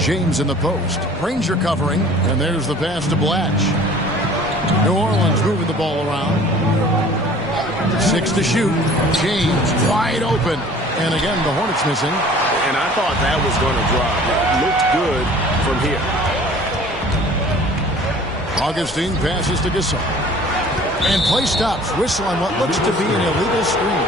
James in the post. Granger covering. And there's the pass to Blatch. New Orleans moving the ball around. 6 to shoot. James wide open. And again, the Hornets missing. And I thought that was going to drop. It looked good from here. Augustine passes to Gasol. And play stops. Whistle on what looks to be an illegal screen.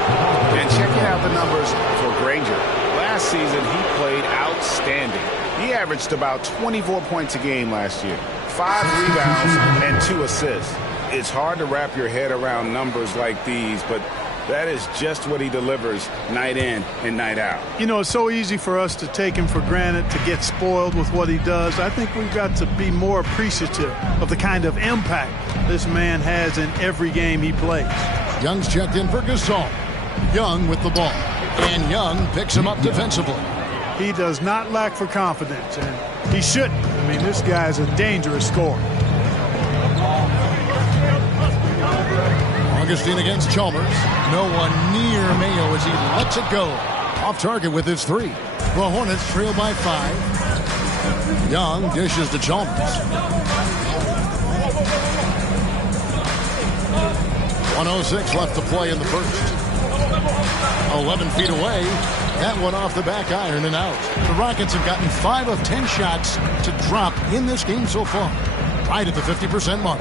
And checking out the numbers for Granger. Last season, he played outstanding. He averaged about 24 points a game last year. 5 rebounds and 2 assists. It's hard to wrap your head around numbers like these, but that is just what he delivers night in and night out. You know, it's so easy for us to take him for granted, to get spoiled with what he does. I think we've got to be more appreciative of the kind of impact this man has in every game he plays. Young's checked in for Gasol. Young with the ball. And Young picks him up defensively. He does not lack for confidence, and he shouldn't. I mean, this guy is a dangerous scorer. Augustine against Chalmers. No one near Mayo as he lets it go. Off target with his three. The Hornets trail by 5. Young dishes to Chalmers. 1:06 left to play in the first. 11 feet away. That one off the back iron and out. The Rockets have gotten 5 of 10 shots to drop in this game so far. Right at the 50% mark.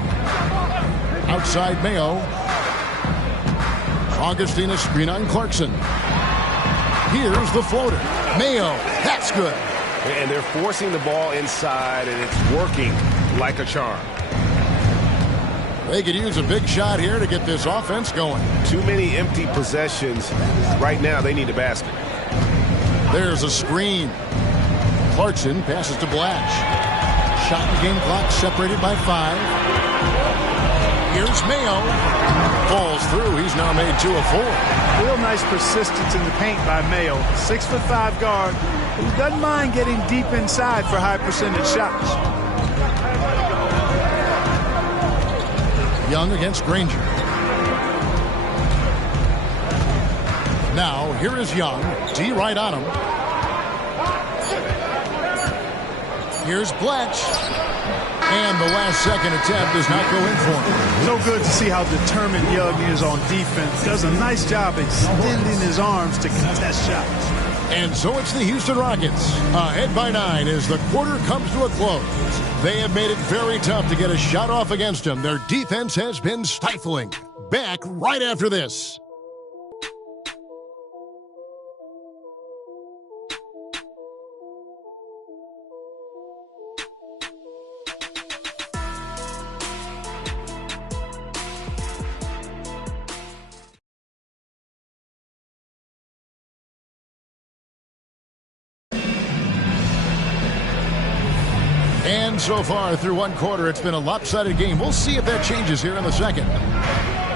Outside Mayo. Augustine a screen on Clarkson. Here's the floater. Mayo. That's good. And they're forcing the ball inside, and it's working like a charm. They could use a big shot here to get this offense going. Too many empty possessions. Right now, they need a basket. There's a screen. Clarkson passes to Blash. Shot and game clock separated by 5. Here's Mayo. Falls through. He's now made 2 of 4. Real nice persistence in the paint by Mayo. 6'5" guard who doesn't mind getting deep inside for high percentage shots. Young against Granger. Now, here is Young. D right on him. Here's Bletch. And the last second attempt does not go in for him. So good to see how determined Young is on defense. Does a nice job extending his arms to contest shots. And so it's the Houston Rockets, ahead by 9 as the quarter comes to a close. They have made it very tough to get a shot off against them. Their defense has been stifling. Back right after this. And so far through one quarter, it's been a lopsided game. We'll see if that changes here in the second.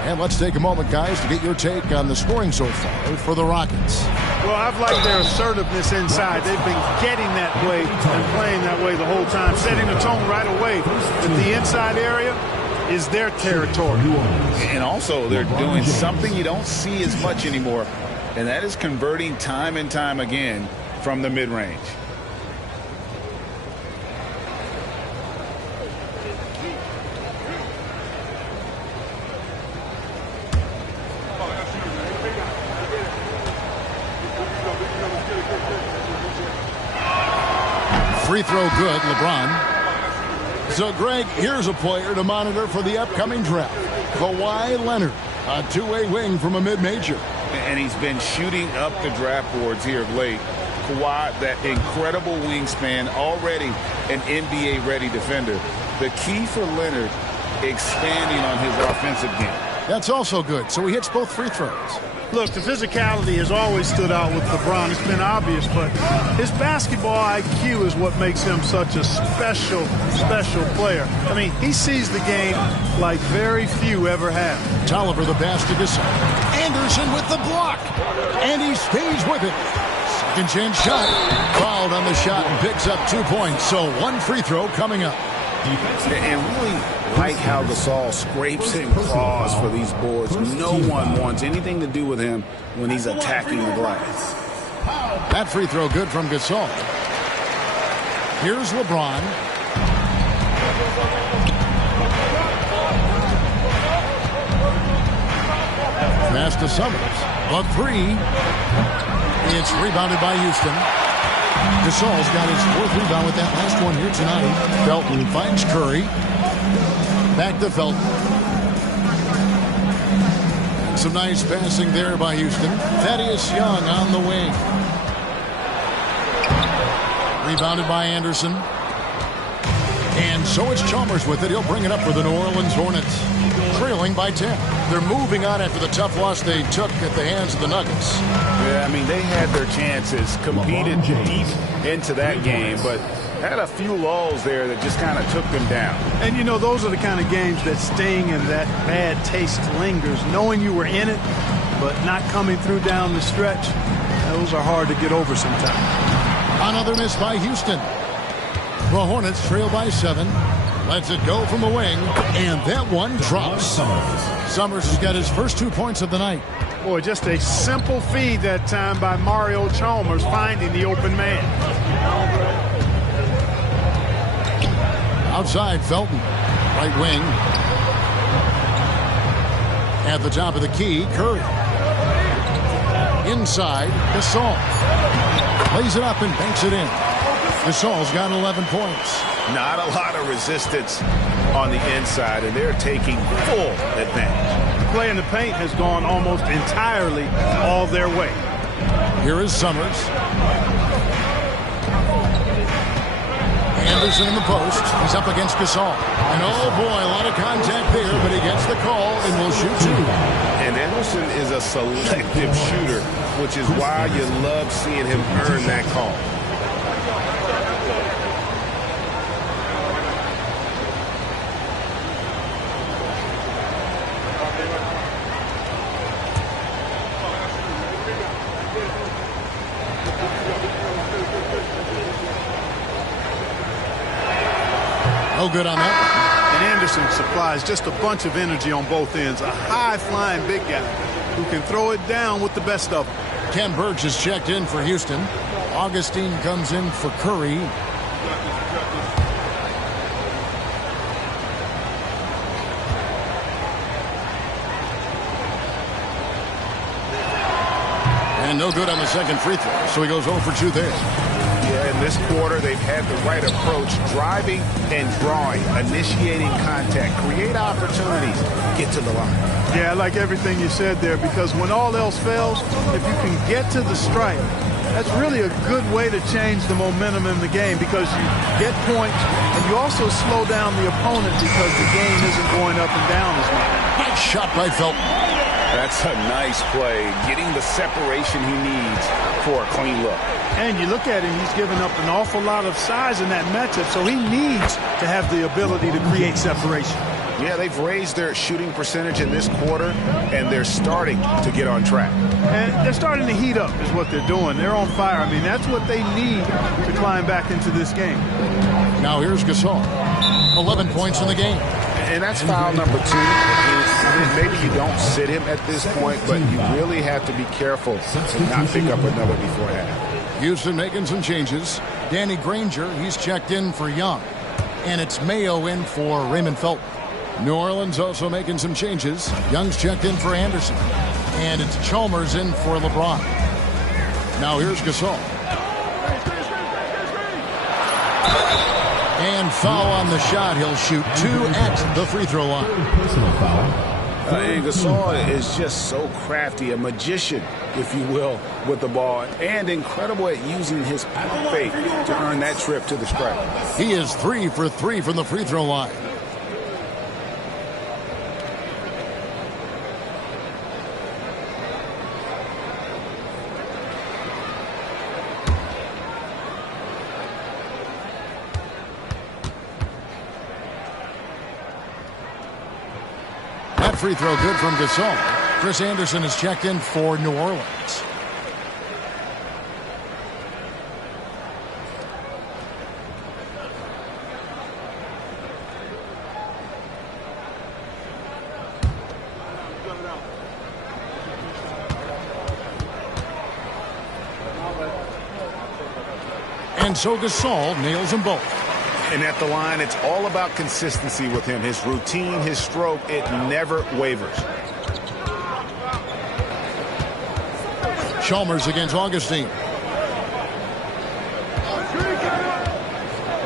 And let's take a moment, guys, to get your take on the scoring so far for the Rockets. Well, I've liked their assertiveness inside. They've been getting that way and playing that way the whole time, setting the tone right away. But the inside area is their territory. And also, they're doing something you don't see as much anymore, and that is converting time and time again from the mid-range. Free throw good, LeBron. So, Greg, here's a player to monitor for the upcoming draft. Kawhi Leonard, a two-way wing from a mid-major. And he's been shooting up the draft boards here of late. Kawhi, that incredible wingspan, already an NBA-ready defender. The key for Leonard, expanding on his offensive game. That's also good. So he hits both free throws. Look, the physicality has always stood out with LeBron. It's been obvious, but his basketball IQ is what makes him such a special player. I mean, he sees the game like very few ever have. Tolliver the pass to Gasol. Anderson with the block. And he stays with it. Second chance shot. Fouled on the shot and picks up 2 points. So one free throw coming up. And really like how Gasol scrapes and claws for these boards. No one wants anything to do with him when he's attacking the glass. That free throw good from Gasol. Here's LeBron. Pass to Summers. A three. It's rebounded by Houston. Gasol's got his 4th rebound with that last one here tonight. Felton finds Curry. Back to Felton. Some nice passing there by Houston. Thaddeus Young on the wing. Rebounded by Anderson. And so it's Chalmers with it. He'll bring it up for the New Orleans Hornets. Trailing by 10. They're moving on after the tough loss they took at the hands of the Nuggets. Yeah, I mean, they had their chances, competed deep into that game, but had a few lulls there that just kind of took them down. And, you know, those are the kind of games that sting and that bad taste lingers. Knowing you were in it, but not coming through down the stretch. Those are hard to get over sometimes. Another miss by Houston. The Hornets trail by 7. Lets it go from the wing, and that one drops. Summers has got his first 2 points of the night. Boy, just a simple feed that time by Mario Chalmers finding the open man. Outside, Felton. Right wing. At the top of the key, Curry. Inside, Gasol. Lays it up and banks it in. Gasol's got 11 points. Not a lot of resistance on the inside, and they're taking full advantage. The play in the paint has gone almost entirely all their way. Here is Summers. Anderson in the post. He's up against Gasol. And oh boy, a lot of contact there, but he gets the call and will shoot 2. And Anderson is a selective shooter, which is why you love seeing him earn that call. No good on that. And Anderson supplies just a bunch of energy on both ends. A high-flying big guy who can throw it down with the best of them. Ken Burge is checked in for Houston. Augustine comes in for Curry. And no good on the second free throw, so he goes 0 for 2 there. Yeah, in this quarter, they've had the right approach, driving and drawing, initiating contact, create opportunities, get to the line. Yeah, I like everything you said there, because when all else fails, if you can get to the stripe, that's really a good way to change the momentum in the game, because you get points and you also slow down the opponent because the game isn't going up and down as much. Nice shot by Felton. That's a nice play, getting the separation he needs for a clean look. And you look at him, he's given up an awful lot of size in that matchup, so he needs to have the ability to create separation. Yeah, they've raised their shooting percentage in this quarter, and they're starting to get on track. And they're starting to heat up is what they're doing. They're on fire. I mean, that's what they need to climb back into this game. Now here's Gasol. 11 points in the game. And that's foul number 2. Maybe you don't sit him at this point, but you really have to be careful to not pick up another beforehand. Houston making some changes. Danny Granger, he's checked in for Young. And it's Mayo in for Raymond Felton. New Orleans also making some changes. Young's checked in for Anderson. And it's Chalmers in for LeBron. Now here's Gasol. And foul on the shot. He'll shoot 2 at the free throw line. Personal foul. And Gasol is just so crafty, a magician, if you will, with the ball, and incredible at using his fake to earn that trip to the stripe. He is 3 for 3 from the free throw line. That free throw good from Gasol. Chris Anderson is checked in for New Orleans. And so Gasol nails them both. And at the line, it's all about consistency with him. His routine, his stroke, it never wavers. Chalmers against Augustine.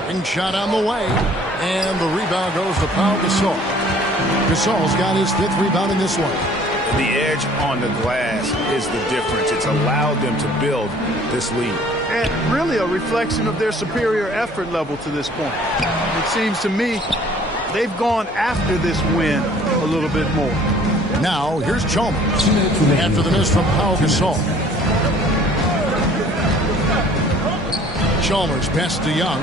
Ring shot on the way. And the rebound goes to Pau Gasol. Gasol's got his 5th rebound in this one. The edge on the glass is the difference. It's allowed them to build this lead. And really a reflection of their superior effort level to this point. It seems to me they've gone after this win a little bit more. Now, here's Chalmers after the miss from Pau Gasol. Chalmers pass to Young.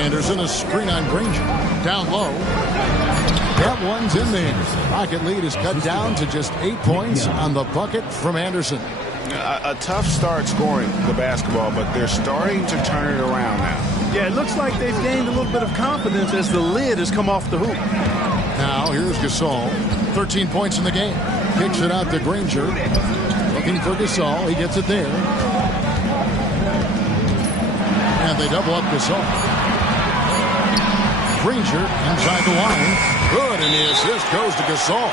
Anderson, a screen on Granger. Down low. That one's in there. Rocket lead is cut down to just 8 points on the bucket from Anderson. A tough start scoring the basketball, but they're starting to turn it around now. Yeah, it looks like they've gained a little bit of confidence as the lid has come off the hoop. Now here's Gasol. 13 points in the game. Kicks it out to Granger. Looking for Gasol. He gets it there. And they double up Gasol. Granger inside the line. Good, and the assist goes to Gasol.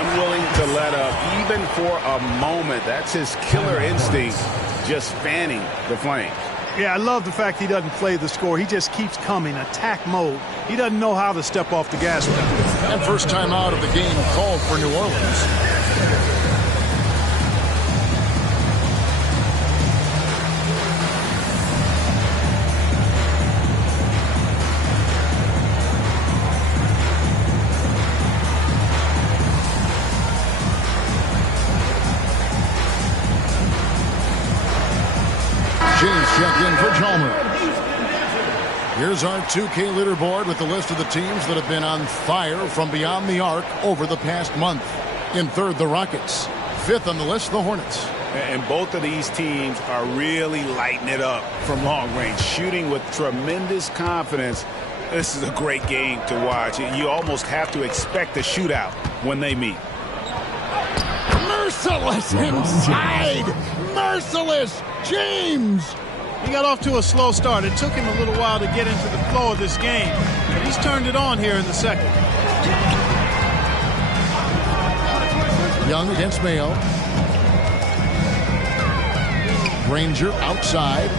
Unwilling to let up, even for a moment. That's his killer instinct, just fanning the flames. Yeah, I love the fact he doesn't play the score. He just keeps coming, attack mode. He doesn't know how to step off the gas pedal. And first time out of the game called for New Orleans. James checked in for Chalmers. Here's our 2K leaderboard with the list of the teams that have been on fire from beyond the arc over the past month. In third, the Rockets. Fifth on the list, the Hornets. And both of these teams are really lighting it up from long range, shooting with tremendous confidence. This is a great game to watch. You almost have to expect a shootout when they meet. Merciless inside. Merciless James. He got off to a slow start. It took him a little while to get into the flow of this game, but he's turned it on here in the second. Young against Mayo. Granger outside.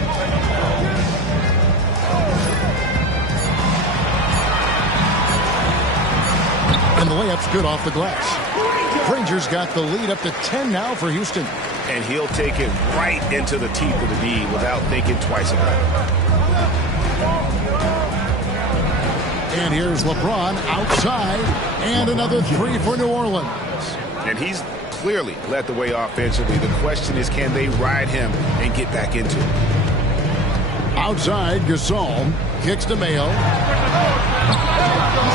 And the layup's good off the glass. Granger's got the lead up to 10 now for Houston. And he'll take it right into the teeth of the D without thinking twice about it. And here's LeBron outside. And another three for New Orleans. And he's clearly led the way offensively. The question is, can they ride him and get back into it? Outside, Gasol kicks to Mayo.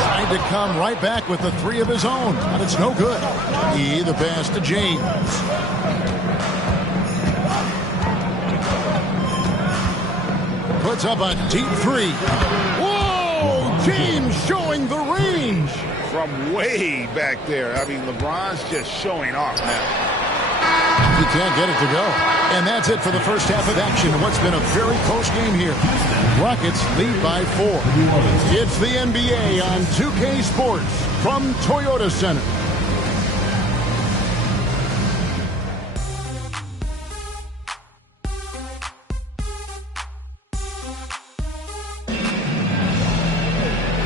Trying to come right back with the three of his own, but it's no good. The pass to James. Puts up a deep three. Whoa! James showing the range. From way back there. I mean, LeBron's just showing off now. He can't get it to go. And that's it for the first half of action. What's been a very close game here. Rockets lead by 4. It's the NBA on 2K Sports from Toyota Center.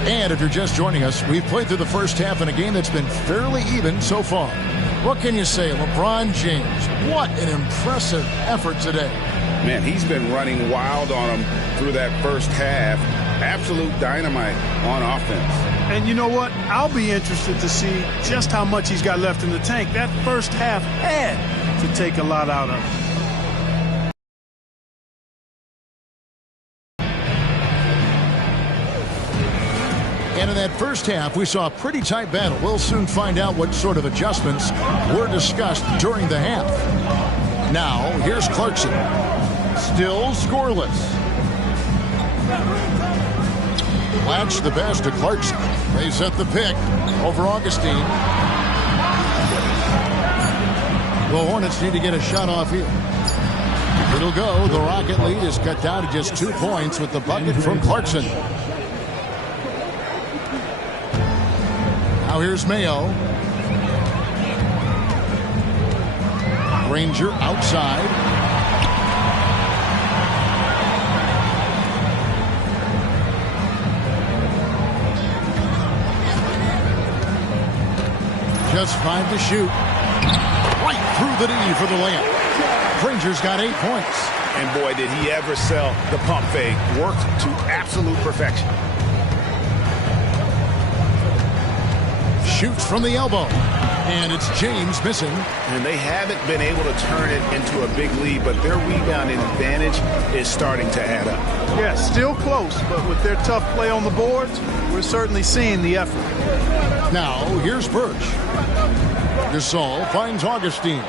And if you're just joining us, we've played through the first half in a game that's been fairly even so far. What can you say? LeBron James, what an impressive effort today. Man, he's been running wild on him through that first half. Absolute dynamite on offense. And you know what? I'll be interested to see just how much he's got left in the tank. That first half had to take a lot out of him. And in that first half, we saw a pretty tight battle. We'll soon find out what sort of adjustments were discussed during the half. Now, here's Clarkson. Still scoreless. Latch the pass to Clarkson. They set the pick over Augustine. The Hornets need to get a shot off here. It'll go. The Rocket lead is cut down to just 2 points with the bucket from Clarkson. Now here's Mayo. Granger outside. Just 5 to shoot. Right through the D for the layup. Granger's got 8 points. And boy, did he ever sell the pump fake. Worked to absolute perfection. Shoots from the elbow. And it's James missing. And they haven't been able to turn it into a big lead, but their rebounding advantage is starting to add up. Yeah, still close, but with their tough play on the boards, we're certainly seeing the effort. Now, here's Birch. Gasol finds Augustine.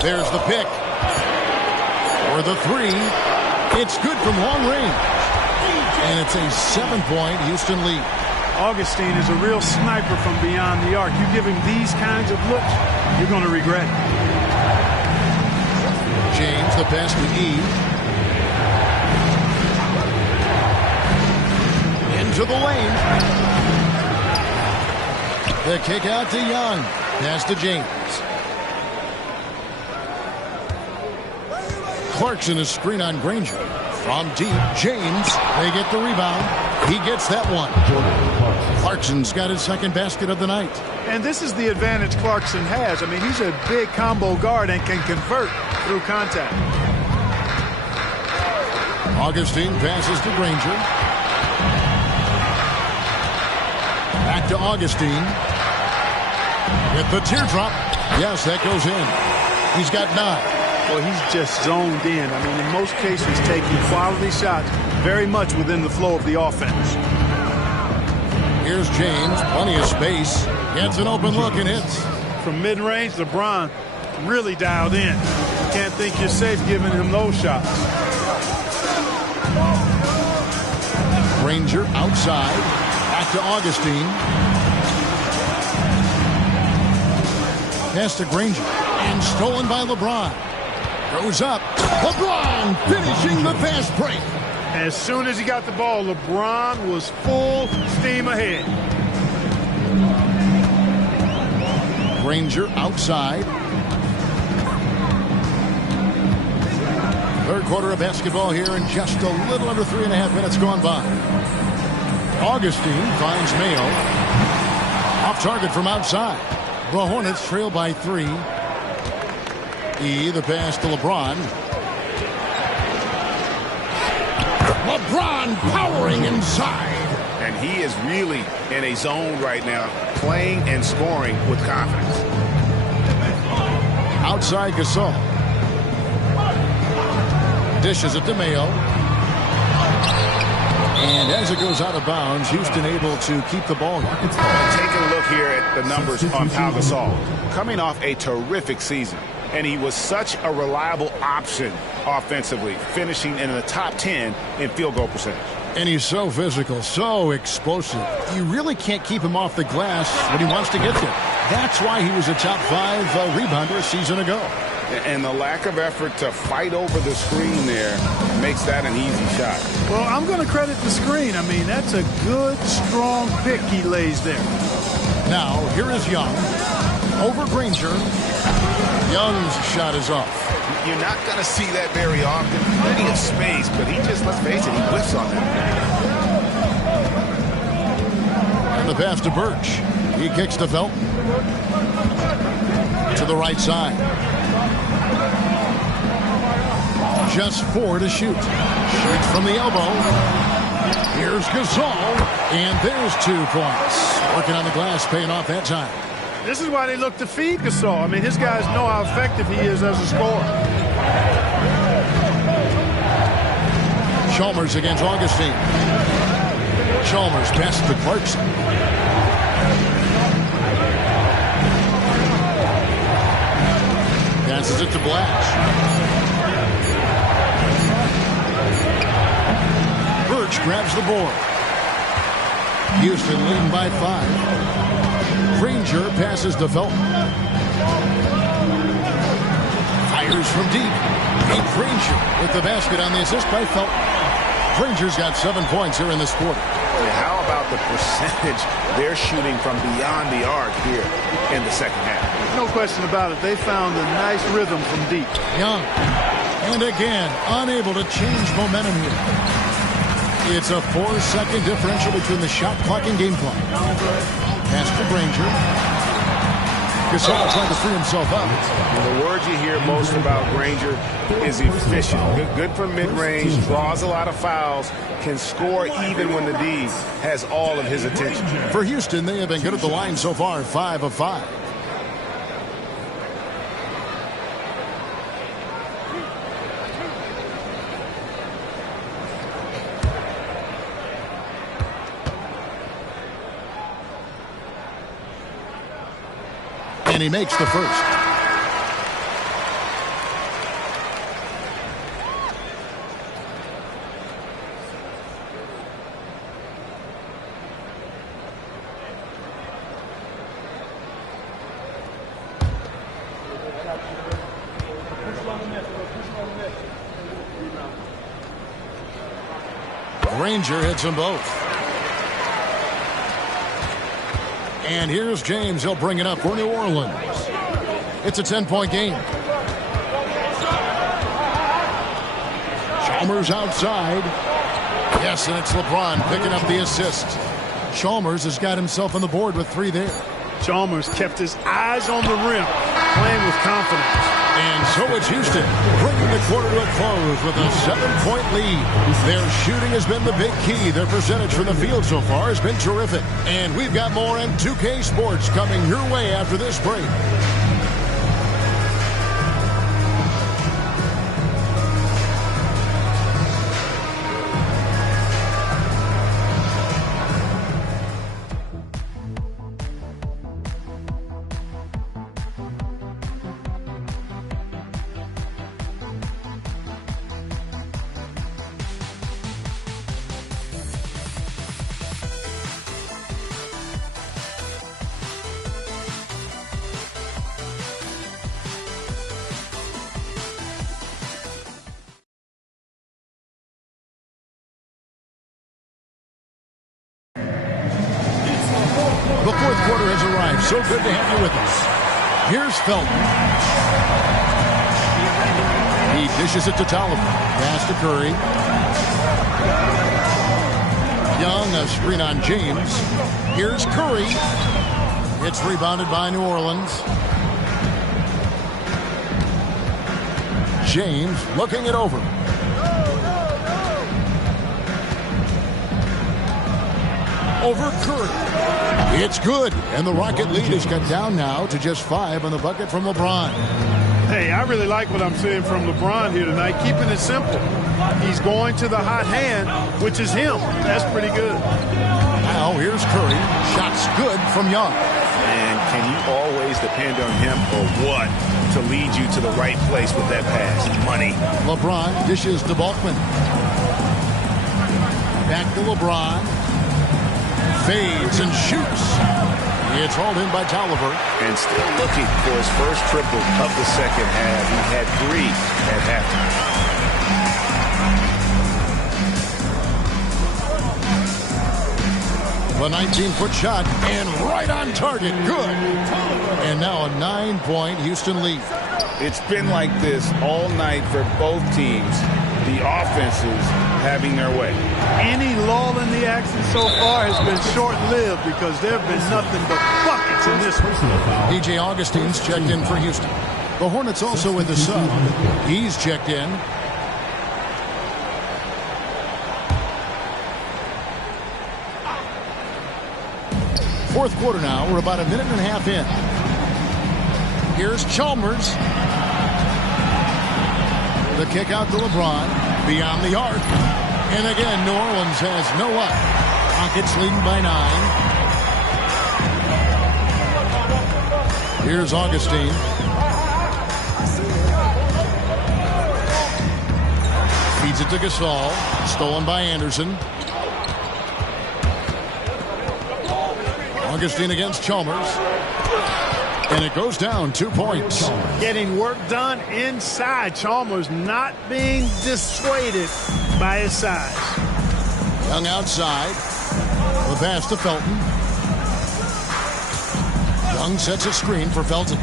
There's the pick. For the three. It's good from long range. And it's a 7-point Houston lead. Augustine is a real sniper from beyond the arc. You give him these kinds of looks, you're going to regret it. James, the pass to E. Into the lane. The kick out to Young. Pass to James. Clarkson is screen on Granger. From deep, James, they get the rebound. He gets that one. Clarkson's got his second basket of the night. And this is the advantage Clarkson has. I mean, he's a big combo guard and can convert through contact. Augustine passes to Granger. Back to Augustine. With the teardrop. Yes, that goes in. He's got 9. Well, he's just zoned in. I mean, in most cases, taking quality shots very much within the flow of the offense. Here's James, plenty of space. Gets an open look and hits. From mid-range, LeBron really dialed in. You can't think you're safe giving him those shots. Granger outside. Back to Augustine. Pass to Granger. And stolen by LeBron. Goes up. LeBron finishing the fast break. As soon as he got the ball, LeBron was full steam ahead. Granger outside. Third quarter of basketball here in just a little under 3.5 minutes gone by. Augustine finds Mayo. Off target from outside. The Hornets trail by 3. The pass to LeBron. LeBron powering inside. And he is really in a zone right now, playing and scoring with confidence. Outside Gasol. Dishes it to Mayo. And as it goes out of bounds, Houston able to keep the ball. Taking a look here at the numbers on Pau Gasol. Coming off a terrific season. And he was such a reliable option offensively, finishing in the top 10 in field goal percentage. And he's so physical, so explosive. You really can't keep him off the glass when he wants to get there. That's why he was a top 5 rebounder a season ago. And the lack of effort to fight over the screen there makes that an easy shot. Well, I'm going to credit the screen. I mean, that's a good, strong pick he lays there. Now, here is Young. Over Granger. Young's shot is off. You're not going to see that very often. Plenty of space, but he just, let's face it, he whiffs on that. And the pass to Birch. He kicks to Felton. To the right side. Just 4 to shoot. Shoots from the elbow. Here's Gasol. And there's 2 points. Working on the glass, paying off that time. This is why they look to feed Gasol. I mean, his guys know how effective he is as a scorer. Chalmers against Augustine. Chalmers passes to Clarkson. Passes it to Blash. Birch grabs the board. Houston leading by 5. Granger passes to Felton. Fires from deep. And Granger with the basket on the assist by Felton. Granger's got 7 points here in this quarter. How about the percentage they're shooting from beyond the arc here in the second half? No question about it. They found a nice rhythm from deep. Young. And again, unable to change momentum here. It's a 4-second differential between the shot clock and game clock. Pass to Granger. Gasol trying to free himself up. And the word you hear most about Granger is efficient. Good from mid-range, draws a lot of fouls, can score even when the D has all of his attention. For Houston, they have been good at the line so far, 5 of 5. And he makes the first. Granger hits them both. And here's James. He'll bring it up for New Orleans. It's a 10-point game. Chalmers outside. Yes, and it's LeBron picking up the assist. Chalmers has got himself on the board with 3 there. Chalmers kept his eyes on the rim, playing with confidence. And so it's Houston bringing the quarter to a close with a 7-point lead. Their shooting has been the big key. Their percentage from the field so far has been terrific. And we've got more M2K Sports coming your way after this break. The fourth quarter has arrived. So good to have you with us. Here's Felton. He dishes it to Tolliver. Pass to Curry. Young, a screen on James. Here's Curry. It's rebounded by New Orleans. James looking it over. Over Curry. It's good, and the Rocket lead is cut down now to just 5 on the bucket from LeBron. Hey, I really like what I'm seeing from LeBron here tonight, keeping it simple. He's going to the hot hand, which is him. That's pretty good. Now here's Curry. Shots good from Young. And can you always depend on him or what to lead you to the right place with that pass? Money. LeBron dishes to Balkman. Back to LeBron. Fades and shoots. It's hauled in by Tolliver. And still looking for his first triple of the second half. He had 3 at halftime. The 19-foot shot, and right on target. Good. And now a 9-point Houston lead. It's been like this all night for both teams. The offenses having their way. Any lull in the action so far has been short-lived because there have been nothing but buckets in this one. DJ Augustine's checked in for Houston. The Hornets also with the sub. He's checked in. Fourth quarter now. We're about a minute and a half in. Here's Chalmers. The kick out to LeBron. Beyond the arc. And again, New Orleans has no luck. Rockets leading by 9. Here's Augustine. Feeds it to Gasol. Stolen by Anderson. Augustine against Chalmers. And it goes down 2 points. Getting work done inside. Chalmers not being dissuaded by his size. Young outside. The pass to Felton. Young sets a screen for Felton.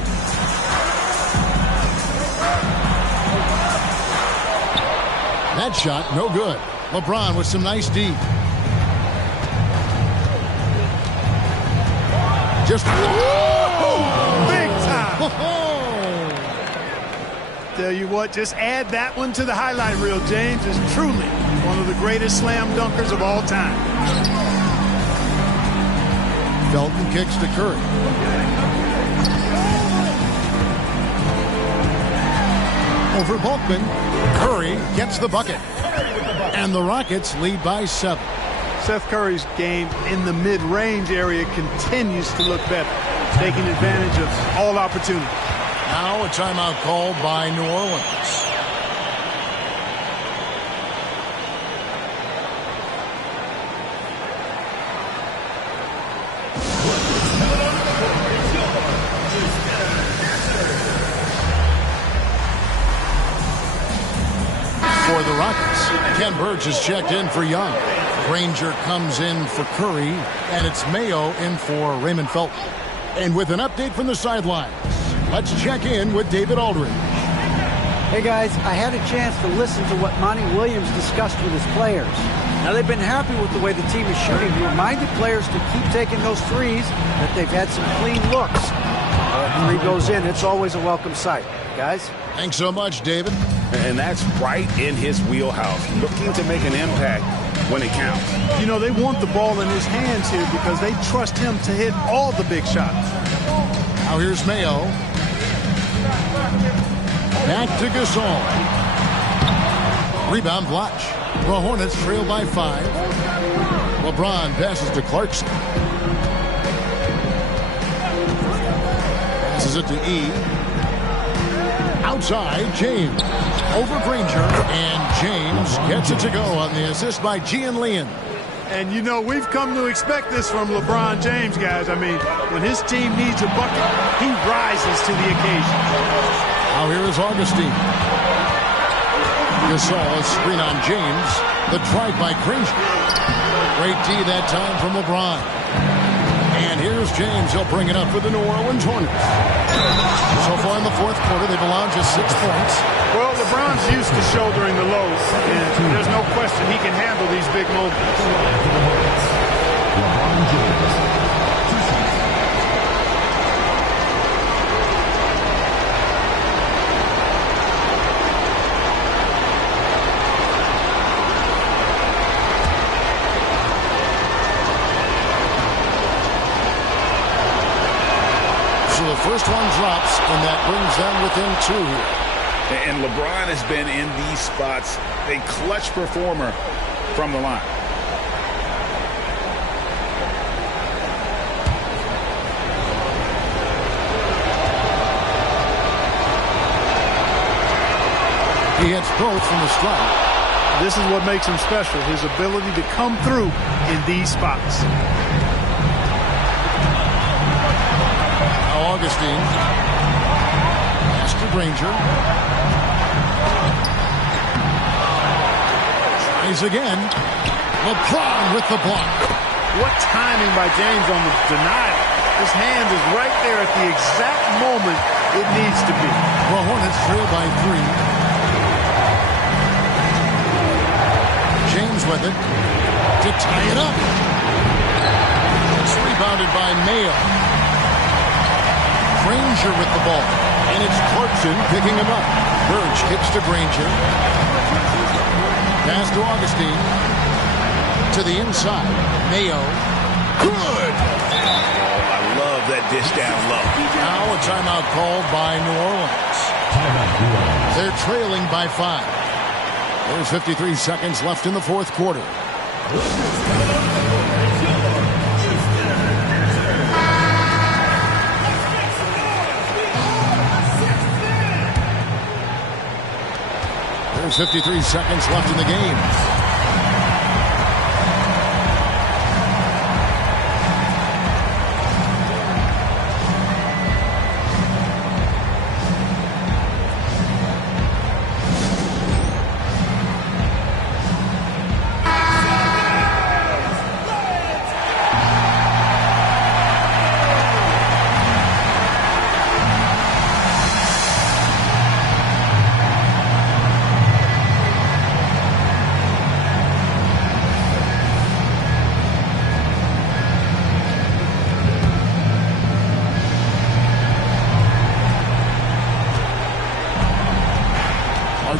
That shot, no good. LeBron with some nice D. Just Big Tell you what, just add that one to the highlight reel. James is truly one of the greatest slam dunkers of all time. Felton kicks to Curry. Over Bulkman. Curry gets the bucket. And the Rockets lead by 7. Seth Curry's game in the mid-range area continues to look better, taking advantage of all opportunities. Now a timeout called by New Orleans. For the Rockets, Ken Burge is checked in for Young. Granger comes in for Curry, and it's Mayo in for Raymond Felton. And with an update from the sidelines, let's check in with David Aldridge. Hey guys, I had a chance to listen to what Monty Williams discussed with his players. Now they've been happy with the way the team is shooting. He reminded players to keep taking those threes, that they've had some clean looks. Three goes in, it's always a welcome sight. Guys? Thanks so much, David. And that's right in his wheelhouse, looking to make an impact when it counts. You know, they want the ball in his hands here because they trust him to hit all the big shots. Now here's Mayo. Back to Gasol. Rebound Blotch. The Hornets trail by 5. LeBron passes to Clarkson. Passes it to E. Outside, James. Over Granger, and James gets it to go on the assist by Gian Leon. And, you know, we've come to expect this from LeBron James, guys. I mean, when his team needs a bucket, he rises to the occasion. Now here is Augustine. Gasol, a screen on James. The drive by Granger. Great D that time from LeBron. And here's James. He'll bring it up for the New Orleans Hornets. So far in the fourth quarter, they've allowed just 6 points. Well, LeBron's used to shouldering the lows, and there's no question he can handle these big moments. LeBron James. So the first one drops, and that brings them within 2 here. And LeBron has been in these spots a clutch performer from the line. He hits both from the strike. This is what makes him special, his ability to come through in these spots. Now Augustine. Pass to Granger. Tries again. LeBron with the block. What timing by James on the denial. His hand is right there at the exact moment it needs to be. The Hornets trail by 3. James with it to tie it up. It's rebounded by Mayo. Granger with the ball. And it's Clarkson picking him up. Burge kicks to Granger. Pass to Augustine. To the inside. Mayo. Good! I love that dish down low. Now a timeout called by New Orleans. They're trailing by 5. There's 53 seconds left in the fourth quarter. There's 53 seconds left in the game.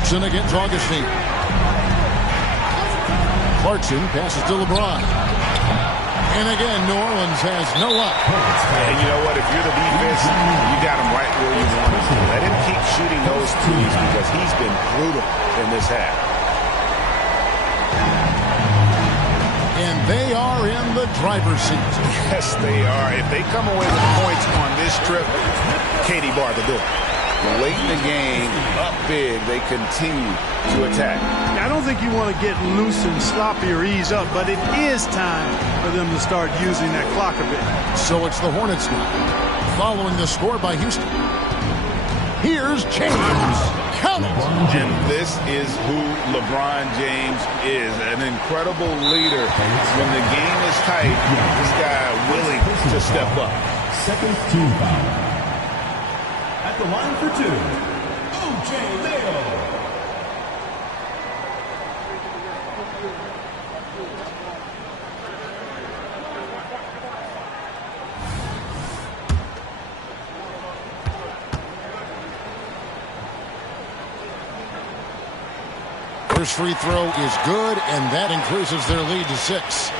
Clarkson against Augustine. Clarkson passes to LeBron. And again, New Orleans has no up. And you know what? If you're the defense, you got him right where you want him to. Let him keep shooting those threes because he's been brutal in this half. And they are in the driver's seat. Yes, they are. If they come away with points on this trip, Katie Barr to do it. Late in the game, up big, they continue to attack. I don't think you want to get loose and sloppy or ease up, but it is time for them to start using that clock a bit. So it's the Hornets now, following the score by Houston. Here's James. Count it. And this is who LeBron James is, an incredible leader. When the game is tight, this guy willing to step up. Second team foul. At the line for two, O.J. Mayo. First free throw is good, and that increases their lead to 6.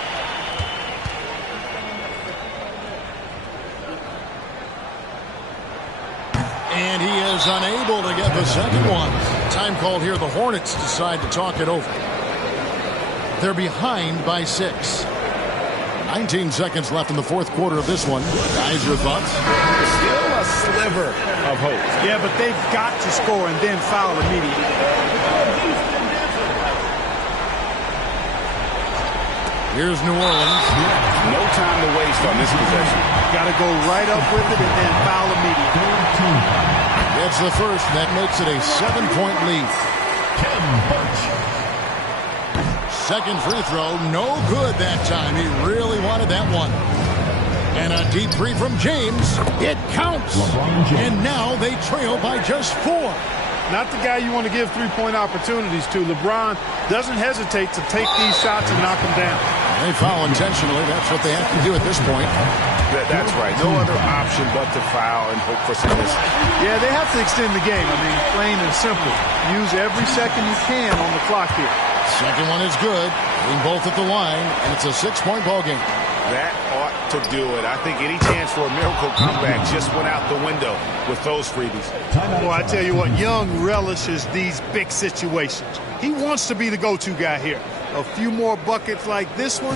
And he is unable to get the second one. Time called here. The Hornets decide to talk it over. They're behind by 6. 19 seconds left in the fourth quarter of this one. Guys, your thoughts? Still a sliver of hope. Yeah, but they've got to score and then foul immediately. Here's New Orleans. No time to waste on this possession. Got to go right up with it and then foul immediately. It's the first. That makes it a 7-point lead. Second free throw, no good that time. He really wanted that one. And a deep three from James. It counts. And now they trail by just 4. Not the guy you want to give three-point opportunities to. LeBron doesn't hesitate to take these shots and knock them down. They foul intentionally. That's what they have to do at this point. That's right. No other option but to foul and hope for success. Yeah, they have to extend the game. I mean, plain and simple. Use every second you can on the clock here. Second one is good. Being both at the line, and it's a 6-point ball game. That ought to do it. I think any chance for a miracle comeback just went out the window with those freebies. Well, I tell you what, Young relishes these big situations. He wants to be the go-to guy here. A few more buckets like this one,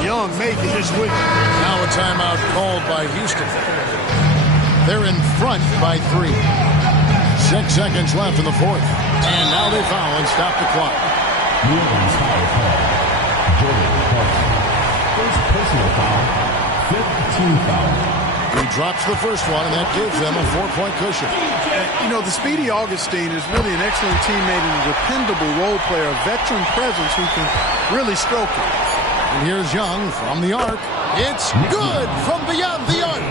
Young may get his win. Now a timeout called by Houston. They're in front by 3. 6 seconds left in the fourth. And now they foul and stop the clock. New Orleans foul call. Jordan Clarkson. First personal foul. 5th team foul. He drops the first one, and that gives them a 4-point cushion. You know, the speedy Augustine is really an excellent teammate and a dependable role player, a veteran presence who can really stroke it. And here's Young from the arc. It's good from beyond the arc.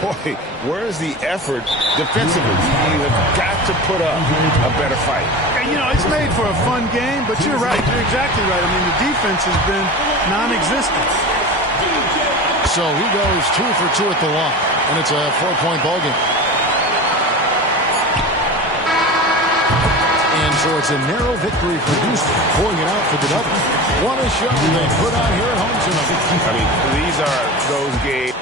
Boy, where's the effort defensively? You have got to put up a better fight. And, you know, it's made for a fun game, but you're right. You're exactly right. I mean, the defense has been non-existent. So he goes 2 for 2 at the line, and it's a 4-point ball game. And so it's a narrow victory for Houston, pulling it out for the double. What a show they put on here at home tonight. I mean, these are those games.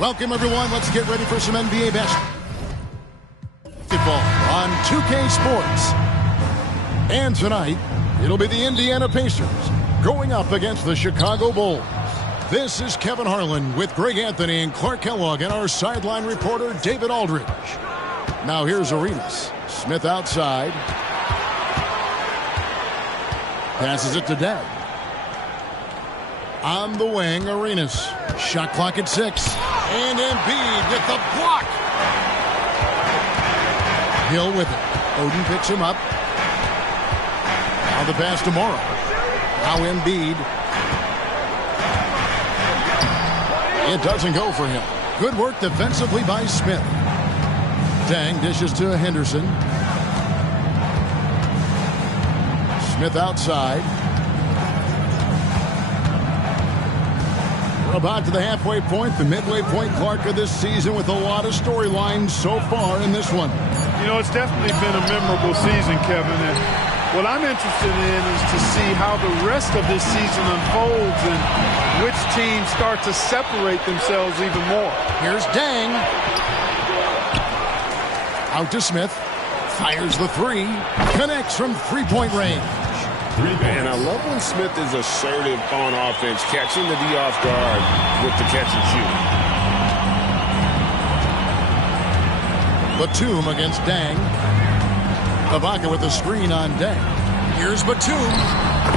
Welcome, everyone. Let's get ready for some NBA basketball on 2K Sports. And tonight, it'll be the Indiana Pacers going up against the Chicago Bulls. This is Kevin Harlan with Greg Anthony and Clark Kellogg and our sideline reporter, David Aldridge. Now here's Arenas. Smith outside. Passes it to Dad. On the wing, Arenas. Shot clock at 6. And Embiid with the block. Hill with it. Oden picks him up. Now the pass to Morrow. Now Embiid. It doesn't go for him. Good work defensively by Smith. Dang dishes to Henderson. Smith outside. We're about to the halfway point, the midway point, Clark, of this season with a lot of storylines so far in this one. You know, it's definitely been a memorable season, Kevin. And what I'm interested in is to see how the rest of this season unfolds and which teams start to separate themselves even more. Here's Dang. Out to Smith. Fires the three. Connects from three-point range. And I love when Smith is assertive on offense, catching the D off guard with the catch and shoot. Batum against Dang. Ibaka with a screen on Dang. Here's Batum.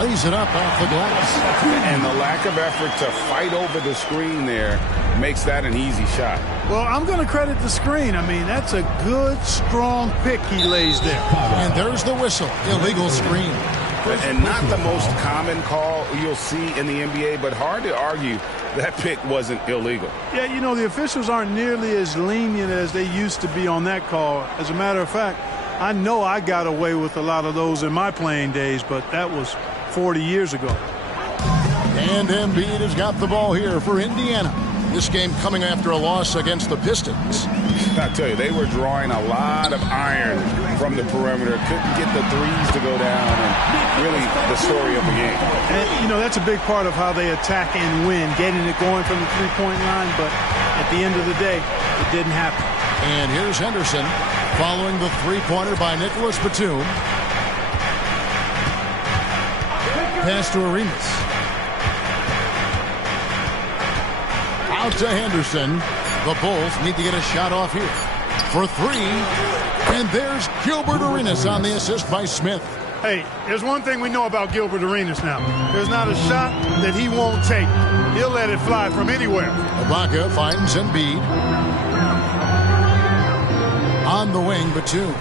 Lays it up off the glass. And the lack of effort to fight over the screen there makes that an easy shot. Well, I'm going to credit the screen. I mean, that's a good, strong pick he lays there. And there's the whistle. Illegal screen. And not the most common call you'll see in the NBA, but hard to argue that pick wasn't illegal. Yeah, you know, the officials aren't nearly as lenient as they used to be on that call. As a matter of fact, I know I got away with a lot of those in my playing days, but that was 40 years ago. And Embiid has got the ball here for Indiana. This game coming after a loss against the Pistons. I tell you, they were drawing a lot of iron from the perimeter. Couldn't get the threes to go down, and really the story of the game. And, you know, that's a big part of how they attack and win, getting it going from the three-point line, but at the end of the day, it didn't happen. And here's Henderson following the three-pointer by Nicholas Batum. Pass to Arenas. Out to Henderson. The Bulls need to get a shot off here. For three. And there's Gilbert Arenas on the assist by Smith. Hey, there's one thing we know about Gilbert Arenas now. There's not a shot that he won't take. He'll let it fly from anywhere. Ibaka finds Embiid. On the wing, Batum.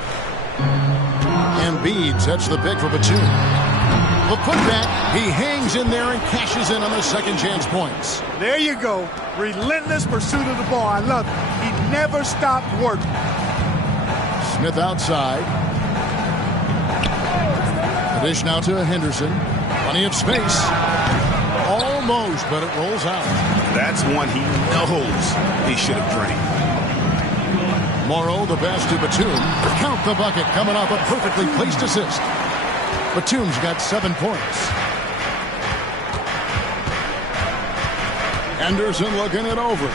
Embiid sets the pick for Batum. The putback, he hangs in there and cashes in on the second chance points. There you go. Relentless pursuit of the ball. I love it. He never stopped working. Smith outside. The dish now to Henderson. Plenty of space. Almost, but it rolls out. That's one he knows he should have drained. Morrow, the pass to Batum. Count the bucket coming off a perfectly placed assist. Batum's got 7 points. Anderson looking it over.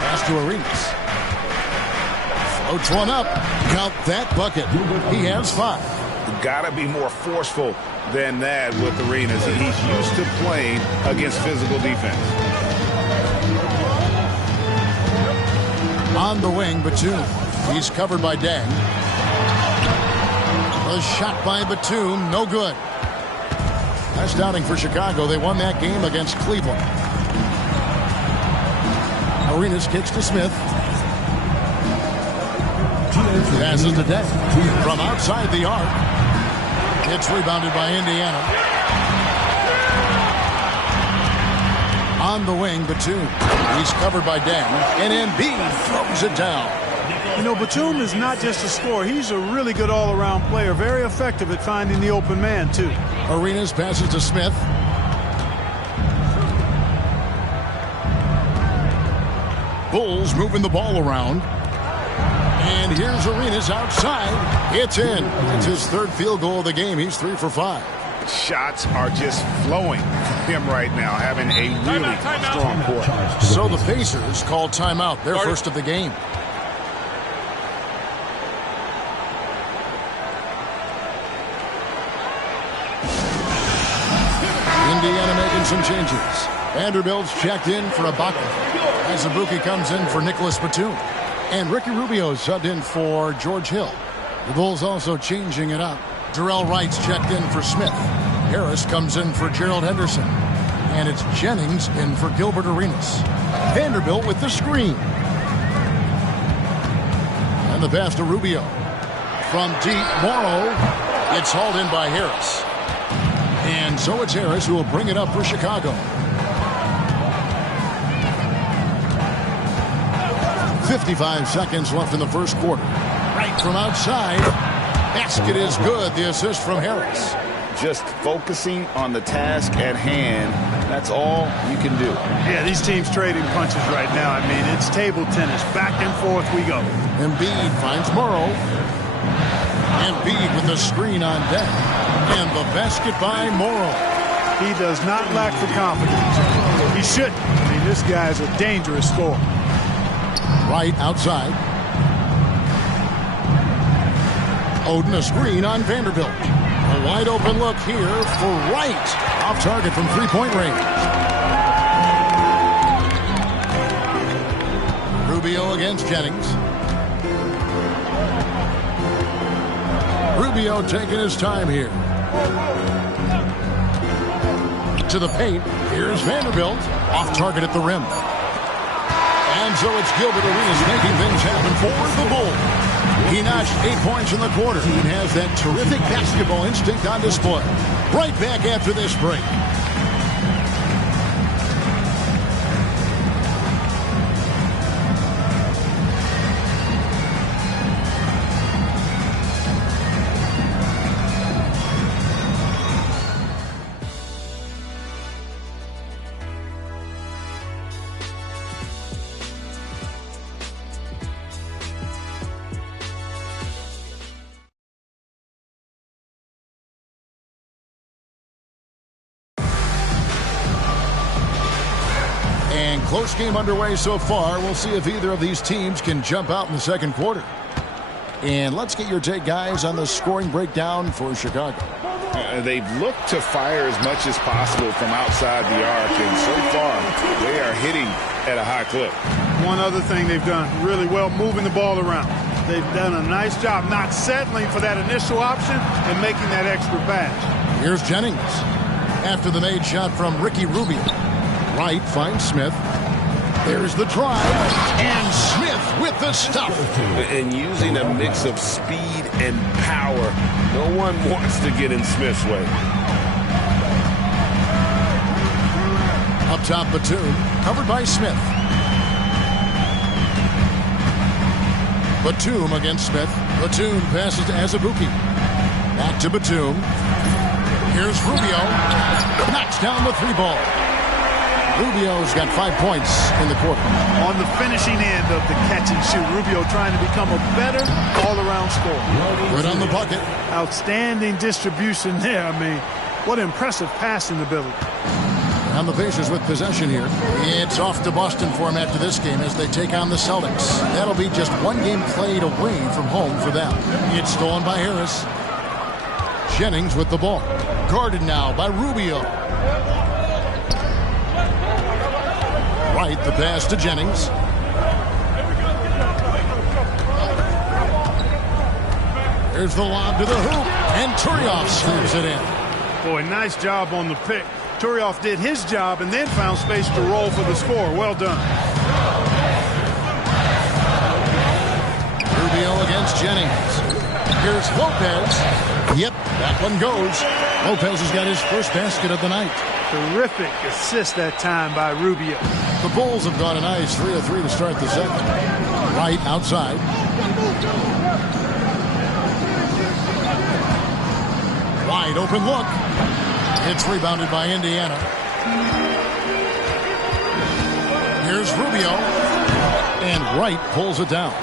Pass to Arenas. Floats one up. Count that bucket. He has 5. Got to be more forceful than that with Arenas. He's used to playing against physical defense. On the wing, Batum. He's covered by Dang. A shot by Batum, no good. Last outing for Chicago, they won that game against Cleveland. Arenas kicks to Smith. Passes to Dang. From outside the arc. It's rebounded by Indiana. On the wing, Batum. He's covered by Dang. And Embiid throws it down. You know, Batum is not just a scorer. He's a really good all-around player. Very effective at finding the open man, too. Arenas passes to Smith. Bulls moving the ball around. And here's Arenas outside. It's in. It's his third field goal of the game. He's 3 for 5. Shots are just flowing from him right now, having a really strong quarter. So the Pacers call timeout. Their first of the game. Indiana making some changes. Vanderbilt's checked in for Ibaka. Azubuike comes in for Nicholas Batum. And Ricky Rubio subbed in for George Hill. The Bulls also changing it up. Jarrell Wright's checked in for Smith. Harris comes in for Gerald Henderson. And it's Jennings in for Gilbert Arenas. Vanderbilt with the screen. And the pass to Rubio. From deep, Morrow. It's hauled in by Harris. And so it's Harris who will bring it up for Chicago. 55 seconds left in the first quarter. Right from outside. Basket is good. The assist from Harris. Just focusing on the task at hand. That's all you can do. Yeah, these teams trading punches right now. I mean, it's table tennis. Back and forth we go. Embiid finds Morrow. Embiid with the screen on deck. And the basket by Morrow. He does not lack for confidence. He shouldn't. I mean, this guy's a dangerous scorer. Right outside. Oden a screen on Vanderbilt. A wide open look here for Wright. Off target from three-point range. Rubio against Jennings. Rubio taking his time here. To the paint. Here's Vanderbilt. Off target at the rim. And so it's Gilbert Arenas making things happen for the Bulls. He notched 8 points in the quarter and has that terrific basketball instinct on display. Right back after this break. And close game underway so far. We'll see if either of these teams can jump out in the second quarter. And let's get your take, guys, on the scoring breakdown for Chicago. They've looked to fire as much as possible from outside the arc, and so far they are hitting at a high clip. One other thing they've done really well, moving the ball around. They've done a nice job not settling for that initial option and making that extra pass. Here's Jennings. After the made shot from Ricky Rubio. Wright finds Smith. There's the drive. And Smith with the stop. And using a mix of speed and power. No one wants to get in Smith's way. Up top, Batum. Covered by Smith. Batum against Smith. Batum passes to Azubuike. Back to Batum. Here's Rubio. Knocks down the three ball. Rubio's got 5 points in the quarter. On the finishing end of the catch and shoot, Rubio trying to become a better all-around scorer. Good on the bucket. Outstanding distribution there. I mean, what impressive passing ability. And the Pacers with possession here. It's off to Boston for them after this game as they take on the Celtics. That'll be just one game played away from home for them. It's stolen by Harris. Jennings with the ball. Guarded now by Rubio. Right, the pass to Jennings. Here's the lob to the hoop. And Turioff slams it in. Boy, nice job on the pick. Turioff did his job and then found space to roll for the score. Well done. Rubio against Jennings. Here's Lopez. Yep, that one goes. Lopez has got his first basket of the night. Terrific assist that time by Rubio. The Bulls have got a nice 3 of 3 to start the second. Right outside. Wide open look. It's rebounded by Indiana. Here's Rubio. And Wright pulls it down.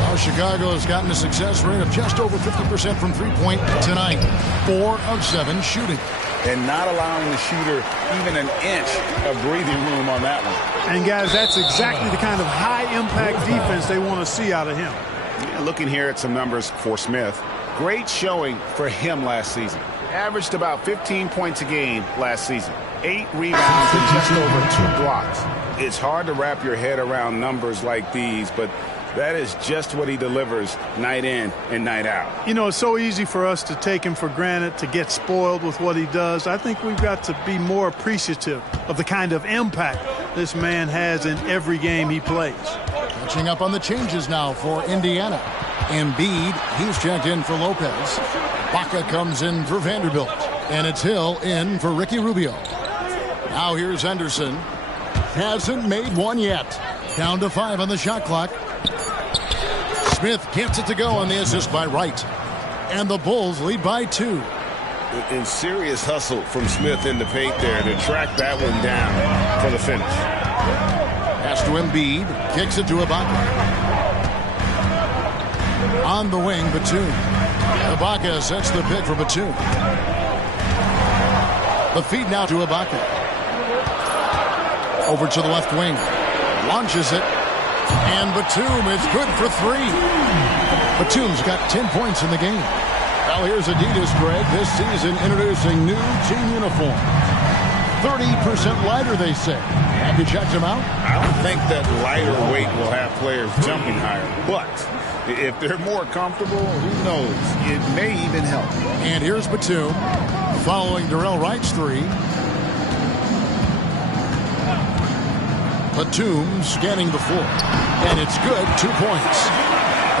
Now Chicago has gotten a success rate of just over 50% from three-point tonight. 4 of 7 shooting. And not allowing the shooter even an inch of breathing room on that one. And, guys, that's exactly the kind of high-impact defense they want to see out of him. Yeah, looking here at some numbers for Smith. Great showing for him last season. Averaged about 15 points a game last season. 8 rebounds and just over 2 blocks. It's hard to wrap your head around numbers like these, but That is just what he delivers night in and night out. You know, it's so easy for us to take him for granted, to get spoiled with what he does. I think we've got to be more appreciative of the kind of impact this man has in every game he plays. Catching up on the changes now for Indiana. Embiid, he's checked in for Lopez. Baca comes in for Vanderbilt. And it's Hill in for Ricky Rubio. Now here's Henderson. Hasn't made one yet. Down to 5 on the shot clock. Smith gets it to go on the assist by Wright. And the Bulls lead by 2. And serious hustle from Smith in the paint there to track that one down for the finish. Pass to Embiid. Kicks it to Ibaka. On the wing, Batum. Ibaka sets the pick for Batum. The feed now to Ibaka. Over to the left wing. Launches it. And Batum is good for 3. Batum's got 10 points in the game. Well, here's Adidas, Greg, this season introducing new team uniform. 30% lighter, they say. Have you checked them out? I don't think that lighter weight will have players jumping higher. But if they're more comfortable, who knows? It may even help. And here's Batum following Darrell Wright's 3. Batum scanning the floor. And it's good, 2 points.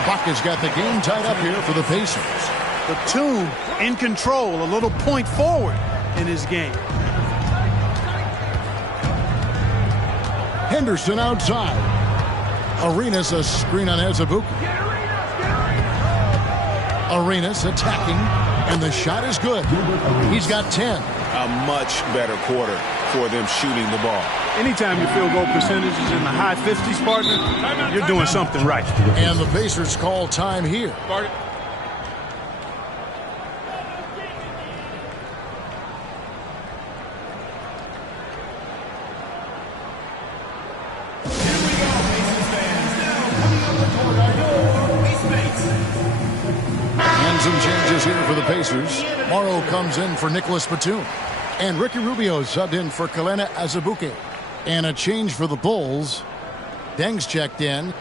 Ibaka's got the game tied up here for the Pacers. Batum in control, a little point forward in his game. Henderson outside. Arenas a screen on Azubuike. Arenas attacking, and the shot is good. He's got 10. A much better quarter for them shooting the ball. Anytime your field goal percentage is in the high 50s, partner, you're doing something right. And the Pacers call time here. And some changes here for the Pacers. Morrow comes in for Nicholas Batum. And Ricky Rubio subbed in for Kalena Azubuike. And a change for the Bulls. Deng's checked in.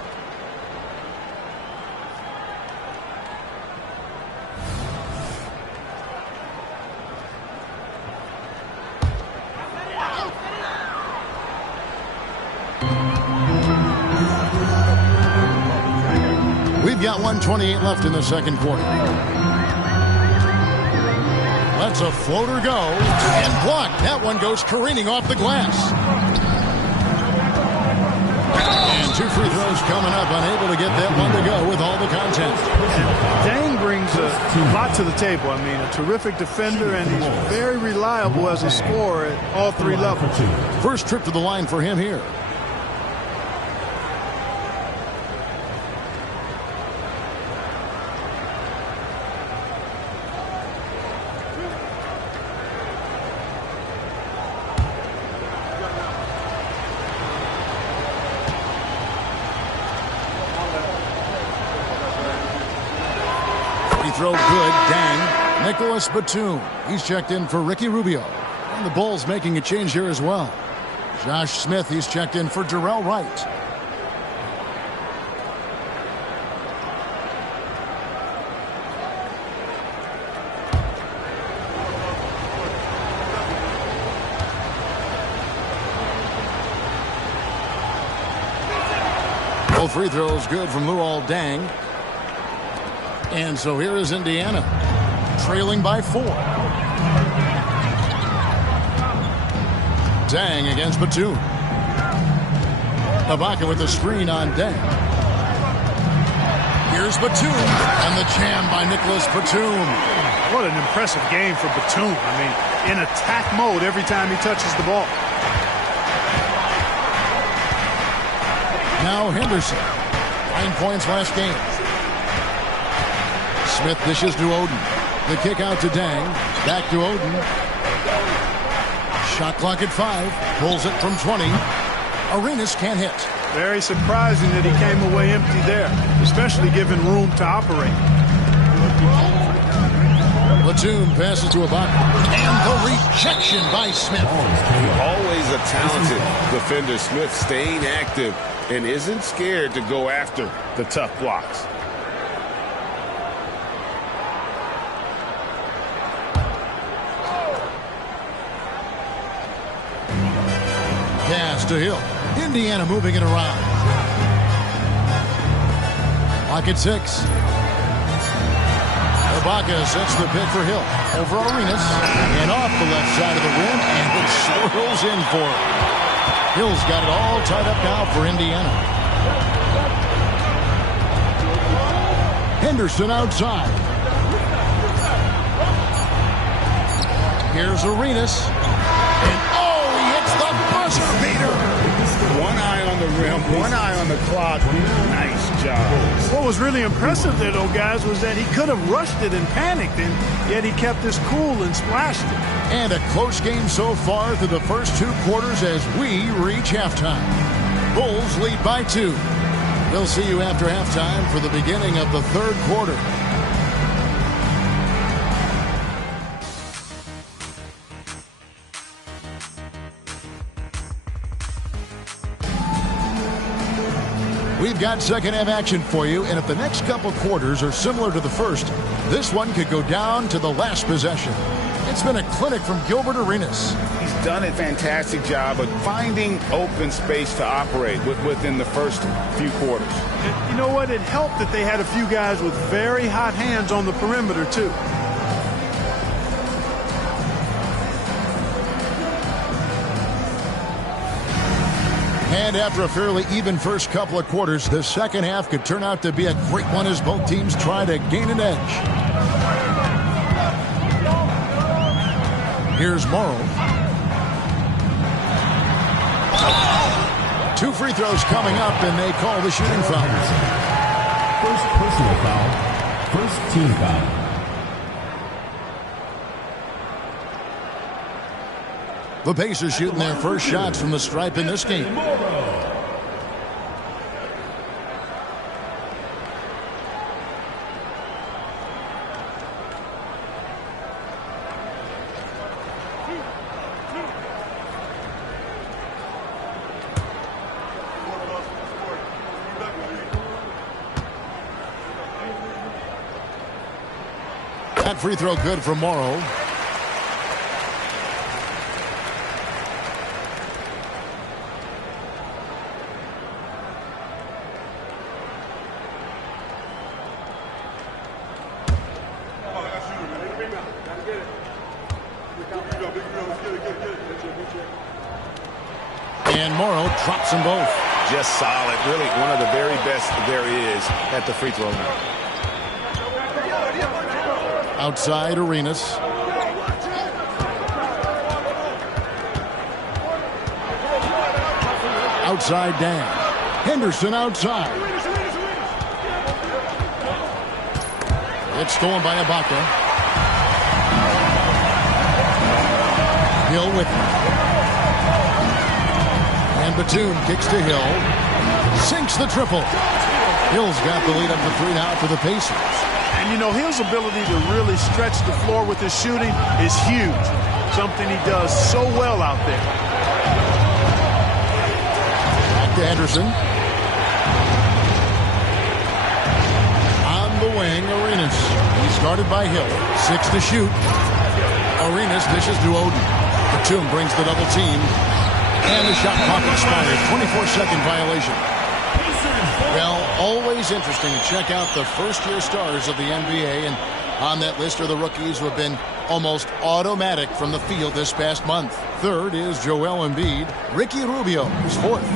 We've got 1:28 left in the second quarter. Lets a floater go and blocked. That one goes careening off the glass. And 2 free throws coming up, unable to get that one to go with all the contact. Deng brings a lot to the table. I mean, a terrific defender, and he's very reliable as a scorer at all 3 levels. First trip to the line for him here. Throw good, Deng. Nicholas Batum. He's checked in for Ricky Rubio. And the Bulls making a change here as well. Josh Smith, he's checked in for Darrell Wright. Both free throws good from Luol Deng. And so here is Indiana, trailing by 4. Deng against Batum. Ibaka with the screen on Deng. Here's Batum, and the jam by Nicholas Batum. What an impressive game for Batum. I mean, in attack mode every time he touches the ball. Now Henderson, 9 points last game. Smith dishes to Oden. The kick out to Deng. Back to Oden. Shot clock at 5. Pulls it from 20. Arenas can't hit. Very surprising that he came away empty there, especially given room to operate. Platoon passes to Ibaka. And the rejection by Smith. Always a talented defender. Smith staying active and isn't scared to go after the tough blocks. Pass to Hill. Indiana moving it around. Pocket 6. Ibaka sets the pick for Hill. Over Arenas. And off the left side of the rim. And it swirls in for him. Hill's got it all tied up now for Indiana. Henderson outside. Here's Arenas. And oh, he hits the buzzer beater. One eye on the rim, one eye on the clock. Nice job. What was really impressive there, though, guys, was that he could have rushed it and panicked, and yet he kept his cool and splashed it. And a close game so far through the first 2 quarters as we reach halftime. Bulls lead by 2. We'll see you after halftime for the beginning of the 3rd quarter. We've got second half action for you, and if the next couple quarters are similar to the first, this one could go down to the last possession. It's been a clinic from Gilbert Arenas. He's done a fantastic job of finding open space to operate within the first few quarters. And you know what? It helped that they had a few guys with very hot hands on the perimeter, too. And after a fairly even first couple of quarters, the second half could turn out to be a great one as both teams try to gain an edge. Here's Morrow. 2 free throws coming up, and they call the shooting foul. First personal foul. First team foul. The Pacers shooting their first shots from the stripe in this game. That free throw good for Morrow. And Morrow drops them both. Just solid. Really one of the very best there is at the free throw line. Outside Arenas. Outside Dan. Henderson outside. It's stolen by Ibaka. Hill with it. And Batum kicks to Hill. Sinks the triple. Hill's got the lead up to 3 now for the Pacers. And, you know, Hill's ability to really stretch the floor with his shooting is huge. Something he does so well out there. Back to Henderson. On the wing, Arenas. He's guarded by Hill. 6 to shoot. Arenas dishes to Oden. Batum brings the double team. And the shot clock expires. 24-second violation. Well, always interesting to check out the first-year stars of the NBA. And on that list are the rookies who have been almost automatic from the field this past month. Third is Joel Embiid. Ricky Rubio is 4th.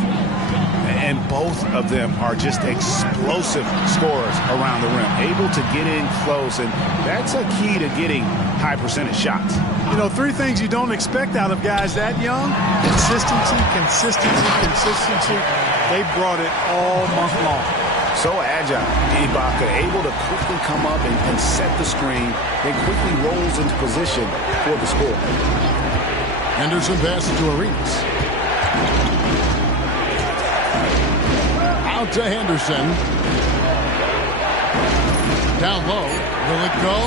And both of them are just explosive scorers around the rim, able to get in close, and that's a key to getting high percentage shots. You know, 3 things you don't expect out of guys that young: consistency, consistency, consistency. They brought it all month long. So agile. Ibaka able to quickly come up and set the screen, then quickly rolls into position for the score. Henderson passes to Arenas. Out to Henderson. Down low. Will it go?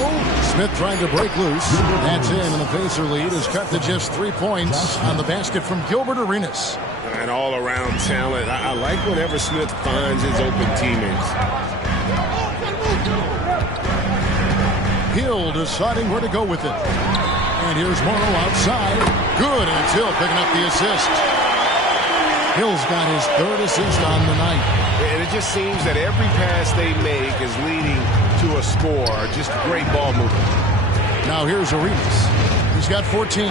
Smith trying to break loose. That's in, and the Pacer lead is cut to just 3 points on the basket from Gilbert Arenas. And all-around talent. I like whenever Smith finds his open teammates. Hill deciding where to go with it. And here's Morrow outside. Good, and it's Hill picking up the assist. Hill's got his 3rd assist on the night. And it just seems that every pass they make is leading to a score. Just great ball movement. Now here's Arenas. He's got 14.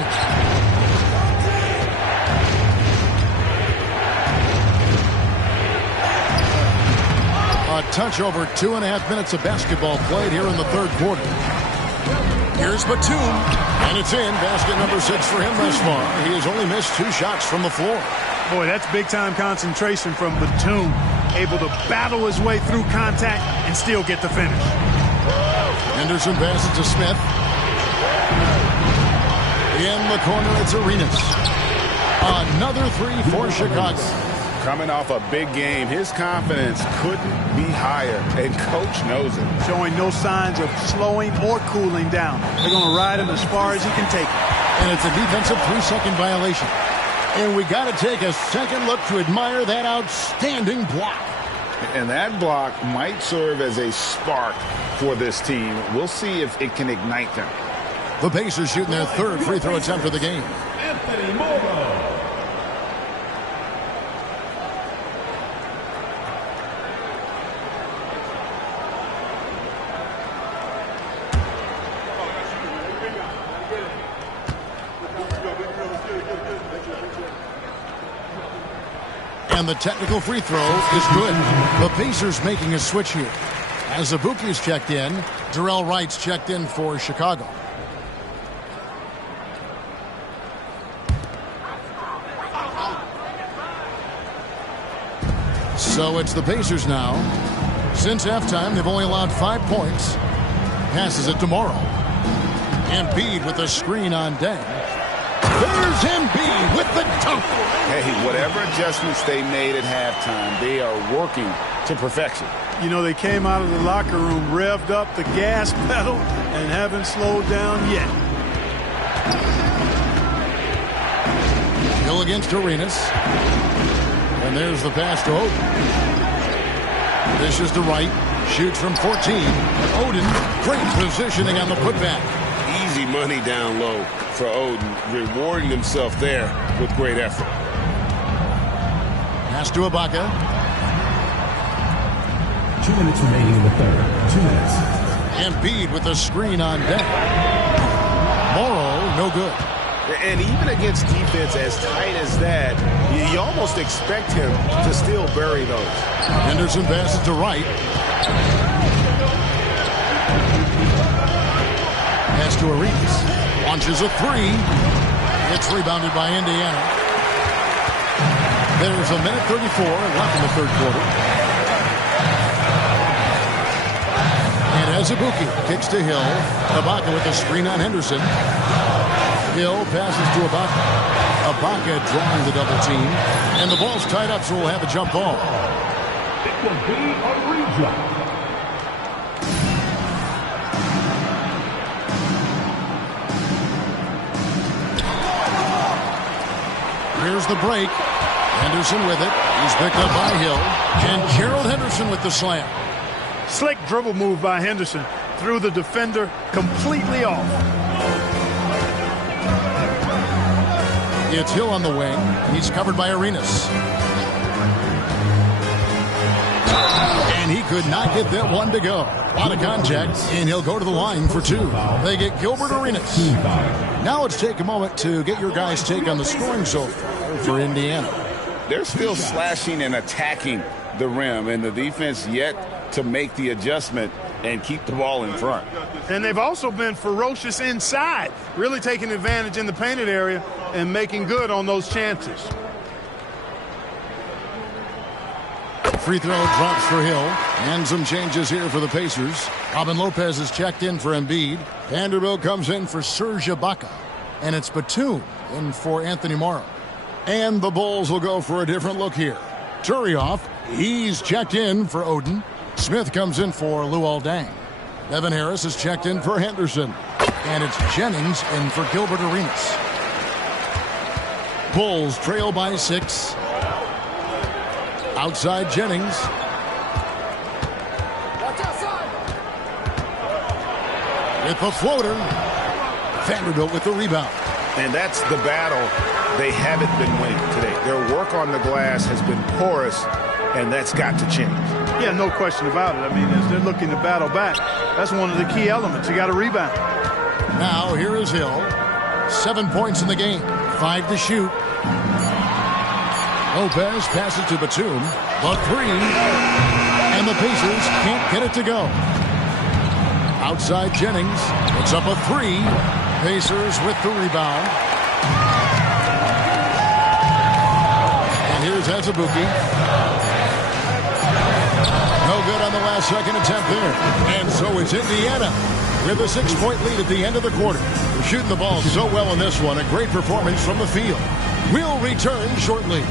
A touch over 2.5 minutes of basketball played here in the 3rd quarter. Here's Batum, and it's in. Basket number 6 for him thus far. He has only missed 2 shots from the floor. Boy, that's big-time concentration from Batum. Able to battle his way through contact and still get the finish. Henderson passes to Smith. In the corner, it's Arenas. Another 3 for Chicago. Coming off a big game, his confidence couldn't be higher, and Coach knows it. Showing no signs of slowing or cooling down. They're going to ride him as far as he can take it. And it's a defensive 3-second violation. And we got to take a second look to admire that outstanding block. And that block might serve as a spark for this team. We'll see if it can ignite them. The Pacers shooting their 3rd free throw attempt of the game. Anthony Morrow. And the technical free throw is good. The Pacers making a switch here. As Abuki's checked in, Darrell Wright's checked in for Chicago. So it's the Pacers now. Since halftime, they've only allowed 5 points. Passes it to Morrow. Embiid with a screen on Deng. There's Embiid with the dunk. Hey, whatever adjustments they made at halftime, they are working to perfection. You know, they came out of the locker room, revved up the gas pedal, and haven't slowed down yet. Hill against Arenas. And there's the pass to Oden. This is to Wright. Shoots from 14. Oden, great positioning on the putback. Easy money down low for Oden, rewarding himself there with great effort. Pass to Ibaka. 2 minutes remaining in the 3rd. 2 minutes. Embiid with a screen on deck. Morrow, no good. And even against defense as tight as that, you almost expect him to still bury those. Henderson passes to Wright. Pass to Arenas. Launches a 3. It's rebounded by Indiana. There's a minute 34 left in the 3rd quarter. And Azubuike kicks to Hill. Ibaka with a screen on Henderson. Hill passes to Ibaka. Ibaka drawing the double team. And the ball's tied up, so we'll have a jump ball. It will be a rejump. Here's the break. Henderson with it. He's picked up by Hill. And Gerald Henderson with the slam. Slick dribble move by Henderson. Threw the defender completely off. It's Hill on the wing. He's covered by Arenas. And he could not get that one to go. A lot of contact, and he'll go to the line for 2. They get Gilbert Arenas. Now let's take a moment to get your guys' take on the scoring so far for Indiana. They're still slashing and attacking the rim, and the defense yet to make the adjustment and keep the ball in front. And they've also been ferocious inside, really taking advantage in the painted area and making good on those chances. Free throw drops for Hill. And some changes here for the Pacers. Robin Lopez is checked in for Embiid. Vanderbilt comes in for Serge Ibaka. And it's Batum in for Anthony Morrow. And the Bulls will go for a different look here. Turioff, he's checked in for Oden. Smith comes in for Luol Deng. Evan Harris is checked in for Henderson. And it's Jennings in for Gilbert Arenas. Bulls trail by 6. Outside Jennings. With the floater. Vanderbilt with the rebound. And that's the battle they haven't been winning today. Their work on the glass has been porous, and that's got to change. Yeah, no question about it. I mean, as they're looking to battle back, that's one of the key elements. You got to rebound. Now here is Hill. 7 points in the game. 5 to shoot. Lopez passes to Batum. The 3. And the Pacers can't get it to go. Outside Jennings. Puts up a 3. Pacers with the rebound. And here's Azubuike. No good on the last second attempt there. And so it's Indiana with a 6-point lead at the end of the quarter. They're shooting the ball so well in this one. A great performance from the field. We'll return shortly.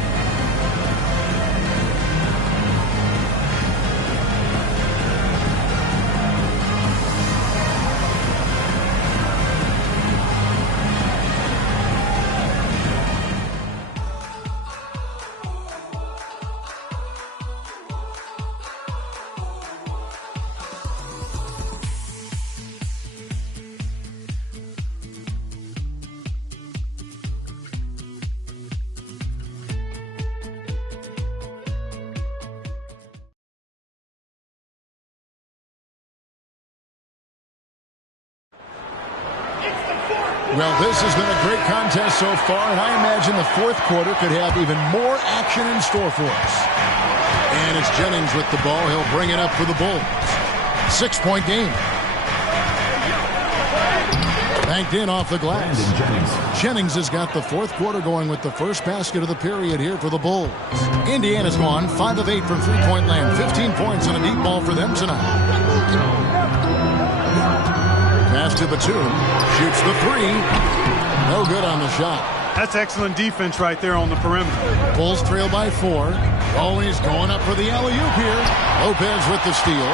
Well, this has been a great contest so far, and I imagine the fourth quarter could have even more action in store for us. And it's Jennings with the ball. He'll bring it up for the Bulls. 6-point game. Banked in off the glass. Jennings has got the fourth quarter going with the first basket of the period here for the Bulls. Indiana's gone 5 of 8 from three-point land. 15 points on a deep ball for them tonight. Pass to Batum. Shoots the 3. No good on the shot. That's excellent defense right there on the perimeter. Bulls trail by 4. Oh, he's going up for the alley-oop here. Lopez with the steal.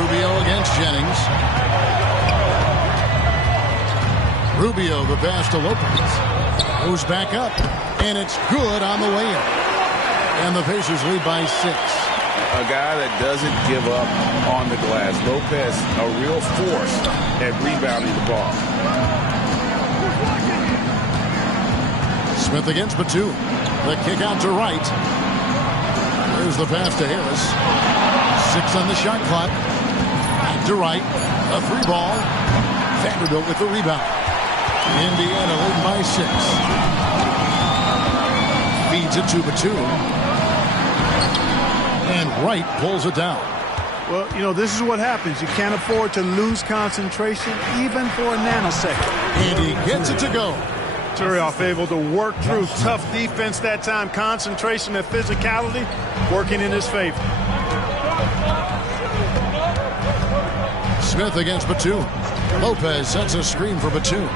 Rubio against Jennings. Rubio, the pass to Lopez. Goes back up. And it's good on the way in. And the Pacers lead by 6. A guy that doesn't give up on the glass. Lopez, a real force at rebounding the ball. Smith against Batum. The kick out to Wright. There's the pass to Harris. 6 on the shot clock. Back to Wright. A 3 ball. Vanderbilt with the rebound. Indiana leading by 6. Feeds it to Batum. And Wright pulls it down. Well, you know, this is what happens. You can't afford to lose concentration even for a nanosecond. And he gets it to go. Turioff able to work through tough defense that time. Concentration and physicality working in his favor. Smith against Batum. Lopez sets a screen for Batum.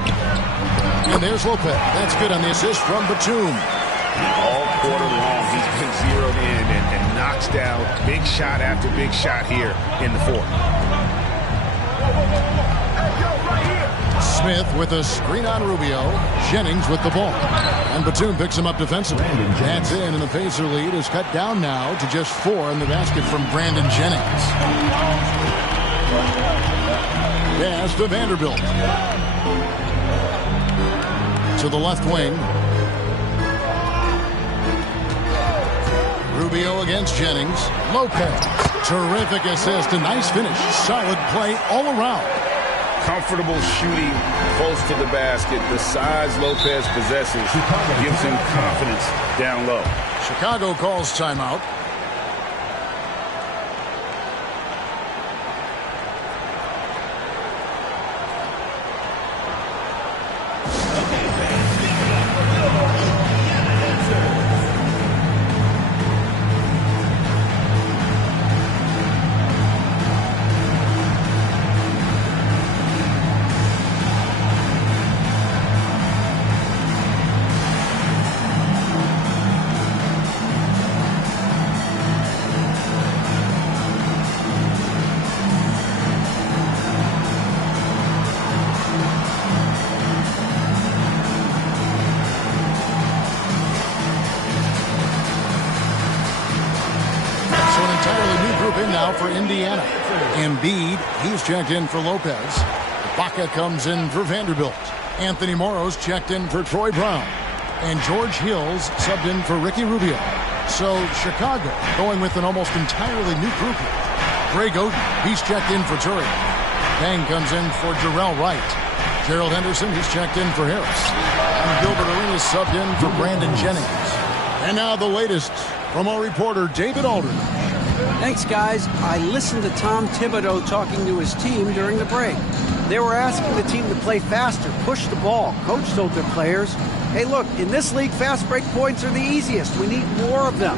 And there's Lopez. That's good on the assist from Batum. All quarter long, he's been zeroed in and knocks down big shot after big shot here in the fourth. Smith with a screen on Rubio. Jennings with the ball. And Batum picks him up defensively. That's in, and the Pacer lead is cut down now to just 4 in the basket from Brandon Jennings. Pass to Vanderbilt. To the left wing. Rubio against Jennings. Lopez. Terrific assist. A nice finish. Solid play all around. Comfortable shooting close to the basket. The size Lopez possesses gives him confidence down low. Chicago calls timeout. in now for Indiana. Embiid, he's checked in for Lopez. Ibaka comes in for Vanderbilt. Anthony Morrow's checked in for Troy Brown. And George Hill's subbed in for Ricky Rubio. So Chicago going with an almost entirely new group here. Greg Oden, he's checked in for Turian. Bang comes in for Jarrell Wright. Gerald Henderson, he's checked in for Harris. And Gilbert Arenas subbed in for Brandon Jennings. And now the latest from our reporter, David Aldridge. Thanks, guys. I listened to Tom Thibodeau talking to his team during the break. They were asking the team to play faster, push the ball. Coach told their players, hey, look, in this league, fast break points are the easiest. We need more of them.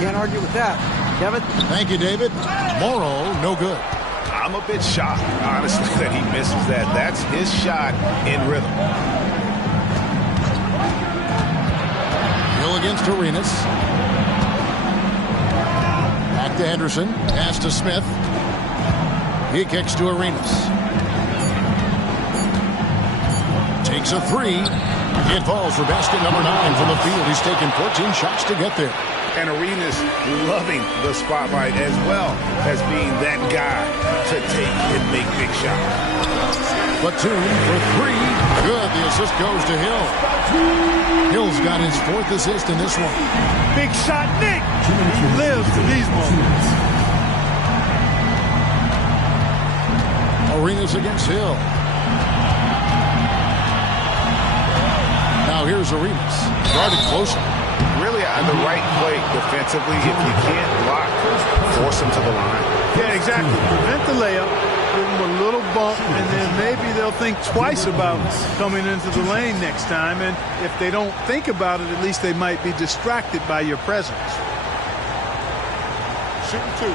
Can't argue with that. Kevin? Thank you, David. Morrow, no good. I'm a bit shocked, honestly, that he misses that. That's his shot in rhythm. Hill against Arenas. Back to Henderson. Pass to Smith. He kicks to Arenas. Takes a three. It falls for basket number 9 from the field. He's taken 14 shots to get there. And Arenas loving the spotlight as well as being that guy to take and make big shots. Platoon for 3. Good. The assist goes to Hill. Hill's got his 4th assist in this one. Big shot, Nick. He lives for these moments. Arenas against Hill. Now here's Arenas. Guarded closer. Really on the right play defensively. If you can't block, force him to the line. Yeah, exactly. Prevent the layup, give them a little bump, and then maybe they'll think twice about coming into the lane next time. And if they don't think about it, at least they might be distracted by your presence. Shooting 2.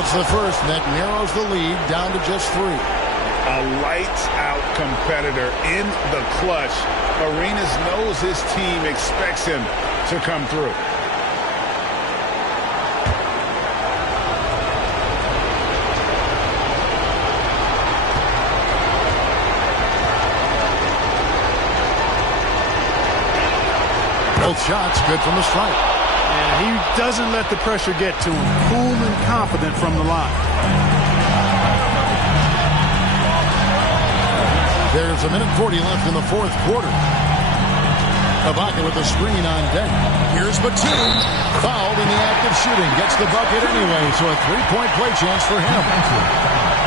It's the first that narrows the lead down to just 3. A lights-out competitor in the clutch. Arenas knows his team expects him to come through. Both shots good from the stripe. And he doesn't let the pressure get to him. Cool and confident from the line. There's a minute 40 left in the 4th quarter. Ibaka with the screen on deck. Here's Batum. Fouled in the act of shooting. Gets the bucket anyway, so a 3-point play chance for him.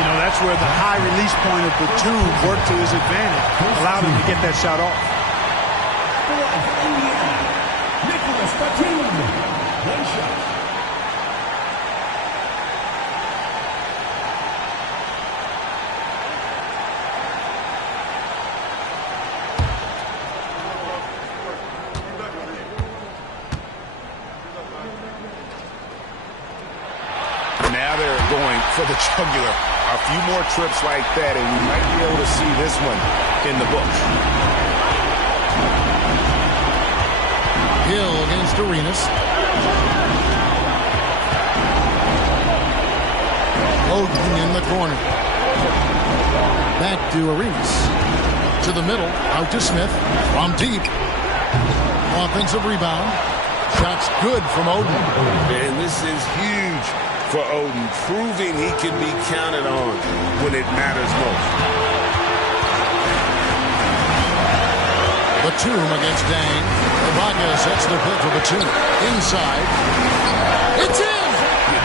You know, that's where the high release point of Batum worked to his advantage. Allowed him to get that shot off. One shot. Now they're going for the jugular. A few more trips like that, and we might be able to see this one in the books. Hill against Arenas. Oden in the corner. Back to Arenas. To the middle. Out to Smith. From deep. Offensive rebound. Shots good from Oden. And this is huge for Oden, proving he can be counted on when it matters most. Batum against Dang. Ibaka sets the pick for Batum. Inside. It's in!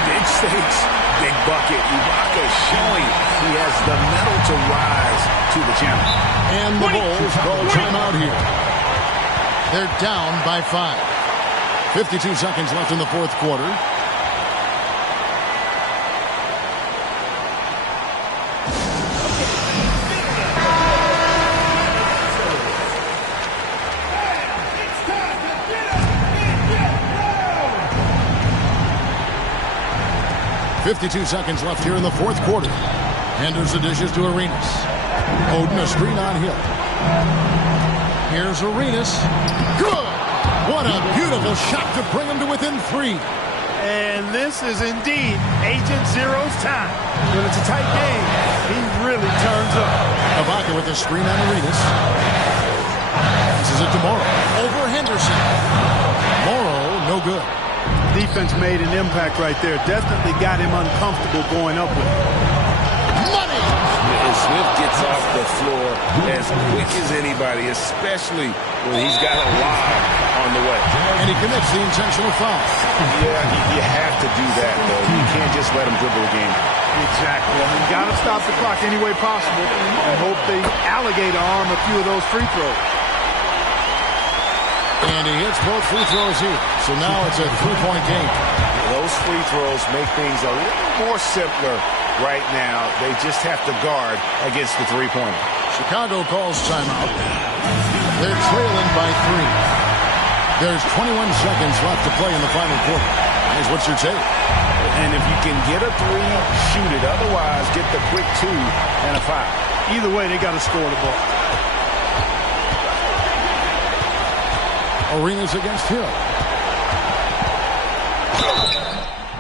Big stakes, big bucket. Ibaka showing he has the mettle to rise to the challenge. And the Bulls call timeout here. They're down by 5. 52 seconds left in the 4th quarter. .52 seconds left here in the 4th quarter. Henderson dishes to Arenas. Oden a screen on Hill. Here's Arenas. Good! What a beautiful shot to bring him to within 3. And this is indeed Agent Zero's time. When it's a tight game, he really turns up. Ibaka with the screen on Arenas. This is it to Morrow. Over Henderson. Morrow, no good. Defense made an impact right there. Definitely got him uncomfortable going up with it. Money! And Smith gets off the floor as quick as anybody, especially when he's got a lob on the way. And he commits the intentional foul. Yeah, you have to do that, though. You can't just let him dribble the game. Exactly. I mean, got to stop the clock any way possible and hope they alligator arm a few of those free throws. And he hits both free throws here. So now it's a three-point game. Those free throws make things a little more simpler right now. They just have to guard against the three-pointer. Chicago calls timeout. They're trailing by 3. There's 21 seconds left to play in the final quarter. Guys, what's your take? And if you can get a 3, shoot it. Otherwise, get the quick 2 and a foul. Either way, they got to score the ball. Arenas against Hill.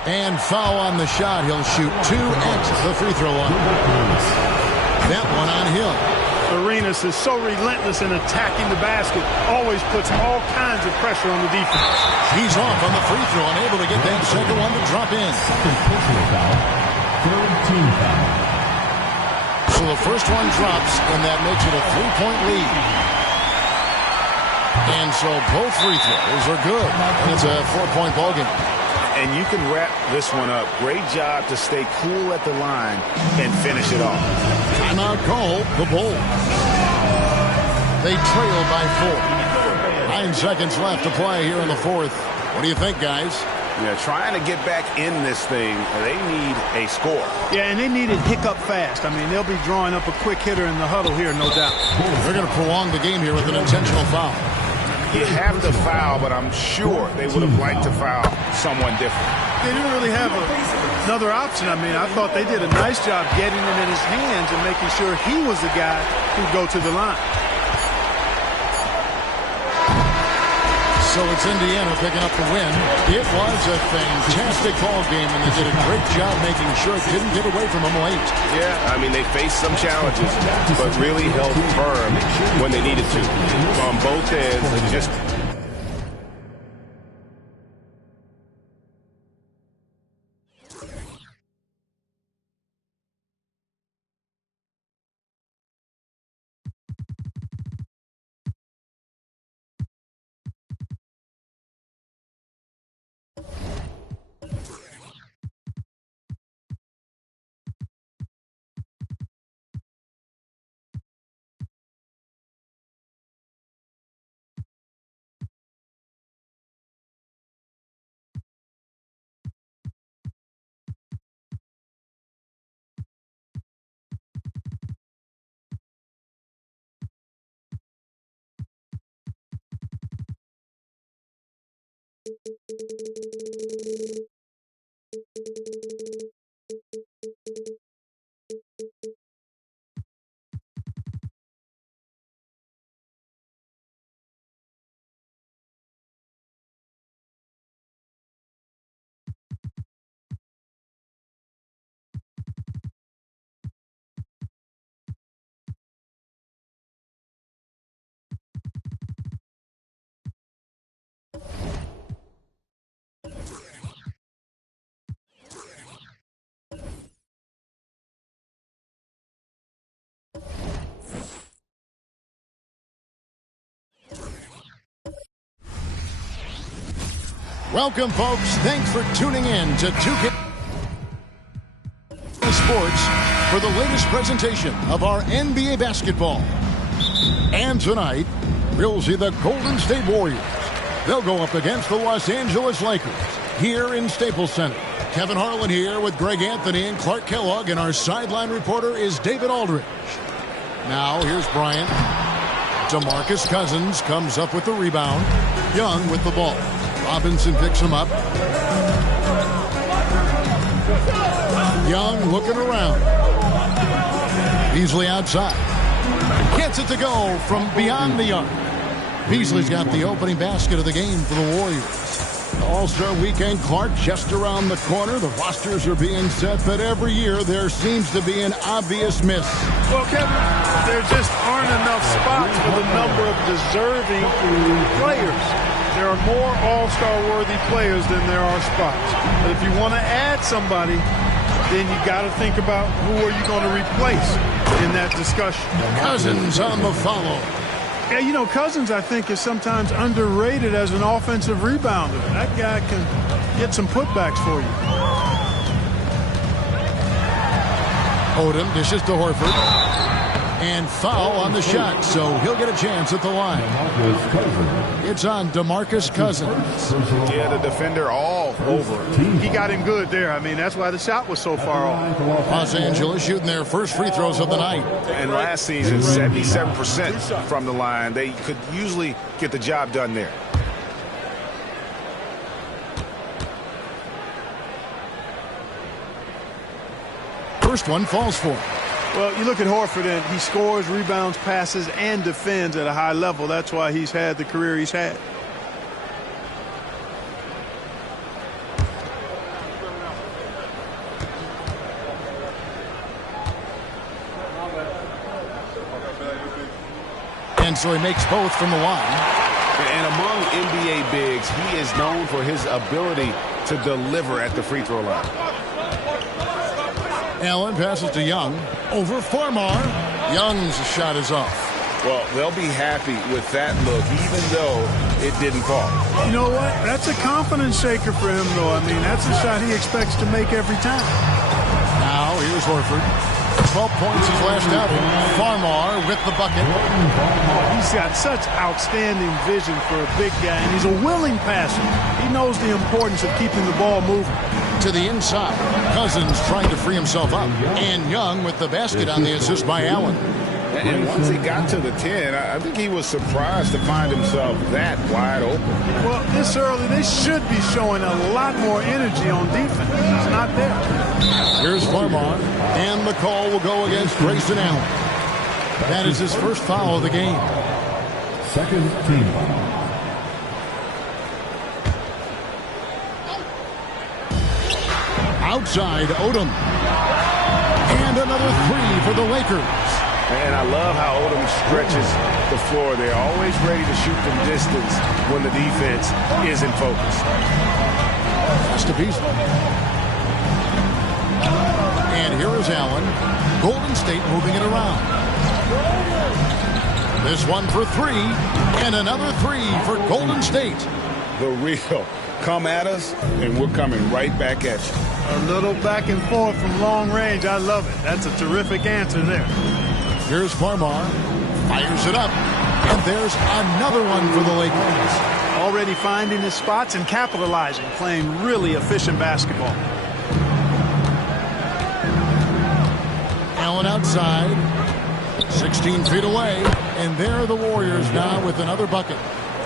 And foul on the shot. He'll shoot 2 at the free throw line. That one on Hill. Arenas is so relentless in attacking the basket. Always puts all kinds of pressure on the defense. He's off on the free throw, unable to get that second one to drop in. Second personal foul. Third team foul. So the first one drops, and that makes it a 3-point lead. And so both free throws are good. And it's a 4-point ballgame. And you can wrap this one up. Great job to stay cool at the line and finish it off. Timeout call, the Bulls. They trail by 4. 9 seconds left to play here in the fourth. What do you think, guys? Yeah, trying to get back in this thing, they need a score. Yeah, and they need it hiccup fast. I mean, they'll be drawing up a quick hitter in the huddle here, no doubt. They're going to prolong the game here with an intentional foul. You have to foul, but I'm sure they would have liked to foul someone different. They didn't really have another option. I mean, I thought they did a nice job getting it in his hands and making sure he was the guy who'd go to the line. So it's Indiana picking up the win. It was a fantastic ball game, and they did a great job making sure it didn't get away from them late. Yeah, I mean, they faced some challenges, but really held firm when they needed to. On both ends, and just... Welcome, folks. Thanks for tuning in to 2K Sports for the latest presentation of our NBA basketball. And tonight, we'll see the Golden State Warriors. They'll go up against the Los Angeles Lakers here in Staples Center. Kevin Harlan here with Greg Anthony and Clark Kellogg, and our sideline reporter is David Aldridge. Now, here's Bryant. DeMarcus Cousins comes up with the rebound. Young with the ball. Robinson picks him up. Young looking around. Beasley outside. Gets it to go from beyond the arc. Beasley's got the opening basket of the game for the Warriors. All-Star Weekend, Clark, just around the corner. The rosters are being set, but every year there seems to be an obvious miss. Well, Kevin, there just aren't enough spots for the number of deserving players. There are more All-Star worthy players than there are spots. But if you want to add somebody, then you got to think about who are you going to replace in that discussion. Cousins on the follow. Yeah, you know, Cousins, I think, is sometimes underrated as an offensive rebounder. That guy can get some putbacks for you. Odom dishes to Horford. And foul on the shot, so he'll get a chance at the line. It's on DeMarcus Cousins. Yeah, the defender all over him. He got him good there. I mean, that's why the shot was so far off. Los Angeles shooting their first free throws of the night. And last season, 77% from the line. They could usually get the job done there. First one falls for him. Well, you look at Horford, and he scores, rebounds, passes, and defends at a high level. That's why he's had the career he's had. And so he makes both from the line. And among NBA bigs, he is known for his ability to deliver at the free throw line. Allen passes to Young. Over Farmar. Young's shot is off. Well, they'll be happy with that look, even though it didn't fall. You know what? That's a confidence shaker for him, though. I mean, that's a shot he expects to make every time. Now, here's Horford. 12 points his last outing. Farmar with the bucket. He's got such outstanding vision for a big guy, and he's a willing passer. He knows the importance of keeping the ball moving. To the inside. Cousins trying to free himself up. And Young with the basket on the assist by Allen. And once he got to the 10, I think he was surprised to find himself that wide open. Well, this early, they should be showing a lot more energy on defense. It's not there. Here's Farmar. And the call will go against Grayson Allen. That is his first foul of the game. Second team foul. Outside, Odom. And another three for the Lakers. And I love how Odom stretches the floor. They're always ready to shoot from distance when the defense is in focus. That's to Beasley. And here is Allen. Golden State moving it around. This one for three. And another three for Golden State. The real come at us, and we're coming right back at you. A little back and forth from long range. I love it. That's a terrific answer there. Here's Farmar. Fires it up. And there's another one for the Lakers. Already finding his spots and capitalizing, playing really efficient basketball. Allen outside. 16 feet away. And there are the Warriors now with another bucket.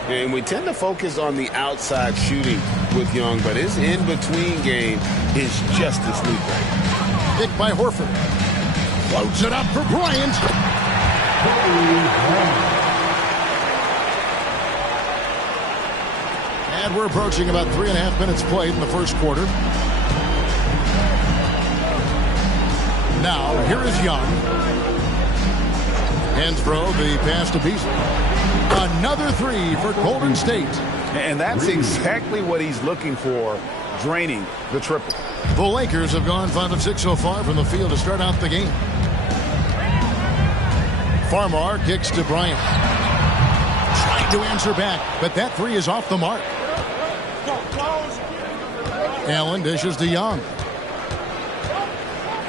And we tend to focus on the outside shooting with Young, but his in-between game is just as lethal. Hit by Horford. Floats it up for Bryant. And we're approaching about 3.5 minutes played in the first quarter. Now, here is Young. And throw the pass to Beasley. Another three for Golden State. And that's exactly what he's looking for, draining the triple. The Lakers have gone 5 of 6 so far from the field to start out the game. Farmar kicks to Bryant. Trying to answer back, but that three is off the mark. Allen dishes to Young.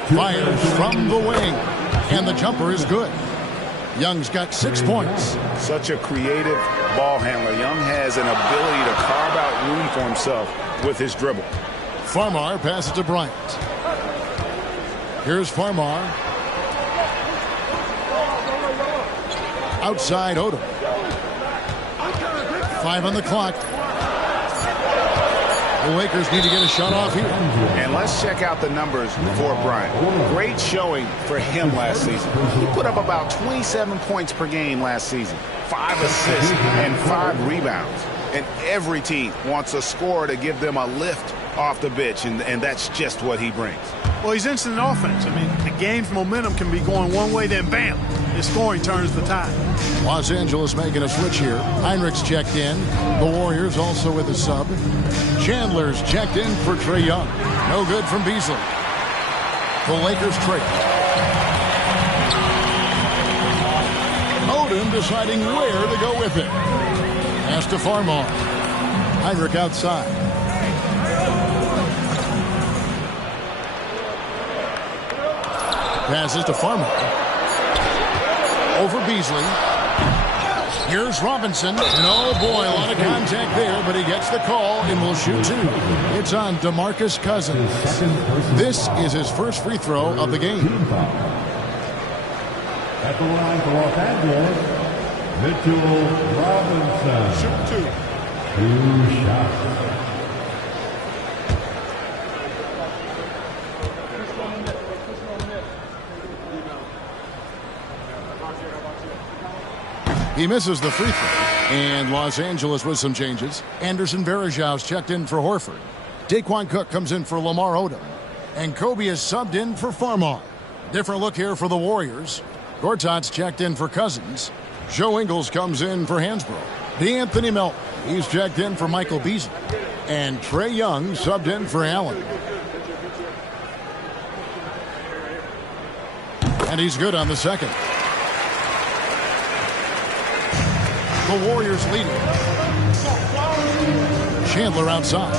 Fires from the wing. And the jumper is good. Young's got 6 points. Such a creative ball handler. Young has an ability to carve out room for himself with his dribble. Farmar passes to Bryant. Here's Farmar. Outside Odom. 5 on the clock. The Lakers need to get a shot off here. And let's check out the numbers for Bryant. Great showing for him last season. He put up about 27 points per game last season, 5 assists and 5 rebounds. and every team wants a scorer to give them a lift off the bench, and that's just what he brings. Well, he's instant offense. I mean, the game's momentum can be going one way, then bam, his scoring turns the tide. Los Angeles making a switch here. Heinrich's checked in. The Warriors also with a sub. Chandler's checked in for Trae Young. No good from Beasley. The Lakers trade. Odom deciding where to go with it. Pass to Farmar. Heinrich outside. Passes to Farmer. Over Beasley. Here's Robinson. And oh boy, a lot of contact there, but he gets the call and will shoot two. It's on DeMarcus Cousins. This is his first free throw of the game. At the line for Los Angeles, Mitchell Robinson. Shoot two. 2 shots. He misses the free throw. And Los Angeles with some changes. Anderson Varejau's checked in for Horford. Daquan Cook comes in for Lamar Odom. And Kobe is subbed in for Farmar. Different look here for the Warriors. Gortat's checked in for Cousins. Joe Ingles comes in for Hansbrough. DeAnthony Melton, he's checked in for Michael Beasley. And Trae Young subbed in for Allen. And he's good on the second. The Warriors leading. Chandler outside.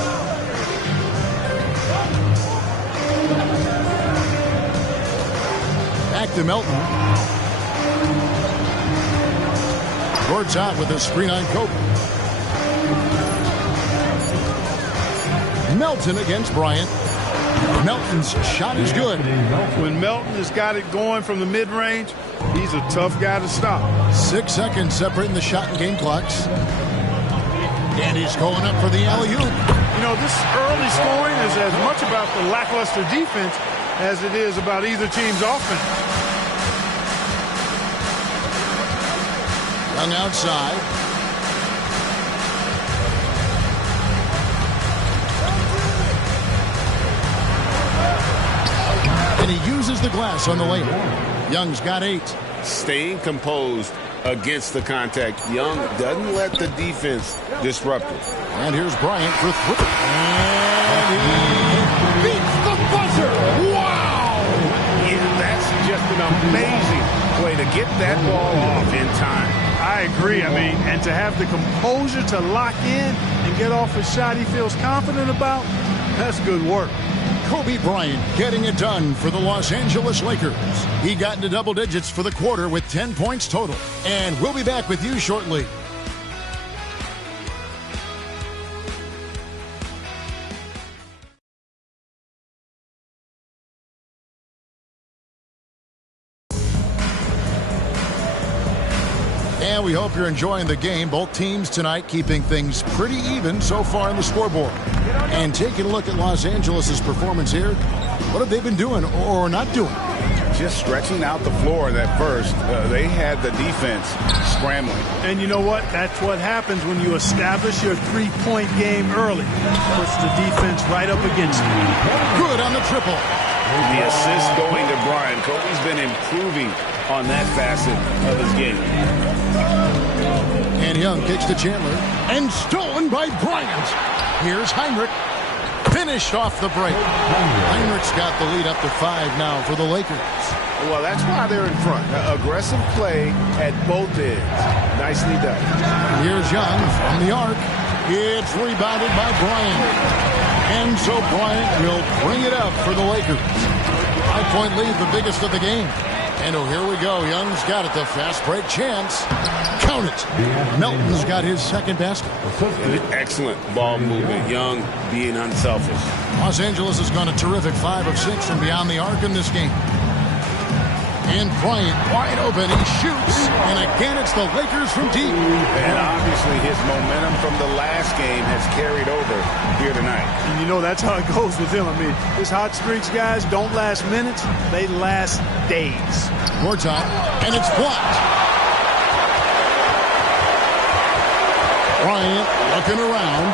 Back to Melton. Gord's out with a screen on Kobe. Melton against Bryant. Melton's shot is good. When Melton has got it going from the mid-range, he's a tough guy to stop. 6 seconds separating the shot and game clocks. And he's going up for the alley-oop. You know, this early scoring is as much about the lackluster defense as it is about either team's offense. Young outside. And he uses the glass on the layup. Young's got 8. Staying composed against the contact. Young doesn't let the defense disrupt it. And here's Bryant for 3. And he beats the buzzer. Wow! Yeah, that's just an amazing way to get that ball off in time. I agree. I mean, and to have the composure to lock in and get off a shot he feels confident about, that's good work. Kobe Bryant getting it done for the Los Angeles Lakers. He got into double digits for the quarter with 10 points total. And we'll be back with you shortly. And we hope you're enjoying the game. Both teams tonight keeping things pretty even so far on the scoreboard. And taking a look at Los Angeles' performance here, what have they been doing or not doing? Just stretching out the floor that first. They had the defense scrambling. And you know what? That's what happens when you establish your three-point game early. Puts the defense right up against you. Good on the triple. The assist going to Bryant. Kobe's been improving on that facet of his game. And Young kicks to Chandler. And stolen by Bryant. Here's Heinrich. Finished off the break. Heinrich's got the lead up to 5 now for the Lakers. Well, that's why they're in front. Aggressive play at both ends. Nicely done. Here's Young from the arc. It's rebounded by Bryant. And so Bryant will bring it up for the Lakers. 5-point lead, the biggest of the game. And oh, here we go. Young's got it. The fast break chance. Count it. Melton's got his second basket. Excellent ball movement. Young being unselfish. Los Angeles has gone a terrific 5 of 6 from beyond the arc in this game. And Bryant wide open. He shoots. And again, it's the Lakers from deep. And obviously his momentum from the last game has carried over here tonight. And you know, that's how it goes with him. I mean, his hot streaks, guys, don't last minutes. They last days. More time. And it's blocked. Bryant Looking around.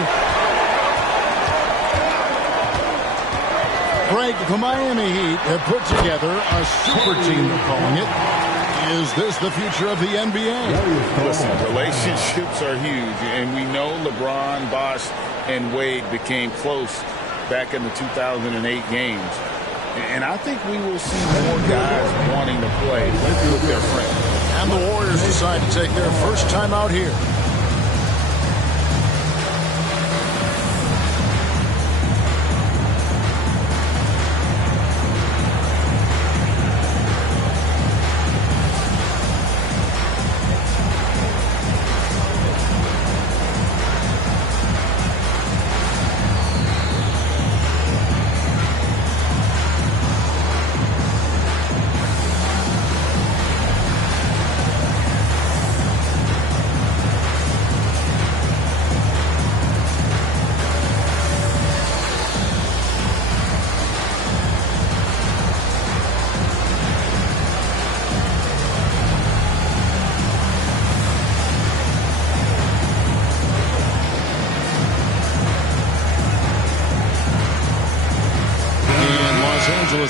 Greg, the Miami Heat have put together a super team, they're calling it. Is this the future of the NBA? Listen, relationships are huge, and we know LeBron, Bosh, and Wade became close back in the 2008 games. And I think we will see more guys wanting to play with their friends. And the Warriors decide to take their first time out here.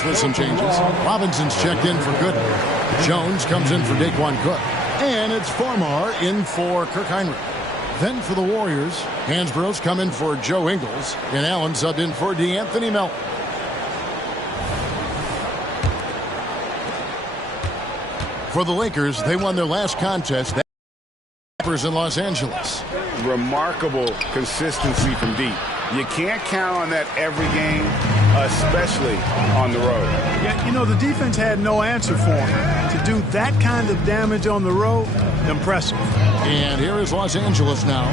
With some changes. Robinson's checked in for good. Jones comes in for Daquan Cook. And it's Farmar in for Kirk Heinrich. Then for the Warriors, Hansborough's come in for Joe Ingles. And Allen subbed in for DeAnthony Melton. For the Lakers, they won their last contest. In Los Angeles. Remarkable consistency from deep. You can't count on that every game, especially on the road. Yeah, you know, the defense had no answer for him. To do that kind of damage on the road, impressive. And here is Los Angeles now.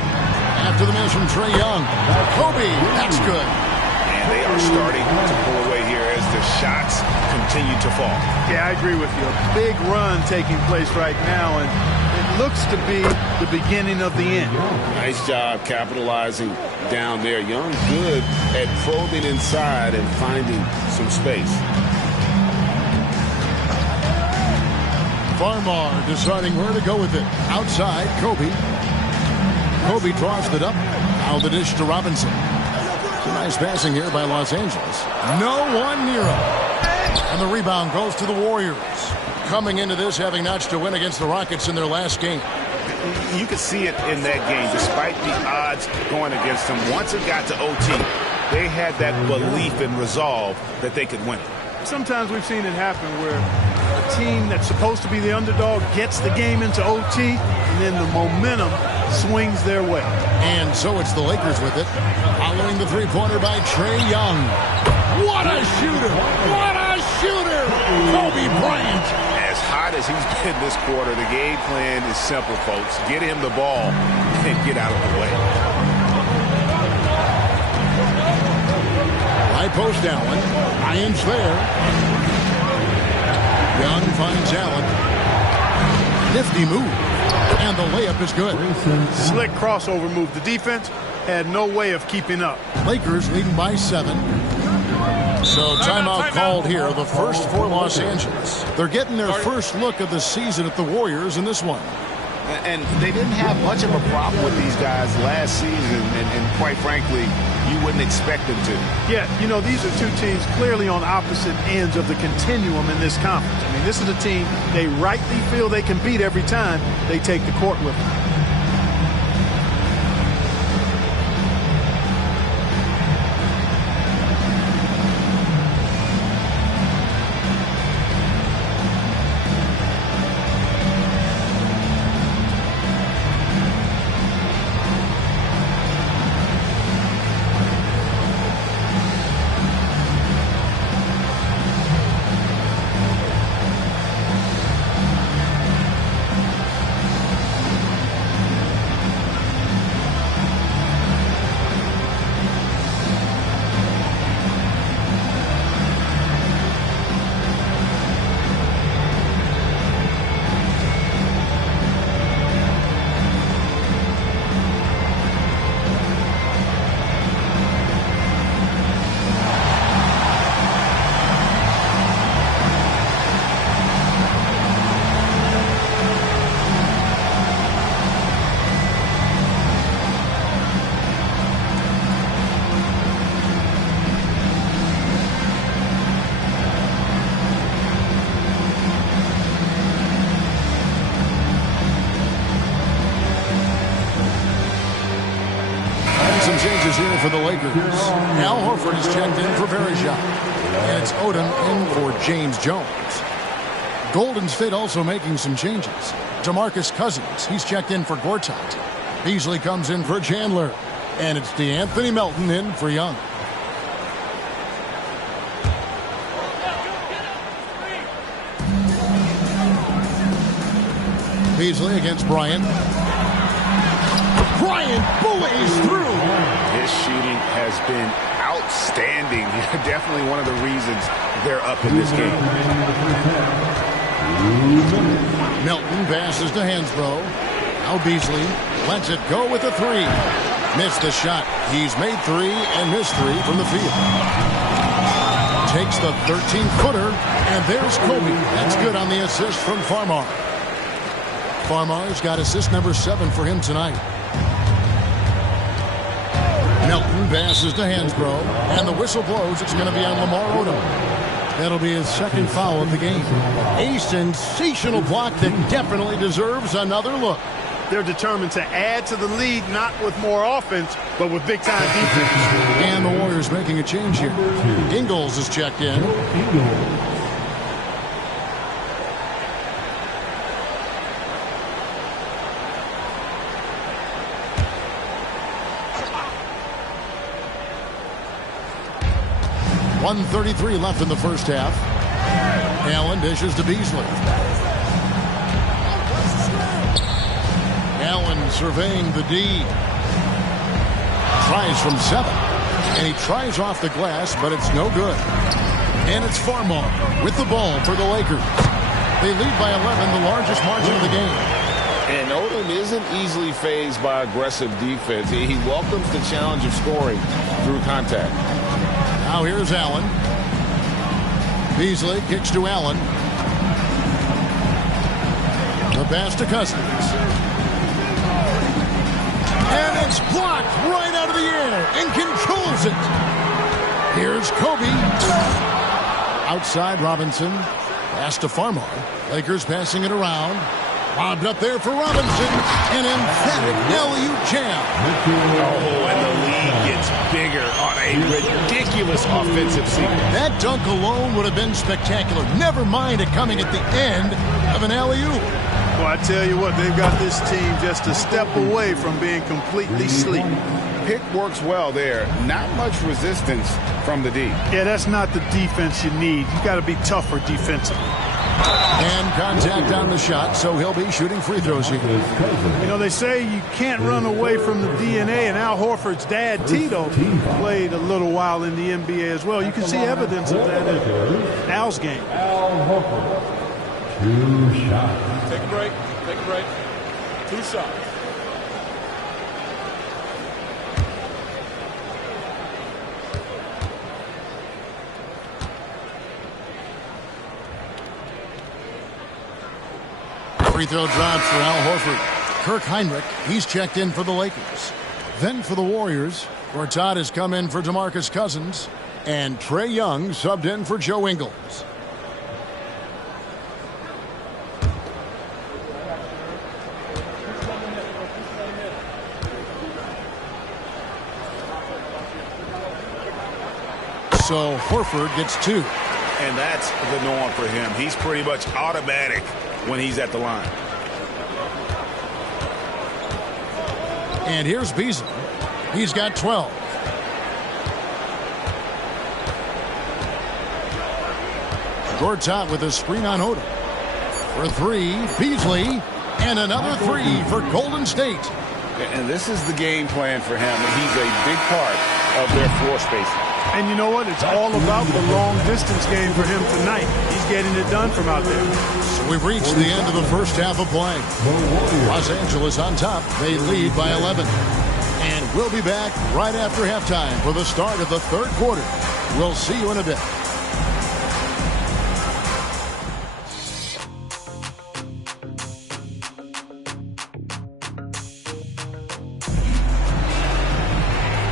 After the miss from Trae Young. Kobe, that's good. And they are starting to pull away here as the shots continue to fall. Yeah, I agree with you. A big run taking place right now, and it looks to be the beginning of the end. Nice job capitalizing down there. Young good at probing inside and finding some space. Farmar deciding where to go with it. Outside, Kobe. Kobe tossed it up. Now the dish to Robinson. Some nice passing here by Los Angeles. No one near him. And the rebound goes to the Warriors. Coming into this having notched a win against the Rockets in their last game. You could see it in that game, despite the odds going against them. Once it got to OT, they had that belief and resolve that they could win it. Sometimes we've seen it happen where a team that's supposed to be the underdog gets the game into OT, and then the momentum swings their way. And so it's the Lakers with it. Following the three-pointer by Trae Young. What a shooter! What a shooter! Kobe Bryant. As hot as he's been this quarter, the game plan is simple, folks. Get him the ball and get out of the way. High post Allen. Irons there. Young finds Allen. Nifty move. And the layup is good. Slick crossover move. The defense had no way of keeping up. Lakers leading by 7. So timeout called here, the first for Los Angeles. They're getting their first look of the season at the Warriors in this one. And they didn't have much of a problem with these guys last season, and quite frankly, you wouldn't expect them to. Yeah, you know, these are two teams clearly on opposite ends of the continuum in this conference. I mean, this is a team they rightly feel they can beat every time they take the court with them. some changes here for the Lakers. Al Horford is checked in for Verejao. And it's Odom in for James Jones. Golden State also making some changes. DeMarcus Cousins, he's checked in for Gortat. Beasley comes in for Chandler. And it's DeAnthony Melton in for Young. Beasley against Bryant. Bryant buoys through. His shooting has been outstanding. Definitely one of the reasons they're up in this game. Melton passes to Hansbrough. Now Beasley lets it go with a three. Missed the shot. He's made three and missed three from the field. Takes the 13-footer, and there's Kobe. That's good on the assist from Farmar. Farmar's got assist number 7 for him tonight. Melton passes to Hansbrough, and the whistle blows. It's going to be on Lamar Odom. That'll be his second foul of the game. A sensational block that definitely deserves another look. They're determined to add to the lead, not with more offense, but with big-time defense. And the Warriors making a change here. Ingles is checked in. 1:33 left in the first half. Allen dishes to Beasley. Allen surveying the D. Tries from 7. And he tries off the glass, but it's no good. And it's Farmar with the ball for the Lakers. They lead by 11, the largest margin of the game. And Odom isn't easily fazed by aggressive defense. He welcomes the challenge of scoring through contact. Now here's Allen. Beasley kicks to Allen. The pass to Cousins. And it's blocked right out of the air and controls it. Here's Kobe. Outside Robinson. Pass to Farmar. Lakers passing it around. Lobbed up there for Robinson. An emphatic LU jam. Oh, and the lead gets bigger on a ridiculous offensive sequence. That dunk alone would have been spectacular. Never mind it coming at the end of an alley-oop. Well, I tell you what, they've got this team just a step away from being completely asleep. Pick works well there. Not much resistance from the D. Yeah, that's not the defense you need. You got to be tougher defensively. And contact on the shot, so he'll be shooting free throws here. You know, they say you can't run away from the DNA, and Al Horford's dad, Tito, played a little while in the NBA as well. You can see evidence of that in Al's game. Al Horford. 2 shots. Take a break. Take a break. 2 shots. Free throw drops for Al Horford. Kirk Heinrich, he's checked in for the Lakers. Then for the Warriors, Gortat has come in for DeMarcus Cousins. And Trae Young subbed in for Joe Ingles. So Horford gets 2. And that's the norm for him. He's pretty much automatic when he's at the line. And here's Beasley. He's got 12. Gortat with a screen on Odom. For 3, Beasley. And another 3 for Golden State. And this is the game plan for him. He's a big part of their floor spacing. And you know what? It's all about the long-distance game for him tonight. He's getting it done from out there. So we've reached the end of the first half of play. Los Angeles on top. They lead by 11. And we'll be back right after halftime for the start of the third quarter. We'll see you in a bit.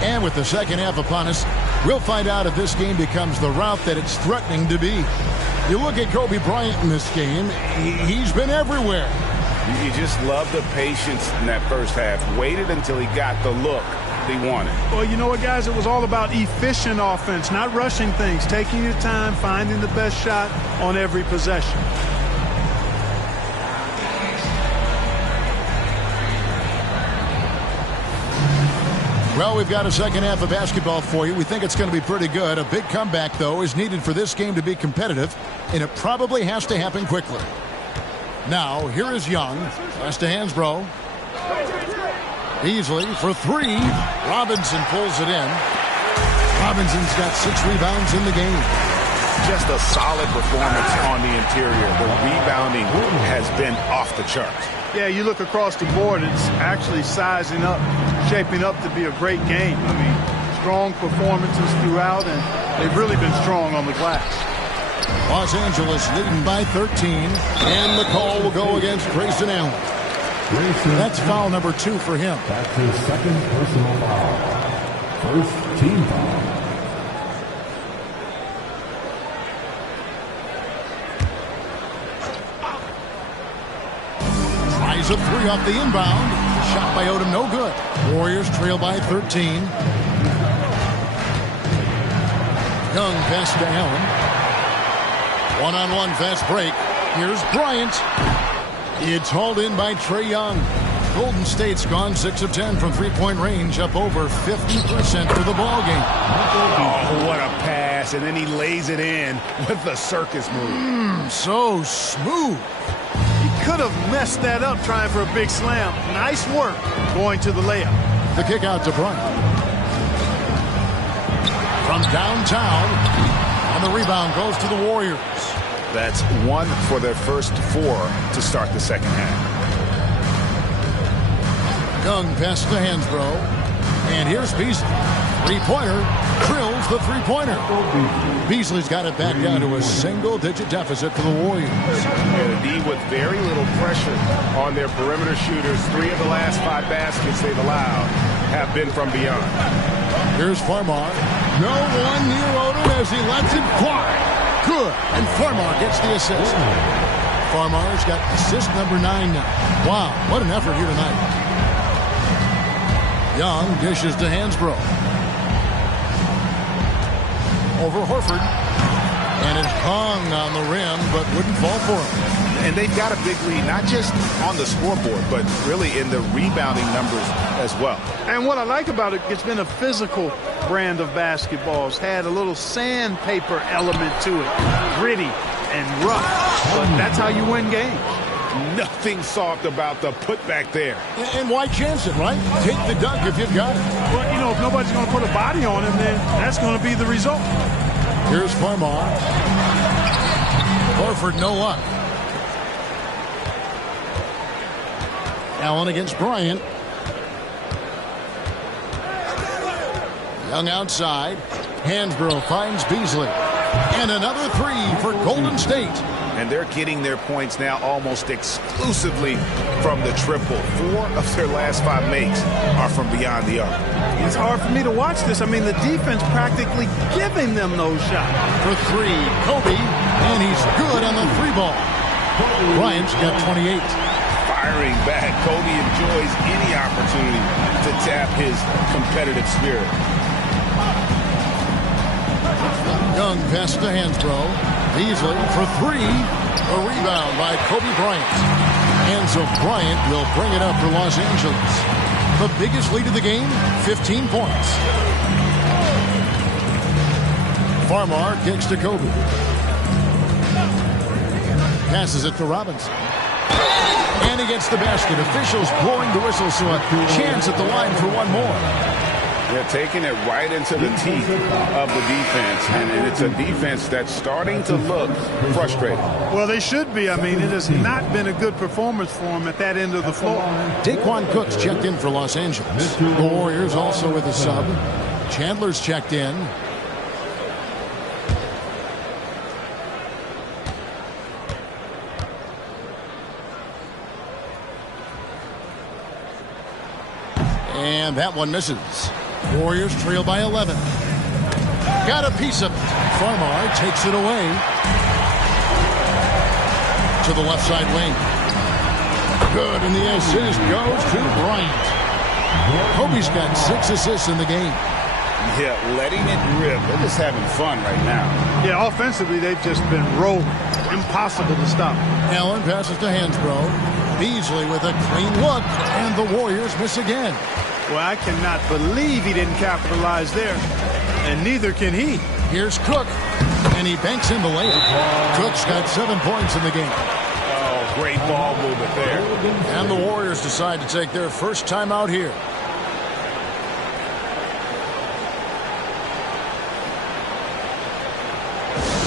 And with the second half upon us, we'll find out if this game becomes the route that it's threatening to be. You look at Kobe Bryant in this game, he's been everywhere. You just love the patience in that first half. Waited until he got the look desperately wanted. Well, you know what, guys? It was all about efficient offense, not rushing things, taking your time, finding the best shot on every possession. Well, we've got a second half of basketball for you. We think it's going to be pretty good. A big comeback, though, is needed for this game to be competitive, and it probably has to happen quickly. Now, here is Young. Pass to Hansbrough. Beasley for three. Robinson pulls it in. Robinson's got 6 rebounds in the game. Just a solid performance on the interior. The rebounding has been off the charts. Yeah, you look across the board, it's actually sizing up, shaping up to be a great game. I mean, strong performances throughout, and they've really been strong on the glass. Los Angeles leading by 13, and the call will go against Grayson Allen. That's foul number 2 for him. That's his second personal foul. First team foul. Tries a 3 off the inbound. Shot by Odom, no good. Warriors trail by 13. Young pass to Allen. One-on-one fast break. Here's Bryant. It's hauled in by Trae Young. Golden State's gone 6 of 10 from three-point range, up over 50% for the ball game. Oh, what a pass, and then he lays it in with the circus move. So smooth. He could have messed that up trying for a big slam. Nice work going to the layup. The kick out to Bryant. From downtown, and the rebound goes to the Warriors. That's 1 for their first 4 to start the second half. Young pass to Hansbrough. And here's Beasley. Three-pointer. Drills the three-pointer. Beasley's got it back down to a single-digit deficit for the Warriors. And the D with very little pressure on their perimeter shooters. 3 of the last 5 baskets they've allowed have been from beyond. Here's Farmar. No one near Odom as he lets it fly. Good. And Farmar gets the assist. Farmar's got assist number 9 now. Wow, what an effort here tonight. Young dishes to Hansbrough. Over Horford. And it hung on the rim, but wouldn't fall for him. And they've got a big lead, not just on the scoreboard, but really in the rebounding numbers as well. And what I like about it, it's been a physical brand of basketball. It's had a little sandpaper element to it. Gritty and rough. But that's how you win games. Nothing soft about the putback there. And why chance it, right? Take the dunk if you've got it. Well, you know, if nobody's going to put a body on him, then that's going to be the result. Here's Farmar. Horford, no luck. Allen against Bryant. Young outside. Hansbrough finds Beasley. And another 3 for Golden State. And they're getting their points now almost exclusively from the triple. 4 of their last 5 makes are from beyond the arc. It's hard for me to watch this. I mean, the defense practically giving them those shots. For 3, Kobe. And he's good on the 3 ball. Bryant's got 28. Firing back. Kobe enjoys any opportunity to tap his competitive spirit. Young pass to Hansbrough. Beasley for 3. A rebound by Kobe Bryant. And so Bryant will bring it up for Los Angeles. The biggest lead of the game, 15 points. Farmar kicks to Kobe. Passes it to Robinson. And he gets the basket. Officials blowing the whistle, so a chance at the line for one more. They're taking it right into the teeth of the defense, and it's a defense that's starting to look frustrated. Well, they should be. I mean, it has not been a good performance for them at that end of the floor. Daquan Cook's checked in for Los Angeles. The Warriors also with a sub. Chandler's checked in. And that one misses. Warriors trail by 11. Got a piece of it. Farmar takes it away. To the left side wing. Good, and the assist goes to Bryant. Kobe's got 6 assists in the game. Yeah, letting it rip. They're just having fun right now. Yeah, offensively, they've just been rolling. Impossible to stop. Allen passes to Hansbrough. Beasley with a clean look, and the Warriors miss again. Well, I cannot believe he didn't capitalize there, and neither can he. Here's Cook, and he banks in the layup. Cook's got 7 points in the game. Oh, great ball movement there. And the Warriors decide to take their first time out here.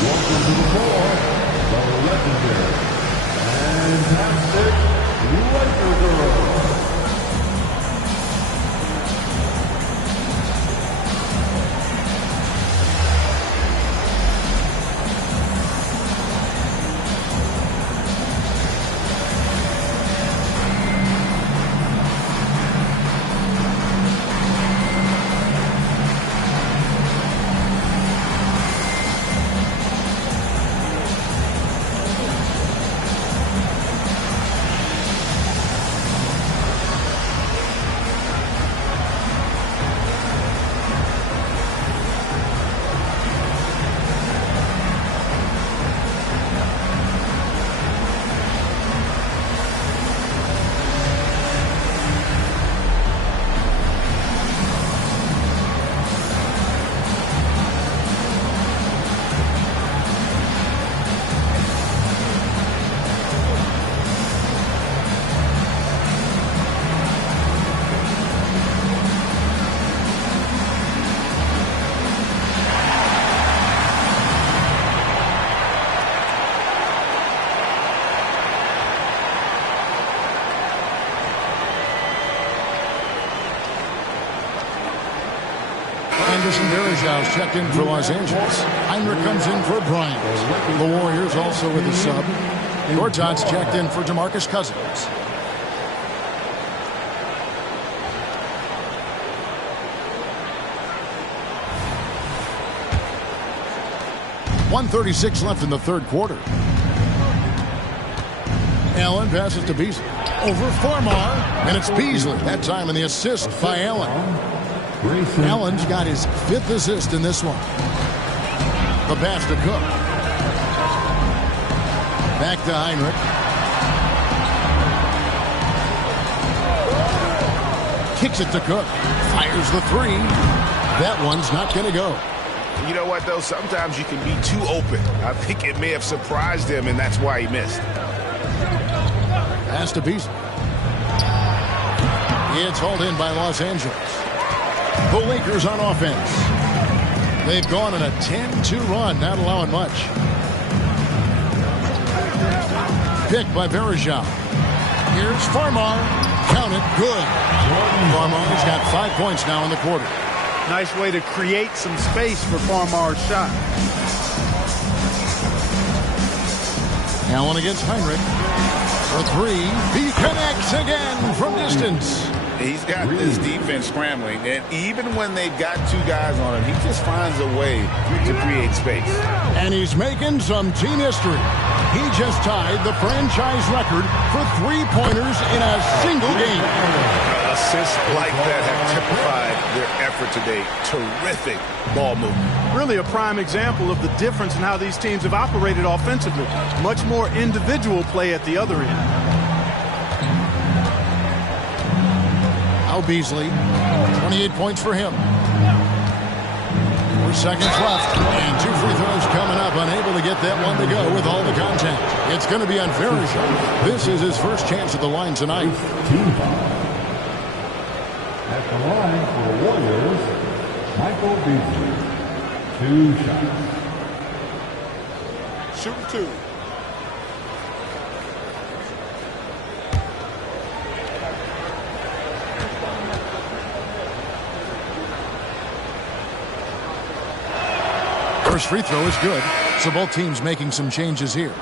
Welcome to the floor, the legendary, fantastic Laker girl. Anderson Varejau's checked in for Los Angeles. Heinrich comes in for Bryant. The Warriors also with a sub. Gortat's checked in for DeMarcus Cousins. .136 left in the third quarter. Allen passes to Beasley. Over Farmar, and it's Beasley. That time in the assist by Allen. Allen's got his 5th assist in this one. The pass to Cook. Back to Heinrich. Kicks it to Cook. Fires the 3. That one's not going to go. You know what, though? Sometimes you can be too open. I think it may have surprised him, and that's why he missed. Pass to Beasley. It's hauled in by Los Angeles. The Lakers on offense. They've gone on a 10-2 run, not allowing much. Picked by Varejao. Here's Farmar. Count it. Good. Farmar's got 5 points now in the quarter. Nice way to create some space for Farmar's shot. Allen against Heinrich. For 3. He connects again from distance. He's got this defense scrambling, and even when they've got 2 guys on him, he just finds a way to create space. And he's making some team history. He just tied the franchise record for 3-pointers in a single game. Assists like that have typified their effort today. Terrific ball movement. Really a prime example of the difference in how these teams have operated offensively. Much more individual play at the other end. Now Beasley, 28 points for him. 4 seconds left, and 2 free throws coming up. Unable to get that one to go with all the contact. It's going to be on Varejao. This is his first chance at the line tonight. Team foul. At the line for the Warriors, Michael Beasley. 2 shots. Shooting 2. First free throw is good, so both teams making some changes here.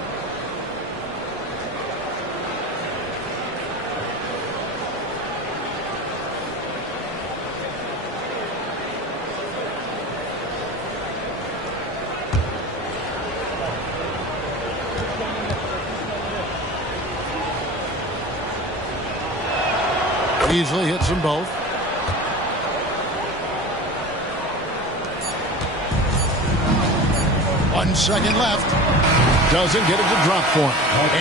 Beasley hits them both. 1 second left. Doesn't get it to drop for him.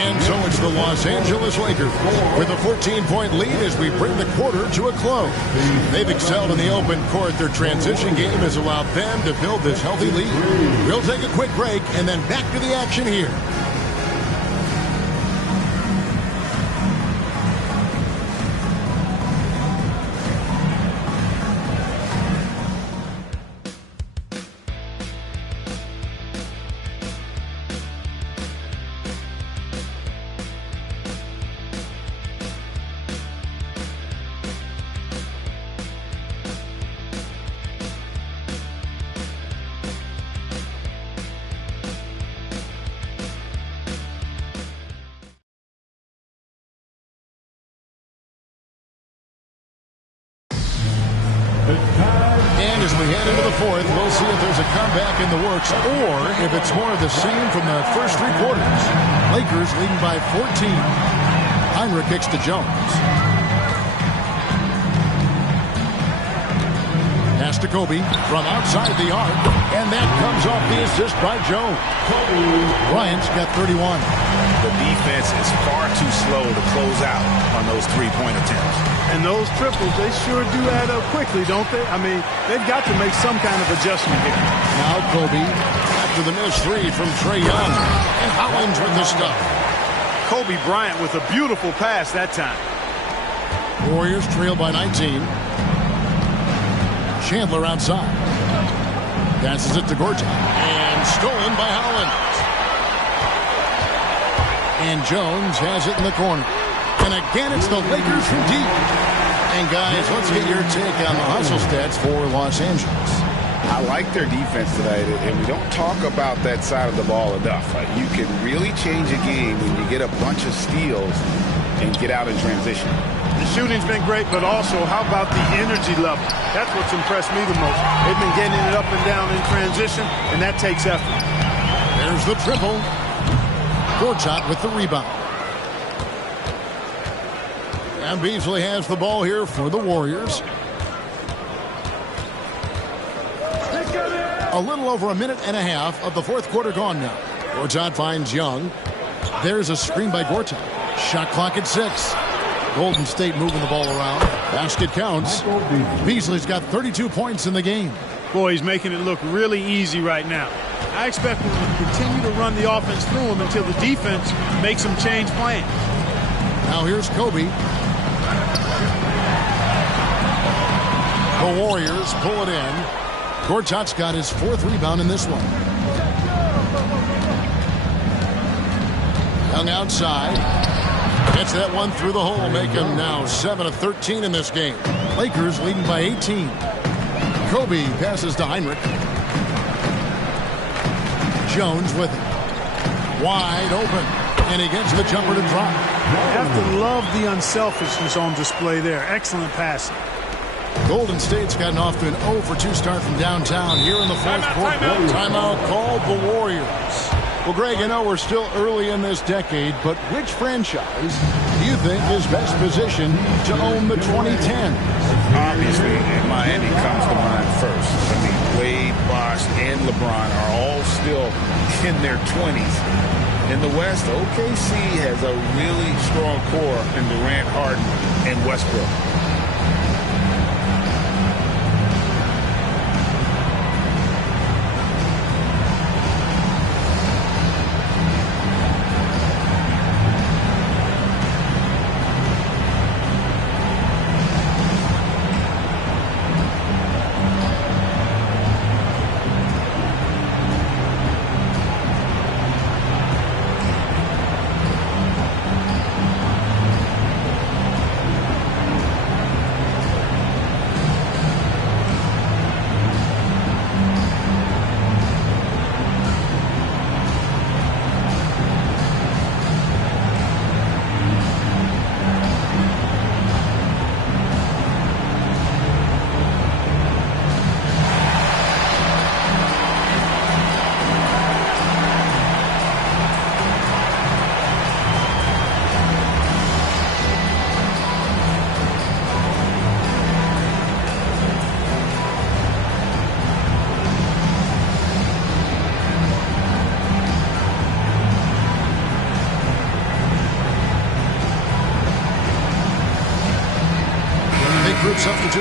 And so it's the Los Angeles Lakers with a 14-point lead as we bring the quarter to a close. They've excelled in the open court. Their transition game has allowed them to build this healthy lead. We'll take a quick break and then back to the action here. And as we head into the fourth, we'll see if there's a comeback in the works or if it's more of the same from the first 3 quarters. Lakers leading by 14. Heinrich kicks to Jones. Pass to Kobe from outside the arc, and that comes off the assist by Jones. Bryant's got 31. The defense is far too slow to close out on those three-point attempts. And those triples, they sure do add up quickly, don't they? I mean, they've got to make some kind of adjustment here. Now Kobe after the missed 3 from Trae Young. And Hollins with the stuff. Kobe Bryant with a beautiful pass that time. Warriors trail by 19. Chandler outside. Passes it to Gortat. And stolen by Hollins. And Jones has it in the corner. And again, it's the Lakers from deep. And guys, let's get your take on the hustle stats for Los Angeles. I like their defense tonight, and we don't talk about that side of the ball enough. You can really change a game when you get a bunch of steals and get out in transition. The shooting's been great, but also, how about the energy level? That's what's impressed me the most. They've been getting it up and down in transition, and that takes effort. There's the triple. Gortat with the rebound. And Beasley has the ball here for the Warriors. A little over a minute and a half of the fourth quarter gone now. Gortat finds Young. There's a screen by Gortat. Shot clock at 6. Golden State moving the ball around. Basket counts. Beasley's got 32 points in the game. Boy, he's making it look really easy right now. I expect him to continue to run the offense through him until the defense makes him change plans. Now here's Kobe. The Warriors pull it in. Gortat's got his 4th rebound in this one. Young outside. Gets that one through the hole, make him now 7 of 13 in this game. Lakers leading by 18. Kobe passes to Heinrich. Jones with it. Wide open. And he gets the jumper to drop. You have to love the unselfishness on display there. Excellent passing. Golden State's gotten off to an 0 for 2 start from downtown here in the fourth quarter. Timeout called the Warriors. Well, Greg, I know we're still early in this decade, but which franchise do you think is best positioned to own the 2010s? Obviously, Miami comes to mind first. I mean, Wade, Bosh, and LeBron are all still in their 20s. In the West, OKC has a really strong core in Durant, Harden, and Westbrook.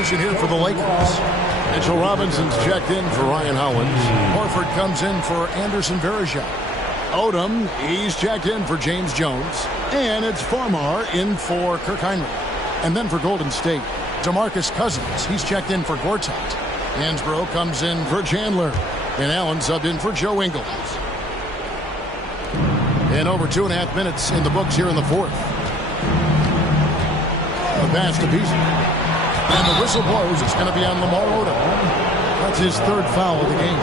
substitution here for the Lakers. Mitchell Robinson's checked in for Ryan Hollins. Horford comes in for Anderson Varejao. Odom, he's checked in for James Jones. And it's Farmar in for Kirk Heinrich. And then for Golden State, DeMarcus Cousins, he's checked in for Gortat. Hansbrough comes in for Chandler. And Allen subbed in for Joe Ingles. And over 2.5 minutes in the books here in the fourth. The pass to Beasley. And the whistle blows. It's going to be on Lamar Odom. That's his third foul of the game.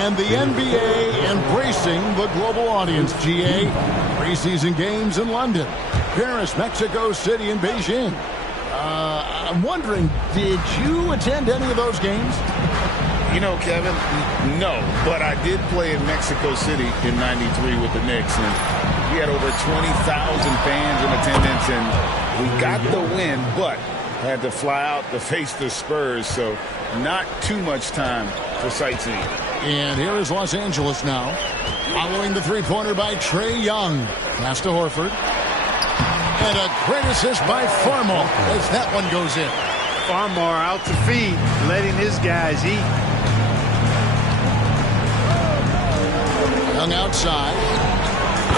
And the NBA embracing the global audience, GA. Preseason games in London, Paris, Mexico City, and Beijing. I'm wondering, did you attend any of those games? You know, Kevin, no, but I did play in Mexico City in '93 with the Knicks, and we had over 20,000 fans in attendance, and we got the win, but had to fly out to face the Spurs, so not too much time for sightseeing. And here is Los Angeles now, following the three-pointer by Trae Young. Pass to Horford. And a great assist by Farmar as that one goes in. Farmar out to feed, letting his guys eat. Young outside.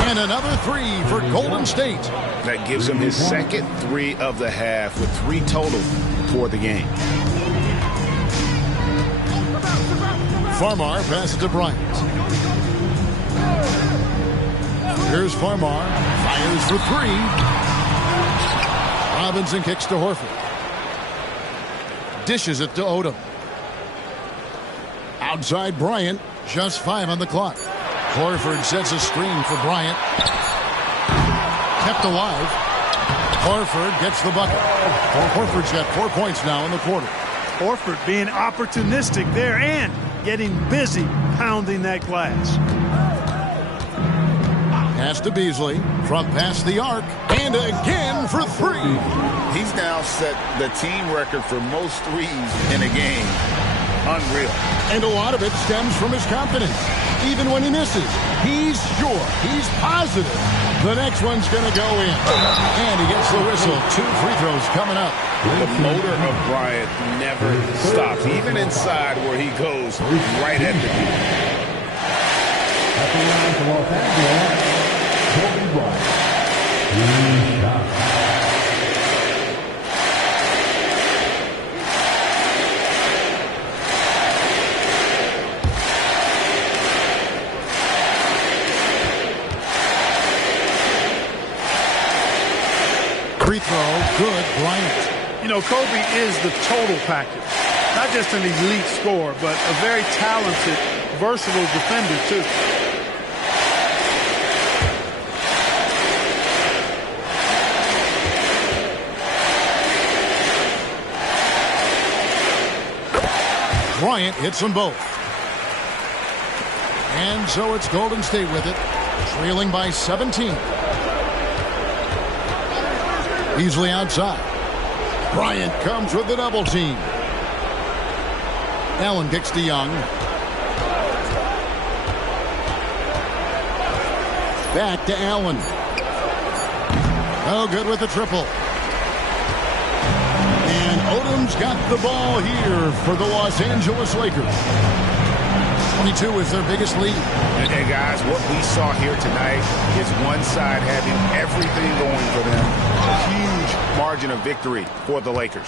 And another three for Golden State. That gives him his second three of the half with 3 total for the game. Farmar passes to Bryant. Here's Farmar. Fires for 3. Robinson kicks to Horford. Dishes it to Odom. Outside Bryant. Just 5 on the clock. Horford sets a screen for Bryant. Kept alive. Horford gets the bucket. Horford's got 4 points now in the quarter. Horford being opportunistic there and getting busy pounding that glass. Pass to Beasley from past the arc. And again for 3. He's now set the team record for most threes in a game. Unreal. And a lot of it stems from his confidence. Even when he misses, he's sure, he's positive the next one's going to go in. And he gets the whistle. 2 free throws coming up. The motor of Bryant never stops, even inside where he goes right at the beat. At the line for Los Angeles, Kobe Bryant. Free throw, good, Bryant. You know, Kobe is the total package. Not just an elite scorer, but a very talented, versatile defender, too. Bryant hits them both. And so it's Golden State with it, trailing by 17. Easily outside. Bryant comes with the double team. Allen kicks to Young. Back to Allen. Oh, good with the triple. And Odom's got the ball here for the Los Angeles Lakers. 22 is their biggest lead. And guys, what we saw here tonight is one side having everything going for them. A huge margin of victory for the Lakers.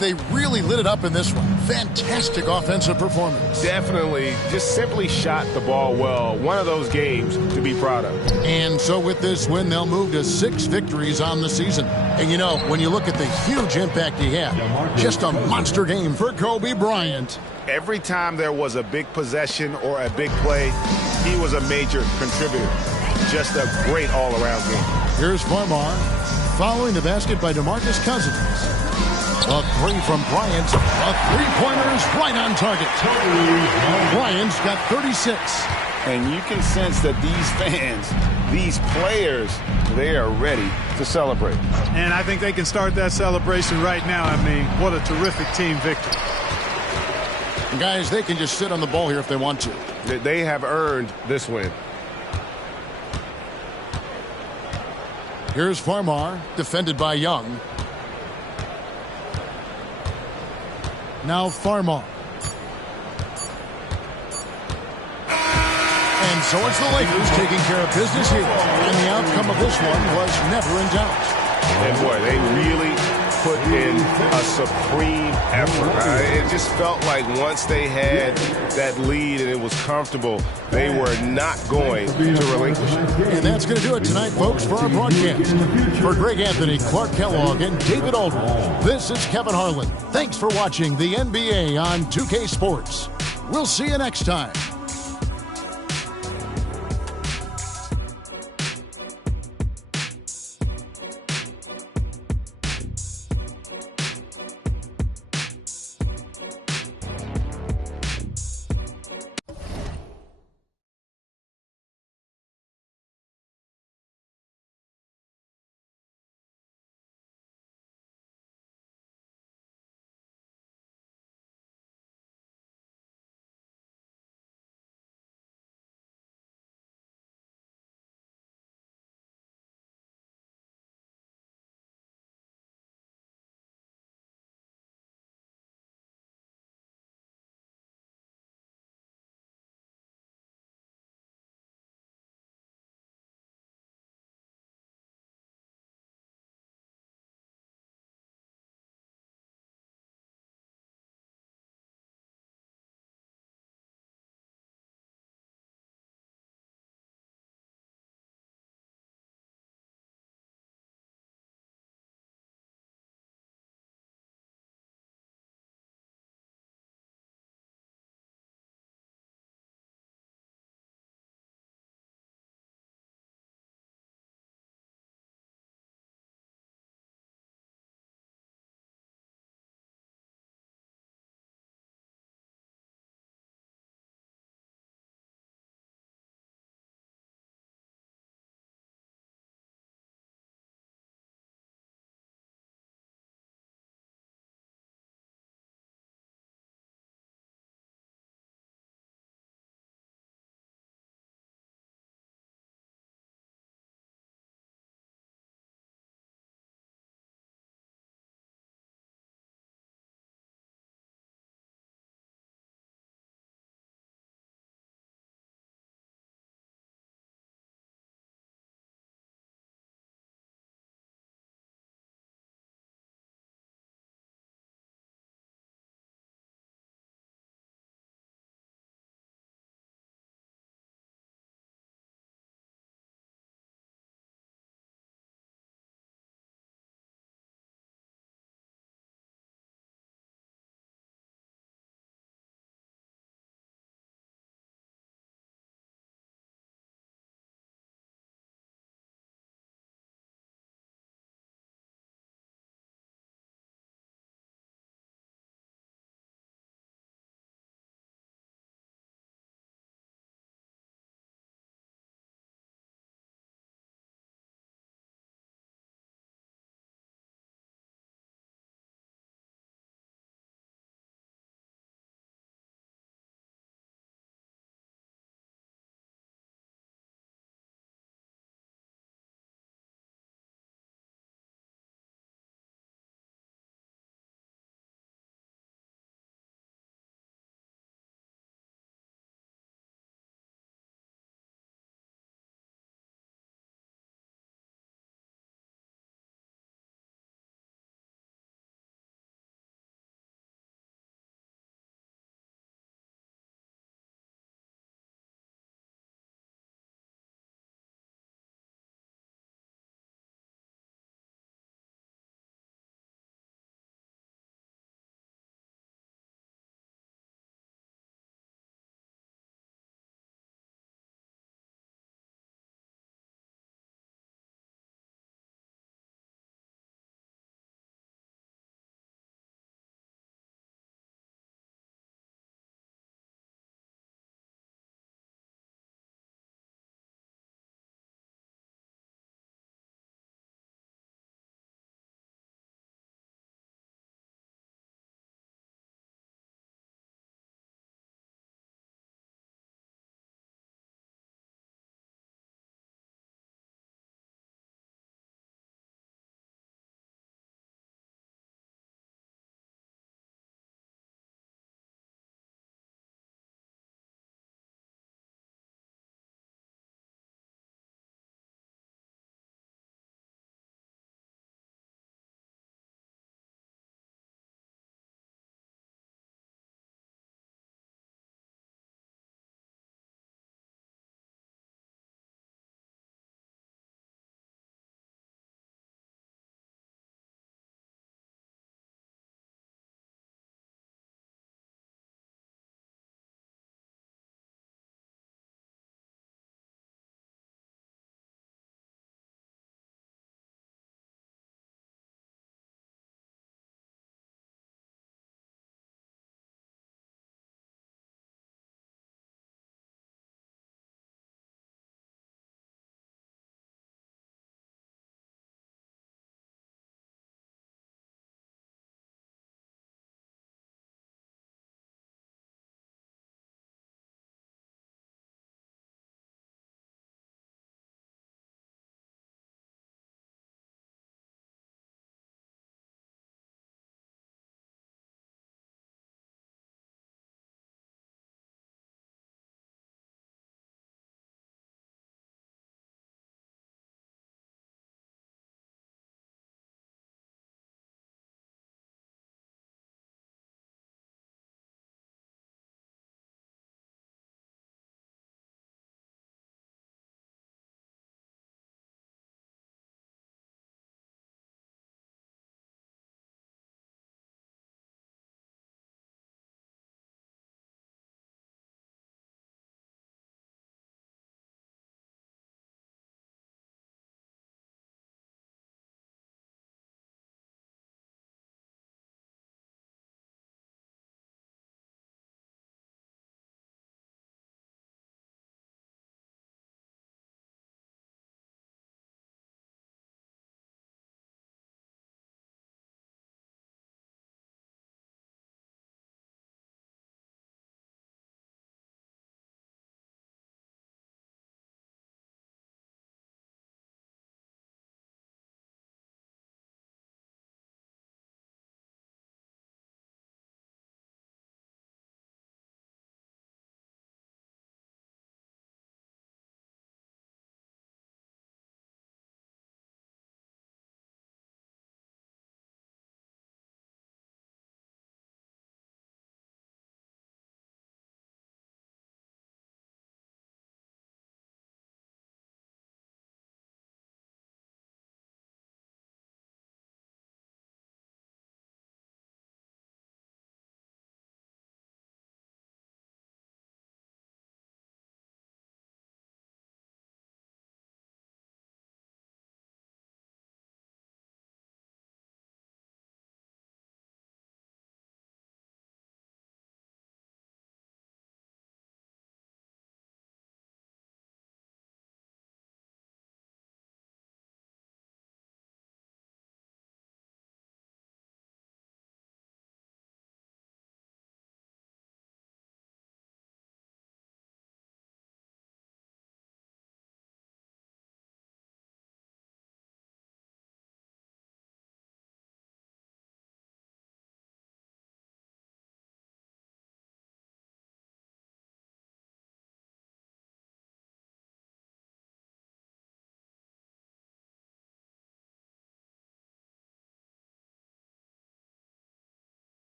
They really lit it up in this one. Fantastic offensive performance. Definitely just simply shot the ball well. One of those games to be proud of. And so with this win, they'll move to 6 victories on the season. And you know, when you look at the huge impact he had, just a monster game for Kobe Bryant. Every time there was a big possession or a big play, he was a major contributor. Just a great all-around game. Here's Farmar following the basket by DeMarcus Cousins. A 3 from Bryant. A 3-pointer is right on target. Bryant's got 36. And you can sense that these fans, these players, they are ready to celebrate. And I think they can start that celebration right now. I mean, what a terrific team victory. Guys, they can just sit on the ball here if they want to. They have earned this win. Here's Farmar, defended by Young. Now Farmar. And so it's the Lakers taking care of business here. And the outcome of this one was never in doubt. And boy, they really put in a supreme effort. It just felt like once they had that lead and it was comfortable, they were not going to relinquish it. And that's going to do it tonight, folks, for our broadcast. For Greg Anthony, Clark Kellogg, and David Aldridge, this is Kevin Harlan. Thanks for watching the NBA on 2K Sports. We'll see you next time.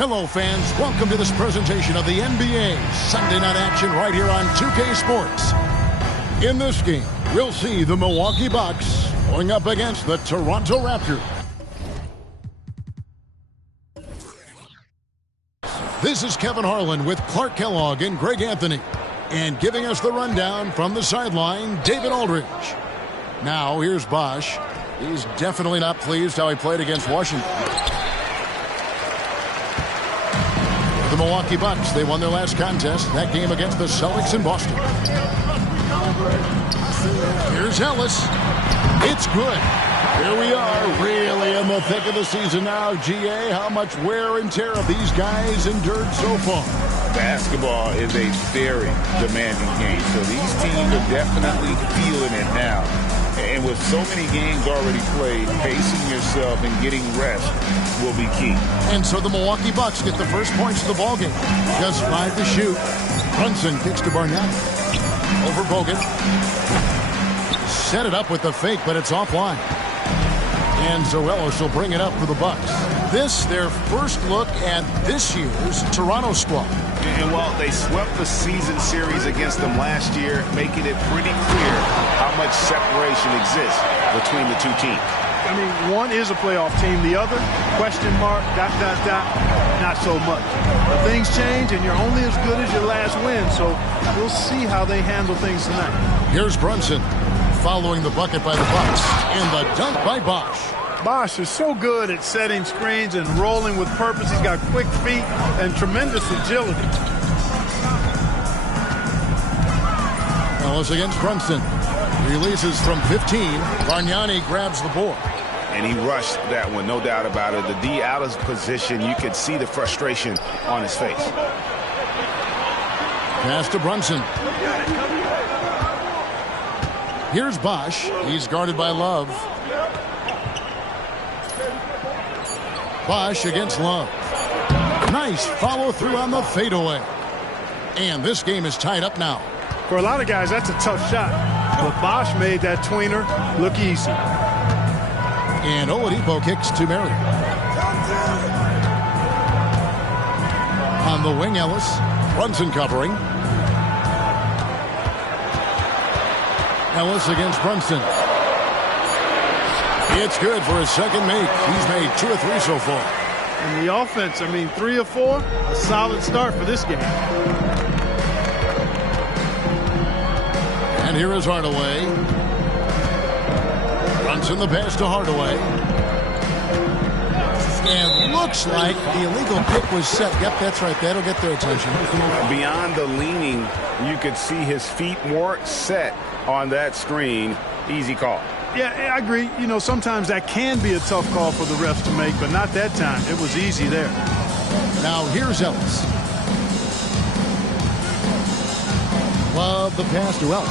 Hello, fans. Welcome to this presentation of the NBA Sunday night action right here on 2K Sports. In this game, we'll see the Milwaukee Bucks going up against the Toronto Raptors. This is Kevin Harlan with Clark Kellogg and Greg Anthony. And giving us the rundown from the sideline, David Aldridge. Now, here's Bosh. He's definitely not pleased how he played against Washington. The Milwaukee Bucks, they won their last contest, that game against the Celtics in Boston. Here's Ellis. It's good. Here we are, really in the thick of the season now. GA, how much wear and tear have these guys endured so far? Basketball is a very demanding game, so these teams are definitely feeling it now. And with so many games already played, pacing yourself and getting rest will be key. And so the Milwaukee Bucks get the first points of the ballgame. Just 5 to shoot. Brunson kicks to Bargnani. Over Bogut. Set it up with the fake, but it's offline. And Zoelos will bring it up for the Bucks. This, their first look at this year's Toronto squad. And while they swept the season series against them last year, making it pretty clear how much separation exists between the two teams. I mean, one is a playoff team. The other, question mark, ... not so much. But things change, and you're only as good as your last win. So we'll see how they handle things tonight. Here's Brunson following the bucket by the Bucks. And the dunk by Bosh. Bosh is so good at setting screens and rolling with purpose. He's got quick feet and tremendous agility. Ellis against Brunson. Releases from 15. Bargnani grabs the board. And he rushed that one, no doubt about it. The D out of position, you could see the frustration on his face. Pass to Brunson. Here's Bosh. He's guarded by Love. Bosh against Love. Nice follow through on the fadeaway. And this game is tied up now. For a lot of guys, that's a tough shot. But Bosh made that tweener look easy. And Oladipo kicks to Mary. On the wing, Ellis. Brunson covering. Ellis against Brunson. It's good for his second make. He's made 2 or 3 so far. And the offense, I mean, 3 or 4, a solid start for this game. And here is Hardaway. Brunson the pass to Hardaway. And looks like the illegal pick was set. Yep, that's right. That'll get their attention. Beyond the leaning, you could see his feet weren't set on that screen. Easy call. Yeah, I agree. You know, sometimes that can be a tough call for the refs to make, but not that time. It was easy there. Now here's Ellis. Love the pass to Ellis.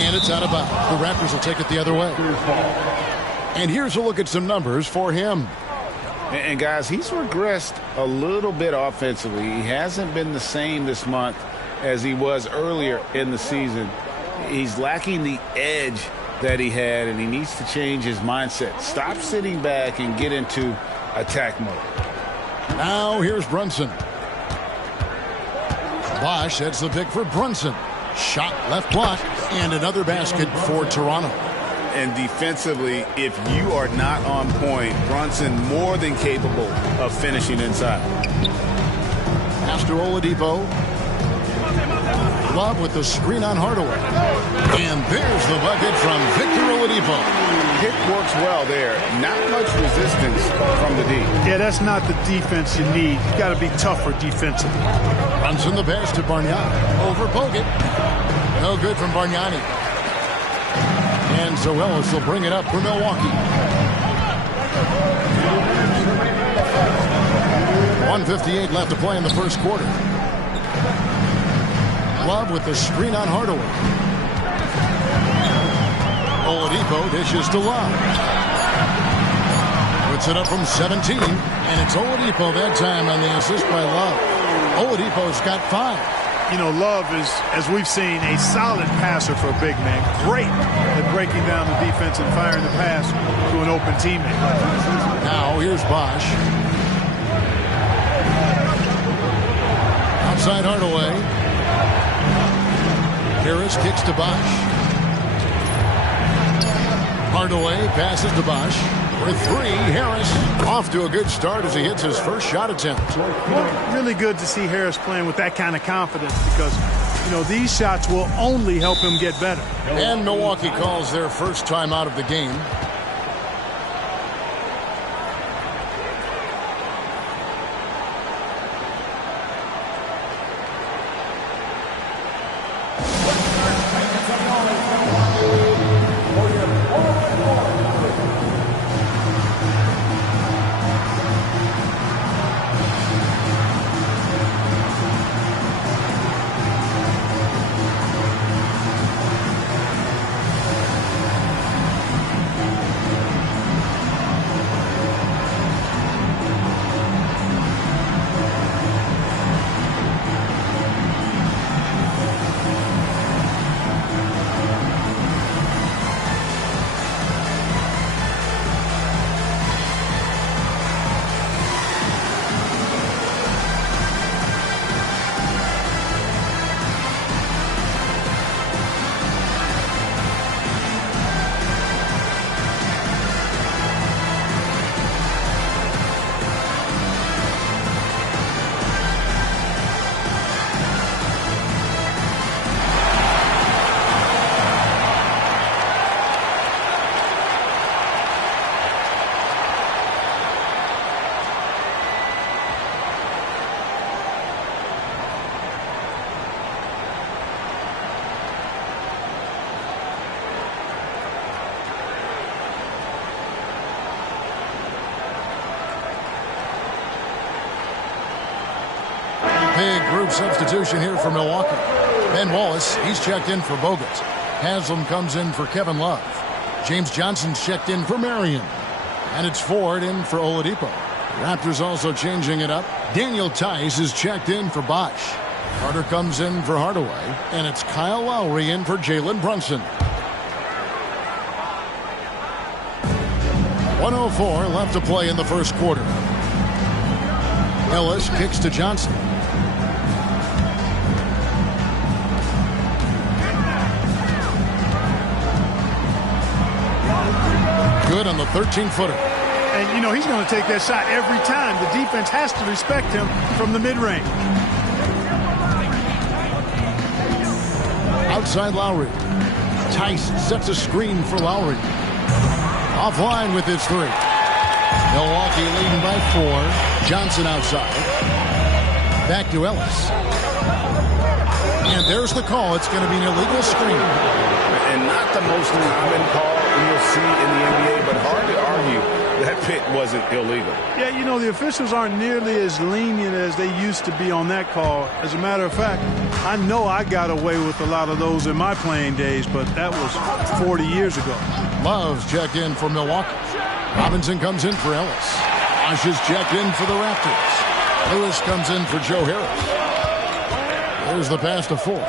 And it's out of bounds. The Raptors will take it the other way. And here's a look at some numbers for him. And guys, he's regressed a little bit offensively. He hasn't been the same this month as he was earlier in the season. He's lacking the edge that he had, and he needs to change his mindset. Stop sitting back and get into attack mode. Now here's Brunson. Bosh sets the pick for Brunson. Shot left block, and another basket for Toronto. And defensively, if you are not on point, Brunson more than capable of finishing inside. Pass to Oladipo. Love with the screen on Hardaway. And there's the bucket from Victor Oladipo. Pick works well there. Not much resistance from the D. Yeah, that's not the defense you need. You got to be tougher defensively. Brunson the pass to Bargnani. Over Bogut. No good from Bargnani. And Zoelos will bring it up for Milwaukee. 1:58 left to play in the first quarter. Love with the screen on Hardaway. Oladipo dishes to Love. Puts it up from 17, and it's Oladipo that time on the assist by Love. Oladipo's got 5. You know, Love is, as we've seen, a solid passer for a big man. Great at breaking down the defense and firing the pass to an open teammate. Now here's Bosch. Outside Hardaway. Harris kicks to Bosch. Hardaway passes to Bosch. For three, Harris off to a good start as he hits his first shot attempt. Really good to see Harris playing with that kind of confidence because, you know, these shots will only help him get better. And Milwaukee calls their first time out of the game. Big group substitution here for Milwaukee. Ben Wallace, he's checked in for Bogut. Haslam comes in for Kevin Love. James Johnson's checked in for Marion. And it's Ford in for Oladipo. Raptors also changing it up. Daniel Tice is checked in for Bosch. Carter comes in for Hardaway. And it's Kyle Lowry in for Jalen Brunson. 1:04 left to play in the first quarter. Ellis kicks to Johnson. Good on the 13-footer. And, you know, he's going to take that shot every time. The defense has to respect him from the mid-range. Outside Lowry. Tice sets a screen for Lowry. Offline with his three. Milwaukee leading by 4. Johnson outside. Back to Ellis. And there's the call. It's going to be an illegal screen. And not the most common call you'll see in the NBA, but hard to argue that pit wasn't illegal. Yeah, you know, the officials aren't nearly as lenient as they used to be on that call. As a matter of fact, I know I got away with a lot of those in my playing days, but that was 40 years ago. Love's checked in for Milwaukee. Robinson comes in for Ellis. Bosch is checked in for the Raptors. Lewis comes in for Joe Harris. There's the pass to Ford.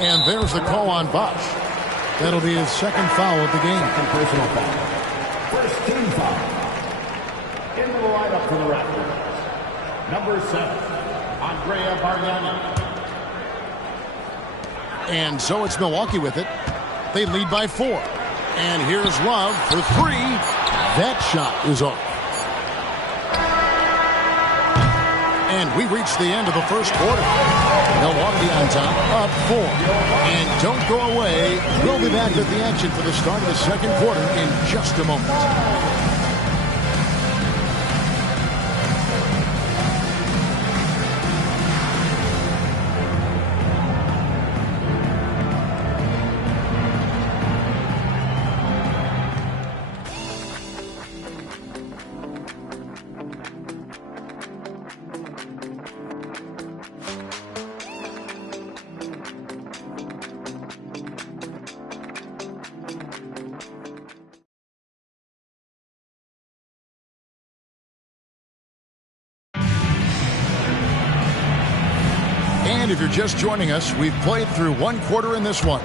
And there's the call on Bosch. That'll be his second foul of the game. Personal foul. First team foul. Into the lineup for the Raptors. Number 7, Andrea Bargnani. And so it's Milwaukee with it. They lead by 4. And here's Love for 3. That shot is off. And we reach the end of the first quarter. Milwaukee on top, up 4. And don't go away. We'll be back at the action for the start of the second quarter in just a moment. And if you're just joining us, we've played through one quarter in this one.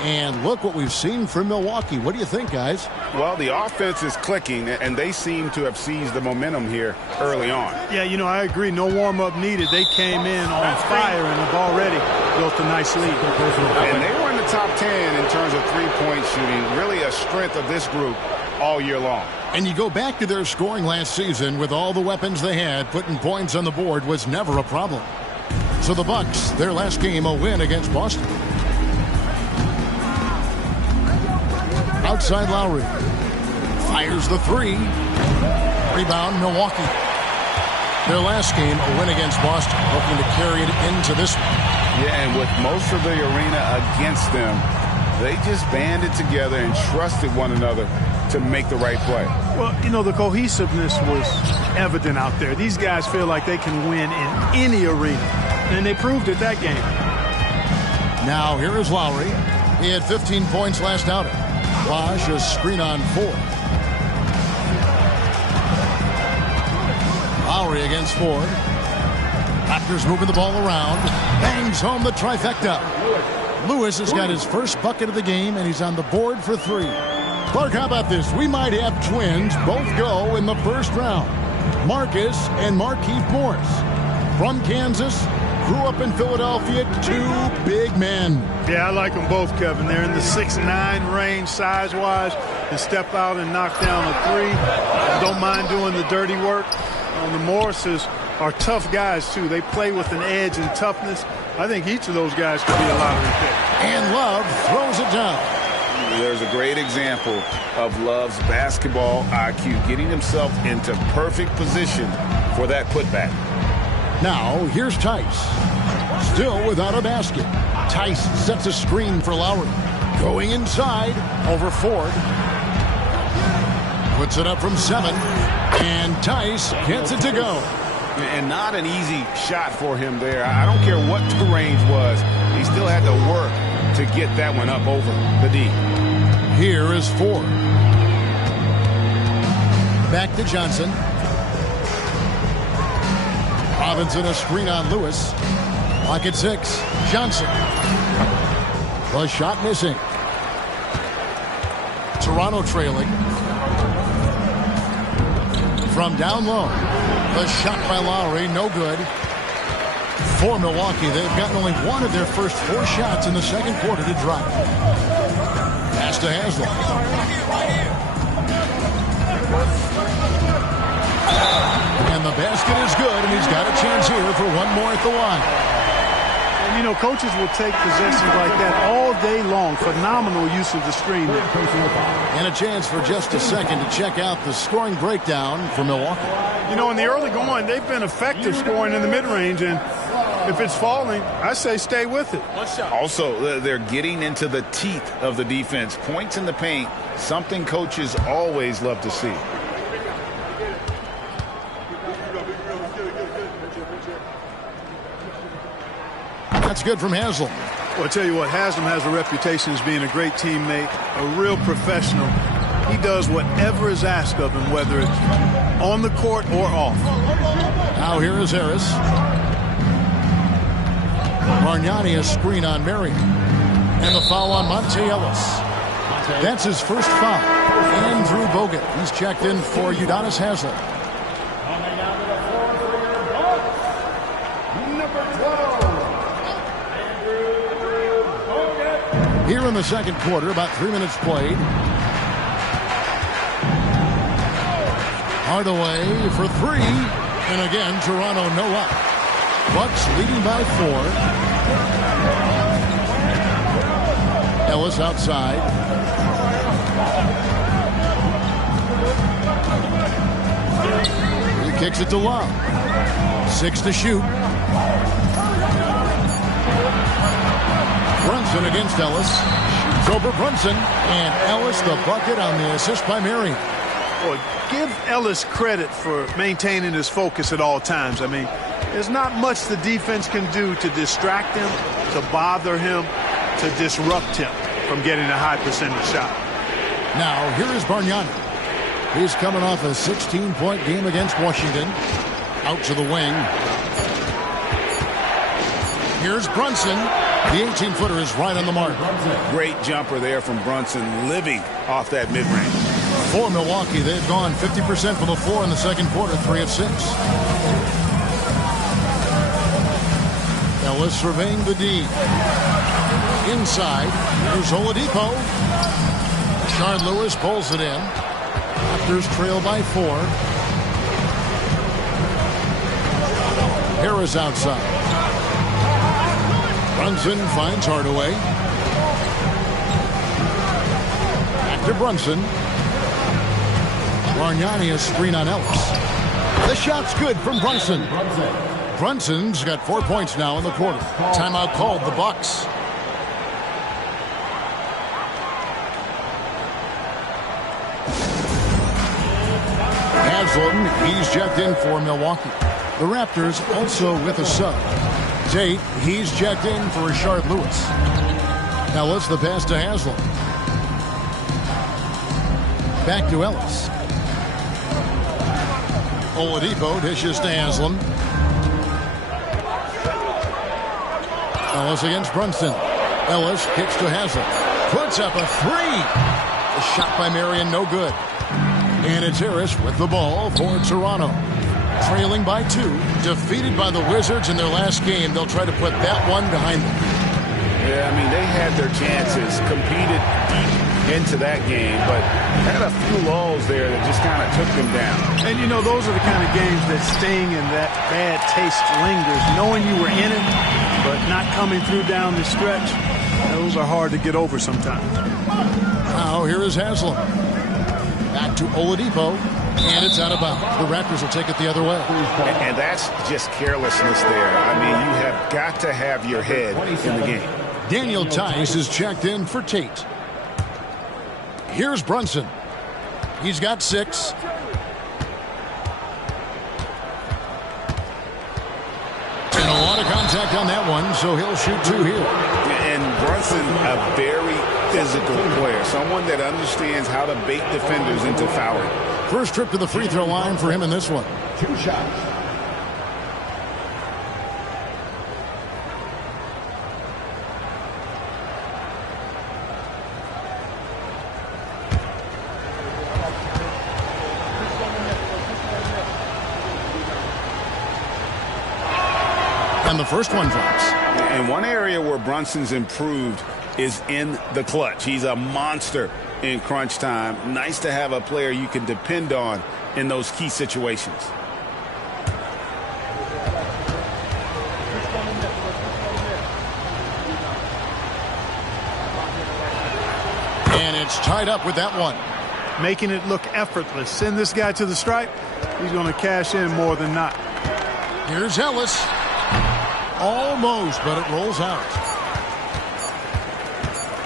And look what we've seen from Milwaukee. What do you think, guys? Well, the offense is clicking, and they seem to have seized the momentum here early on. Yeah, I agree. No warm-up needed. They came in on fire and have already built a nice lead. And they were in the top 10 in terms of three-point shooting. Really a strength of this group all year long. And you go back to their scoring last season with all the weapons they had, putting points on the board was never a problem. So the Bucks, their last game, a win against Boston. Outside Lowry. Fires the three. Rebound, Milwaukee. Their last game, a win against Boston, hoping to carry it into this one. Yeah, and with most of the arena against them, they just banded together and trusted one another to make the right play. Well, the cohesiveness was evident out there. These guys feel like they can win in any arena, and they proved it that game. Now, here is Lowry. He had 15 points last outing. Bosch, a screen on 4. Lowry against Ford. Raptors moving the ball around. Bangs home the trifecta. Lewis has got his first bucket of the game, and he's on the board for 3. Clark, how about this? We might have twins both go in the first round. Marcus and Markieff Morris. From Kansas, grew up in Philadelphia, 2 big men. Yeah, I like them both, Kevin. They're in the 6'9" range size-wise. They step out and knock down a 3. Don't mind doing the dirty work. The Morrises are tough guys, too. They play with an edge and toughness. I think each of those guys could be a lottery pick. And Love throws it down. There's a great example of Love's basketball IQ, getting himself into perfect position for that putback. Now, here's Tice. Still without a basket. Tice sets a screen for Lowry. Going inside over Ford. Puts it up from 7. And Tice gets it to go. And not an easy shot for him there. I don't care what the range was. He still had to work to get that one up over the D. Here is Ford. Back to Johnson. Robinson a screen on Lewis. Clock at 6. Johnson. The shot missing. Toronto trailing. From down low. The shot by Lowry, no good. For Milwaukee, they've gotten only one of their first 4 shots in the second quarter to drop. Pass to Haslam. And the basket is good, and he's got a chance here for one more at the line. And, coaches will take possessions like that all day long. Phenomenal use of the screen there. And a chance for just a second to check out the scoring breakdown for Milwaukee. In the early going, they've been effective scoring in the mid-range, and if it's falling, I say stay with it. Also, they're getting into the teeth of the defense. Points in the paint, something coaches always love to see. That's good from Haslam. Well, I tell you what, Haslam has a reputation as being a great teammate, a real professional. He does whatever is asked of him, whether it's on the court or off. Now here is Harris. Bargnani a screen on Marion. And the foul on Monte Ellis. That's his first foul. Andrew Bogut. He's checked in for Udonis Haslam. Here in the second quarter, about 3 minutes played. Hardaway for 3. And again, Toronto no up. Bucks leading by 4. Ellis outside. He kicks it to Love. 6 to shoot. Brunson against Ellis. Shoots over Brunson. And Ellis the bucket on the assist by Marion. Boy, give Ellis credit for maintaining his focus at all times. I mean, there's not much the defense can do to distract him, to bother him, to disrupt him from getting a high percentage shot. Now, here is Bargnani. He's coming off a 16-point game against Washington. Out to the wing. Here's Brunson. The 18-footer is right on the mark. Great jumper there from Brunson, living off that mid-range. For Milwaukee, they've gone 50% from the floor in the second quarter, 3 of 6. Ellis surveying the D. Inside, here's Oladipo. Shard Lewis pulls it in. Raptors trail by 4. Harris outside. Brunson finds Hardaway. Back to Brunson. Bargnani a screen on Ellis. The shot's good from Brunson. Brunson's got 4 points now in the quarter. Timeout called the Bucks. Haslam, he's checked in for Milwaukee. The Raptors also with a sub. Tate, he's checked in for Rashard Lewis. Ellis, the pass to Haslam. Back to Ellis. Oladipo dishes to Haslam. Ellis against Brunson. Ellis kicks to Haslam. Puts up a 3. The shot by Marion, no good. And it's Harris with the ball for Toronto. Trailing by 2. Defeated by the Wizards in their last game. They'll try to put that one behind them. Yeah, I mean, they had their chances, competed deep into that game, but had a few lulls there that just kind of took them down. And, you know, those are the kind of games that sting and that bad taste lingers. Knowing you were in it, but not coming through down the stretch, those are hard to get over sometimes. Now, here is Haslam. Back to Oladipo, and it's out of bounds. The Raptors will take it the other way. And that's just carelessness there. I mean, you have got to have your head in the game. Daniel Tice is checked in for Tate. Here's Brunson. He's got 6. And a lot of contact on that one, so he'll shoot 2 here. And Brunson, a very physical player, someone that understands how to bait defenders into fouling. First trip to the free throw line for him in this one. 2 shots. And the first one drops. And one area where Brunson's improved is in the clutch. He's a monster in crunch time. Nice to have a player you can depend on in those key situations. And it's tied up with that one. Making it look effortless. Send this guy to the stripe. He's going to cash in more than not. Here's Ellis. Almost, but it rolls out.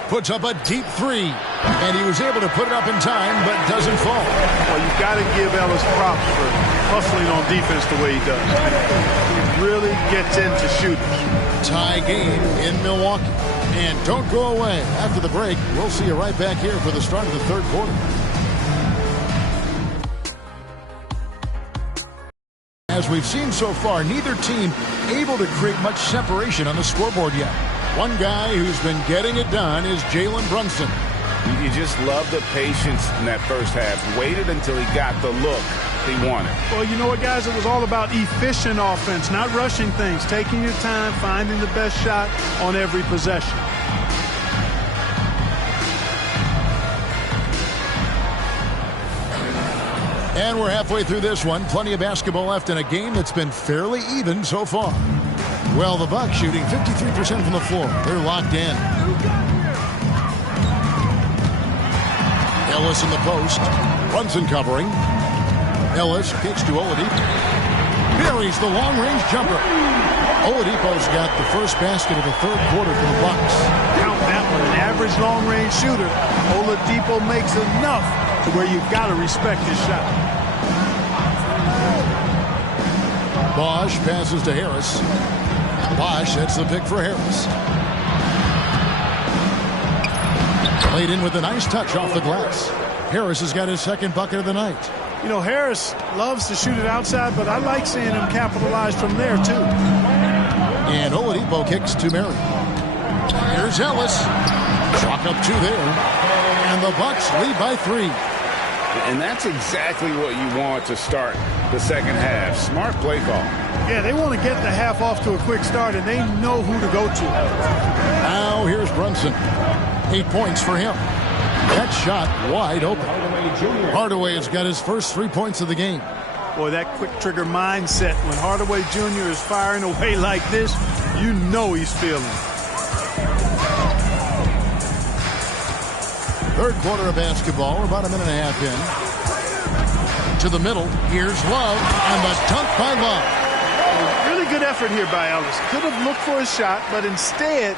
Puts up a deep 3. And he was able to put it up in time, but doesn't fall. Well, you've got to give Ellis props for hustling on defense the way he does. He really gets into shooters. Tie game in Milwaukee. And don't go away. After the break, we'll see you right back here for the start of the third quarter. As we've seen so far, neither team able to create much separation on the scoreboard yet. One guy who's been getting it done is Jalen Brunson. You just love the patience in that first half. Waited until he got the look he wanted. Well, you know what, guys? It was all about efficient offense, not rushing things, taking your time, finding the best shot on every possession. And we're halfway through this one. Plenty of basketball left in a game that's been fairly even so far. Well, the Bucks shooting 53% from the floor. They're locked in. Ellis in the post. Brunson covering. Ellis kicks to Oladipo. Buries the long-range jumper. Oladipo's got the first basket of the third quarter for the Bucks. Count that one. An average long-range shooter. Oladipo makes enough to where you've got to respect his shot. Bosch passes to Harris. Bosch sets the pick for Harris. Played in with a nice touch off the glass. Harris has got his second bucket of the night. You know, Harris loves to shoot it outside, but I like seeing him capitalize from there, too. And Oladipo Oladipo kicks to Mary. Here's Ellis. Chalk up 2 there. And the Bucks lead by 3. And that's exactly what you want to start the second half. Smart play call. Yeah, they want to get the half off to a quick start, and they know who to go to. Now here's Brunson. 8 points for him. That shot wide open. Hardaway has got his first 3 points of the game. Boy, that quick trigger mindset. When Hardaway Jr. is firing away like this, you know he's feeling it. Third quarter of basketball, about a minute and a half in. To the middle, here's Love, and the dunk by Love. Really good effort here by Ellis. Could have looked for a shot, but instead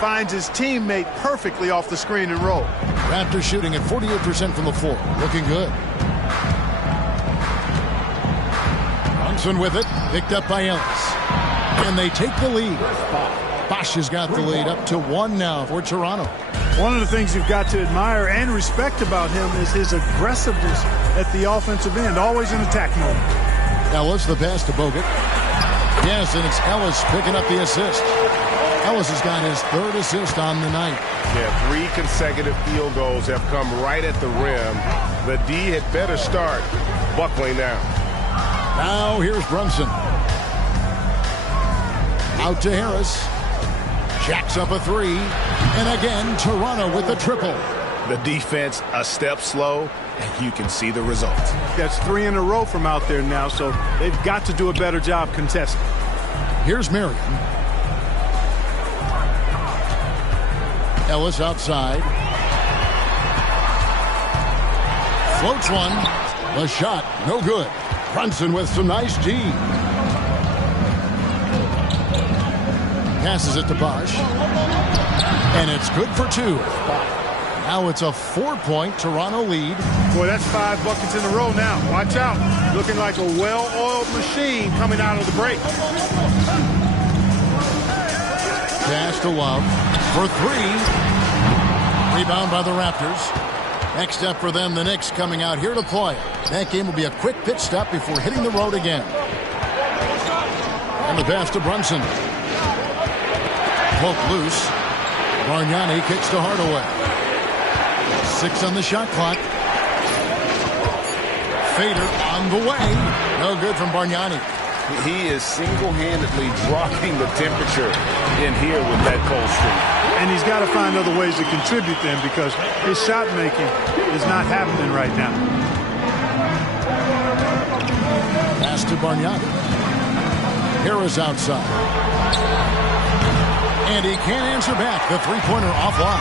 finds his teammate perfectly off the screen and roll. Raptors shooting at 48% from the floor. Looking good. Brunson with it, picked up by Ellis. And they take the lead. Bosch has got the lead up to 1 now for Toronto. One of the things you've got to admire and respect about him is his aggressiveness at the offensive end, always in attack mode. Ellis, the pass to Bogut. Yes, and it's Ellis picking up the assist. Ellis has got his 3rd assist on the night. Yeah, 3 consecutive field goals have come right at the rim. The D had better start buckling down. Now here's Brunson. Out to Harris. Jacks up a 3. And again, Toronto with the triple. The defense a step slow, and you can see the results. That's 3 in a row from out there now, so they've got to do a better job contesting. Here's Marion. Ellis outside. Floats one. The shot, no good. Brunson with some nice D. Passes it to Bosch. And it's good for 2. Now it's a 4-point Toronto lead. Boy, that's 5 buckets in a row now. Watch out. Looking like a well-oiled machine coming out of the break. Pass to Love for 3. Rebound by the Raptors. Next step for them, the Knicks coming out here to play. That game will be a quick pit stop before hitting the road again. And the pass to Brunson. Poked loose. Bargnani kicks to Hardaway. 6 on the shot clock. Fader on the way. No good from Bargnani. He is single-handedly dropping the temperature in here with that cold streak. And he's got to find other ways to contribute then, because his shot making is not happening right now. Pass to Bargnani. Harris outside. And he can't answer back. The 3-pointer offline.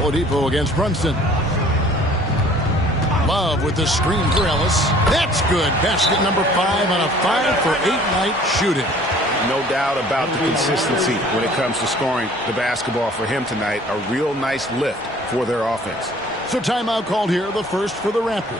Oladipo against Brunson. Love with the screen for Ellis. That's good. Basket number 5 on a 5-for-8 night shooting. No doubt about the consistency when it comes to scoring the basketball for him tonight. A real nice lift for their offense. So timeout called here, the first for the Raptors.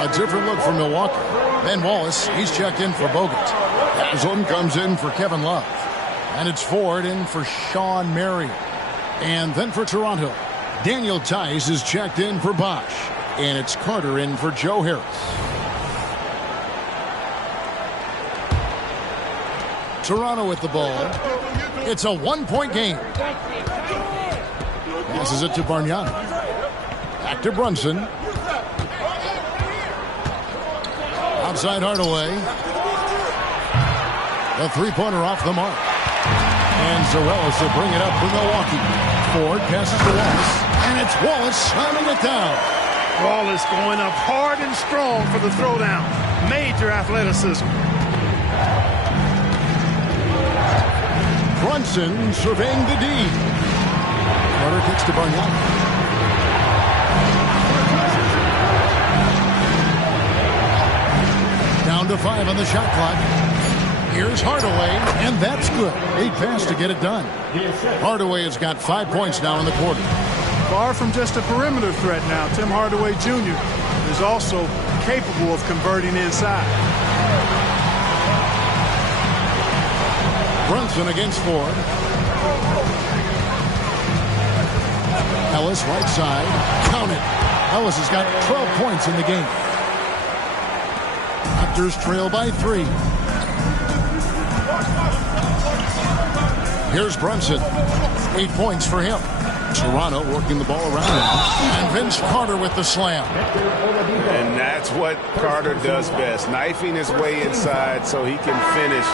A different look for Milwaukee. Ben Wallace, he's checked in for Bogut. Arizona comes in for Kevin Love. And it's Ford in for Sean Marion. And then for Toronto, Daniel Tice is checked in for Bosch. And it's Carter in for Joe Harris. Toronto with the ball. It's a 1-point game. Passes it to Bargnani. Back to Brunson. Outside Hardaway. A three-pointer off the mark. And Zarellas will bring it up for Milwaukee. Ford passes to Wallace. And it's Wallace slamming it down. Wallace going up hard and strong for the throwdown. Major athleticism. Brunson surveying the D. Carter kicks to Bargnani. Down to 5 on the shot clock. Here's Hardaway, and that's good. 8 passes to get it done. Hardaway has got 5 points now in the quarter. Far from just a perimeter threat now, Tim Hardaway Jr. is also capable of converting inside. Brunson against Ford. Ellis right side. Count it. Ellis has got 12 points in the game. Raptors trail by 3. Here's Brunson. 8 points for him. Toronto working the ball around him. And Vince Carter with the slam. And that's what Carter does best, knifing his way inside so he can finish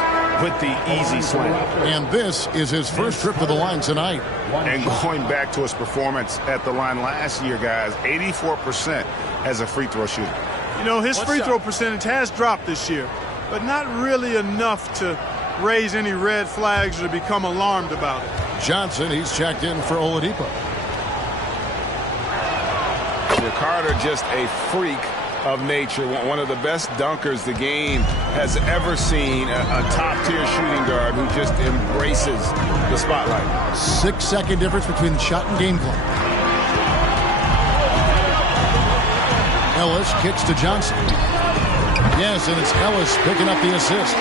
with the easy slam. And this is his first trip to the line tonight. And going back to his performance at the line last year, guys, 84% as a free throw shooter. You know, his free throw percentage has dropped this year, but not really enough to raise any red flags or become alarmed about it. Johnson, he's checked in for Oladipo. Carter just a freak of nature, one of the best dunkers the game has ever seen, a top-tier shooting guard who just embraces the spotlight. 6-second difference between the shot and game clock. Ellis kicks to Johnson. Yes, and it's Ellis picking up the assist.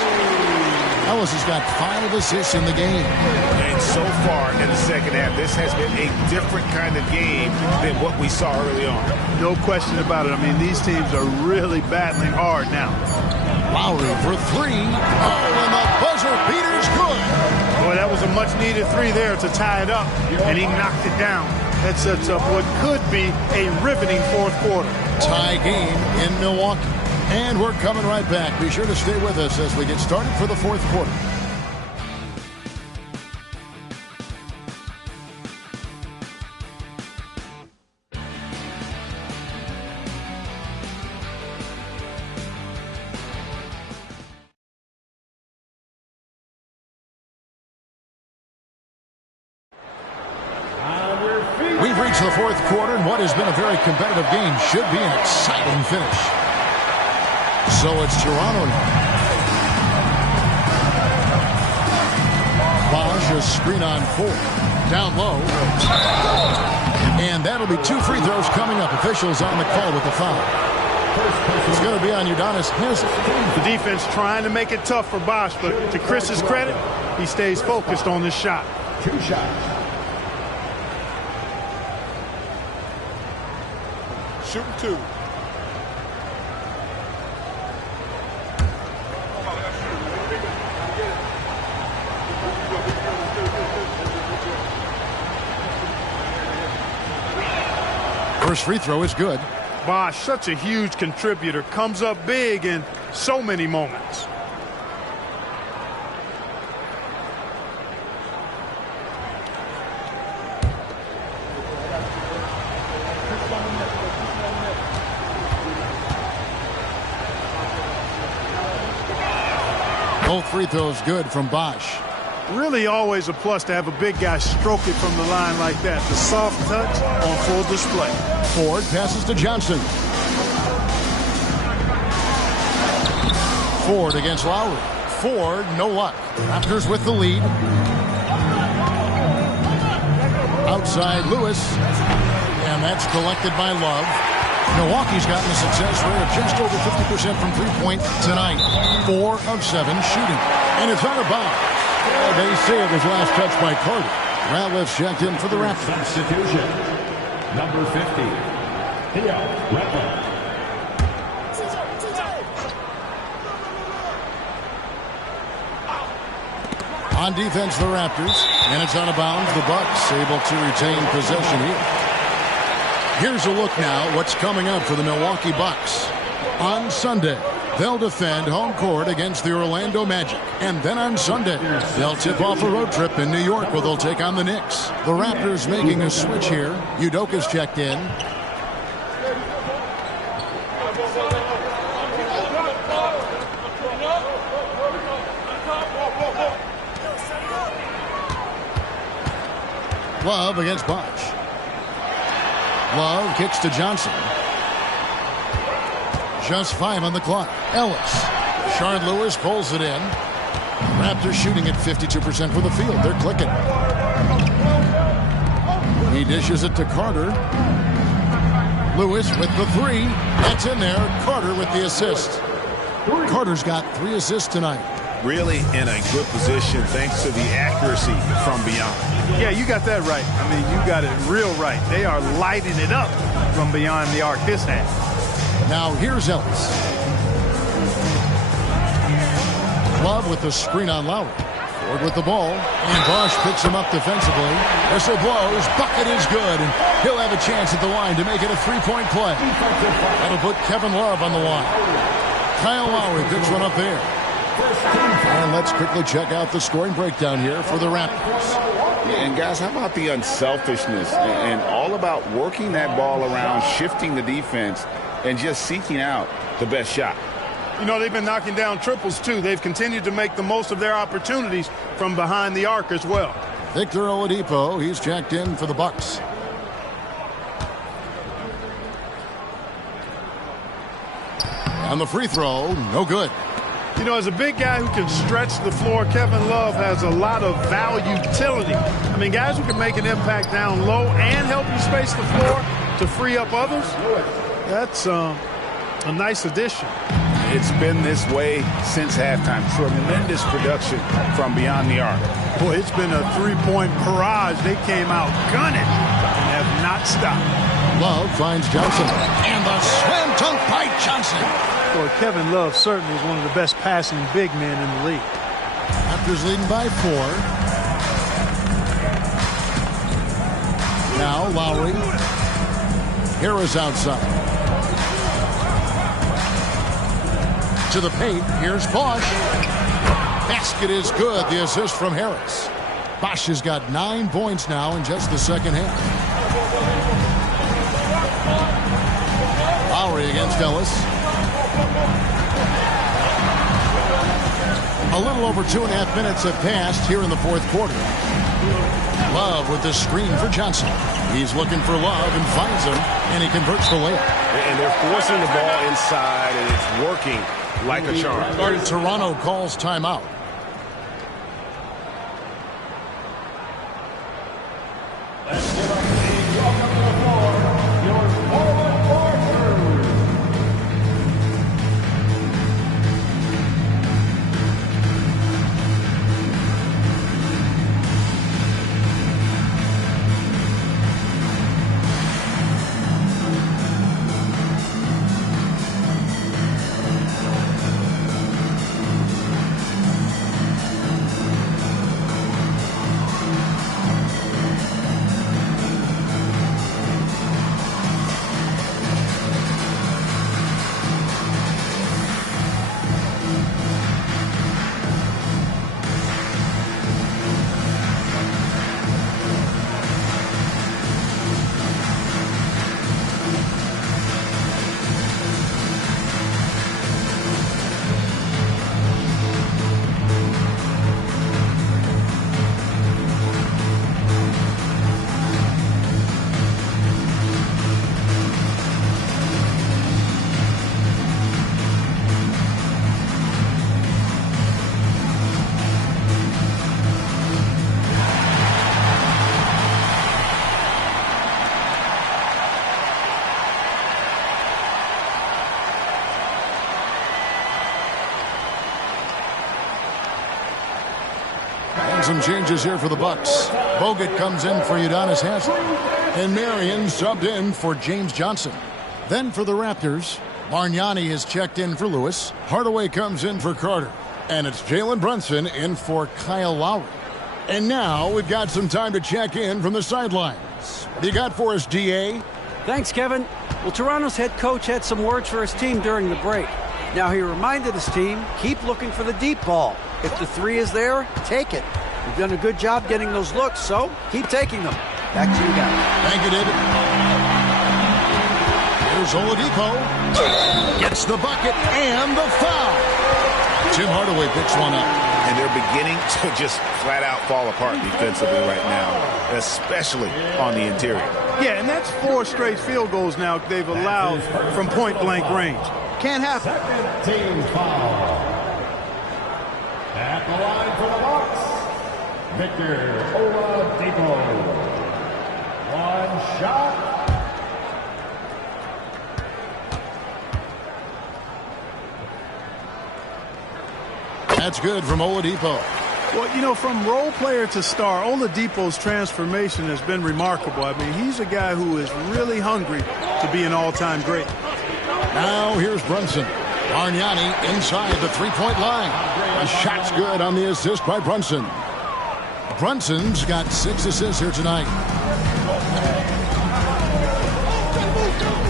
Ellis has got 5 assists in the game. And so far in the second half, this has been a different kind of game than what we saw early on. No question about it. I mean, these teams are really battling hard now. Lowry for 3. Oh, and the buzzer beater's good. Boy, that was a much-needed 3 there to tie it up, and he knocked it down. That sets up what could be a riveting fourth quarter. Tie game in Milwaukee. And we're coming right back. Be sure to stay with us as we get started for the fourth quarter. We've reached the fourth quarter, and what has been a very competitive game should be an exciting finish. So it's Toronto now. Bosch, a screen on 4. Down low. And that'll be 2 free throws coming up. Officials on the call with the foul. It's going to be on Udonis Haslem. The defense trying to make it tough for Bosch, but to Chris's credit, he stays focused on this shot. 2 shots. Shooting 2. First free throw is good. Bosch, such a huge contributor, comes up big in so many moments. Both free throws good from Bosch. Really always a plus to have a big guy stroke it from the line like that. The soft touch on full display. Ford passes to Johnson. Ford against Lowry. Ford, no luck. Raptors with the lead. Outside Lewis. And that's collected by Love. Milwaukee's gotten a success rate of just over 50% from three-point tonight. 4 of 7 shooting. And it's out of bounds. They say it was last touched by Carter. Ratliff checked in for the Raptors. Substitution. Number 50. Theo Ratliff. On defense, the Raptors. And it's out of bounds. The Bucks able to retain possession here. Here's a look now what's coming up for the Milwaukee Bucks. On Sunday, they'll defend home court against the Orlando Magic. And then on Sunday, they'll tip off a road trip in New York where they'll take on the Knicks. The Raptors making a switch here. Udoka's checked in. Love against Bosch. Love kicks to Johnson. Just 5 on the clock. Ellis. Shard Lewis pulls it in. Raptors shooting at 52% for the field. They're clicking. He dishes it to Carter. Lewis with the 3. That's in there. Carter with the assist. Carter's got 3 assists tonight. Really in a good position thanks to the accuracy from beyond. Yeah, you got that right. I mean, you got it real right. They are lighting it up from beyond the arc this half. Now here's Ellis. Love with the screen on Lowry. Ford with the ball. And Bosch picks him up defensively. Whistle blows. Bucket is good. And he'll have a chance at the line to make it a 3-point play. That'll put Kevin Love on the line. Kyle Lowry picks one up there. And let's quickly check out the scoring breakdown here for the Raptors. And guys, how about the unselfishness and all about working that ball around, shifting the defense, and just seeking out the best shot. You know, they've been knocking down triples, too. They've continued to make the most of their opportunities from behind the arc as well. Victor Oladipo, he's checked in for the Bucks. On the free throw, no good. You know, as a big guy who can stretch the floor, Kevin Love has a lot of utility. I mean, guys who can make an impact down low and help you space the floor to free up others, that's a nice addition. It's been this way since halftime. Tremendous production from beyond the arc. Boy, it's been a 3-point barrage. They came out gunning and have not stopped. Love finds Johnson. And the slam dunk by Johnson. Boy, Kevin Love certainly is one of the best passing big men in the league. Raptors leading by 4. Now Lowry. Harris outside. To the paint. Here's Bosch. Basket is good. The assist from Harris. Bosch has got 9 points now in just the second half. Lowry against Ellis. A little over 2.5 minutes have passed here in the fourth quarter. Love with the screen for Johnson. He's looking for Love and finds him, and he converts the layup. And they're forcing the ball inside, and it's working like a charm. Toronto calls timeout. And some changes here for the Bucks. Bogut comes in for Udonis Haslem. And Marion subbed in for James Johnson. Then for the Raptors, Bargnani is checked in for Lewis. Hardaway comes in for Carter. And it's Jalen Brunson in for Kyle Lowry. And now we've got some time to check in from the sidelines. What do you got for us, DA? Thanks, Kevin. Well, Toronto's head coach had some words for his team during the break. Now, he reminded his team, keep looking for the deep ball. If the three is there, take it. You've done a good job getting those looks, so keep taking them. Back to you guys. Thank you, David. Here's Oladipo. Gets the bucket and the foul. Tim Hardaway picks one up. And they're beginning to just flat out fall apart defensively right now, especially on the interior. Yeah, and that's 4 straight field goals now they've allowed from point-blank range. Can't happen. Second team foul. At the line for the Bucks, Victor Oladipo. One shot. That's good from Oladipo. Well, you know, from role player to star, Oladipo's transformation has been remarkable. I mean, he's a guy who is really hungry to be an all-time great. Now here's Brunson. Bargnani inside the three-point line. The shot's good on the assist by Brunson. Brunson's got 6 assists here tonight.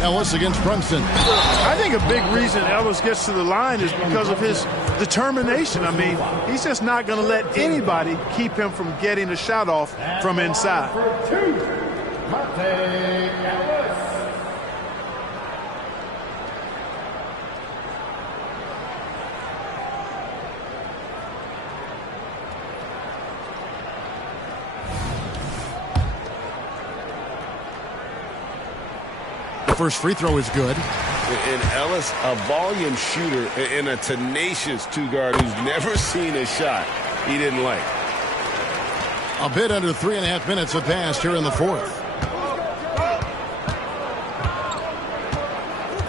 Ellis against Brunson. I think a big reason Ellis gets to the line is because of his determination. I mean, he's just not going to let anybody keep him from getting a shot off from inside. First free throw is good. And Ellis, a volume shooter and a tenacious two-guard who's never seen a shot he didn't like. A bit under 3.5 minutes have passed here in the fourth.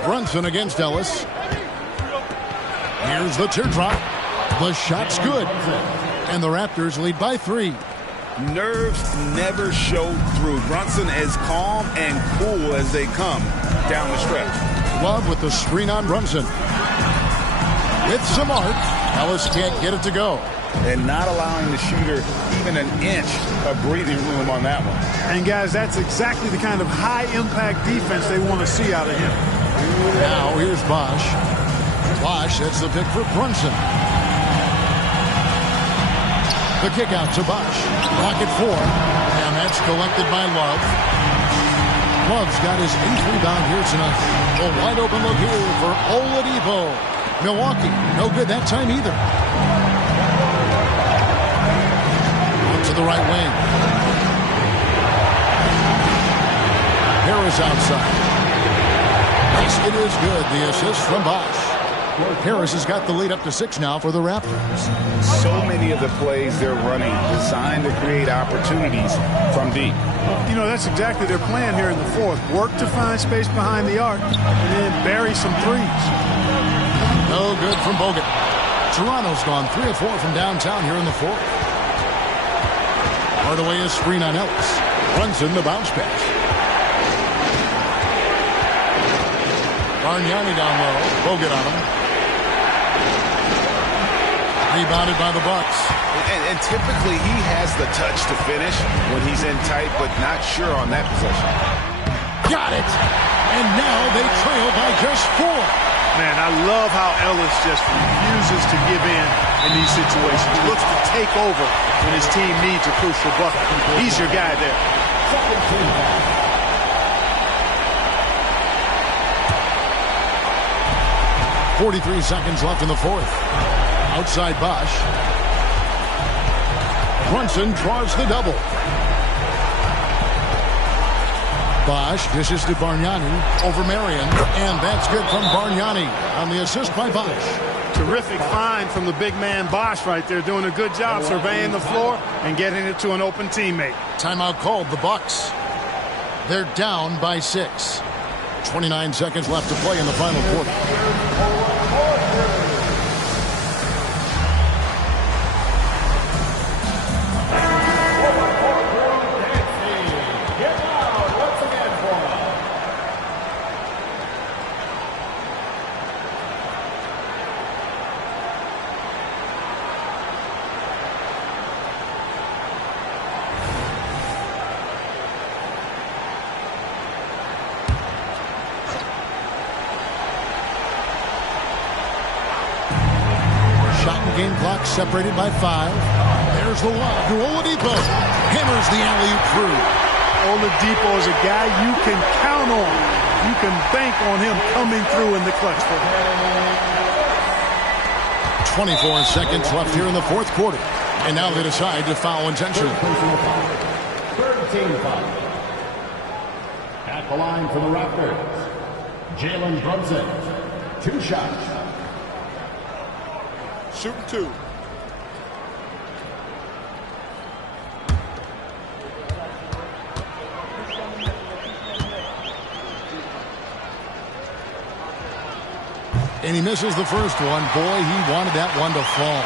Brunson against Ellis. Here's the teardrop. The shot's good. And the Raptors lead by 3. Nerves never show through. Brunson as calm and cool as they come down the stretch. Love with the screen on Brunson. With some arc, Ellis can't get it to go. And not allowing the shooter even an inch of breathing room on that one. And guys, that's exactly the kind of high-impact defense they want to see out of him. Now here's Bosch. Bosch sets the pick for Brunson. The kick out to Bosch. Rocket 4. And that's collected by Love. Love's got his 8th rebound here tonight. A wide open look here for Oladipo. Milwaukee, no good that time either. Up to the right wing. Harris outside. Yes, it is good. The assist from Bosch. Harris has got the lead up to 6 now for the Raptors. So many of the plays they're running designed to create opportunities from deep. You know, that's exactly their plan here in the fourth. Work to find space behind the arc and then bury some threes. No good from Bogut. Toronto's gone 3 of 4 from downtown here in the fourth. Hardaway is screen on Ellis. Brunson the bounce pass. Bargnani down low. Bogut on him. Rebounded by the Bucks. And typically he has the touch to finish when he's in tight, but not sure on that possession. Got it! And now they trail by just 4. Man, I love how Ellis just refuses to give in these situations. He looks to take over when his team needs a crucial bucket. He's your guy there. 43 seconds left in the fourth. Outside Bosch. Brunson draws the double. Bosch dishes to Bargnani over Marion, and that's good from Bargnani on the assist by Bosch. Terrific find from the big man Bosch right there, doing a good job surveying the floor and getting it to an open teammate. Timeout called, the Bucks. They're down by 6. 29 seconds left to play in the final quarter. clock separated by 5. There's the lob to Oladipo. Hammers the alley-oop through. Oladipo is a guy you can count on. You can bank on him coming through in the clutch for him. 24 seconds left here in the fourth quarter. And now they decide to foul intentionally. Third team foul. At the line for the Raptors, Jalen Brunson. 2 shots. Shooting 2. And he misses the first one. Boy, he wanted that one to fall.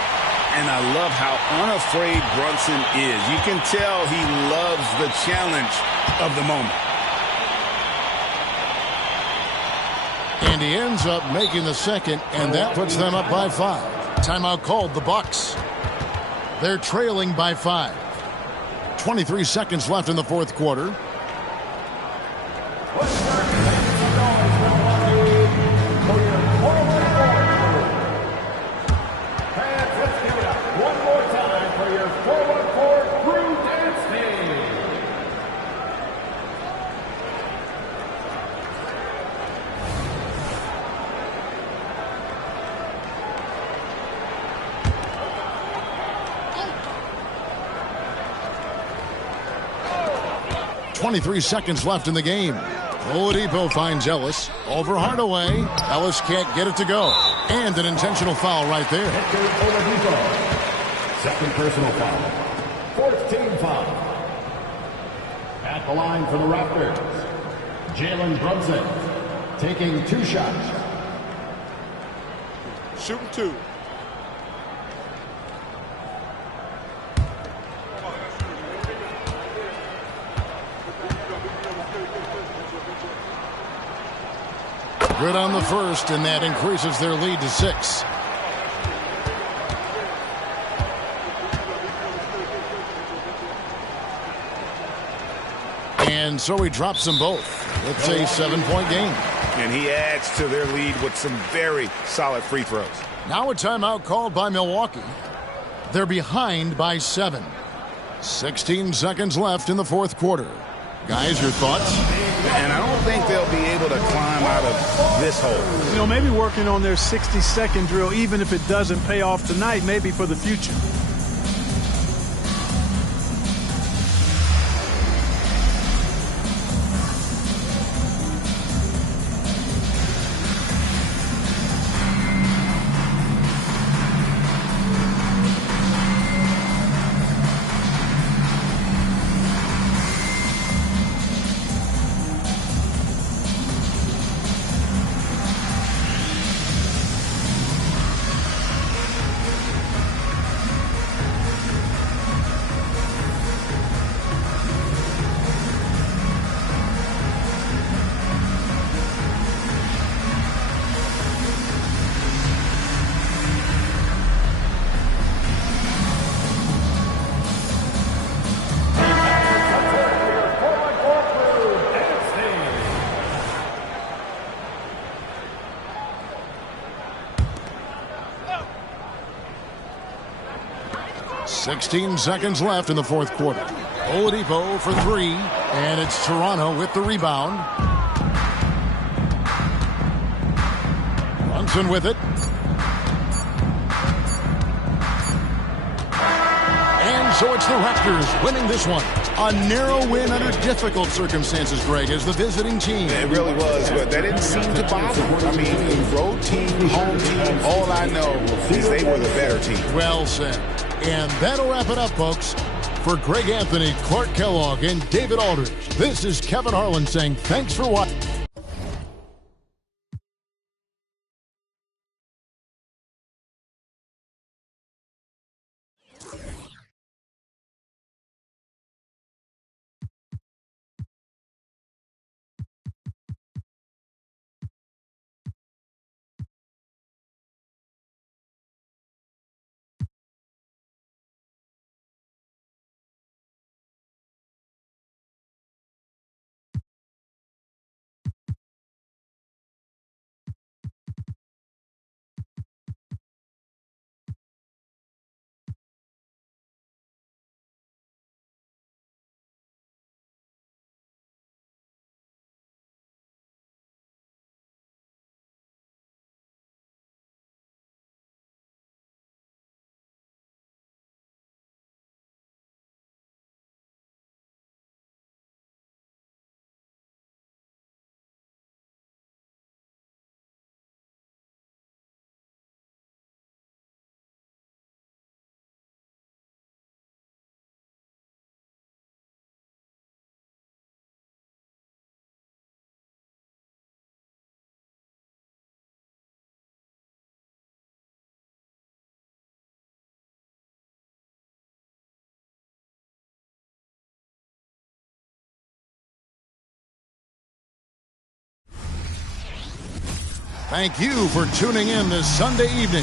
And I love how unafraid Brunson is. You can tell he loves the challenge of the moment. And he ends up making the second, and that puts them up by 5. Timeout called, the Bucks. They're trailing by 5. 23 seconds left in the fourth quarter. .23 seconds left in the game. Oladipo finds Ellis over Hardaway. Ellis can't get it to go. And an intentional foul right there. Second personal foul. Fourth team foul. At the line for the Raptors, Jalen Brunson taking 2 shots. Shooting 2. Good on the first, and that increases their lead to 6. And so he drops them both. It's a 7-point game. And he adds to their lead with some very solid free throws. Now a timeout called by Milwaukee. They're behind by 7. 16 seconds left in the fourth quarter. Guys, your thoughts? And I don't think they'll be able to climb out of this hole. You know, maybe working on their 60-second drill, even if it doesn't pay off tonight, maybe for the future. .16 seconds left in the fourth quarter. Oladipo for 3, and it's Toronto with the rebound. Brunson with it. And so it's the Raptors winning this one. A narrow win under difficult circumstances, Greg, as the visiting team. It really was, but that didn't seem to bother them. I mean, road team, home team, all I know is they were the better team. Well said. And that'll wrap it up, folks. For Greg Anthony, Clark Kellogg, and David Aldridge, this is Kevin Harlan saying thanks for watching. Thank you for tuning in this Sunday evening.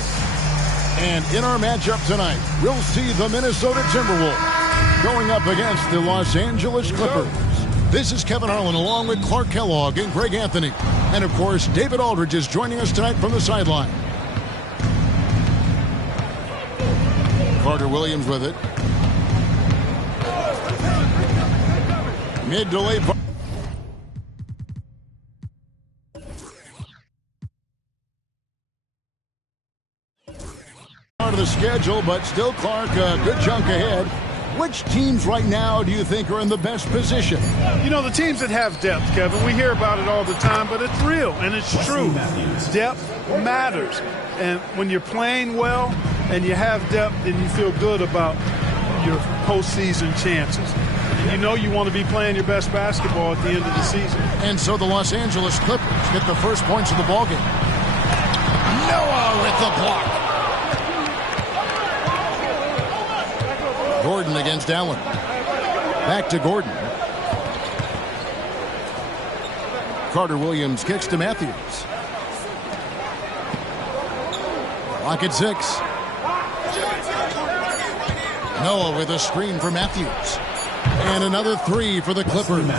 And in our matchup tonight, we'll see the Minnesota Timberwolves going up against the Los Angeles Clippers. This is Kevin Harlan along with Clark Kellogg and Greg Anthony. And, of course, David Aldridge is joining us tonight from the sideline. Carter Williams with it. Mid to late. Part of the schedule, but still Clark a good chunk ahead. Which teams right now do you think are in the best position? You know, the teams that have depth, Kevin, we hear about it all the time, but it's real and it's true. Depth matters. And when you're playing well and you have depth, then you feel good about your postseason chances. You know you want to be playing your best basketball at the end of the season. And so the Los Angeles Clippers get the first points of the ballgame. Noah with the block. Gordon against Allen. Back to Gordon. Carter Williams kicks to Matthews. Clock at 6. Noah with a screen for Matthews. And another 3 for the Clippers.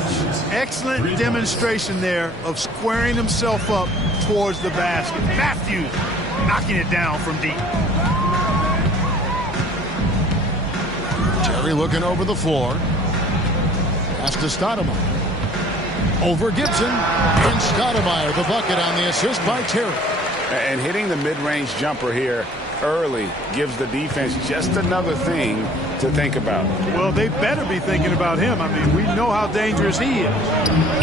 Excellent demonstration there of squaring himself up towards the basket. Matthews knocking it down from deep. Terry looking over the floor. Pass to Stoudemire. Over Gibson. And Stoudemire the bucket on the assist by Terry. And hitting the mid-range jumper here early gives the defense just another thing to think about. Well, they better be thinking about him. I mean, we know how dangerous he is.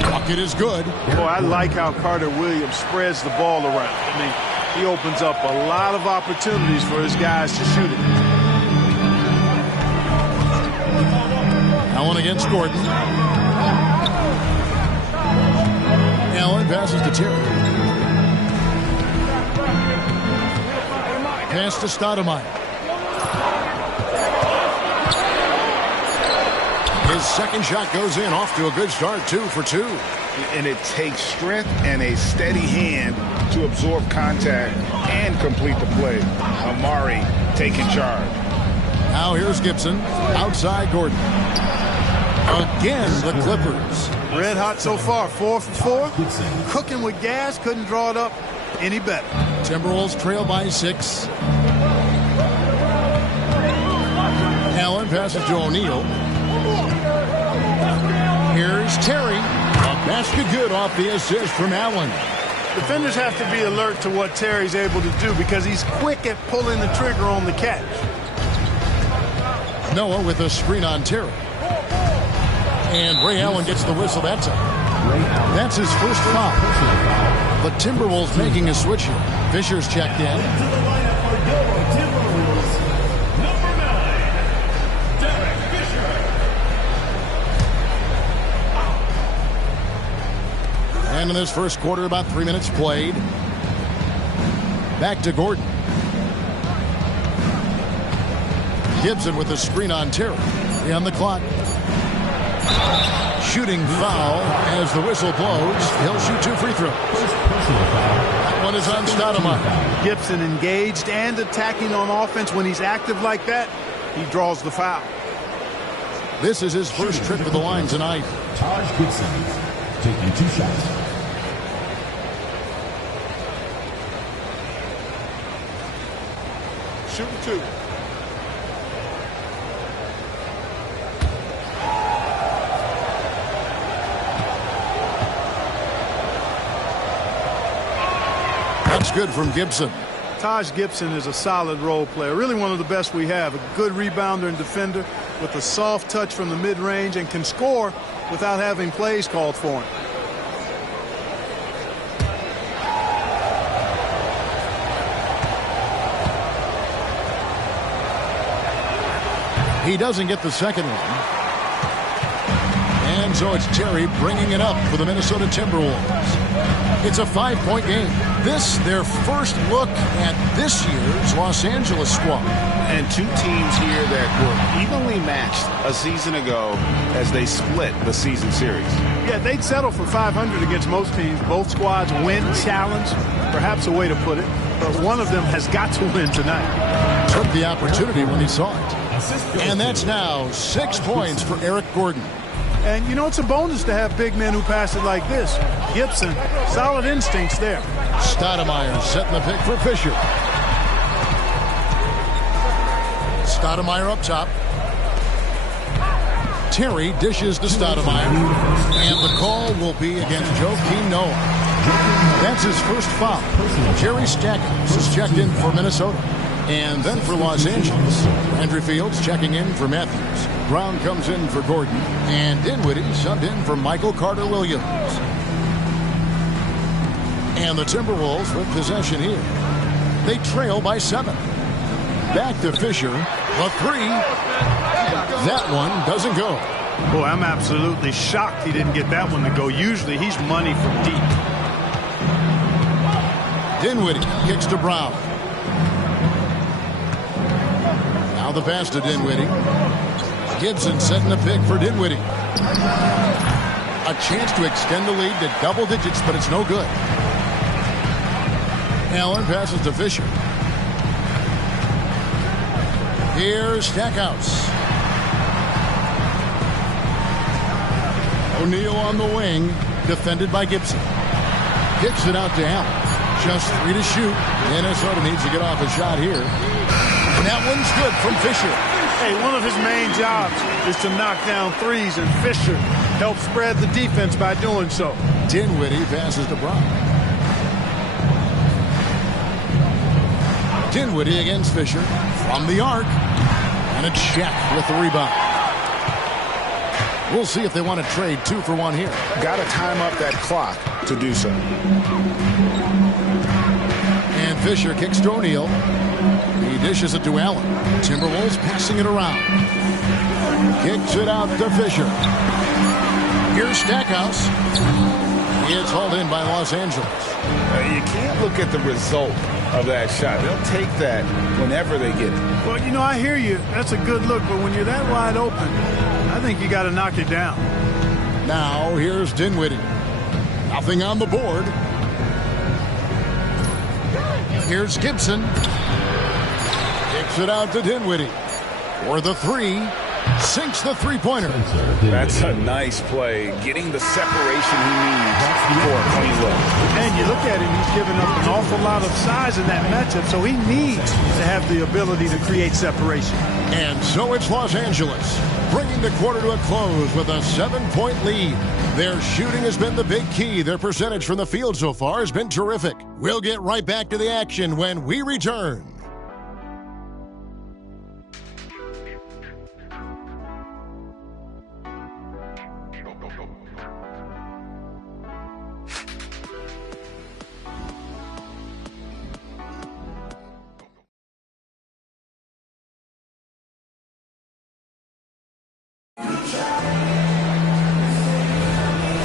Bucket is good. Boy, I like how Carter Williams spreads the ball around. I mean, he opens up a lot of opportunities for his guys to shoot it. Allen against Gordon. Allen passes to Terry. Pass to Stoudemire. His second shot goes in, off to a good start, 2 for 2. And it takes strength and a steady hand to absorb contact and complete the play. Amari taking charge. Now here's Gibson. Outside Gordon. Again, the Clippers. Red hot so far, 4 for 4. Cooking with gas, couldn't draw it up any better. Timberwolves trail by 6. Allen passes to O'Neal. Here's Terry. A basket good off the assist from Allen. Defenders have to be alert to what Terry's able to do because he's quick at pulling the trigger on the catch. Noah with a screen on Terry. And Ray Allen gets the whistle that time. That's his first foul. The Timberwolves making a switch here. Fisher's checked in. And in this first quarter, about 3 minutes played. Back to Gordon. Gibson with the screen on Terry. 3 on the clock. Shooting foul as the whistle blows. He'll shoot 2 free throws. That one is on Stoudemire. Gibson engaged and attacking on offense. When he's active like that, he draws the foul. This is his first trip to the line tonight. Taj Gibson taking 2 shots. Shooting 2. That's good from Gibson. Taj Gibson is a solid role player, really one of the best we have. A good rebounder and defender with a soft touch from the mid-range and can score without having plays called for him. He doesn't get the second one. And so it's Terry bringing it up for the Minnesota Timberwolves. It's a 5-point game. This, their first look at this year's Los Angeles squad. And two teams here that were evenly matched a season ago as they split the season series. Yeah, they'd settle for 500 against most teams. Both squads win challenge, perhaps a way to put it. But one of them has got to win tonight. Took the opportunity when he saw it. And that's now 6 points for Eric Gordon. And, you know, it's a bonus to have big men who pass it like this. Gibson, solid instincts there. Stoudemire setting the pick for Fisher. Stoudemire up top. Terry dishes to Stoudemire. And the call will be against Joakim Noah. That's his first foul. Jerry Stackhouse is checked in for Minnesota. And then for Los Angeles, Andrew Fields checking in for Matthews. Brown comes in for Gordon. And Dinwiddie subbed in for Michael Carter-Williams. And the Timberwolves with possession here. They trail by 7. Back to Fisher. The three. That one doesn't go. Boy, I'm absolutely shocked he didn't get that one to go. Usually he's money from deep. Dinwiddie kicks to Brown. Now the pass to Dinwiddie. Gibson setting the pick for Dinwiddie. A chance to extend the lead to double digits, but it's no good. Allen passes to Fisher. Here's Stackhouse. O'Neal on the wing, defended by Gibson. Kicks it out to Allen. Just 3 to shoot. Minnesota needs to get off a shot here. And that one's good from Fisher. Hey, one of his main jobs is to knock down threes, and Fisher helps spread the defense by doing so. Dinwiddie passes to Brown. Dinwiddie against Fisher from the arc. And a check with the rebound. We'll see if they want to trade 2 for 1 here. Got to time up that clock to do so. And Fisher kicks to O'Neal. He dishes it to Allen. Timberwolves passing it around. Kicks it out to Fisher. Here's Stackhouse. He is hauled in by Los Angeles. You can't look at the result of that shot. They'll take that whenever they get it. Well, you know, I hear you. That's a good look, but when you're that wide open, I think you got to knock it down. Now here's Dinwiddie. Nothing on the board. Here's Gibson. Kicks it out to Dinwiddie. For the three. Sinks the three-pointer. That's a nice play. Getting the separation he needs for a clean look. And you look at him, he's given up an awful lot of size in that matchup, so he needs to have the ability to create separation. And so it's Los Angeles, bringing the quarter to a close with a 7-point lead. Their shooting has been the big key. Their percentage from the field so far has been terrific. We'll get right back to the action when we return.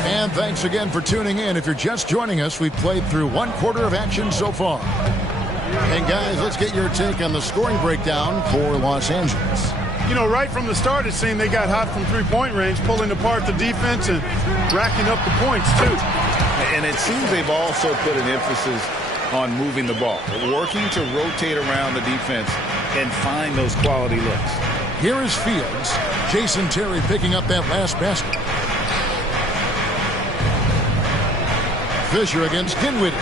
And thanks again for tuning in. If you're just joining us, we've played through 1 quarter of action so far. And guys, let's get your take on the scoring breakdown for Los Angeles. You know, right from the start, it seemed they got hot from three-point range, pulling apart the defense and racking up the points, too. And it seems they've also put an emphasis on moving the ball, working to rotate around the defense and find those quality looks. Here is Fields. Jason Terry picking up that last basket. Fisher against Dinwiddie.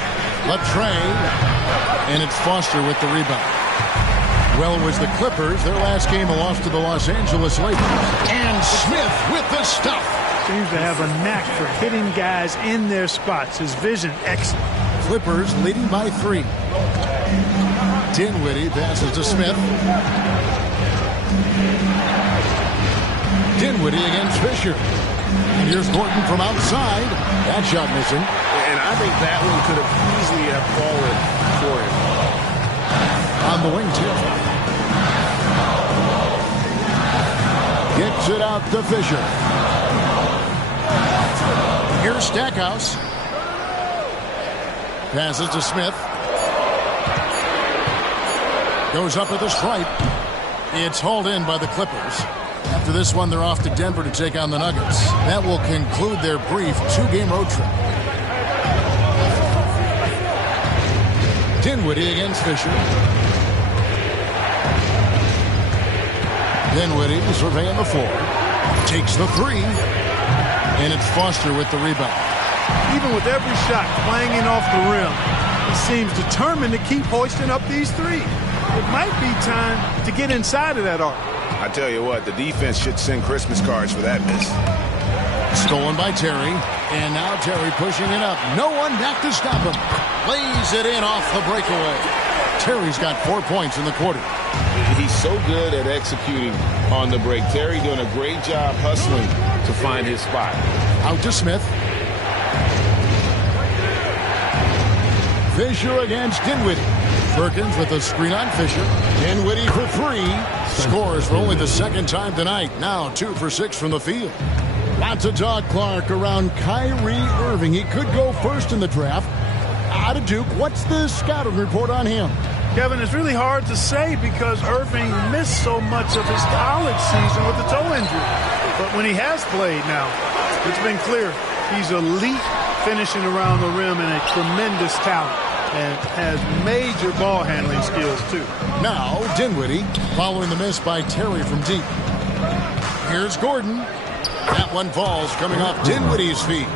Latrey. And it's Foster with the rebound. Well, it was the Clippers. Their last game, a loss to the Los Angeles Lakers. And Smith with the stuff. Seems to have a knack for hitting guys in their spots. His vision excellent. Clippers leading by 3. Dinwiddie passes to Smith. Dinwiddie against Fisher. And here's Gordon from outside. That shot missing. And I think that one could have easily have fallen for him. On the wing, too. Gets it out to Fisher. Here's Stackhouse. Passes to Smith. Goes up with a stripe. It's hauled in by the Clippers. After this one, they're off to Denver to take on the Nuggets. That will conclude their brief 2-game road trip. Dinwiddie against Fisher. Dinwiddie surveying the floor. Takes the three. And it's Foster with the rebound. Even with every shot clanging off the rim, he seems determined to keep hoisting up these threes. It might be time to get inside of that arc. I tell you what, the defense should send Christmas cards for that miss. Stolen by Terry. And now Terry pushing it up. No one back to stop him. Lays it in off the breakaway. Terry's got 4 points in the quarter. He's so good at executing on the break. Terry doing a great job hustling to find his spot. Out to Smith. Fisher against Dinwiddie. Perkins with a screen on Fisher. Dinwiddie for three. Scores for only the second time tonight. Now 2 for 6 from the field. Lots of talk, Clark, around Kyrie Irving. He could go first in the draft. Out of Duke, what's the scouting report on him? Kevin, it's really hard to say because Irving missed so much of his college season with the toe injury. But when he has played now, it's been clear he's elite finishing around the rim and a tremendous talent. And has major ball handling skills, too. Now, Dinwiddie, following the miss by Terry from deep. Here's Gordon. That one falls coming off Dinwiddie's feet.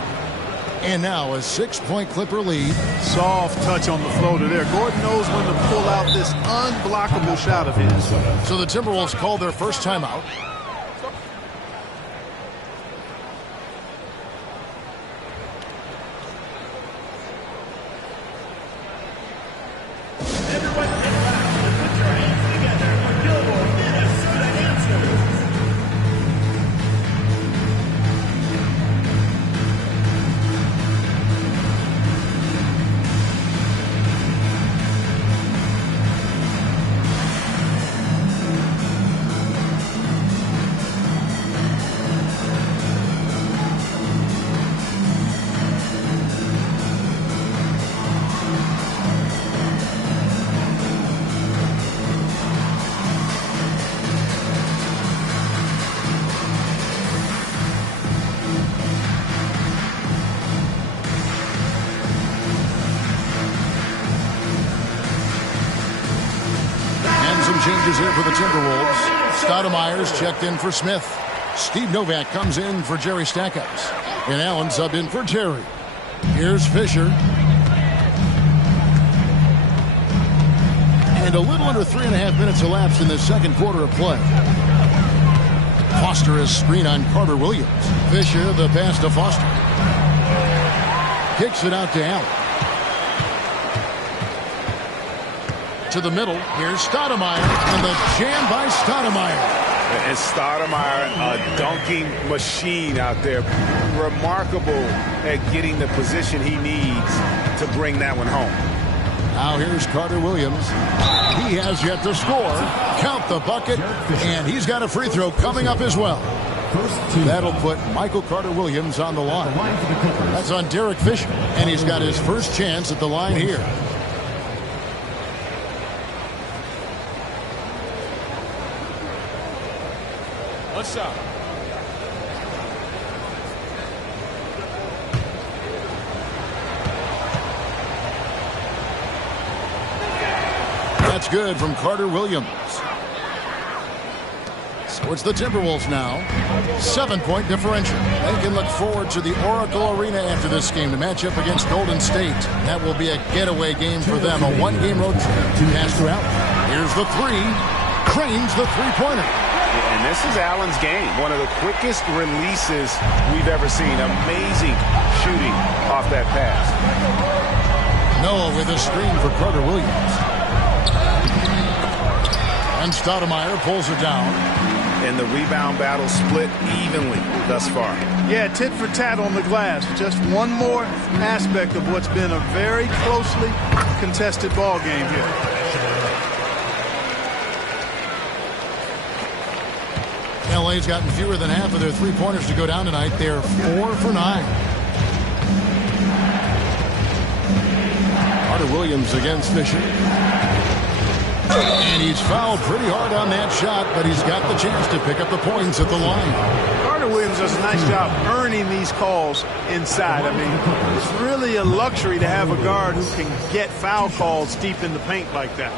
And now a 6-point Clipper lead. Soft touch on the floater there. Gordon knows when to pull out this unblockable shot of his. So the Timberwolves call their first timeout. Changes here for the Timberwolves. Stoudemire's checked in for Smith. Steve Novak comes in for Jerry Stackhouse. And Allen subbed in for Terry. Here's Fisher. And a little under 3.5 minutes elapsed in the second quarter of play. Foster is screen on Carter Williams. Fisher, the pass to Foster. Kicks it out to Allen. To the middle. Here's Stoudemire, and the jam by Stoudemire. And Stoudemire, a dunking machine out there. Remarkable at getting the position he needs to bring that one home. Now here's Carter Williams. He has yet to score. Count the bucket, and he's got a free throw coming up as well. That'll put Michael Carter Williams on the line. That's on Derek Fisher, and he's got his first chance at the line here. One shot. That's good from Carter Williams. So it's the Timberwolves now. 7-point differential. They can look forward to the Oracle Arena after this game to match up against Golden State. That will be a getaway game for them. A one-game road trip. Master out. Here's the three. Cranes the three-pointer. And this is Allen's game. One of the quickest releases we've ever seen. Amazing shooting off that pass. Noah with a screen for Carter Williams. And Stoudemire pulls it down. And the rebound battle split evenly thus far. Yeah, tit for tat on the glass. Just one more aspect of what's been a very closely contested ball game here. LA's gotten fewer than half of their three-pointers to go down tonight. They're 4 for 9. Carter Williams against Fisher. And he's fouled pretty hard on that shot, but he's got the chance to pick up the points at the line. Gardner Williams does a nice job earning these calls inside. I mean, it's really a luxury to have a guard who can get foul calls deep in the paint like that.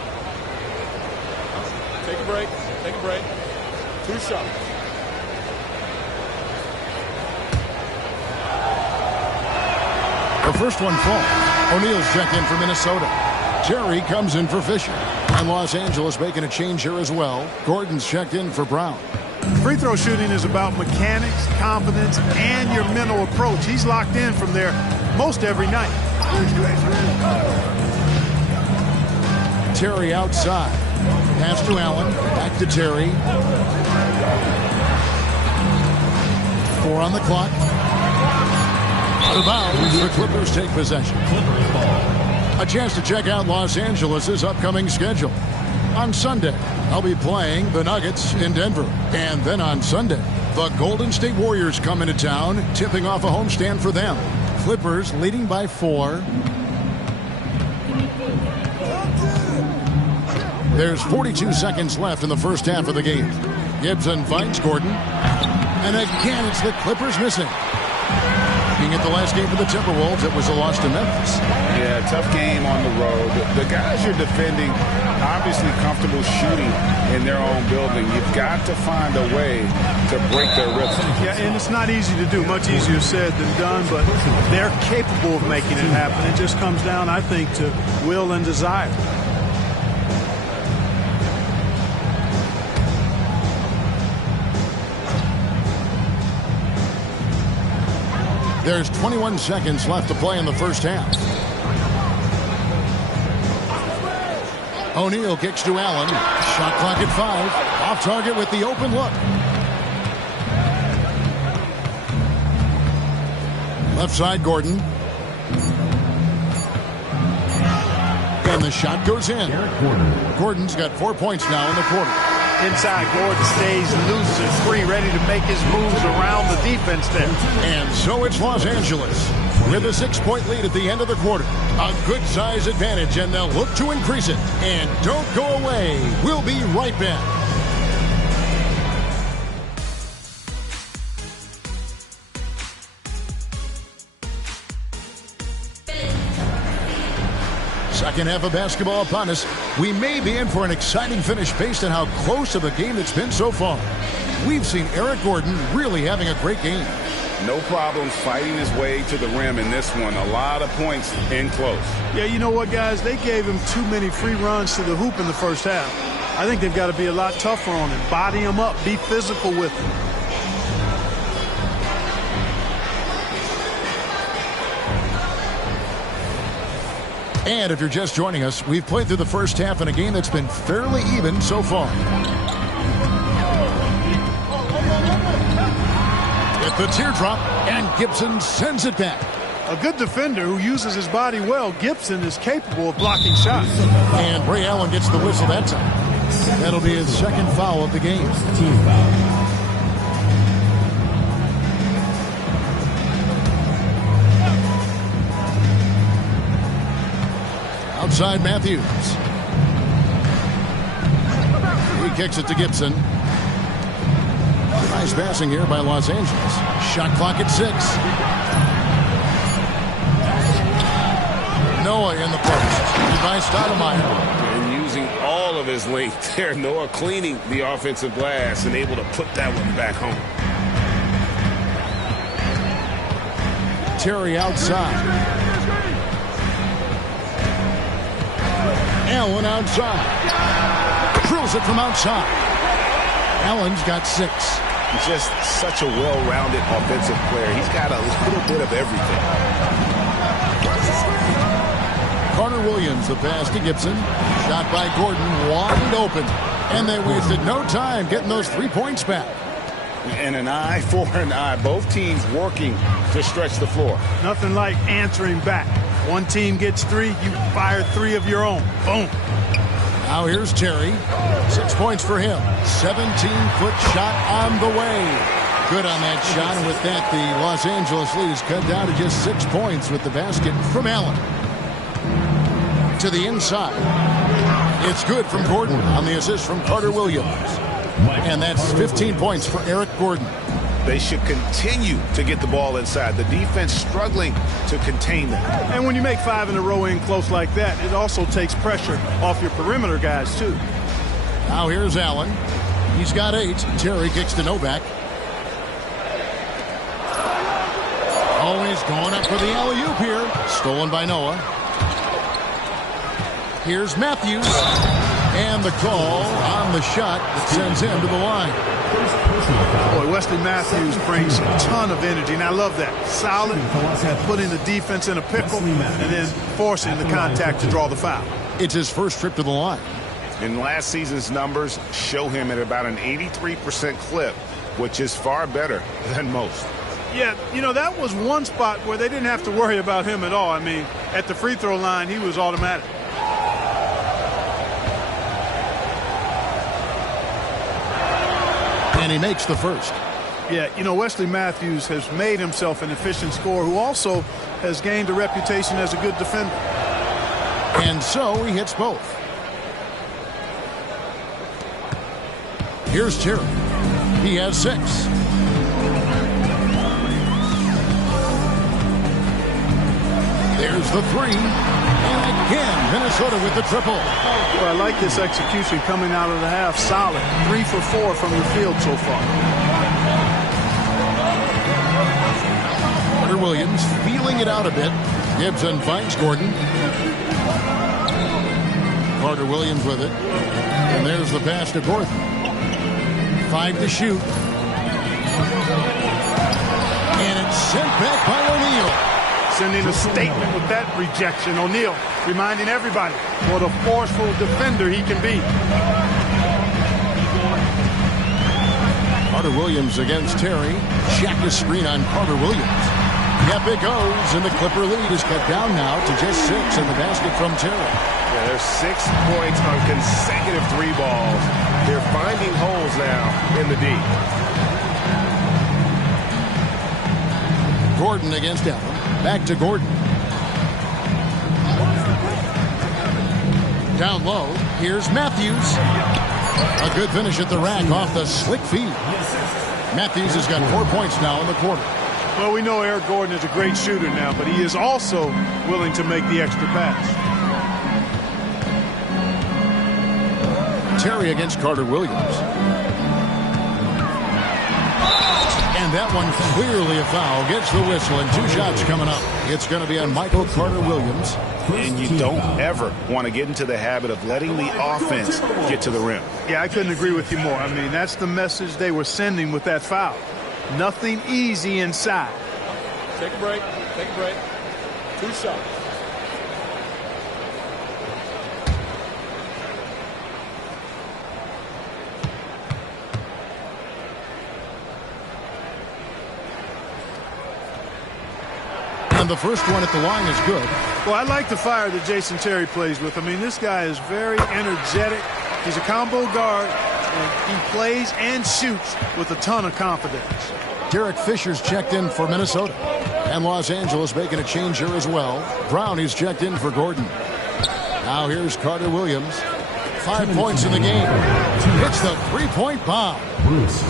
Take a break. Take a break. 2 shots. The first one falls. O'Neal's checked in for Minnesota. Terry comes in for Fisher. And Los Angeles making a change here as well. Gordon's checked in for Brown. Free throw shooting is about mechanics, confidence, and your mental approach. He's locked in from there most every night. Terry outside. Pass to Allen. Back to Terry. 4 on the clock. Out of bounds. The Clippers take possession. A chance to check out Los Angeles' upcoming schedule. On Sunday, I'll be playing the Nuggets in Denver. And then on Sunday, the Golden State Warriors come into town, tipping off a homestand for them. Clippers leading by 4. There's 42 seconds left in the first half of the game. Gibson finds Gordon. And again, it's the Clippers missing. Being at the last game for the Timberwolves, it was a loss to Memphis. Yeah, tough game on the road. The guys you're defending, obviously comfortable shooting in their own building. You've got to find a way to break their rhythm. Yeah, and it's not easy to do. Much easier said than done, but they're capable of making it happen. It just comes down, I think, to will and desire. There's 21 seconds left to play in the first half. O'Neal kicks to Allen. Shot clock at 5. Off target with the open look. Left side, Gordon. And the shot goes in. Gordon's got 4 points now in the quarter. Inside, Gordon stays loose and free, ready to make his moves around the defense there. And so it's Los Angeles with a 6-point lead at the end of the quarter. A good size advantage, and they'll look to increase it. And don't go away. We'll be right back. Second half of basketball upon us. We may be in for an exciting finish based on how close of a game it's been so far. We've seen Eric Gordon really having a great game. No problems fighting his way to the rim in this one. A lot of points in close. Yeah, you know what, guys? They gave him too many free runs to the hoop in the first half. I think they've got to be a lot tougher on him. Body him up. Be physical with him. And if you're just joining us, we've played through the first half in a game that's been fairly even so far. At the teardrop, and Gibson sends it back. A good defender who uses his body well. Gibson is capable of blocking shots. And Ray Allen gets the whistle that time. That'll be his second foul of the game. Team foul. Outside Matthews. He kicks it to Gibson. Nice passing here by Los Angeles. Shot clock at 6. Noah in the post. By Stoudemire. And using all of his length there. Noah cleaning the offensive glass and able to put that one back home. Terry outside. Allen outside. Drills it from outside. Allen's got 6. He's just such a well-rounded offensive player. He's got a little bit of everything. Carter Williams, the pass to Gibson. Shot by Gordon, wide open. And they wasted no time getting those 3 points back. And an eye for an eye. Both teams working to stretch the floor. Nothing like answering back. One team gets 3, you fire 3 of your own. Boom. Now here's Terry. 6 points for him. 17-foot shot on the way. Good on that shot. And with that, the Los Angeles lead is cut down to just 6 points with the basket from Allen. To the inside. It's good from Gordon on the assist from Carter Williams. And that's 15 points for Eric Gordon. They should continue to get the ball inside. The defense struggling to contain them. And when you make 5 in a row in close like that, it also takes pressure off your perimeter guys, too. Now here's Allen. He's got 8. Terry kicks to Novak. Oh, he's going up for the alley-oop here. Stolen by Noah. Here's Matthews. And the call on the shot that sends him to the line. Boy, Wesley Matthews brings a ton of energy, and I love that. Solid, putting the defense in a pickle, and then forcing the contact to draw the foul. It's his first trip to the line. And last season's numbers show him at about an 83% clip, which is far better than most. Yeah, you know, that was one spot where they didn't have to worry about him at all. I mean, at the free throw line, he was automatic. And he makes the first. Yeah, you know, Wesley Matthews has made himself an efficient scorer who also has gained a reputation as a good defender. And so he hits both. Here's Terry. He has 6. There's the 3. And again, Minnesota with the triple. Well, I like this execution coming out of the half. Solid. 3 for 4 from the field so far. Carter Williams feeling it out a bit. Gibson finds Gordon. Carter Williams with it. And there's the pass to Gordon. 5 to shoot. And it's sent back by O'Neal. Sending a statement with that rejection. O'Neal reminding everybody what a forceful defender he can be. Carter Williams against Terry. Check the screen on Carter Williams. Yep, it goes, and the Clipper lead is cut down now to just 6 in the basket from Terry. Yeah, there's 6 points on consecutive 3 balls. They're finding holes now in the D. Gordon against Allen. Back to Gordon. Down low. Here's Matthews. A good finish at the rack off the slick feed. Matthews has got 4 points now in the quarter. Well, we know Eric Gordon is a great shooter now, but he is also willing to make the extra pass. Terry against Carter Williams. And that one clearly a foul. Gets the whistle, and 2 shots coming up. It's going to be on Michael Carter Williams. And you don't ever want to get into the habit of letting the offense get to the rim. Yeah, I couldn't agree with you more. I mean, that's the message they were sending with that foul. Nothing easy inside. Take a break. Take a break. 2 shots. And the first one at the line is good. Well, I like the fire that Jason Terry plays with. I mean, this guy is very energetic. He's a combo guard, and he plays and shoots with a ton of confidence. Derek Fisher's checked in for Minnesota. And Los Angeles making a change here as well. Brown, he's checked in for Gordon. Now here's Carter Williams. 5 points in the game. Hits the 3-point bomb.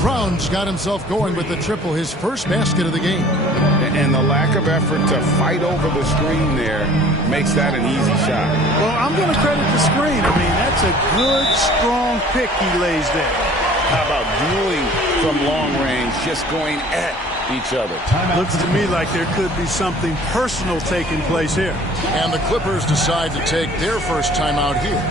Brown's got himself going with the triple, his first basket of the game. And the lack of effort to fight over the screen there makes that an easy shot. Well, I'm going to credit the screen. I mean, that's a good, strong pick he lays there. How about dueling from long range, just going at each other? Looks to me like there could be something personal taking place here. And the Clippers decide to take their first timeout here.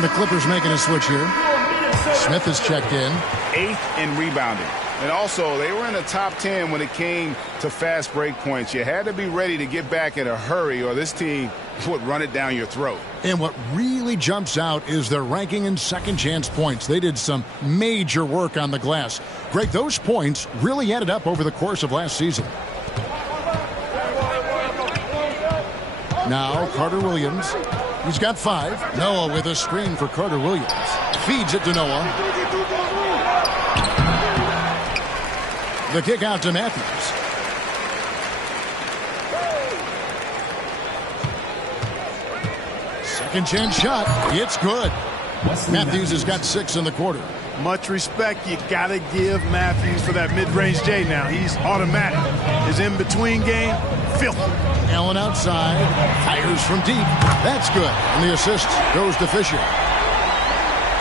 And the Clippers making a switch here. Smith is checked in. 8th in rebounding. And also, they were in the top 10 when it came to fast break points. You had to be ready to get back in a hurry, or this team would run it down your throat. And what really jumps out is their ranking in second chance points. They did some major work on the glass. Greg, those points really added up over the course of last season. Now, Carter Williams. He's got 5. Noah with a screen for Carter Williams. Feeds it to Noah. The kick out to Matthews. Second chance shot. It's good. Matthews has got 6 in the quarter. Much respect. You got to give Matthews for that mid-range J now. He's automatic. His in-between game, filthy. Allen outside. Fires from deep. That's good. And the assist goes to Fisher.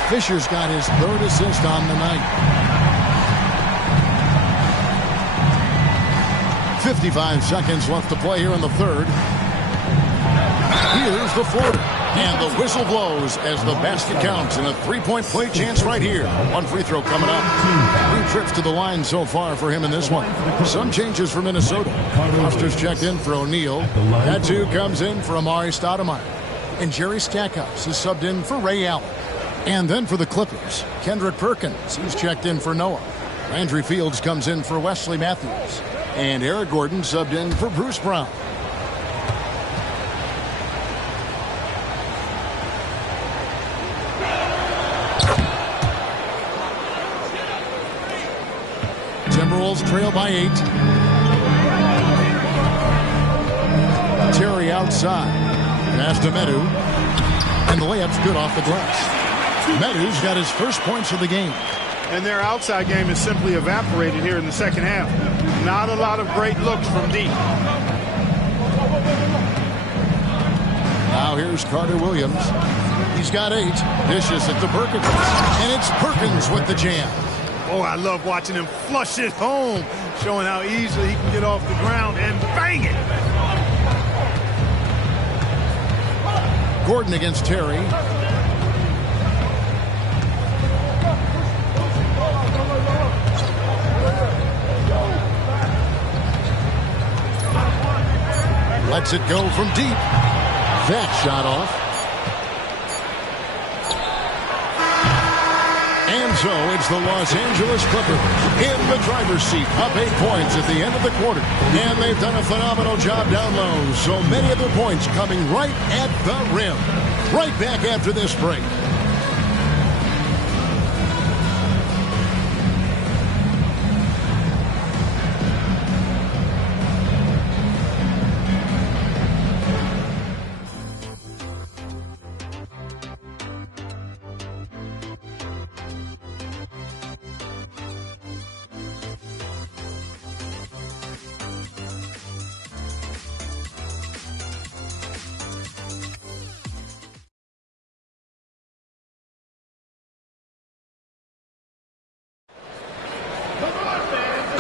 Fisher's got his 3rd assist on the night. 55 seconds left to play here in the 3rd. Here's the floater. And the whistle blows as the basket counts in a 3-point play chance right here. 1 free throw coming up. 3 trips to the line so far for him in this one. Some changes for Minnesota. Foster's checked in for O'Neal. That comes in for Amari Stoudemire. And Jerry Stackhouse is subbed in for Ray Allen. And then for the Clippers, Kendrick Perkins. He's checked in for Noah. Landry Fields comes in for Wesley Matthews. And Eric Gordon subbed in for Bruce Brown. Timberwolves trail by 8. Terry outside. Pass to Medu. And the layup's good off the glass. Medu's got his first points of the game. And their outside game is simply evaporated here in the second half. Not a lot of great looks from deep. Now here's Carter Williams. He's got 8. Dishes it to Perkins. And it's Perkins with the jam. Oh, I love watching him flush it home, showing how easily he can get off the ground and bang it. Gordon against Terry. Lets it go from deep. That shot off. And so it's the Los Angeles Clippers in the driver's seat, up 8 points at the end of the quarter. And they've done a phenomenal job down low. So many of their points coming right at the rim. Right back after this break.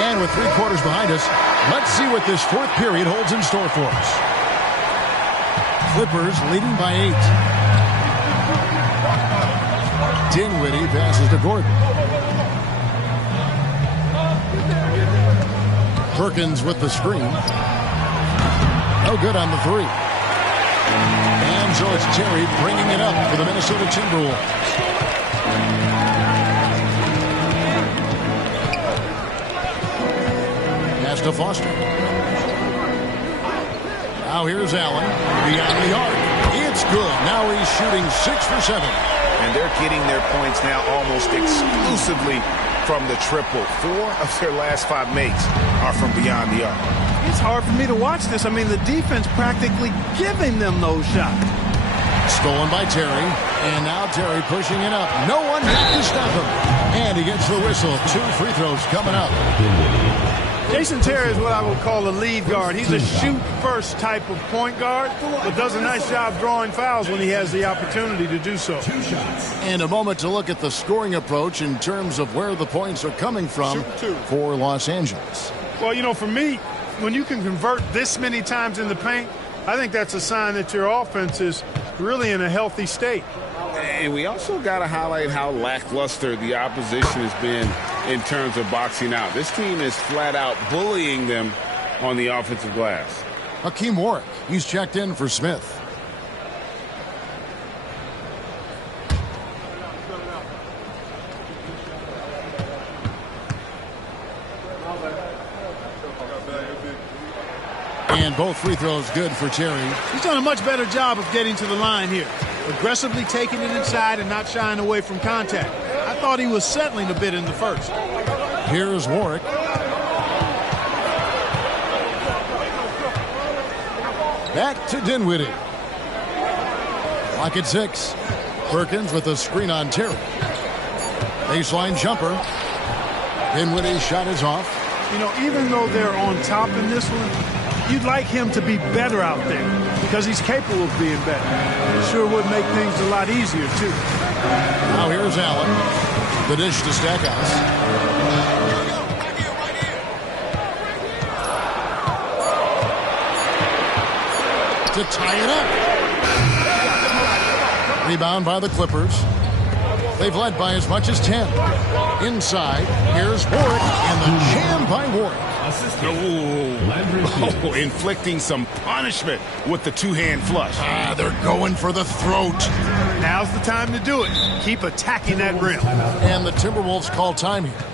And with 3 quarters behind us, let's see what this 4th period holds in store for us. Clippers leading by 8. Dinwiddie passes to Gordon. Perkins with the screen. No good on the 3. And so it's Terry bringing it up for the Minnesota Timberwolves. To Foster. Now here's Allen beyond the arc. It's good. Now he's shooting 6 for 7. And they're getting their points now almost exclusively from the triple. 4 of their last 5 makes are from beyond the arc. It's hard for me to watch this. I mean, the defense practically giving them those shots. Stolen by Terry. And now Terry pushing it up. No one had to stop him. And he gets the whistle. 2 free throws coming up. Jason Terry is what I would call a lead guard. He's a shoot-first type of point guard, but does a nice job drawing fouls when he has the opportunity to do so. And a moment to look at the scoring approach in terms of where the points are coming from for Los Angeles. Well, you know, for me, when you can convert this many times in the paint, I think that's a sign that your offense is really in a healthy state. And we also got to highlight how lackluster the opposition has been in terms of boxing out. This team is flat out bullying them on the offensive glass. Hakeem Warwick, he's checked in for Smith. And both free throws good for Terry. He's done a much better job of getting to the line here. Aggressively taking it inside and not shying away from contact. I thought he was settling a bit in the first. Here's Warwick. Back to Dinwiddie. Clock at 6. Perkins with a screen on Terry. Baseline jumper. Dinwiddie's shot is off. You know, even though they're on top in this one, you'd like him to be better out there because he's capable of being better. It sure would make things a lot easier, too. Now here's Allen. The dish to Stackhouse. To tie it up. Rebound by the Clippers. They've led by as much as 10. Inside, here's Warwick, and the jam by Warwick. Oh, inflicting some punishment with the two-hand flush. They're going for the throat. Now's the time to do it. Keep attacking that rim. And the Timberwolves call time here.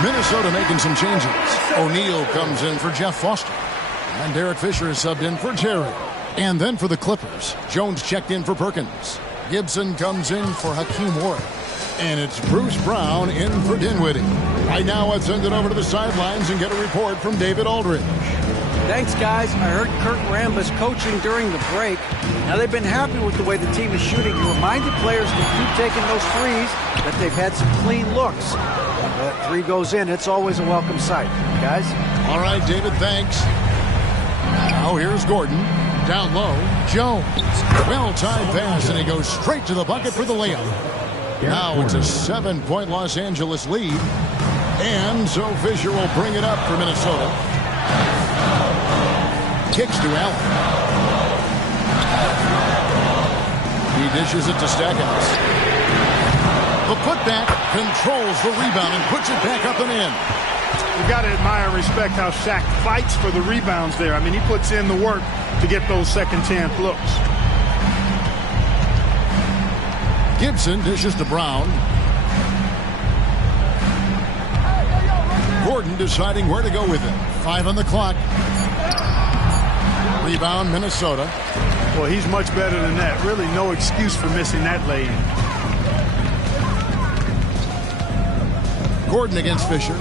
Minnesota making some changes. O'Neal comes in for Jeff Foster. And Derek Fisher is subbed in for Terry. And then for the Clippers, Jones checked in for Perkins. Gibson comes in for Hakeem Warwick. And it's Bruce Brown in for Dinwiddie. Right now, let's send it over to the sidelines and get a report from David Aldridge. Thanks, guys. I heard Kurt Rambis coaching during the break. Now, they've been happy with the way the team is shooting. He reminded players to keep taking those threes, that they've had some clean looks. That three goes in, it's always a welcome sight. Guys? All right, David, thanks. Now here's Gordon. Down low, Jones. Well-timed pass, and he goes straight to the bucket for the layup. Now it's a 7-point Los Angeles lead. And so Fisher will bring it up for Minnesota. Kicks to Allen. He dishes it to Stackhouse. The putback controls the rebound and puts it back up and in. You got to admire and respect how Shaq fights for the rebounds there. I mean, he puts in the work to get those second chance looks. Gibson dishes to Brown. Gordon deciding where to go with it. 5 on the clock. Rebound, Minnesota. Well, he's much better than that. Really no excuse for missing that lay-in. Gordon against Fisher.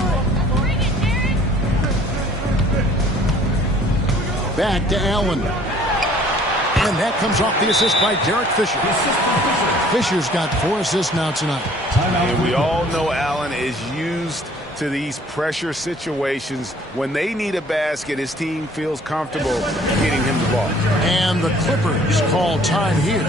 Back to Allen. And that comes off the assist by Derek Fisher. Fisher's got 4 assists now tonight. And we all know Allen is used to these pressure situations. When they need a basket, his team feels comfortable getting him the ball. And the Clippers call time here.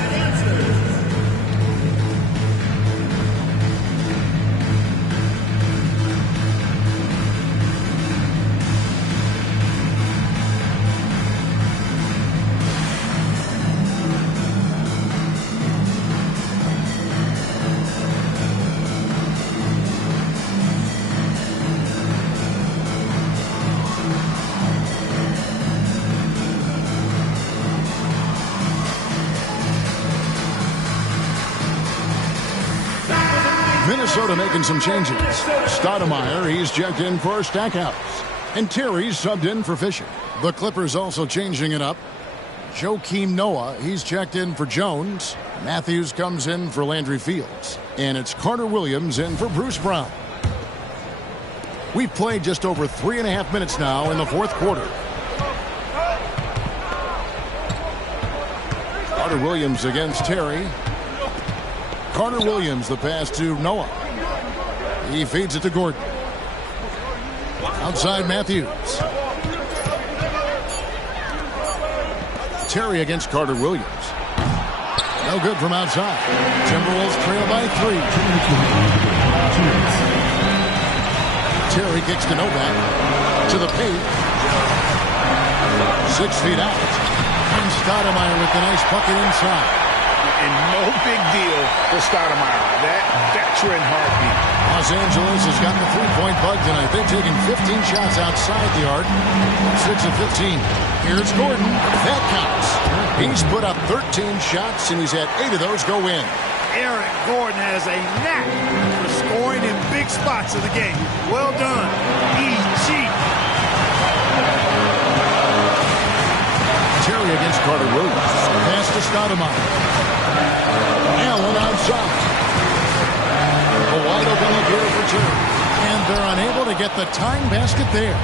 Minnesota making some changes. Stoudemire, he's checked in for Stackhouse. And Terry's subbed in for Fisher. The Clippers also changing it up. Joakim Noah, he's checked in for Jones. Matthews comes in for Landry Fields. And it's Carter Williams in for Bruce Brown. We've played just over 3.5 minutes now in the fourth quarter. Carter Williams against Terry. Carter Williams, the pass to Noah. He feeds it to Gordon. Outside Matthews. Terry against Carter Williams. No good from outside. Timberwolves trail by 3. Terry kicks to Novak. To the paint. 6 feet out. And Stoudemire with the nice bucket inside. And no big deal for Stoudemire. That veteran heartbeat. Los Angeles has gotten the three-point bug tonight. They've taken 15 shots outside the arc. 6 of 15. Here's Gordon. That counts. He's put up 13 shots, and he's had 8 of those go in. Aaron Gordon has a knack for scoring in big spots of the game. Well done, EG. Terry against Carter Williams. Pass to Stoudemire. Allen outside. A wide open look here for Terry. And they're unable to get the time basket there.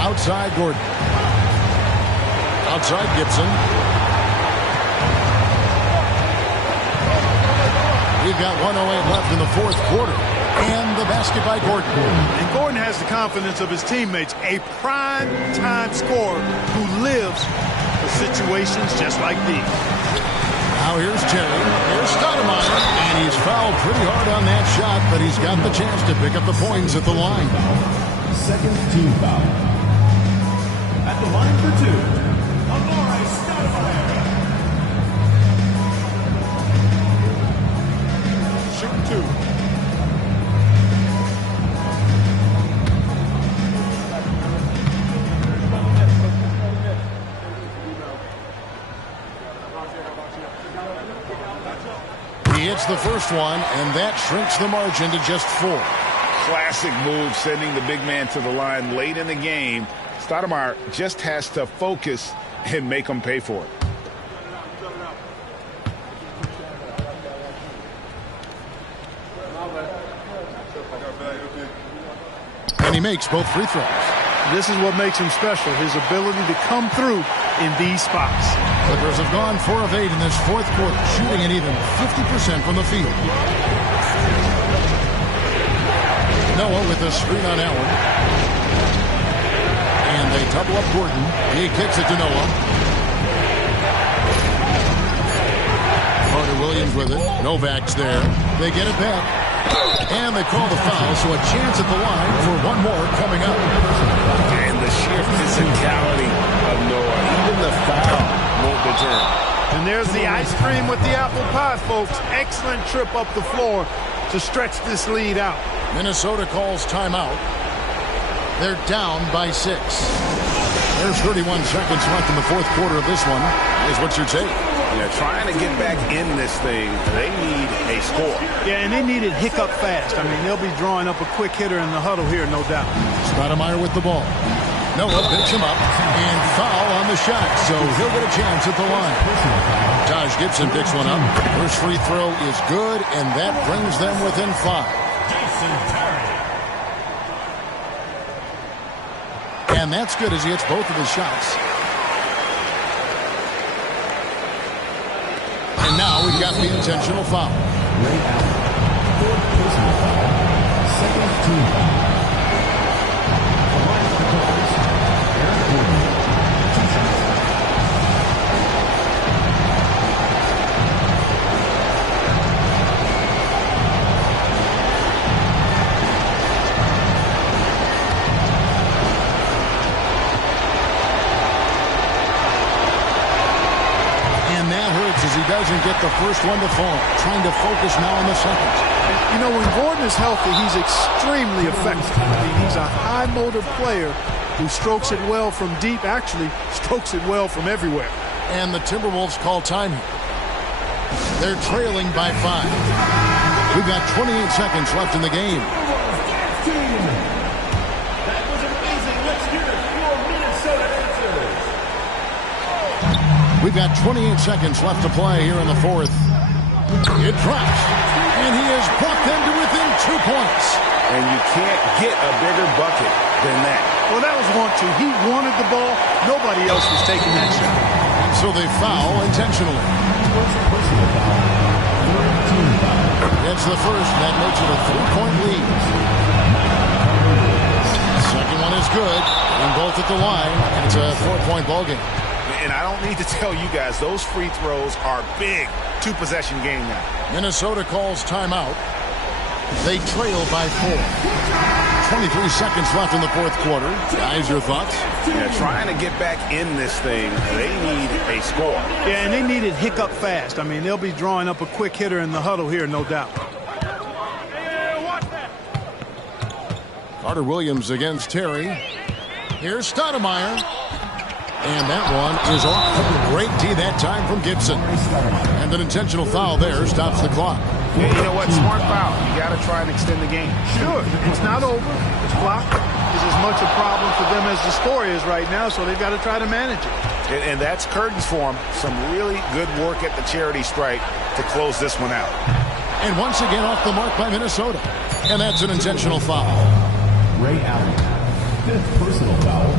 Outside Gordon. Outside Gibson. We've got 1:08 left in the fourth quarter. And the basket by Gordon. And Gordon has the confidence of his teammates. A prime-time scorer who lives for situations just like these. Now here's Terry. Here's Stoudemire. And he's fouled pretty hard on that shot, but he's got the chance to pick up the points at the line. Second team foul. At the line for 2, Amare Stoudemire. Shoot 2. He hits the first one, and that shrinks the margin to just 4. Classic move, sending the big man to the line late in the game. Stoudemire just has to focus and make them pay for it. And he makes both free throws. This is what makes him special, his ability to come through in these spots. Clippers have gone 4 of 8 in this fourth quarter, shooting an even 50% from the field. Noah with a screen on Allen. And they double up Gordon. He kicks it to Noah. Carter Williams with it. Novak's there. They get it back. And they call the foul, so a chance at the line for one more coming up. And the sheer physicality of Noah. Even the foul won't deter. And there's the ice cream with the apple pie, folks. Excellent trip up the floor to stretch this lead out. Minnesota calls timeout. They're down by 6. There's 31 seconds left in the fourth quarter of this one. Here's what's your take? Yeah, trying to get back in this thing, they need a score. Yeah, and they need it hiccup fast. I mean, they'll be drawing up a quick hitter in the huddle here, no doubt. Stoudemire with the ball. Noah picks him up and foul on the shot, so he'll get a chance at the line. Taj Gibson picks one up. First free throw is good, and that brings them within 5. And that's good as he hits both of his shots. And now we've got the intentional foul. Ray Allen. Fourth personal foul. Second team foul. The line for the Clippers. Aaron Gordon. 2 shots. As he doesn't get the first one to fall. Trying to focus now on the second. You know, when Gordon is healthy, he's extremely effective. I mean, he's a high-motor player who strokes it well from deep, actually strokes it well from everywhere. And the Timberwolves call time here. They're trailing by 5. We've got 28 seconds left in the game. That was amazing. Let's hear it for Minnesota answers. We've got 28 seconds left to play here in the fourth. It drops, and he has brought them to within 2 points. And you can't get a bigger bucket than that. Well, that was 1-2. He wanted the ball. Nobody else was taking that shot. And so they foul intentionally. It's the first, and that makes it a 3-point lead. The second one is good, and both at the line. It's a 4-point ballgame. And I don't need to tell you guys, those free throws are big. 2-possession game now. Minnesota calls timeout. They trail by 4. 23 seconds left in the fourth quarter. Guys, your thoughts? Yeah, trying to get back in this thing, they need a score. Yeah, and they need it hiccup fast. I mean, they'll be drawing up a quick hitter in the huddle here, no doubt. Carter Williams against Terry. Here's Stoudemire. And that one is off. Great D that time from Gibson. And an intentional foul there stops the clock. Yeah, you know what? Smart foul. You got to try and extend the game. Sure. It's not over. The clock is as much a problem for them as the score is right now, so they've got to try to manage it. And that's curtains for them. Some really good work at the charity stripe to close this one out. And once again off the mark by Minnesota. And that's an intentional foul. Ray Allen, 5th personal foul,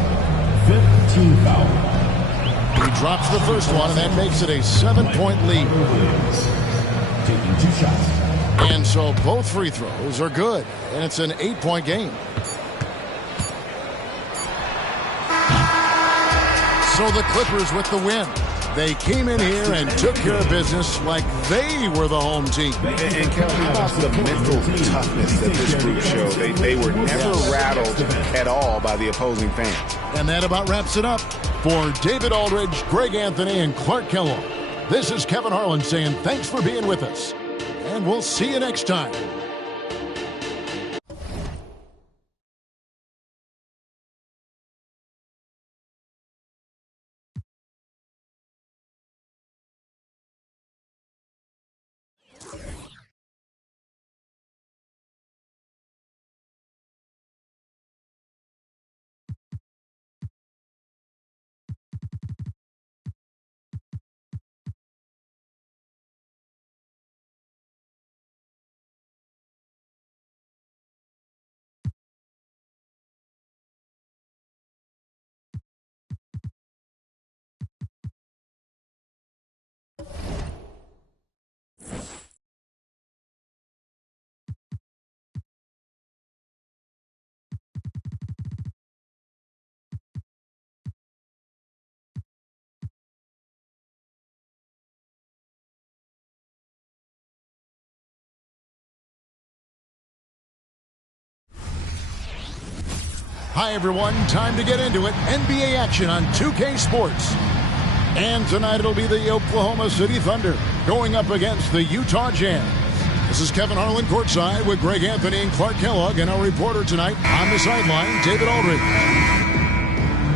5th team foul. He drops the first one, and that makes it a 7-point lead. Taking 2 shots. And so both free throws are good, and it's an 8-point game. So the Clippers with the win. They came in here and took care of business like they were the home team. And Kevin, how about the mental toughness that this group showed? They were never rattled at all by the opposing fans. And that about wraps it up. For David Aldridge, Greg Anthony, and Clark Kellogg, this is Kevin Harlan saying thanks for being with us. And we'll see you next time. Hi, everyone. Time to get into it. NBA action on 2K Sports. And tonight it'll be the Oklahoma City Thunder going up against the Utah Jazz. This is Kevin Harlan courtside with Greg Anthony and Clark Kellogg, and our reporter tonight on the sideline, David Aldridge.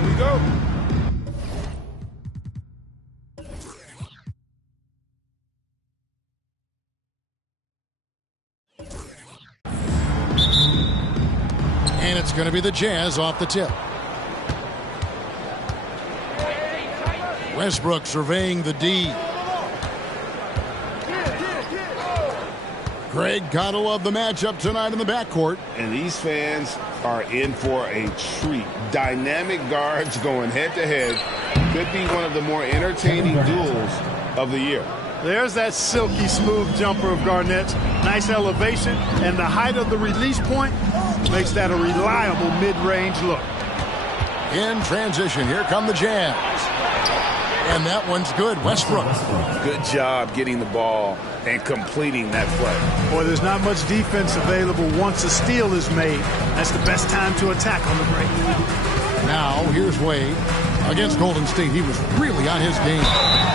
Here we go. And it's going to be the Jazz off the tip. Westbrook surveying the D. Greg, gotta love the matchup tonight in the backcourt. And these fans are in for a treat. Dynamic guards going head-to-head. Could be one of the more entertaining duels of the year. There's that silky smooth jumper of Garnett's. Nice elevation, and the height of the release point makes that a reliable mid-range look. In transition, here come the Jazz. And that one's good. Westbrook. Good job getting the ball and completing that play. Boy, there's not much defense available once a steal is made. That's the best time to attack on the break. Now, here's Wade. Against Golden State, he was really on his game.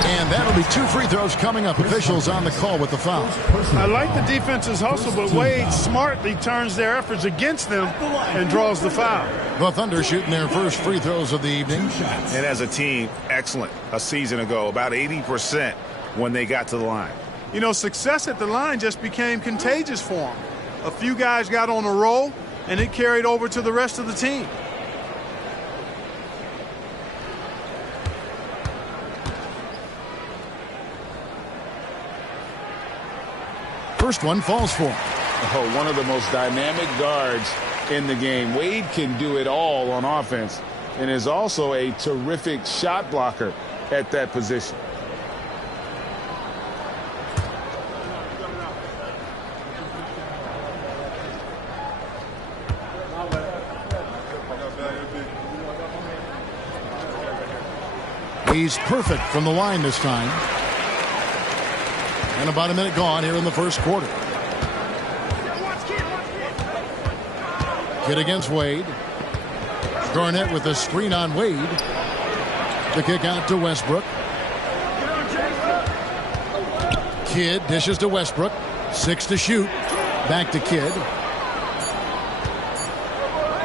And that'll be 2 free throws coming up. Officials on the call with the foul. I like the defense's hustle, but Wade smartly turns their efforts against them and draws the foul. The Thunder shooting their first free throws of the evening. And as a team, excellent. A season ago, about 80% when they got to the line. You know, success at the line just became contagious for him. A few guys got on a roll, and it carried over to the rest of the team. First one falls for him. Oh, one of the most dynamic guards in the game. Wade can do it all on offense and is also a terrific shot blocker at that position. He's perfect from the line this time. And about a minute gone here in the first quarter. Kidd against Wade. Garnett with the screen on Wade. The kick out to Westbrook. Kidd dishes to Westbrook. 6 to shoot. Back to Kidd.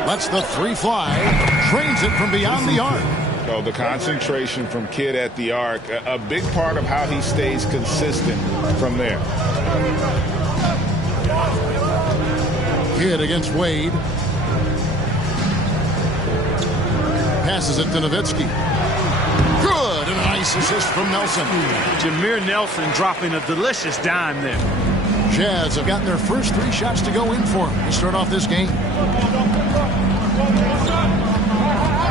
Lets the three fly. Trains it from beyond the arc. Oh, the concentration from Kidd at the arc, a big part of how he stays consistent from there. Kidd against Wade. Passes it to Nowitzki. Good, and a nice assist from Nelson. Jameer Nelson dropping a delicious dime there. Jazz have gotten their first 3 shots to go in for him to start off this game.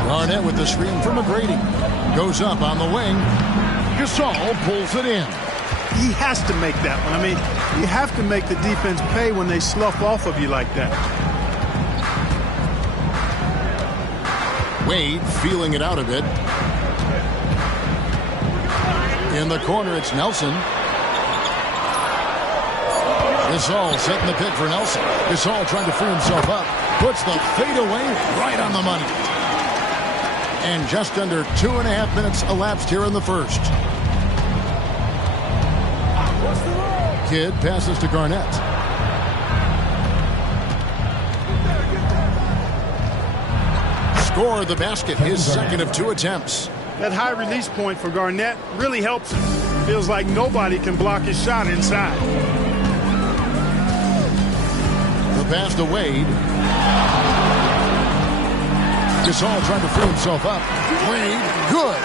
Garnett with the screen from McGrady. Goes up on the wing. Gasol pulls it in. He has to make that one. I mean, you have to make the defense pay when they slough off of you like that. Wade feeling it out a bit. In the corner, it's Nelson. Gasol setting the pick for Nelson. Gasol trying to free himself up. Puts the fadeaway right on the money. And just under 2.5 minutes elapsed here in the first. Kidd passes to Garnett. Scored the basket, his second of 2 attempts. That high release point for Garnett really helps him. Feels like nobody can block his shot inside. The pass to Wade. Gasol trying to free himself up. Wade, good.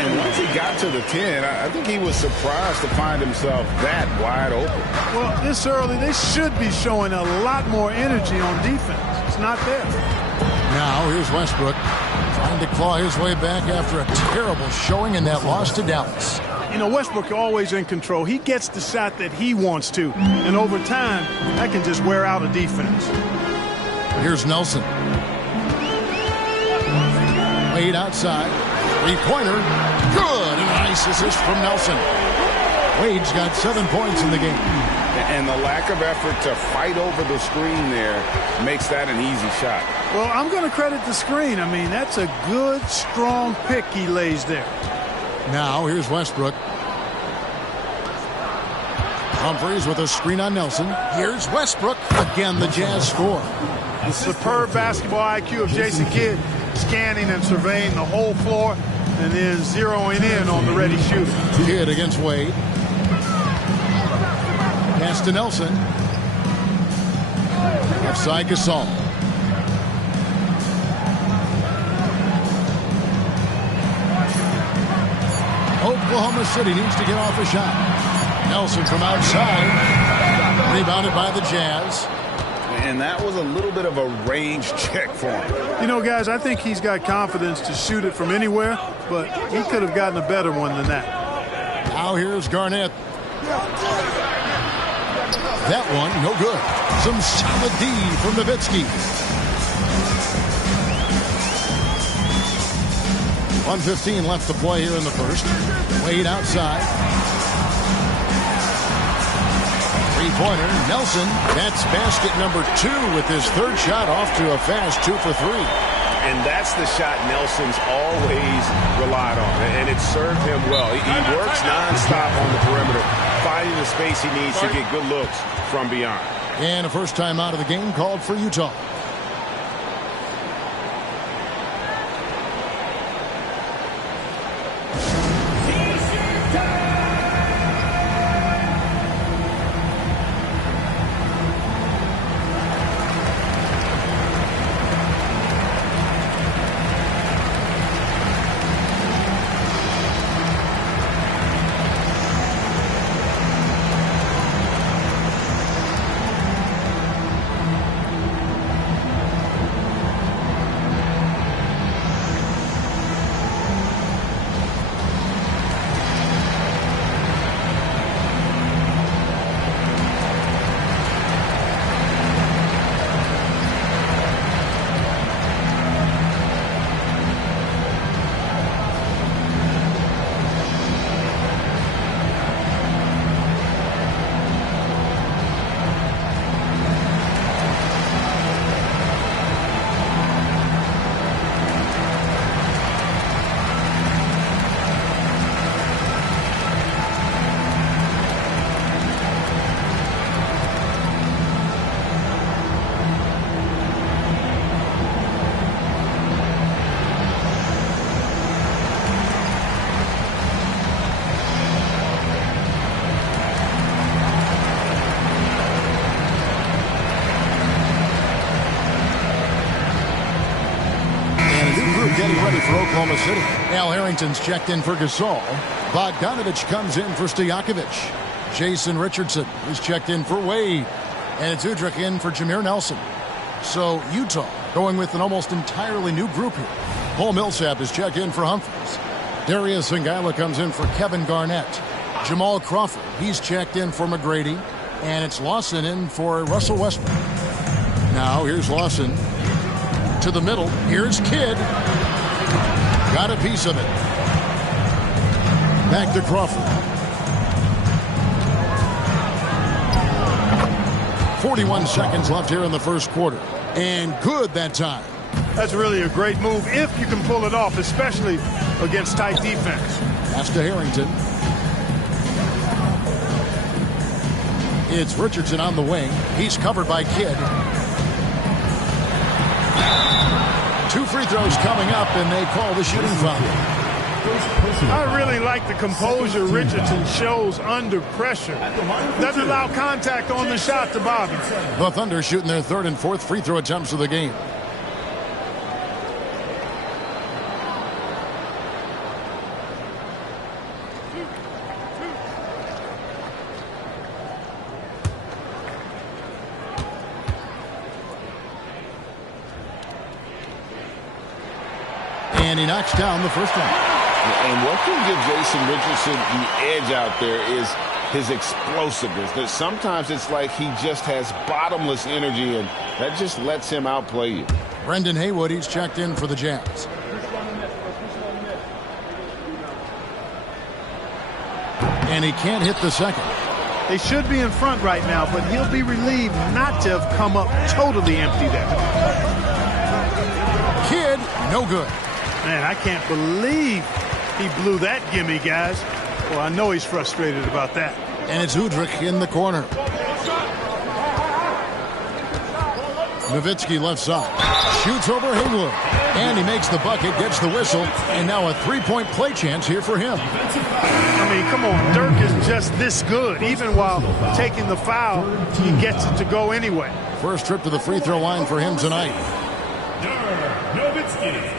And once he got to the 10, I think he was surprised to find himself that wide open. Well, this early, they should be showing a lot more energy on defense. It's not there. Now, here's Westbrook trying to claw his way back after a terrible showing in that loss to Dallas. You know, Westbrook always in control. He gets the shot that he wants to. And over time, that can just wear out a defense. Here's Nelson. Wade outside. 3-pointer. Good. And a nice assist from Nelson. Wade's got 7 points in the game. And the lack of effort to fight over the screen there makes that an easy shot. Well, I'm going to credit the screen. I mean, that's a good, strong pick he lays there. Now, here's Westbrook. Humphries with a screen on Nelson. Here's Westbrook. Again, the Jazz score. The superb basketball IQ of Jason Kidd, scanning and surveying the whole floor and then zeroing in on the ready shooter. Kidd against Wade. Pass to Nelson. Offside Gasol. Oklahoma City needs to get off a shot. Nelson from outside. Rebounded by the Jazz. And that was a little bit of a range check for him. You know, guys, I think he's got confidence to shoot it from anywhere, but he could have gotten a better one than that. Now here's Garnett. That one, no good. Some solid D from Nowitzki. 1:15 left to play here in the first. Wade outside. 3-pointer, Nelson. That's basket number 2 with his third shot off to a fast 2 for 3. And that's the shot Nelson's always relied on, and it served him well. He works nonstop on the perimeter, finding the space he needs to get good looks from beyond. And a first time out of the game called for Utah. Oklahoma City. Al Harrington's checked in for Gasol. Bogdanovich comes in for Stojakovic. Jason Richardson is checked in for Wade. And it's Udrih in for Jameer Nelson. So Utah going with an almost entirely new group here. Paul Millsap is checked in for Humphries. Darius Ngila comes in for Kevin Garnett. Jamal Crawford, he's checked in for McGrady. And it's Lawson in for Russell Westbrook. Now here's Lawson to the middle. Here's Kidd. Got a piece of it. Back to Crawford. 41 seconds left here in the first quarter. And good that time. That's really a great move if you can pull it off, especially against tight defense. Pass to Harrington. It's Richardson on the wing. He's covered by Kidd. 2 free throws coming up, and they call the shooting foul. I really like the composure Richardson shows under pressure. Doesn't allow contact on the shot to bother him. The Thunder shooting their 3rd and 4th free throw attempts of the game. And he knocks down the first one. And what can give Jason Richardson the edge out there is his explosiveness. That sometimes it's like he just has bottomless energy, and that just lets him outplay you. Brendan Haywood, he's checked in for the Jazz. And he can't hit the second. They should be in front right now, but he'll be relieved not to have come up totally empty there. Kidd, no good. Man, I can't believe he blew that gimme, guys. Well, I know he's frustrated about that. And it's Udrih in the corner. Nowitzki left side. Shoots over Haywood. And he makes the bucket, gets the whistle, and now a 3-point play chance here for him. I mean, come on. Dirk is just this good. Even while taking the foul, he gets it to go anyway. First trip to the free throw line for him tonight. Nowitzki.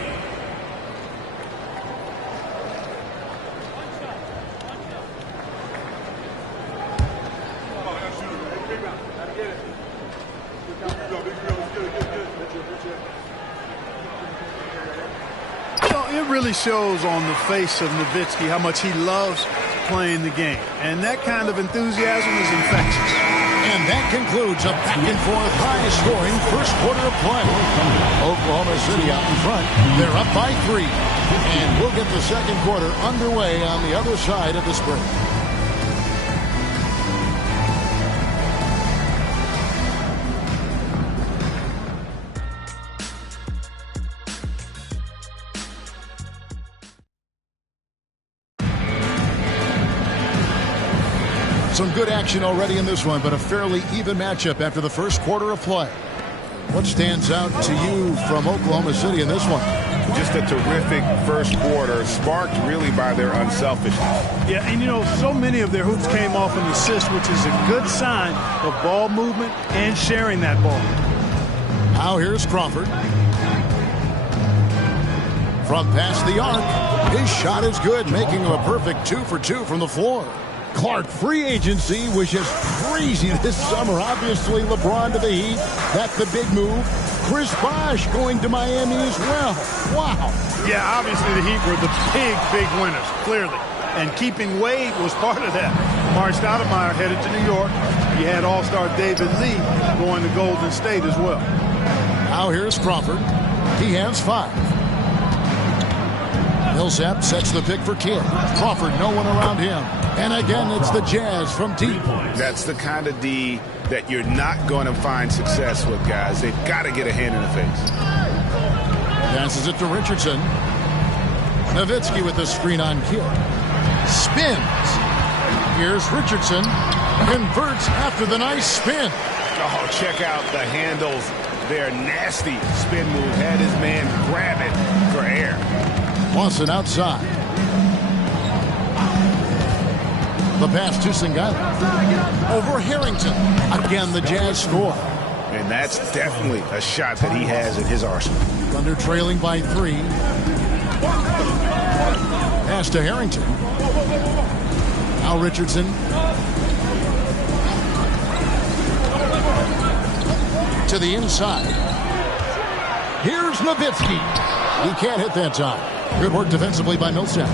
It really shows on the face of Nowitzki how much he loves playing the game. And that kind of enthusiasm is infectious. And that concludes a back-and-forth high-scoring first quarter of play. Oklahoma City out in front. They're up by 3. And we'll get the second quarter underway on the other side of this break. Some good action already in this one, but a fairly even matchup after the first quarter of play. What stands out to you from Oklahoma City in this one? Just a terrific first quarter, sparked really by their unselfishness. Yeah, and you know, so many of their hoops came off an assist, which is a good sign of ball movement and sharing that ball. Now here's Crawford. From past the arc, his shot is good, making him a perfect 2 for 2 from the floor. Clark, free agency was just crazy this summer. Obviously, LeBron to the Heat. That's the big move. Chris Bosh going to Miami as well. Wow. Yeah, obviously the Heat were the big winners, clearly. And keeping Wade was part of that. Mark Stoudemire headed to New York. You had All-Star David Lee going to Golden State as well. Now here's Crawford. He has 5. Millsap sets the pick for Kidd. Crawford, no one around him. And again, it's the Jazz from deep. That's the kind of D that you're not going to find success with, guys. They've got to get a hand in the face. Passes it to Richardson. Nowitzki with the screen on Kidd. Spins. Here's Richardson. Converts after the nice spin. Oh, check out the handles. They're nasty. Spin move. Had his man grab it for air. Lawson outside. The pass to Ngila. Over Harrington. Again, the Jazz score. And that's definitely a shot that he has in his arsenal. Thunder trailing by 3. pass to Harrington. Now Richardson. To the inside. Here's Nowitzki. He can't hit that time. Good work defensively by Millsap.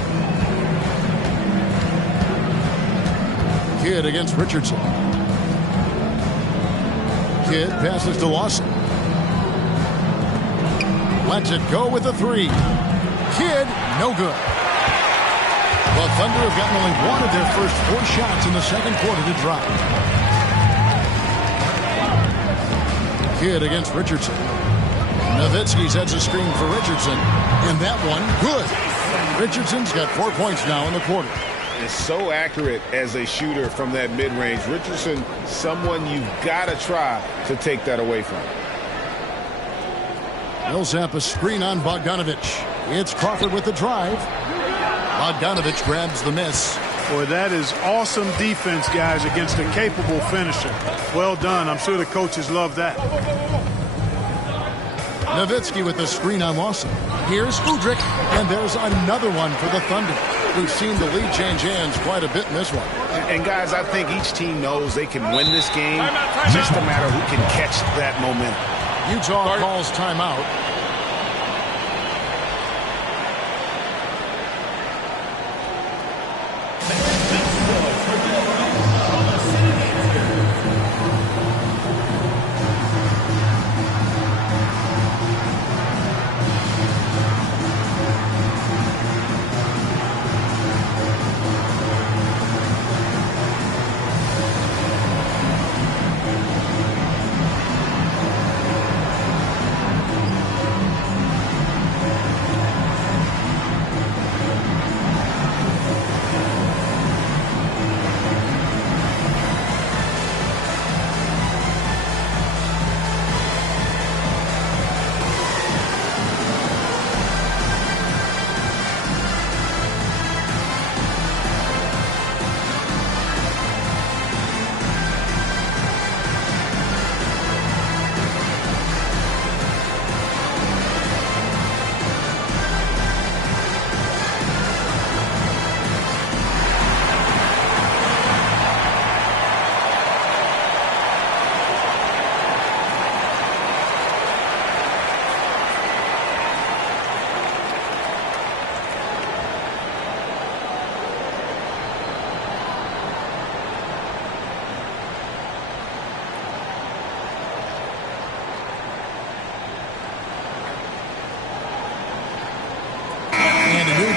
Kidd against Richardson. Kidd passes to Lawson. Lets it go with a three. Kidd, no good. The Thunder have gotten only one of their first 4 shots in the second quarter to drop. Kidd against Richardson. Nowitzki sets a screen for Richardson. And that one, good. Richardson's got 4 points now in the quarter. Is so accurate as a shooter from that mid-range. Richardson, someone you've got to try to take that away from. Millsap a screen on Bogdanovich. It's Crawford with the drive. Bogdanovich grabs the miss. Boy, that is awesome defense, guys, against a capable finisher. Well done. I'm sure the coaches love that. Nowitzki with the screen on Lawson. Here's Udrich, and there's another one for the Thunder. We've seen the lead change hands quite a bit in this one. And guys, I think each team knows they can win this game. Just a matter who can catch that momentum. Utah calls timeout.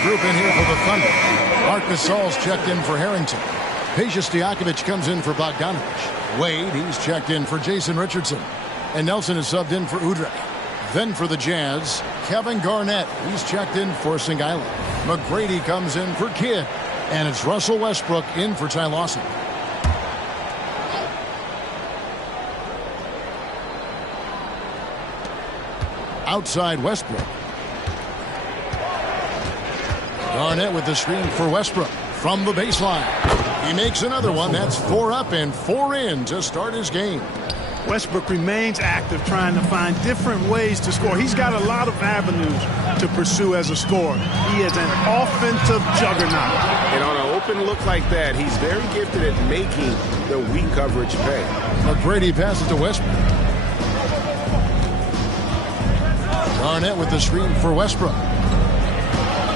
Group in here for the Thunder. Marc Gasol's checked in for Harrington. Peja Stojakovic comes in for Bogdanovich. Wade, he's checked in for Jason Richardson. And Nelson is subbed in for Udrich. Then for the Jazz, Kevin Garnett. He's checked in for Singaila. McGrady comes in for Kidd. And it's Russell Westbrook in for Ty Lawson. Outside Westbrook. Garnett with the screen for Westbrook from the baseline. He makes another one. That's 4 up and 4 in to start his game. Westbrook remains active, trying to find different ways to score. He's got a lot of avenues to pursue as a scorer. He is an offensive juggernaut. And on an open look like that, he's very gifted at making the weak coverage pay. McGrady passes to Westbrook. Garnett with the screen for Westbrook.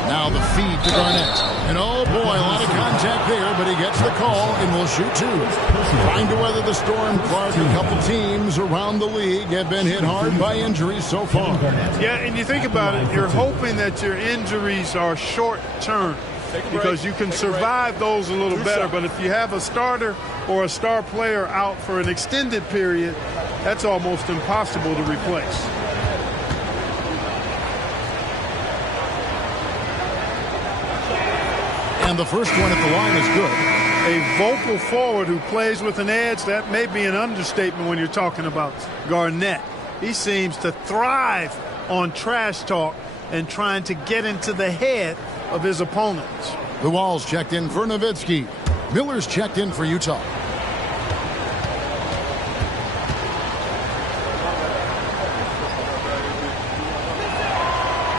Now the feed to Garnett. And oh boy, a lot of contact there, but he gets the call and will shoot 2. Trying to weather the storm, Clark. A couple teams around the league have been hit hard by injuries so far. Yeah, and you think about it, you're hoping that your injuries are short-term because you can survive those a little better. But if you have a starter or a star player out for an extended period, that's almost impossible to replace. And the first one at the line is good. A vocal forward who plays with an edge, that may be an understatement when you're talking about Garnett. He seems to thrive on trash talk and trying to get into the head of his opponents. The Walls checked in for Nowitzki. Miller's checked in for Utah.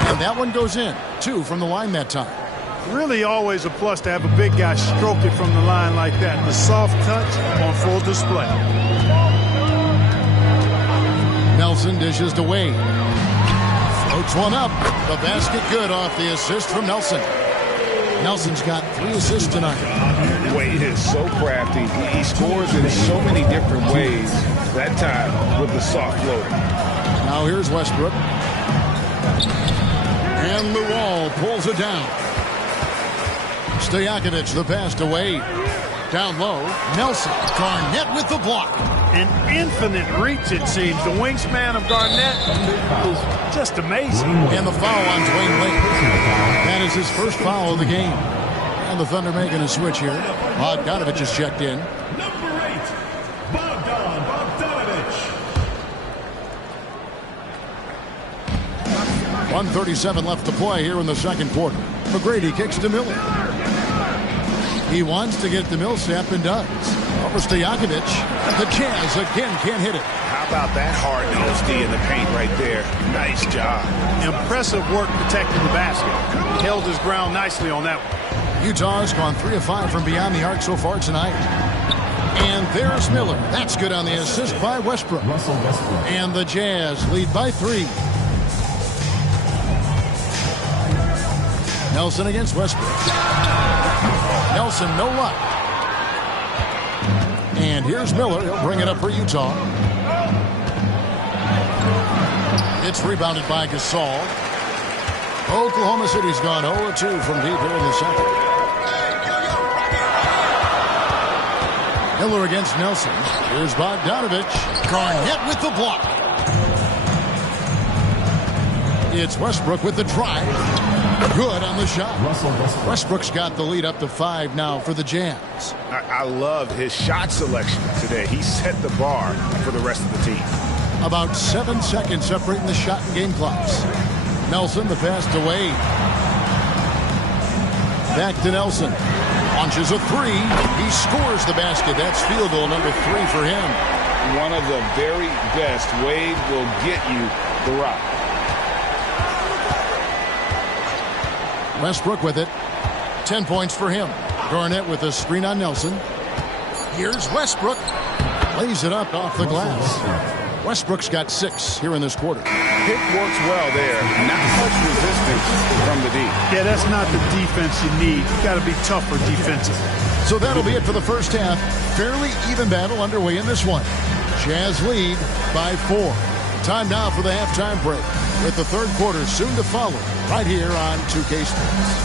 And that one goes in. 2 from the line that time. Really always a plus to have a big guy stroke it from the line like that. The soft touch on full display. Nelson dishes to Wade. Floats one up. The basket good off the assist from Nelson. Nelson's got 3 assists tonight. Wade is so crafty. He scores in so many different ways. That time with the soft floater. Now here's Westbrook. And Luol pulls it down. Stojakovic the pass to Wade. Down low. Nelson. Garnett with the block. An infinite reach, it seems. The wingspan of Garnett is just amazing. And the foul on Dwayne Wade. That is his first foul of the game. And the Thunder making a switch here. Bogdanovich is checked in. Number 8, Bogdanovich. 1:37 left to play here in the second quarter. McGrady kicks to Miller. He wants to get to Millsap and does. Over Stojakovic. The Jazz again can't hit it. How about that hard-nosed D in the paint right there? Nice job. Impressive work protecting the basket. He held his ground nicely on that one. Utah's gone 3 of 5 from beyond the arc so far tonight. And there's Miller. That's good on the assist by Westbrook. And the Jazz lead by 3. Nelson against Westbrook. Nelson, no luck. And here's Miller. He'll bring it up for Utah. It's rebounded by Gasol. Oklahoma City's gone 0-2 from deep here in the second. Miller against Nelson. Here's Bogdanovich. Garnett with the block. It's Westbrook with the drive. Good on the shot. Westbrook's got the lead up to 5 now for the Jazz. I love his shot selection today. He set the bar for the rest of the team. About 7 seconds separating the shot and game clocks. Nelson, the pass to Wade. Back to Nelson. Launches a 3. He scores the basket. That's field goal number 3 for him. One of the very best. Wade will get you the rock. Westbrook with it. 10 points for him. Garnett with a screen on Nelson. Here's Westbrook. Lays it up off the glass. Westbrook's got 6 here in this quarter. Pick works well there. Not much resistance from the D. Yeah, that's not the defense you need. You got to be tougher defensive. So that'll be it for the first half. Fairly even battle underway in this one. Jazz lead by 4. Time now for the halftime break, with the third quarter soon to follow right here on 2K Sports.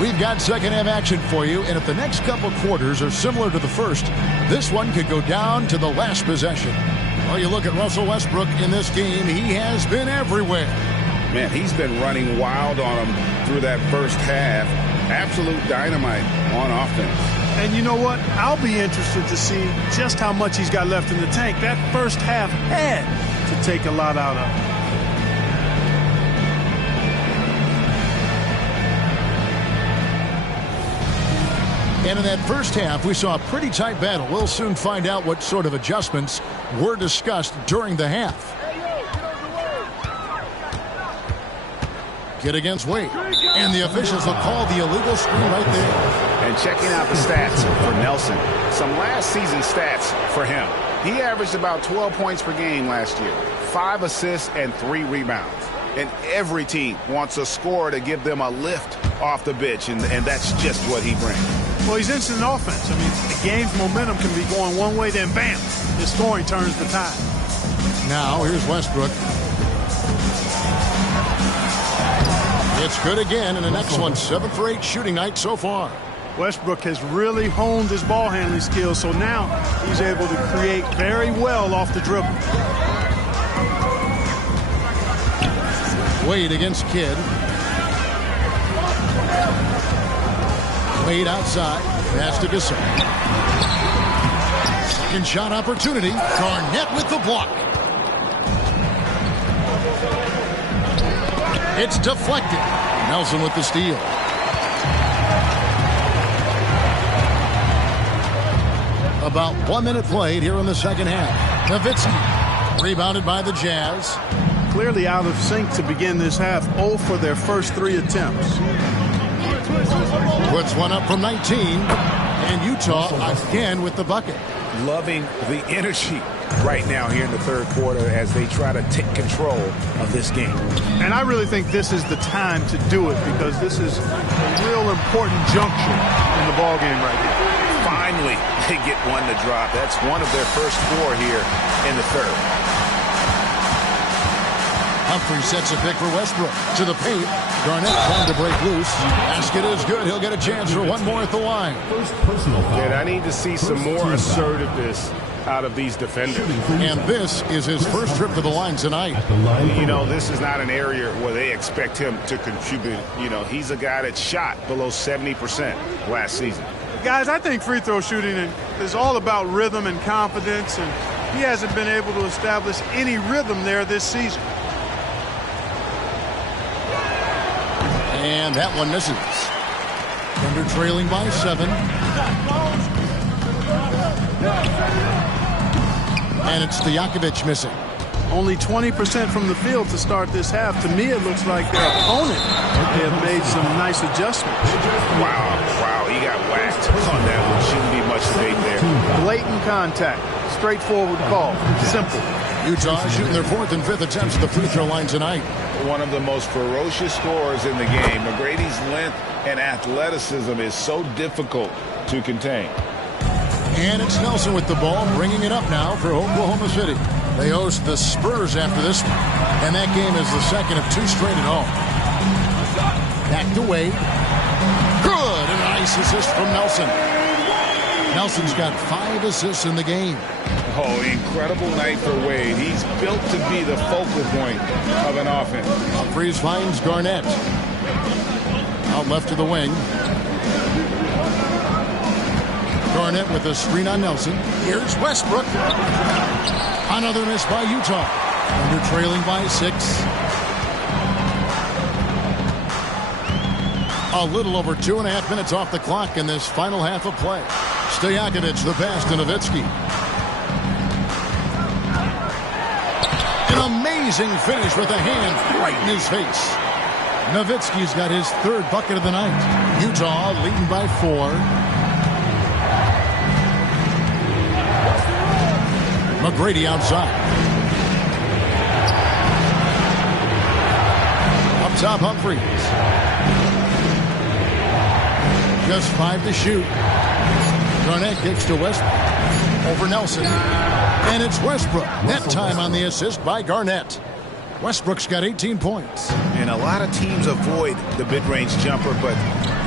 We've got second half action for you, and if the next couple quarters are similar to the first, this one could go down to the last possession. Well, you look at Russell Westbrook in this game, he has been everywhere. Man, he's been running wild on him through that first half. Absolute dynamite on offense. And you know what? I'll be interested to see just how much he's got left in the tank. That first half had to take a lot out of him. And in that first half, we saw a pretty tight battle. We'll soon find out what sort of adjustments were discussed during the half. Kid against Wade. And the officials will call the illegal screen right there. And checking out the stats for Nelson. Some last season stats for him. He averaged about 12 points per game last year. 5 assists and 3 rebounds. And every team wants a scorer to give them a lift off the bench. And that's just what he brings. Well, he's instant offense. I mean, the game's momentum can be going one way, then bam, his scoring turns the tide. Now, here's Westbrook. It's good again, and the next one, 7 for 8 shooting night so far. Westbrook has really honed his ball handling skills, so now he's able to create very well off the dribble. Wade against Kidd. Wade outside. Pass to Gasol. Second shot opportunity. Garnett with the block. It's deflected. Nelson with the steal. About 1 minute played here in the second half. Nowitzki rebounded by the Jazz. Clearly out of sync to begin this half. 0 for their first 3 attempts. Puts one up from 19. And Utah again with the bucket. Loving the energy right now here in the third quarter as they try to take control of this game. And I really think this is the time to do it because this is a real important juncture in the ballgame right here. Finally, they get one to drop. That's one of their first 4 here in the third. Humphrey sets a pick for Westbrook. To the paint. Garnett trying to break loose. Basket is good. He'll get a chance for one more at the line. And I need to see some more assertiveness out of these defenders. And this is his first trip to the line tonight. You know, this is not an area where they expect him to contribute. You know, he's a guy that shot below 70% last season. Guys, I think free throw shooting is all about rhythm and confidence, and he hasn't been able to establish any rhythm there this season. And that one misses. Thunder trailing by 7. And it's Stojakovic missing. Only 20% from the field to start this half. To me, it looks like their opponent may have made some nice adjustments. Wow, he got whacked on that one. Shouldn't be much debate there. Blatant contact. Straightforward call. Simple. Utah shooting their 4th and 5th attempts at the free throw line tonight. One of the most ferocious scorers in the game. McGrady's length and athleticism is so difficult to contain. And it's Nelson with the ball, bringing it up now for Oklahoma City. They host the Spurs after this one, and that game is the second of 2 straight at home. Back to Wade. Good, and a nice assist from Nelson. Nelson's got 5 assists in the game. Oh, incredible night for Wade. He's built to be the focal point of an offense. Humphries finds Garnett. Out left to the wing. Garnett with a screen on Nelson. Here's Westbrook. Another miss by Utah. Under trailing by 6. A little over 2.5 minutes off the clock in this final half of play. Stojakovic the pass to Nowitzki. An amazing finish with a hand right in his face. Nowitzki's got his 3rd bucket of the night. Utah leading by 4. McGrady outside. Up top, Humphries. Just 5 to shoot. Garnett kicks to Westbrook. Over Nelson. And it's Westbrook. That time on the assist by Garnett. Westbrook's got 18 points. And a lot of teams avoid the mid-range jumper, but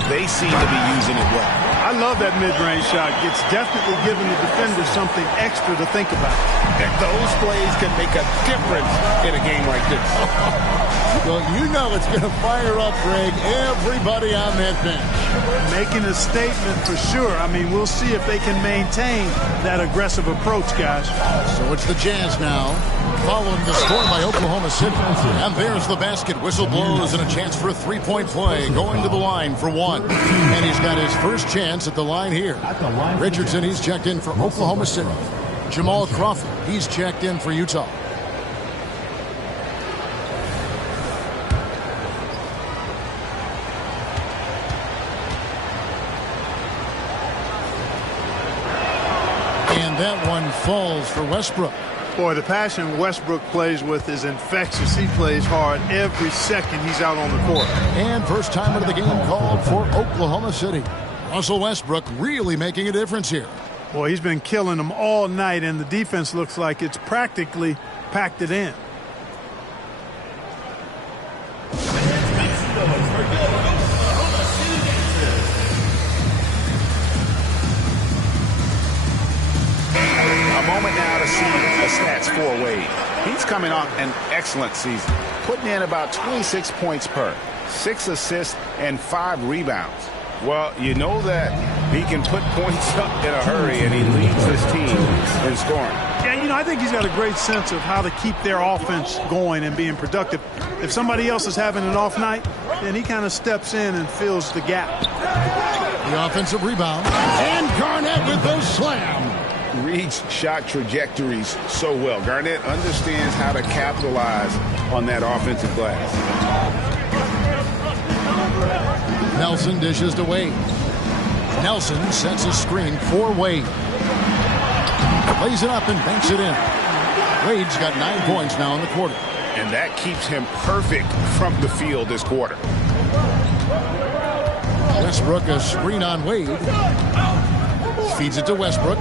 they seem to be using it well. I love that mid-range shot. It's definitely giving the defender something extra to think about. And those plays can make a difference in a game like this. Well, you know it's going to fire up, Greg, everybody on that bench. Making a statement for sure. I mean, we'll see if they can maintain that aggressive approach, guys. So it's the Jazz now, following the score by Oklahoma City. And there's the basket. Whistle blows and a chance for a 3-point play. Going to the line for 1. And he's got his first chance at the line here. Richardson, he's checked in for Oklahoma City. Jamal Crawford, he's checked in for Utah. And that one falls for Westbrook. Boy, the passion Westbrook plays with is infectious. He plays hard every second he's out on the court. And first time of the game called for Oklahoma City. Russell Westbrook really making a difference here. Boy, he's been killing them all night, and the defense looks like it's practically packed it in. A moment now to see the stats for Wade. He's coming off an excellent season, putting in about 26 points per, 6 assists, and 5 rebounds. Well, you know that he can put points up in a hurry, and he leads his team in scoring. Yeah, you know, I think he's got a great sense of how to keep their offense going and being productive. If somebody else is having an off night, then he kind of steps in and fills the gap. The offensive rebound. And Garnett with the slam. reads shot trajectories so well. Garnett understands how to capitalize on that offensive glass. Nelson dishes to Wade. Nelson sets a screen for Wade. Lays it up and banks it in. Wade's got 9 points now in the quarter. And that keeps him perfect from the field this quarter. Westbrook a screen on Wade. Feeds it to Westbrook.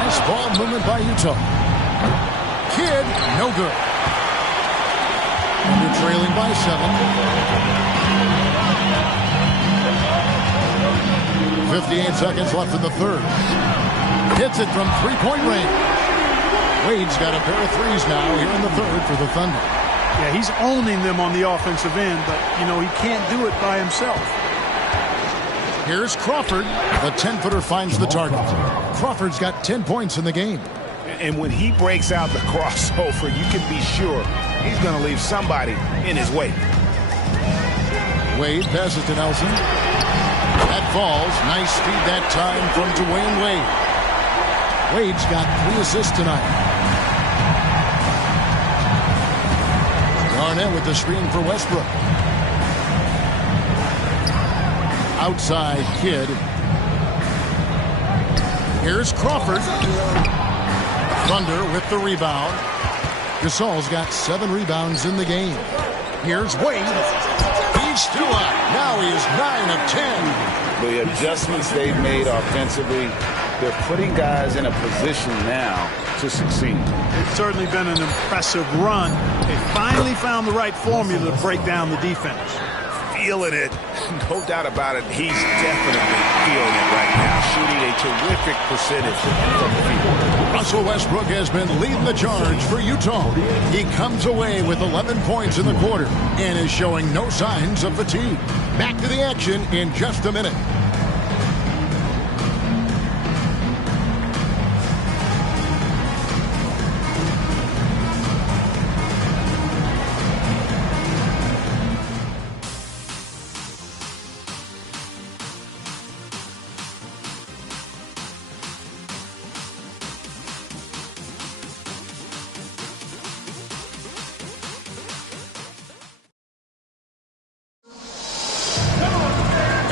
Nice ball movement by Utah. Kidd, no good. Under trailing by 7. 58 seconds left in the third. Hits it from three-point range. Wade's got a pair of threes now here in the third for the Thunder. Yeah, he's owning them on the offensive end, but, you know, he can't do it by himself. Here's Crawford. The 10-footer finds the target. Crawford's got 10 points in the game. And when he breaks out the crossover, you can be sure he's going to leave somebody in his way. Wade passes to Nelson. That falls. Nice feed that time from Dwayne Wade. Wade's got 3 assists tonight. Garnett with the screen for Westbrook. Outside Kidd. Here's Crawford. Thunder with the rebound. Gasol's got 7 rebounds in the game. Here's Wade. He's still up. Now he is 9 of 10. The adjustments they've made offensively, they're putting guys in a position now to succeed. It's certainly been an impressive run. They finally found the right formula to break down the defense. Feeling it. No doubt about it. He's definitely feeling it right now. Shooting a terrific percentage from the field. Russell Westbrook has been leading the charge for Utah. He comes away with 11 points in the quarter and is showing no signs of fatigue. Back to the action in just a minute.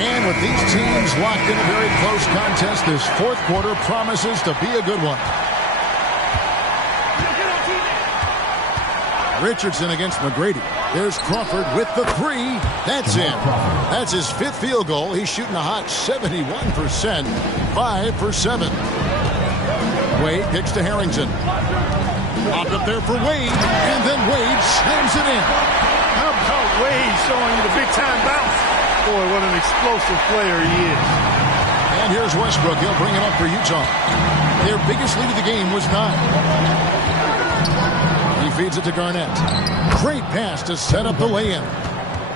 And with these teams locked in a very close contest, this fourth quarter promises to be a good one. Richardson against McGrady. There's Crawford with the 3. That's in. That's his 5th field goal. He's shooting a hot 71%. 5 for 7. Wade kicks to Harrington. Popped up there for Wade, and then Wade slams it in. How about Wade showing you the big-time bounce? Boy, what an explosive player he is. And here's Westbrook. He'll bring it up for Utah. Their biggest lead of the game was 9. He feeds it to Garnett. Great pass to set up the lay-in.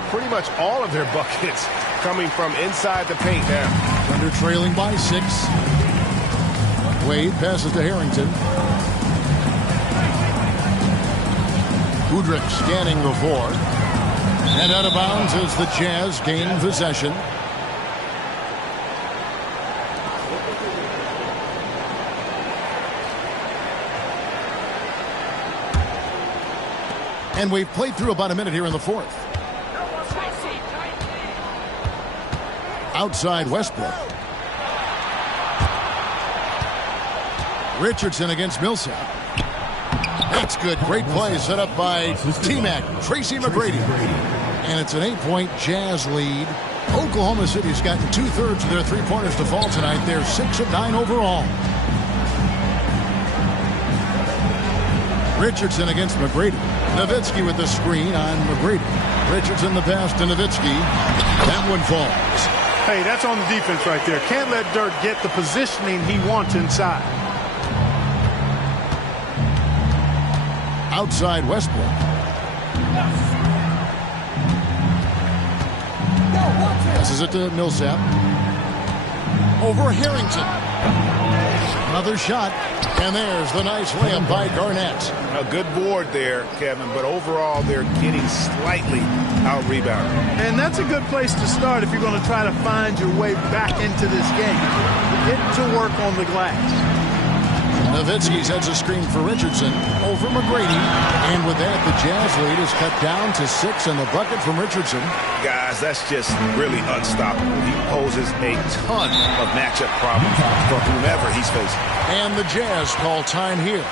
Pretty much all of their buckets coming from inside the paint now. Thunder trailing by 6. Wade passes to Harrington. Udrich scanning the 4. And out of bounds as the Jazz gain possession. And we've played through about a minute here in the fourth. Outside Westbrook. Richardson against Millsap. That's good. Great play set up by T-Mac, Tracy McGrady. And it's an 8-point Jazz lead. Oklahoma City's gotten 2/3 of their three-pointers to fall tonight. They're 6 of 9 overall. Richardson against McGrady. Nowitzki with the screen on McGrady. Richardson the pass to Nowitzki. That one falls. Hey, that's on the defense right there. Can't let Dirk get the positioning he wants inside. Outside Westbrook. Passes it to Millsap. Over Harrington. Another shot. And there's the nice layup by Garnett. A good board there, Kevin, but overall they're getting slightly out-rebounded. And that's a good place to start if you're going to try to find your way back into this game. Get to work on the glass. Nowitzki sets a screen for Richardson over McGrady. And with that, the Jazz lead is cut down to 6 and the bucket from Richardson. Guys, that's just really unstoppable. He poses a ton of matchup problems for whomever he's facing. And the Jazz call time here.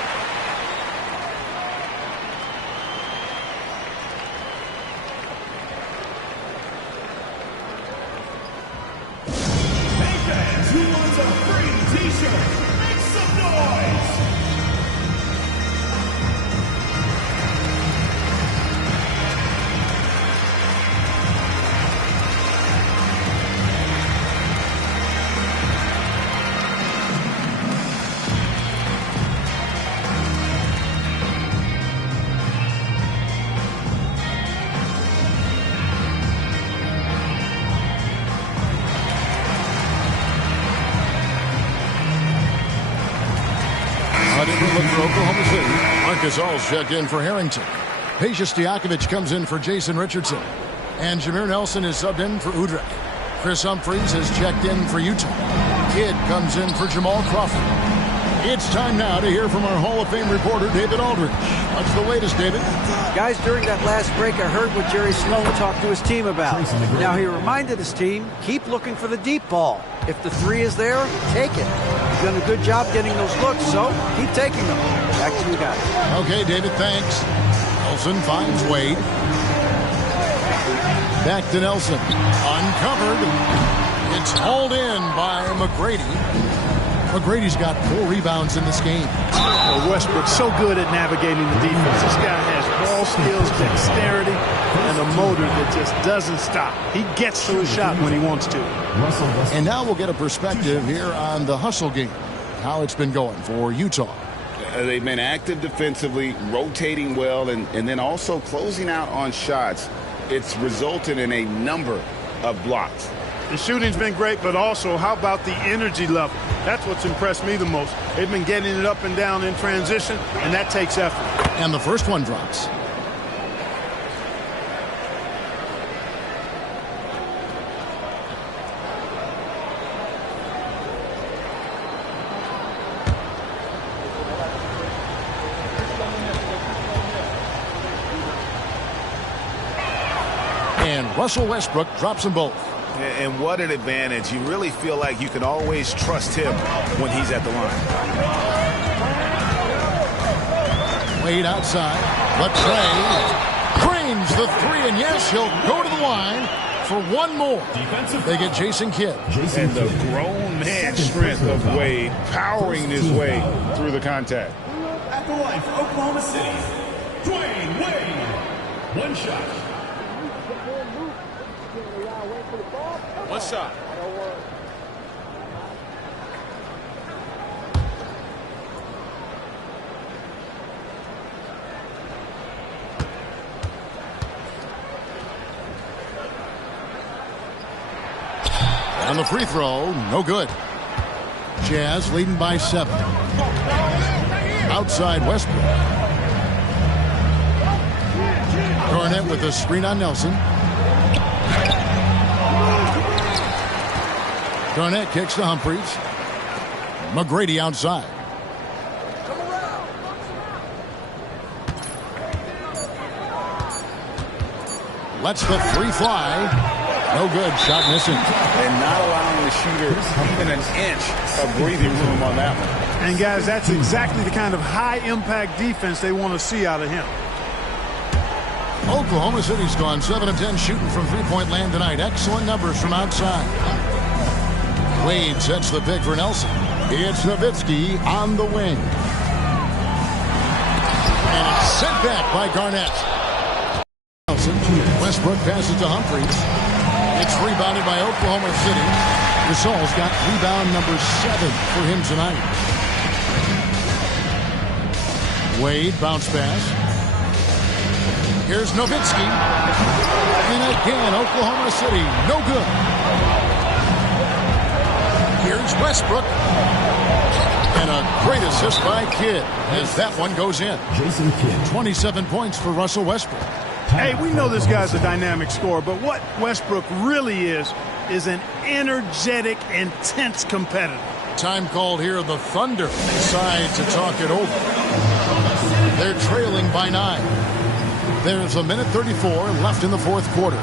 Hey fans, who wants a free t-shirt? Make some noise! Look for Oklahoma City. Marcus All's checked in for Harrington. Peja Stojakovic comes in for Jason Richardson. And Jameer Nelson is subbed in for Udrih. Chris Humphreys has checked in for Utah. Kidd comes in for Jamal Crawford. It's time now to hear from our Hall of Fame reporter, David Aldridge. What's the latest, David? Guys, during that last break, I heard what Jerry Sloan talked to his team about. Now, he reminded his team, keep looking for the deep ball. If the three is there, take it. He's done a good job getting those looks, so keep taking them. Back to you guys. Okay, David, thanks. Nelson finds Wade. Back to Nelson. Uncovered. It's hauled in by McGrady. McGrady's got 4 rebounds in this game. Well, Westbrook's so good at navigating the defense. This guy has ball skills, dexterity, and a motor that just doesn't stop. He gets to his shot when he wants to. And now we'll get a perspective here on the hustle game, how it's been going for Utah. They've been active defensively, rotating well, and then also closing out on shots. It's resulted in a number of blocks. The shooting's been great, but also, how about the energy level? That's what's impressed me the most. They've been getting it up and down in transition, and that takes effort. And the first one drops. And Russell Westbrook drops them both. And what an advantage. You really feel like you can always trust him when he's at the line. Wade outside. Latrey drains the 3, and yes, he'll go to the line for one more. They get Jason Kidd. And the grown man strength of Wade powering his way through the contact. At the line for Oklahoma City, Dwayne Wade. One shot. One shot. On the free throw, no good. Jazz leading by 7. Outside Westbrook. Garnett with a screen on Nelson. Garnett kicks to Humphreys. McGrady outside. Lets the 3 fly. No good. Shot missing. And not allowing the shooter even an inch of breathing room on that one. And, guys, that's exactly the kind of high-impact defense they want to see out of him. Oklahoma City's gone 7 of 10 shooting from three-point land tonight. Excellent numbers from outside. Wade sets the pick for Nelson. It's Nowitzki on the wing. And it's sent back by Garnett. Nelson. Westbrook passes to Humphreys. It's rebounded by Oklahoma City. Gasol's got rebound number 7 for him tonight. Wade bounce pass. Here's Nowitzki. And again, Oklahoma City, no good. Here's Westbrook. And a great assist by Kidd as that one goes in. Jason Kidd. 27 points for Russell Westbrook. Hey, we know this guy's a dynamic scorer, but what Westbrook really is an energetic, intense competitor. Time called here. The Thunder decide to talk it over. They're trailing by 9. There's a minute 34 left in the fourth quarter.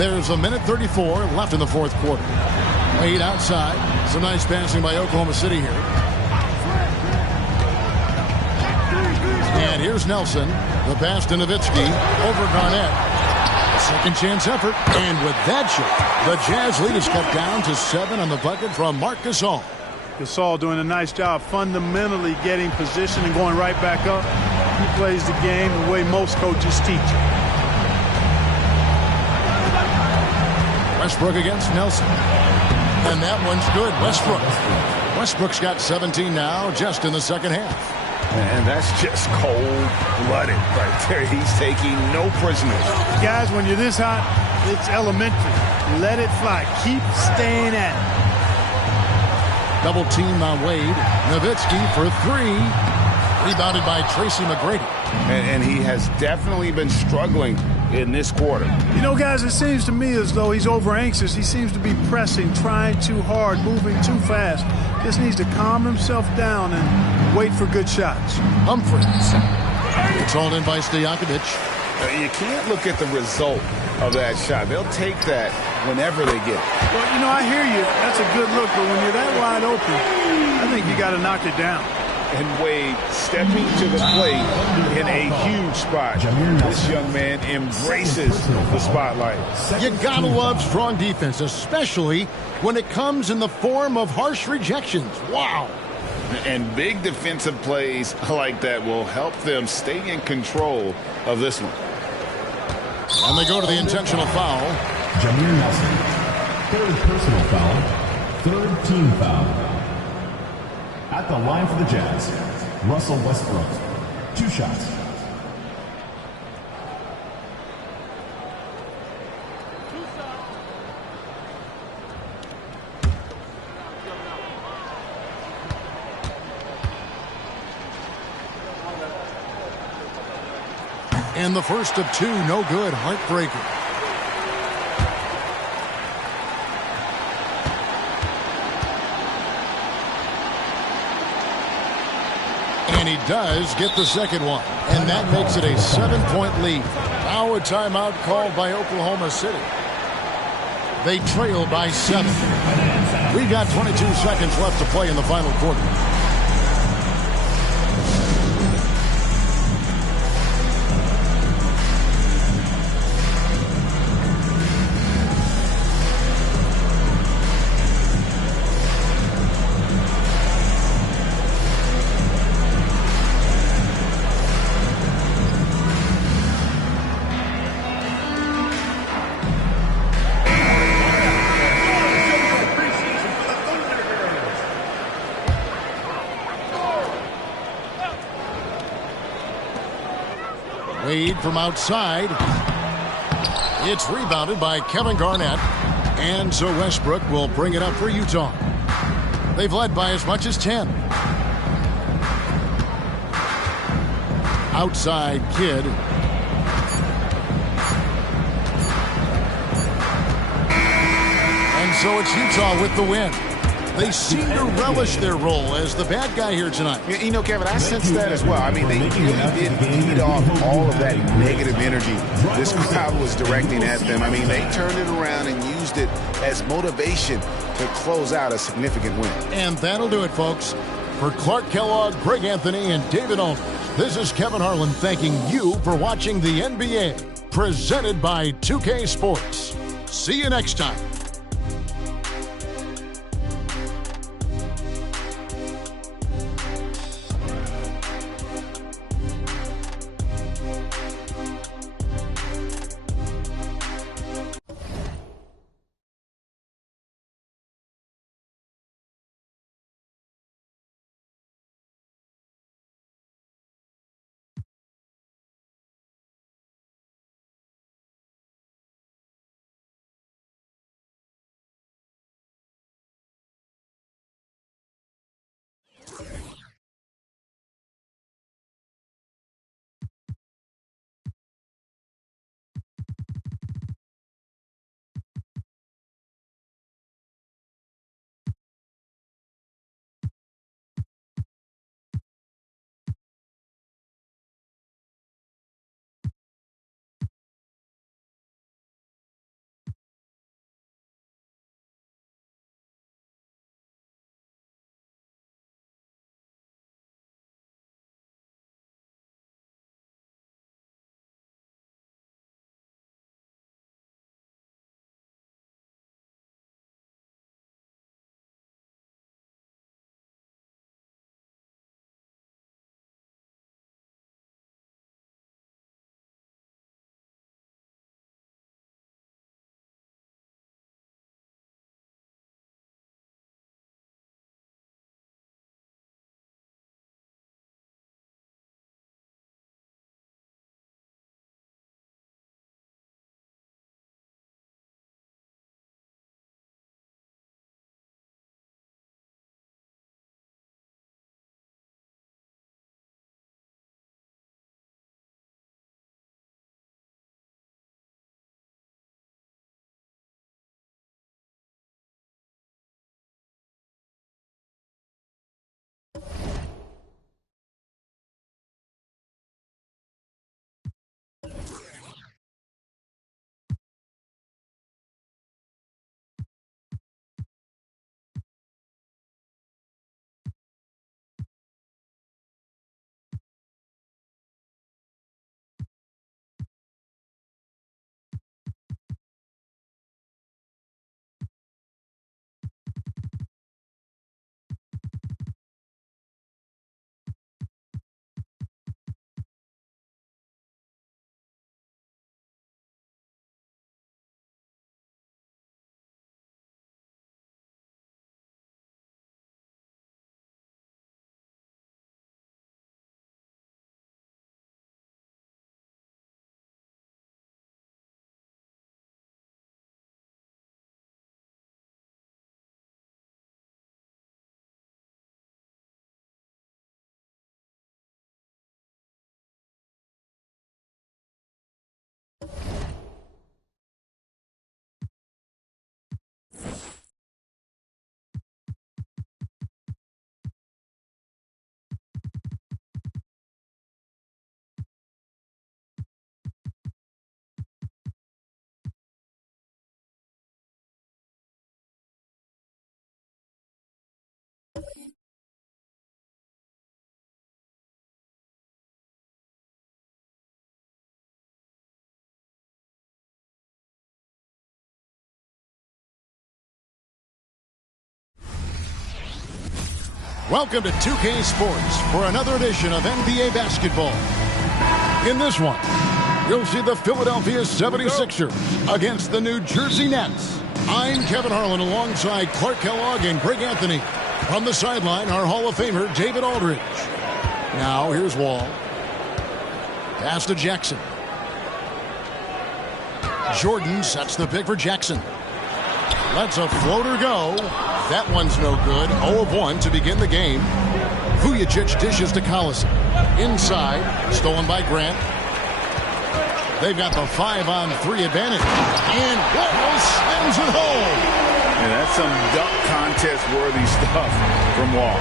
There's a minute 34 left in the fourth quarter. Wade outside. Some nice passing by Oklahoma City here. And here's Nelson. The pass to Nowitzki over Garnett. Second chance effort. And with that shot, the Jazz lead is cut down to 7 on the bucket from Marc Gasol. Gasol doing a nice job fundamentally getting position and going right back up. He plays the game the way most coaches teach it. Westbrook against Nelson. And that one's good. Westbrook's got 17 now just in the second half. And that's just cold-blooded right there. He's taking no prisoners. Guys, when you're this hot, it's elementary. Let it fly. Keep staying at it. Double team on Wade. Nowitzki for 3. Rebounded by Tracy McGrady. And he has definitely been struggling in this quarter. You know, guys, it seems to me as though he's over anxious. He seems to be pressing, trying too hard, moving too fast. Just needs to calm himself down and wait for good shots. Humphries. It's all in by Stojakovic. You can't look at the result of that shot. They'll take that whenever they get it. Well, you know, I hear you. That's a good look, but when you're that wide open, I think you got to knock it down. And Wade stepping to the plate in a huge spot. This young man embraces the spotlight. You gotta love strong defense, especially when it comes in the form of harsh rejections. Wow. And big defensive plays like that will help them stay in control of this one. And they go to the intentional foul. Jameer Nelson. Third personal foul. Third team foul. At the line for the Jazz, Russell Westbrook. 2 shots. And the first of 2, no good. Heartbreaker. And he does get the second one. And that makes it a 7-point lead. Now a timeout called by Oklahoma City. They trail by 7. We got 22 seconds left to play in the final quarter. Wade from outside. It's rebounded by Kevin Garnett. And so Westbrook will bring it up for Utah. They've led by as much as 10. Outside Kidd. And so it's Utah with the win. They seem to relish their role as the bad guy here tonight. You know, Kevin, I sense that as well. I mean, they really did feed off all of that negative energy this crowd was directing at them. I mean, they turned it around and used it as motivation to close out a significant win. And that'll do it, folks. For Clark Kellogg, Greg Anthony, and David Aldridge, this is Kevin Harlan thanking you for watching the NBA, presented by 2K Sports. See you next time. Welcome to 2K Sports for another edition of NBA basketball. In this one, you'll see the Philadelphia 76ers against the New Jersey Nets. I'm Kevin Harlan alongside Clark Kellogg and Greg Anthony. From the sideline, our Hall of Famer, David Aldridge. Now, here's Wall. Pass to Jackson. Jordan sets the pick for Jackson. Lets a floater go. That one's no good. 0 of 1 to begin the game. Vujacic dishes to Collison. Inside, stolen by Grant. They've got the 5-on-3 advantage. And Wall slams it home. And that's some dunk contest-worthy stuff from Wall.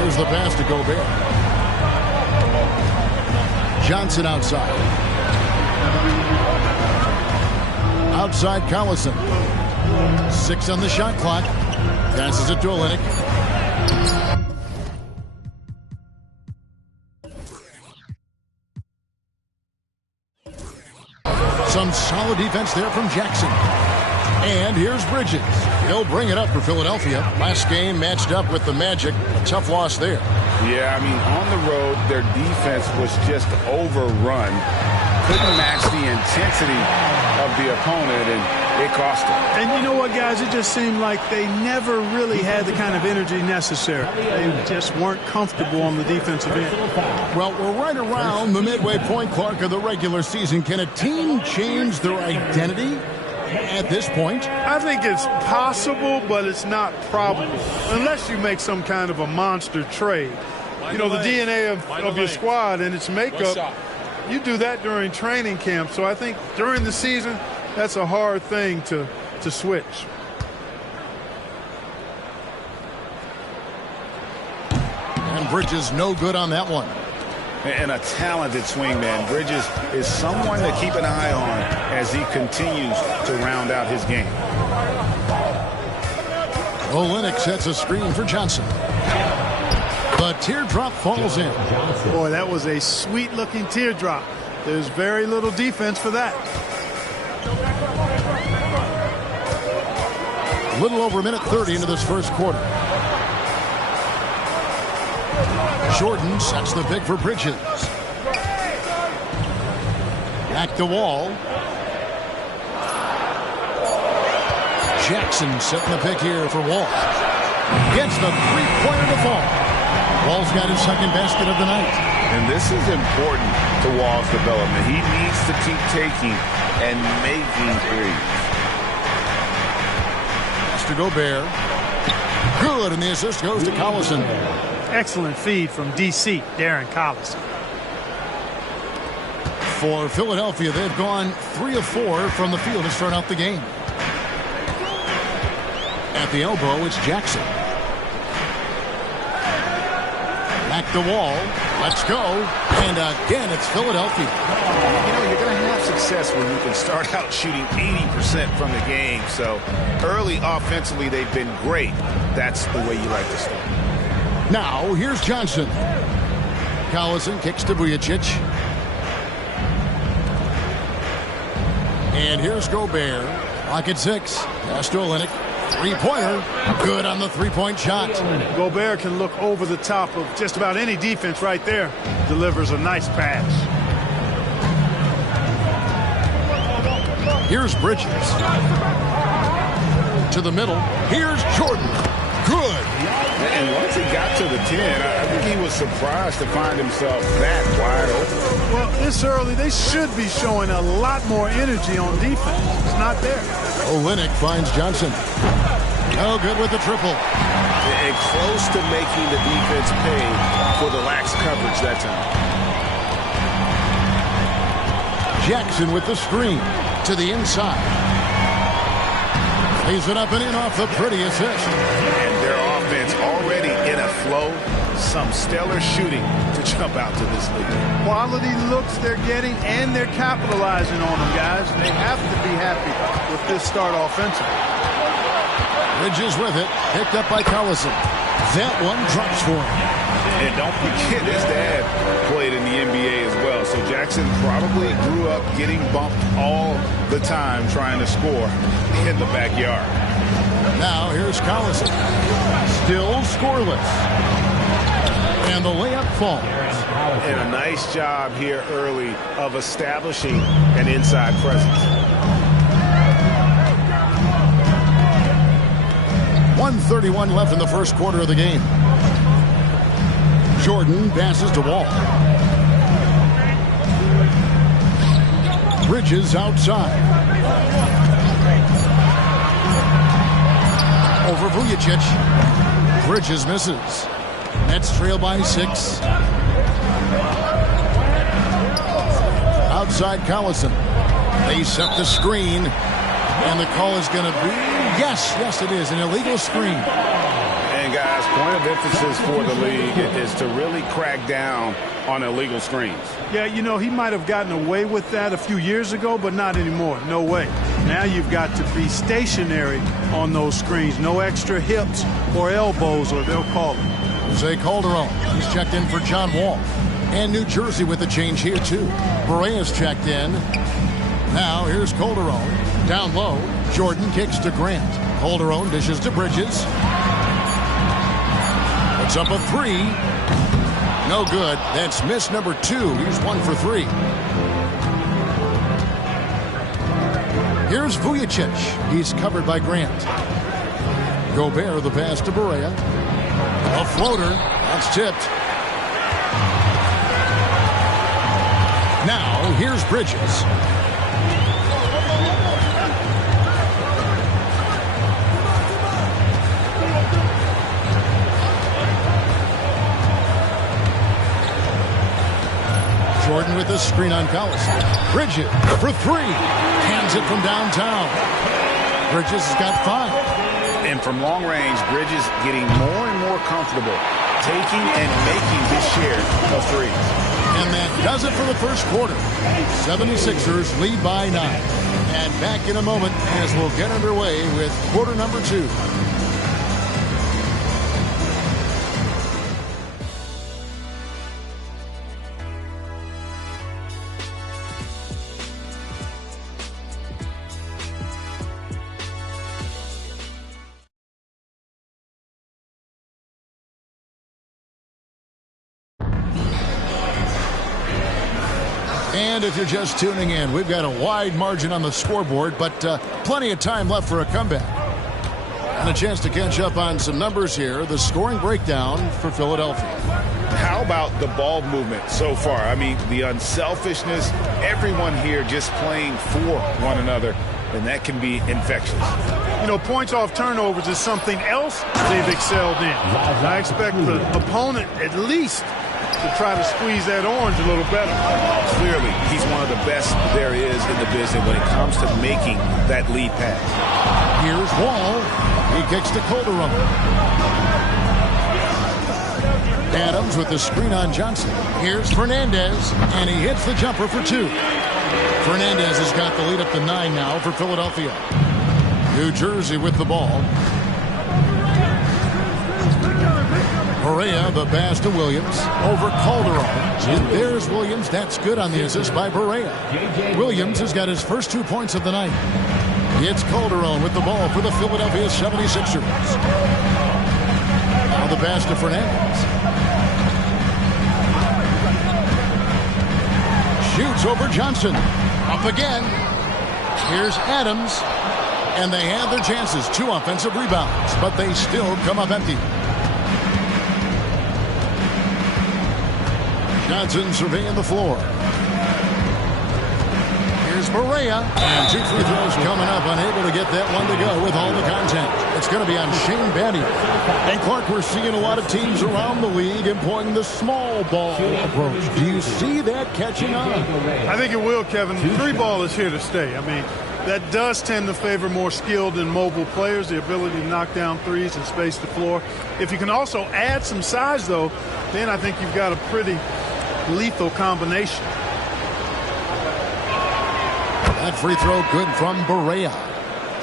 Here's the pass to Gobert. Johnson outside. Outside Collison. 6 on the shot clock. Passes it to Olynyk. Some solid defense there from Jackson. And here's Bridges. He'll bring it up for Philadelphia. Last game matched up with the Magic. A tough loss there. Yeah, I mean, on the road, their defense was just overrun. Couldn't match the intensity of the opponent, and it cost them. And you know what, guys? It just seemed like they never really had the kind of energy necessary. They just weren't comfortable on the defensive end. Well, we're right around the midway point, Clark, of the regular season. Can a team change their identity at this point? I think it's possible, but it's not probable. Unless you make some kind of a monster trade. You know, the DNA of your squad and its makeup, you do that during training camp. So I think during the season, that's a hard thing to switch. And Bridges no good on that one. And a talented swingman. Bridges is someone to keep an eye on as he continues to round out his game. Olynyk sets a screen for Johnson. The teardrop falls in. Boy, that was a sweet-looking teardrop. There's very little defense for that. A little over a minute 30 into this first quarter. Jordan sets the pick for Bridges. Back to Wall. Jackson setting the pick here for Wall. Gets the three-pointer to fall. Wall's got his second basket of the night. And this is important to Wall's development. He needs to keep taking and making threes. To Gobert. Good, and the assist goes to Collison. Excellent feed from D.C., Darren Collison. For Philadelphia, they've gone 3 of 4 from the field to start out the game. At the elbow, it's Jackson. Back to Wall. Let's go. And again, it's Philadelphia. You know, you're going to have success when you can start out shooting 80% from the game. So early offensively, they've been great. That's the way you like to start. Now, here's Johnson. Collison kicks to Vujacic. And here's Gobert. Clock at 6. Pass to Olynyk. Three-pointer. Good on the three-point shot. Gobert can look over the top of just about any defense right there. Delivers a nice pass. Here's Bridges. To the middle. Here's Jordan. Good. And once he got to the 10, I think he was surprised to find himself that wide open. Well, this early, they should be showing a lot more energy on defense. It's not there. Olynyk finds Johnson. Oh, good with the triple. And close to making the defense pay for the lax coverage that time. Jackson with the screen to the inside. Lays it up and in off the pretty assist. And their offense already in a flow. Some stellar shooting to jump out to this league. Quality looks they're getting, and they're capitalizing on them, guys. They have to be happy with this start offensively. Bridges with it, picked up by Collison. That one drops for him. And don't forget his dad played in the NBA as well. So Jackson probably grew up getting bumped all the time trying to score in the backyard. Now here's Collison. Still scoreless. And the layup falls. And a nice job here early of establishing an inside presence. 1:31 left in the first quarter of the game. Jordan passes to Wall. Bridges outside. Over Vujacic. Bridges misses. Nets trail by 6. Outside Collison. They set the screen. And the call is going to be, yes, it is, an illegal screen. And guys, point of emphasis for the league is to really crack down on illegal screens. Yeah, you know, he might have gotten away with that a few years ago, but not anymore. No way. Now you've got to be stationary on those screens. No extra hips or elbows, or they'll call it. Jose Calderon, he's checked in for John Wall. And New Jersey with the change here, too. Berea's checked in. Now, here's Calderon. Down low, Jordan kicks to Grant. Calderon dishes to Bridges. Puts up a three. No good. That's miss number 2. He's 1 for 3. Here's Vujicic. He's covered by Grant. Gobert, the pass to Berea. A floater. That's tipped. Now, here's Bridges. Jordan with the screen on Collison. Bridges for 3. Hands it from downtown. Bridges has got 5. And from long range, Bridges getting more and more comfortable taking and making his share of threes. And that does it for the first quarter. 76ers lead by 9. And back in a moment as we'll get underway with quarter number 2. And if you're just tuning in, we've got a wide margin on the scoreboard, but plenty of time left for a comeback. And a chance to catch up on some numbers here. The scoring breakdown for Philadelphia. How about the ball movement so far? I mean, the unselfishness, everyone here just playing for one another, and that can be infectious. You know, points off turnovers is something else they've excelled in. I expect the opponent at least to try to squeeze that orange a little better. Clearly, he's one of the best there is in the business when it comes to making that lead pass. Here's Wall. He kicks to Calderon. Adams with the screen on Johnson. Here's Fernandez, and he hits the jumper for 2. Fernandez has got the lead up to 9 now for Philadelphia. New Jersey with the ball. Berea, the pass to Williams. Over Calderon. And there's Williams. That's good on the assist by Berea. Williams has got his first 2 points of the night. It's Calderon with the ball for the Philadelphia 76ers. Now the pass to Fernandez. Shoots over Johnson. Up again. Here's Adams. And they have their chances. 2 offensive rebounds. But they still come up empty. Johnson surveying the floor. Here's Berea. And 2 free throws coming up. Unable to get that one to go with all the contact. It's going to be on Shane Battier. And Clark, we're seeing a lot of teams around the league employing the small ball approach. Do you see that catching on? I think it will, Kevin. 3 ball is here to stay. I mean, that does tend to favor more skilled and mobile players, the ability to knock down threes and space the floor. If you can also add some size, though, then I think you've got a pretty lethal combination. That free throw good from Berea.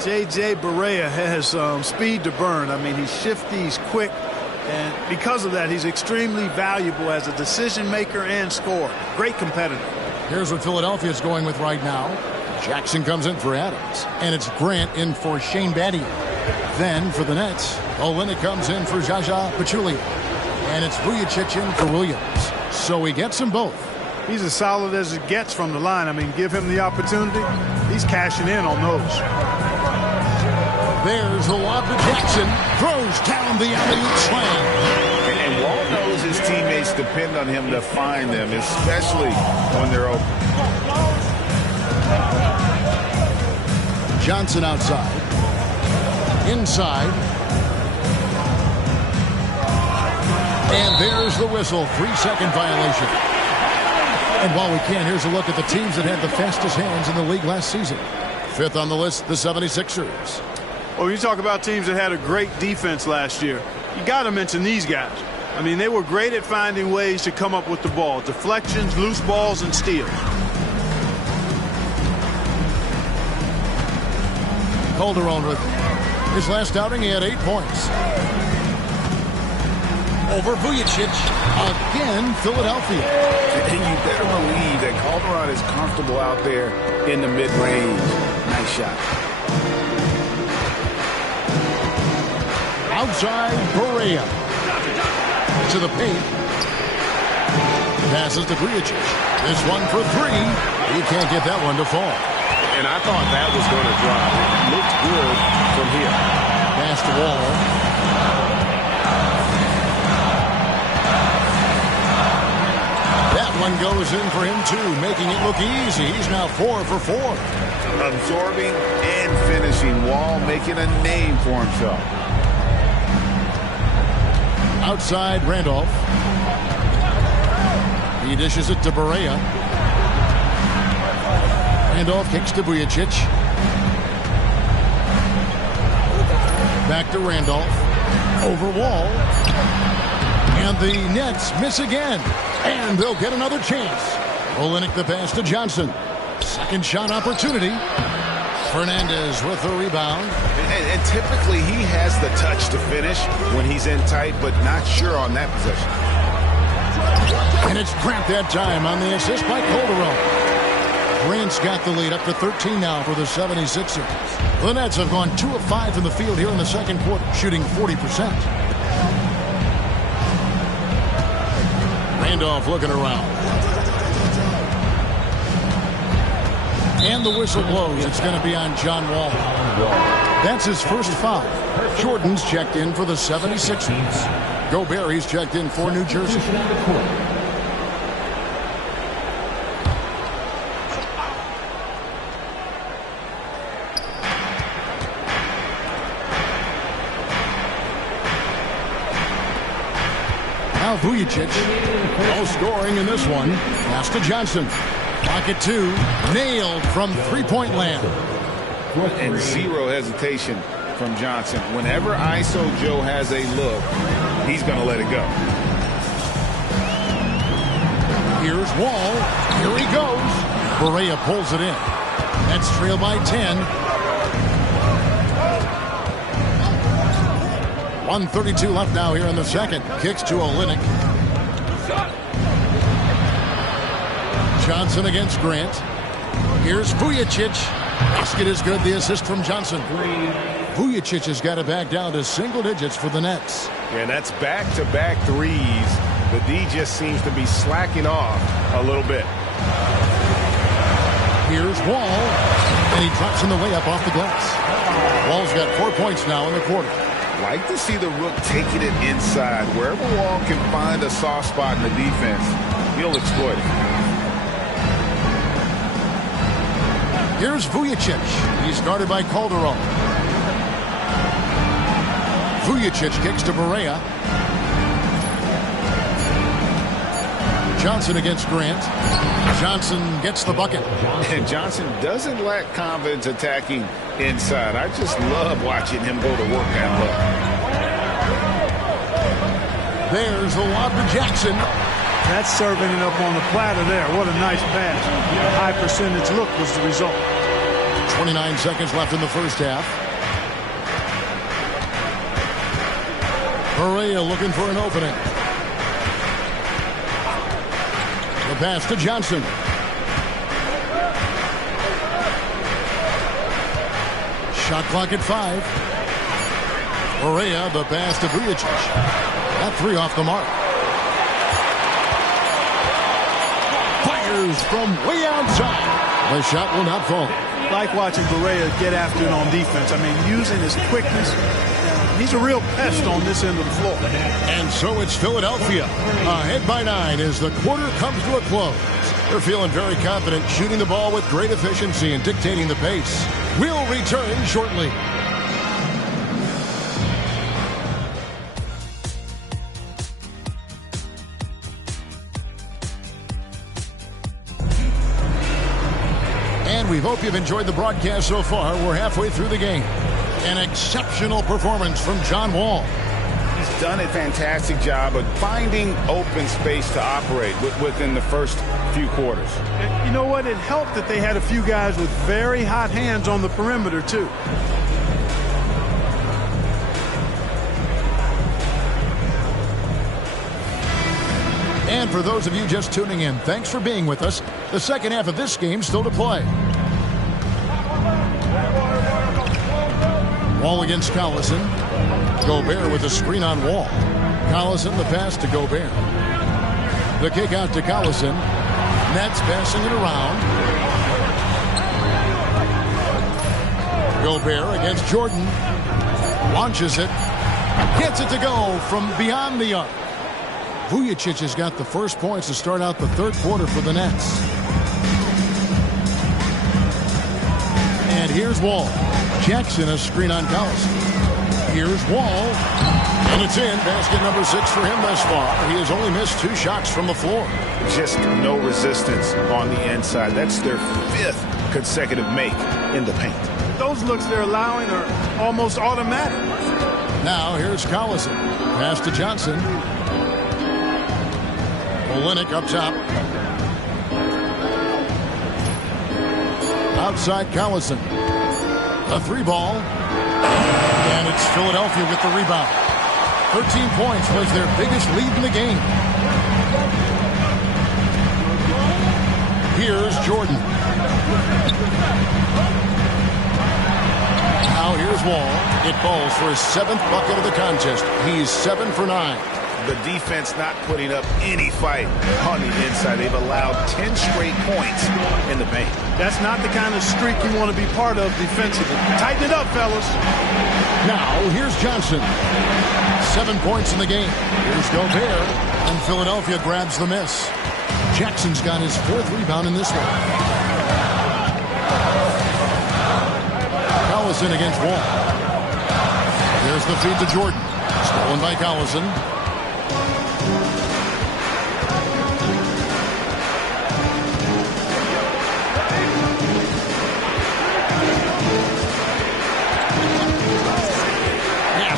J.J. Berea has speed to burn. I mean, he's shifty, he's quick, and because of that, he's extremely valuable as a decision maker and scorer. Great competitor. Here's what Philadelphia is going with right now. Jackson comes in for Adams, and it's Grant in for Shane Battier. Then for the Nets, Olynyk comes in for Zaza Pachulia, and it's Vujicic in for Williams. So he gets them both. He's as solid as it gets from the line. I mean, give him the opportunity. He's cashing in on those. There's the lob to Jackson. Throws down the alley-oop slam. And Wall knows his teammates depend on him to find them, especially when they're open. Johnson outside. Inside. And there's the whistle. 3-second violation. And while we can, here's a look at the teams that had the fastest hands in the league last season. Fifth on the list, the 76ers. Well, you talk about teams that had a great defense last year. You got to mention these guys. I mean, they were great at finding ways to come up with the ball. Deflections, loose balls, and steals. Calderon with his last outing, he had 8 points. Over Vujicic, again, Philadelphia. And you better believe that Calderon is comfortable out there in the mid-range. Nice shot. Outside, Correa. To the paint. Passes to Vujicic. This one for 3. He can't get that one to fall. And I thought that was going to drop. It looked good from here. Pass to Wall. That one goes in for him, too, making it look easy. He's now 4 for 4. Absorbing and finishing. Wall making a name for himself. Outside, Randolph. He dishes it to Barea. Randolph kicks to Vujicic. Back to Randolph. Over Wall. And the Nets miss again. And they'll get another chance. Olenek the pass to Johnson. Second shot opportunity. Fernandez with the rebound. And typically he has the touch to finish when he's in tight, but not sure on that possession. And it's Grant that time on the assist by Calderon. Grant's got the lead up to 13 now for the 76ers. The Nets have gone 2 of 5 from the field here in the second quarter, shooting 40%. Randolph looking around. And the whistle blows. It's going to be on John Wall. That's his first foul. Jordan's checked in for the 76ers. Gobert, he's checked in for New Jersey. Now Vujicic. No scoring in this one. Pass to Johnson. Pocket 2, nailed from three-point land. And zero hesitation from Johnson. Whenever ISO Joe has a look, he's going to let it go. Here's Wall. Here he goes. Barea pulls it in. Nets trail by 10. 1:32 left now here in the second. Kicks to Olenek. Johnson against Grant. Here's Vujicic. Basket is good. The assist from Johnson. Vujicic has got it back down to single digits for the Nets. And that's back-to-back threes. The D just seems to be slacking off a little bit. Here's Wall. And he drops in the layup off the glass. Wall's got 4 points now in the quarter. Like to see the Rook taking it inside. Wherever Wall can find a soft spot in the defense, he'll exploit it. Here's Vujicic. He's guarded by Calderon. Vujicic kicks to Barea. Johnson against Grant. Johnson gets the bucket. And Johnson doesn't lack confidence attacking inside. I just love watching him go to work that look. There's the lob to Jackson. That's serving it up on the platter there. What a nice pass. A high percentage look was the result. 29 seconds left in the first half. Barea looking for an opening. The pass to Johnson. Shot clock at 5. Barea, the pass to Vujicic. That 3 off the mark. Fires from way outside. The shot will not fall. Like watching Barea get after it on defense. I mean, using his quickness. He's a real pest on this end of the floor. And so it's Philadelphia. Ahead by 9 as the quarter comes to a close. They're feeling very confident, shooting the ball with great efficiency and dictating the pace. We'll return shortly. And we hope you've enjoyed the broadcast so far. We're halfway through the game. An exceptional performance from John Wall. He's done a fantastic job of finding open space to operate within the first few quarters. And you know what? It helped that they had a few guys with very hot hands on the perimeter, too. And for those of you just tuning in, thanks for being with us. The second half of this game still to play. Wall against Collison. Gobert with a screen on Wall. Collison the pass to Gobert. The kick out to Collison. Nets passing it around. Gobert against Jordan. Launches it. Gets it to go from beyond the arc. Vujacic has got the first points to start out the third quarter for the Nets. And here's Wall. Jackson a screen on Collison. Here's Wall. And it's in. Basket number 6 for him thus far. He has only missed 2 shots from the floor. Just no resistance on the inside. That's their 5th consecutive make in the paint. Those looks they're allowing are almost automatic. Now here's Collison. Pass to Johnson. Olynyk up top. Outside Collison. A 3-ball. And it's Philadelphia with the rebound. 13 points was their biggest lead in the game. Here's Jordan. Now here's Wall. It falls for his 7th bucket of the contest. He's 7 for 9. The defense not putting up any fight on the inside. They've allowed 10 straight points in the paint. That's not the kind of streak you want to be part of defensively. Tighten it up, fellas. Now, here's Johnson. 7 points in the game. Here's Gobert, and Philadelphia grabs the miss. Jackson's got his 4th rebound in this one. Collison against Wall. There's the feed to Jordan. Stolen by Collison.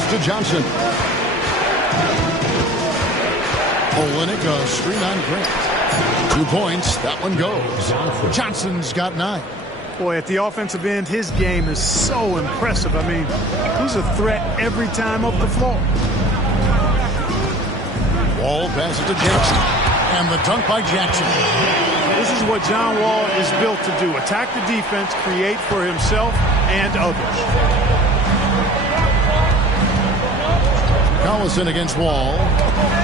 To Johnson. Olynyk a screen on Grant. 2 points. That one goes. Johnson's got 9. Boy, at the offensive end, his game is so impressive. I mean, he's a threat every time up the floor. Wall passes to Jackson. And the dunk by Jackson. This is what John Wall is built to do. Attack the defense, create for himself and others. Collison against Wall.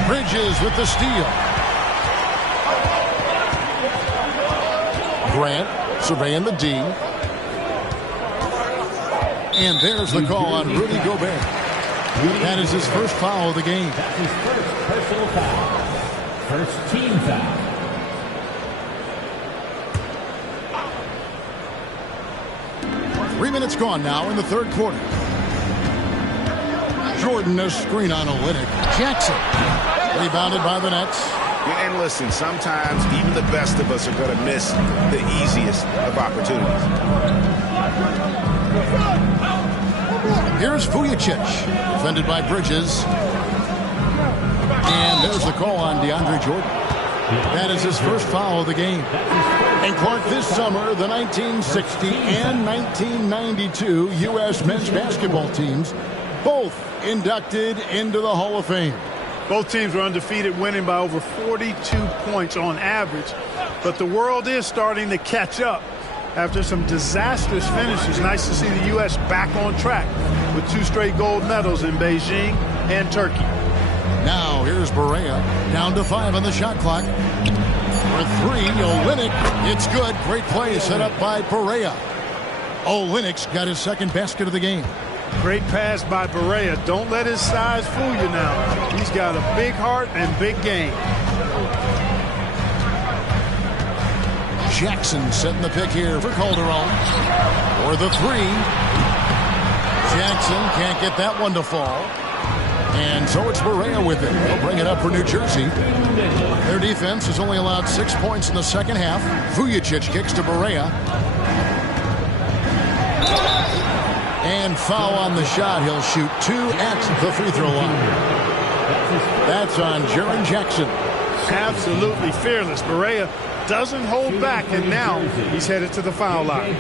Bridges with the steal. Grant surveying the D. And there's the call on Rudy Gobert. That is his first foul of the game. That's his first personal foul. First team foul. Three minutes gone now in the third quarter. Jordan a screen on Olynyk. Jackson rebounded by the Nets. And listen, sometimes even the best of us are going to miss the easiest of opportunities. Here's Vujacic, defended by Bridges. And there's the call on DeAndre Jordan. That is his first foul of the game. And Clark, this summer, the 1960 and 1992 U.S. men's basketball teams both inducted into the Hall of Fame. Both teams were undefeated, winning by over 42 points on average. But the world is starting to catch up after some disastrous finishes. Nice to see the U.S. back on track with 2 straight gold medals in Beijing and Turkey. Now here's Barea, down to 5 on the shot clock. For 3, Olynyk, it's good. Great play set up by Barea. Olynyk's got his second basket of the game. Great pass by Barea. Don't let his size fool you now. He's got a big heart and big game. Jackson setting the pick here for Calderon. For the 3. Jackson can't get that one to fall. And so it's Barea with it. They'll bring it up for New Jersey. Their defense has only allowed 6 points in the second half. Vujacic kicks to Barea. And foul on the shot. He'll shoot 2 at the free throw line. That's on Jaren Jackson. Absolutely fearless. Barea doesn't hold back, and now he's headed to the foul line.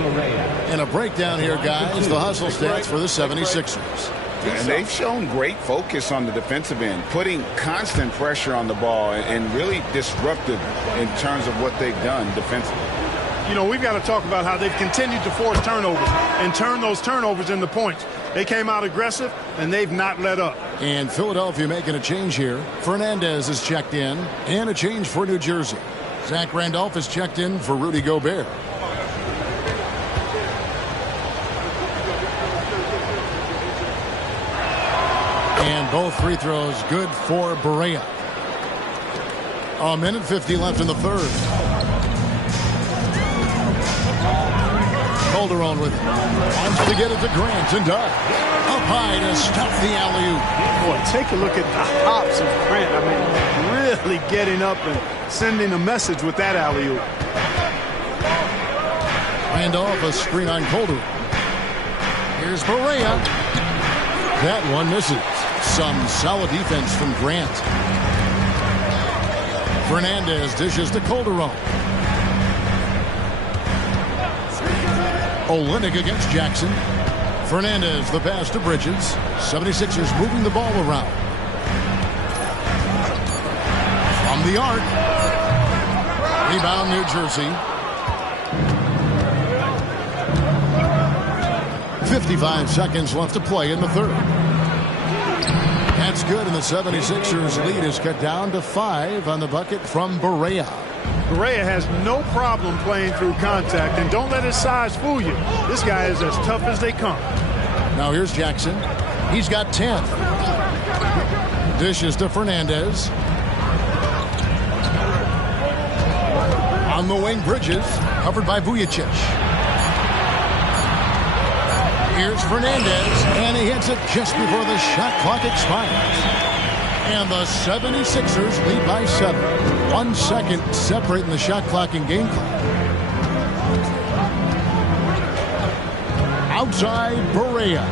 And a breakdown here, guys. The hustle stats for the 76ers. And they've shown great focus on the defensive end, putting constant pressure on the ball and really disruptive in terms of what they've done defensively. You know, we've got to talk about how they've continued to force turnovers and turn those turnovers into points. They came out aggressive, and they've not let up. And Philadelphia making a change here. Fernandez is checked in, and a change for New Jersey. Zach Randolph is checked in for Rudy Gobert. And both free throws good for Barea. 1:50 left in the third. Calderon with it. Wants to get it to Grant and does. Up high to stop the alley-oop. Boy, take a look at the hops of Grant. I mean, really getting up and sending a message with that alley-oop. Randolph, a screen on Calderon. Here's Barea. That one misses. Some solid defense from Grant. Fernandez dishes to Calderon. Olynyk against Jackson. Fernandez the pass to Bridges. 76ers moving the ball around. From the arc. Rebound New Jersey. 55 seconds left to play in the third. That's good, and the 76ers lead is cut down to 5 on the bucket from Barea. Barea has no problem playing through contact, and don't let his size fool you. This guy is as tough as they come. Now here's Jackson. He's got 10. Dishes to Fernandez. On the wing, Bridges, covered by Vujacic. Here's Fernandez, and he hits it just before the shot clock expires. And the 76ers lead by 7. 1 second separating the shot clock and game clock. Outside, Barea.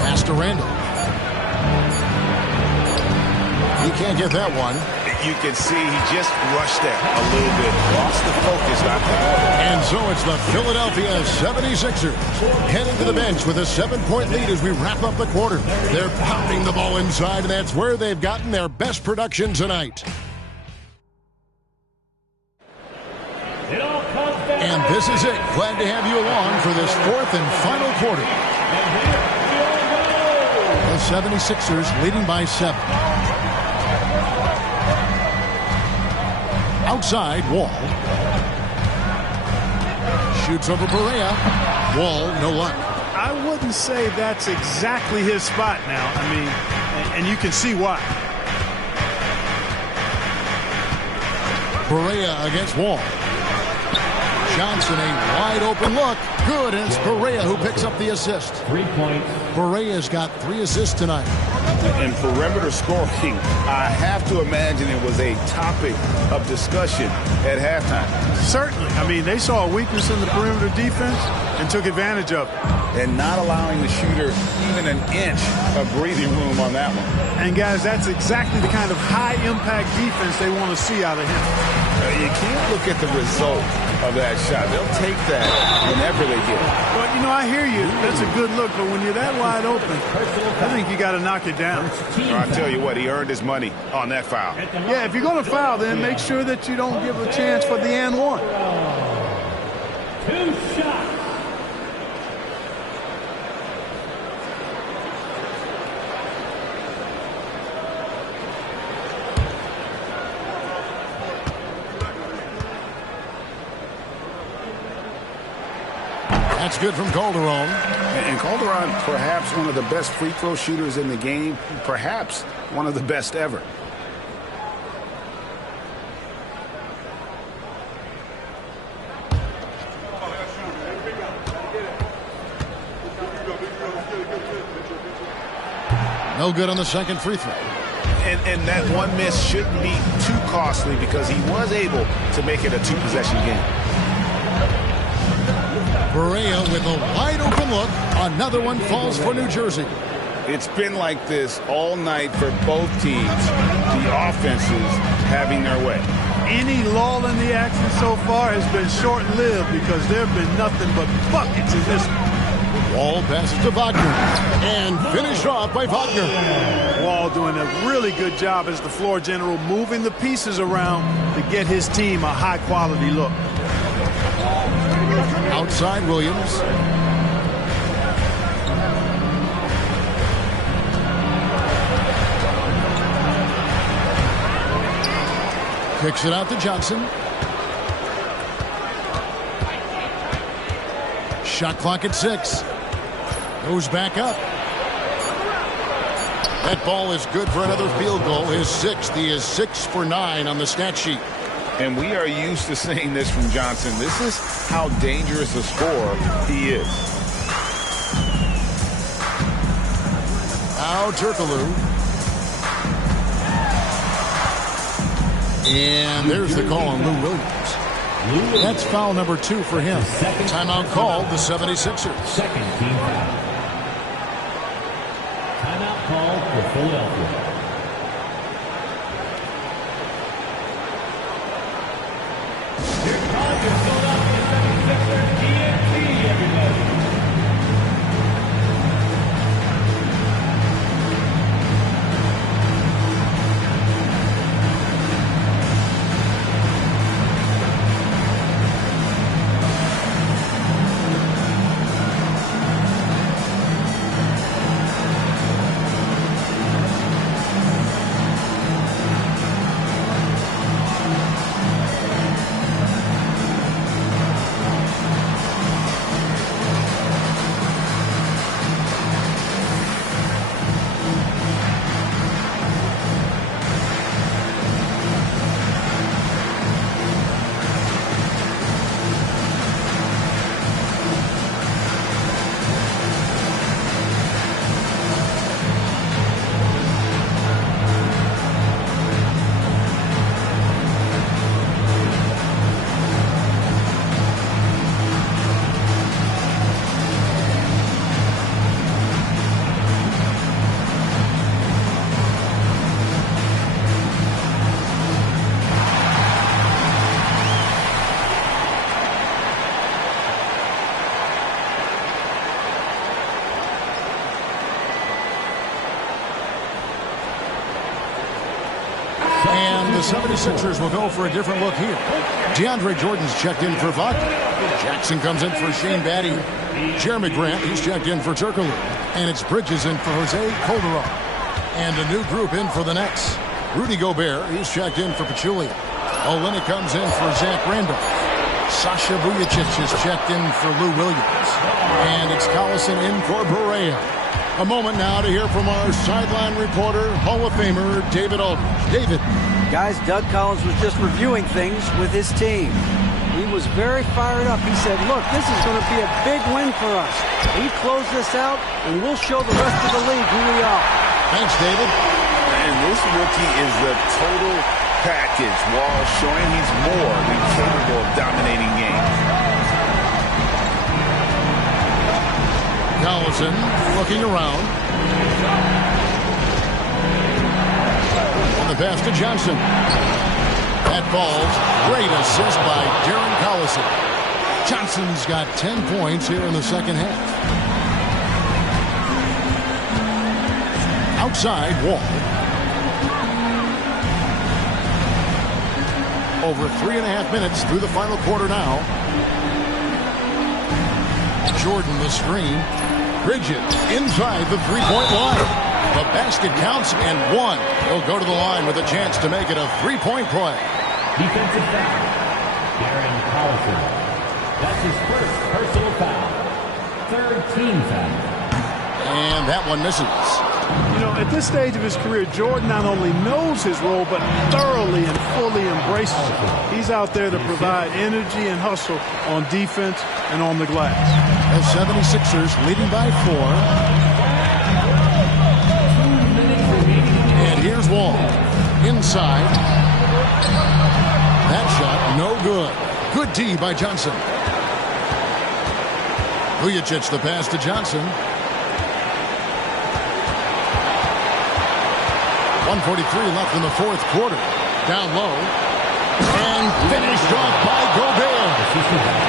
Pass to Randall. He can't get that one. You can see he just rushed that a little bit. Lost the focus, Doctor. And so it's the Philadelphia 76ers heading to the bench with a 7-point lead as we wrap up the quarter. They're pounding the ball inside, and that's where they've gotten their best production tonight. And this is it. Glad to have you along for this 4th and final quarter. The 76ers leading by 7. Outside, Wall. Shoots over Barea. Wall, no luck. I wouldn't say that's exactly his spot now. I mean, and you can see why. Barea against Wall. Johnson, a wide open look. Good, and it's Barea who picks up the assist. 3 points. Barea's got 3 assists tonight. And perimeter scoring, I have to imagine it was a topic of discussion at halftime. Certainly. I mean, they saw a weakness in the perimeter defense and took advantage of it. And not allowing the shooter even an inch of breathing room on that one. And, guys, that's exactly the kind of high-impact defense they want to see out of him. You can't look at the result of that shot. They'll take that whenever they get it. Well, you know, I hear you. That's a good look, but when you're that wide open, I think you got to knock it down. I tell you what, he earned his money on that foul. Yeah, if you're going to foul, then make sure that you don't give a chance for the and one. 2 shots. That's good from Calderon. And Calderon, perhaps one of the best free throw shooters in the game, perhaps one of the best ever. No good on the second free throw. And that one miss shouldn't be too costly because he was able to make it a two-possession game. Berea with a wide-open look. Another one falls for New Jersey. It's been like this all night for both teams. The offenses having their way. Any lull in the action so far has been short-lived because there have been nothing but buckets in this one. Wall passes to Wagner and finished off by Wagner. Wall doing a really good job as the floor general, moving the pieces around to get his team a high-quality look. Outside Williams. Kicks it out to Johnson. Shot clock at 6. Goes back up. That ball is good for another field goal. His 6th. He is 6 for 9 on the stat sheet. And we are used to seeing this from Johnson. This is how dangerous a scorer he is. Now Turkoglu. And there's the call on Lou Williams. That's foul number 2 for him. Timeout called the 76ers. Second team foul. Timeout called for Philadelphia. Here comes your Philadelphia 76ers DNT, everybody. And the 76ers will go for a different look here. DeAndre Jordan's checked in for Wagner. Jackson comes in for Shane Batty. Jeremy Grant, he's checked in for Turkoglu. And it's Bridges in for Jose Calderon. And a new group in for the Nets. Rudy Gobert, he's checked in for Pachulia. Olynyk comes in for Zach Randolph. Sasha Vujacic is checked in for Lou Williams. And it's Collison in for Berea. A moment now to hear from our sideline reporter, Hall of Famer David Aldridge. David. Guys, Doug Collins was just reviewing things with his team. He was very fired up. He said, look, this is going to be a big win for us. We close this out, and we'll show the rest of the league who we are. Thanks, David. And this rookie is the total package while showing he's more than capable of dominating games. Collison looking around. On the pass to Johnson. That ball's great assist by Darren Collison. Johnson's got 10 points here in the second half. Outside, Wall. Over 3.5 minutes through the final quarter now. Jordan the screen. Bridges inside the three-point line. The basket counts and one. He'll go to the line with a chance to make it a three-point play. Defensive foul. Darren Collison. That's his first personal foul. Third team foul. And that one misses. You know, at this stage of his career, Jordan not only knows his role, but thoroughly and fully embraces it. He's out there to provide energy and hustle on defense and on the glass. The 76ers leading by 4. And here's Wall. by Johnson. Vujicic the pass to Johnson. 1:43 left in the fourth quarter. Down low. And finished off by Gobert.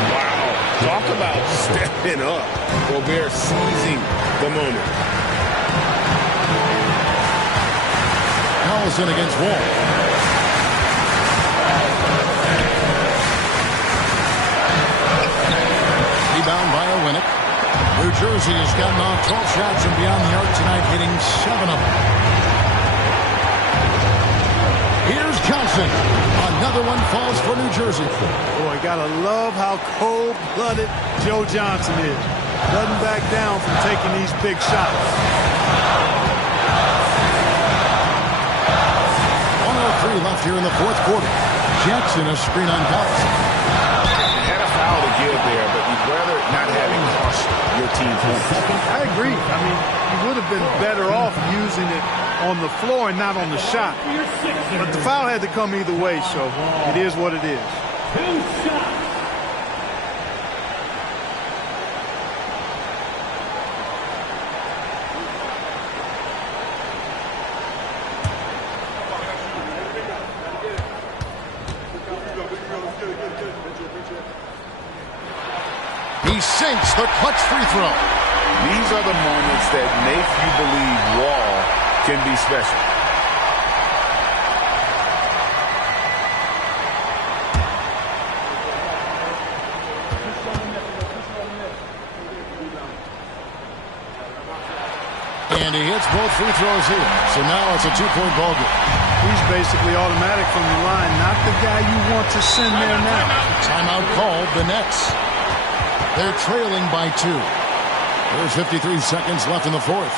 Wow. Talk about stepping up. Gobert seizing the moment. Collison against Wall. Rebound by Olynyk. New Jersey has gotten off 12 shots from beyond the arc tonight, hitting 7 of them. Here's Johnson. Another one falls for New Jersey. Boy, gotta love how cold-blooded Joe Johnson is. Doesn't back down from taking these big shots. 1:03 left here in the fourth quarter. Jackson a screen on Collison. Had a foul to give there, but you'd rather not have it cost your team points. I agree. I mean, you would have been better off using it on the floor and not on the shot. But the foul had to come either way, so it is what it is. He sinks the clutch free throw. These are the moments that make you believe Wall can be special. And he hits both free throws here. So now it's a 2-point ball game. He's basically automatic from the line, not the guy you want to send there now. Timeout called, the Nets. They're trailing by 2. There's 53 seconds left in the fourth.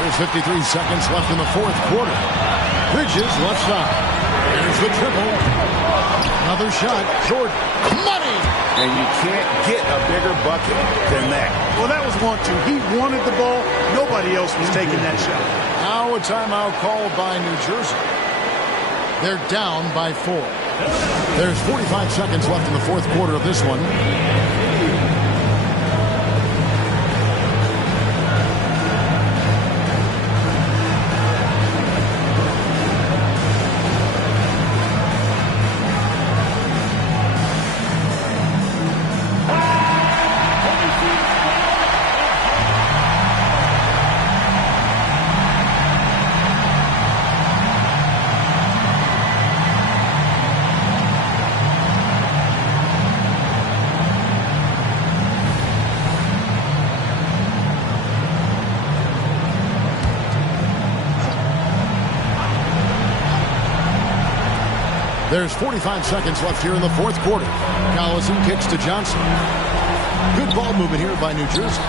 There's 53 seconds left in the fourth quarter. Bridges left side. There's the triple. Another shot. Jordan. Money! And you can't get a bigger bucket than that. Well, that was 1-2. He wanted the ball. Nobody else was taking that shot. Now a timeout called by New Jersey. They're down by 4. There's 45 seconds left in the fourth quarter of this one. There's 45 seconds left here in the fourth quarter. Collison kicks to Johnson. Good ball movement here by New Jersey.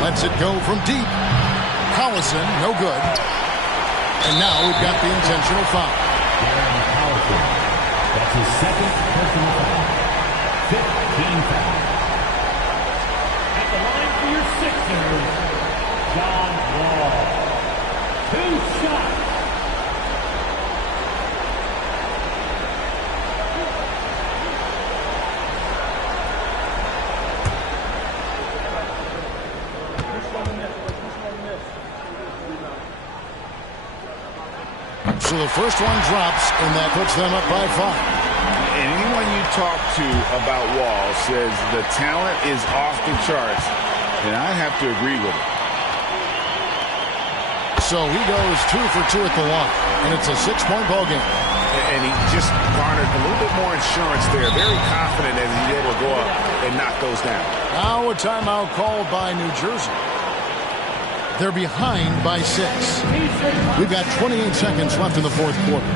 Lets it go from deep. Collison, no good. And now we've got the intentional foul. That's his second personal foul. 15 foul. At the line for your Sixers, John Wall. 2 shots. So the first one drops, and that puts them up by 5. And anyone you talk to about Wall says the talent is off the charts, and I have to agree with it. So he goes 2 for 2 at the line, and it's a 6-point ball game. And he just garnered a little bit more insurance there. Very confident as he's able to go up and knock those down. Now a timeout called by New Jersey. They're behind by 6. We've got 28 seconds left in the fourth quarter.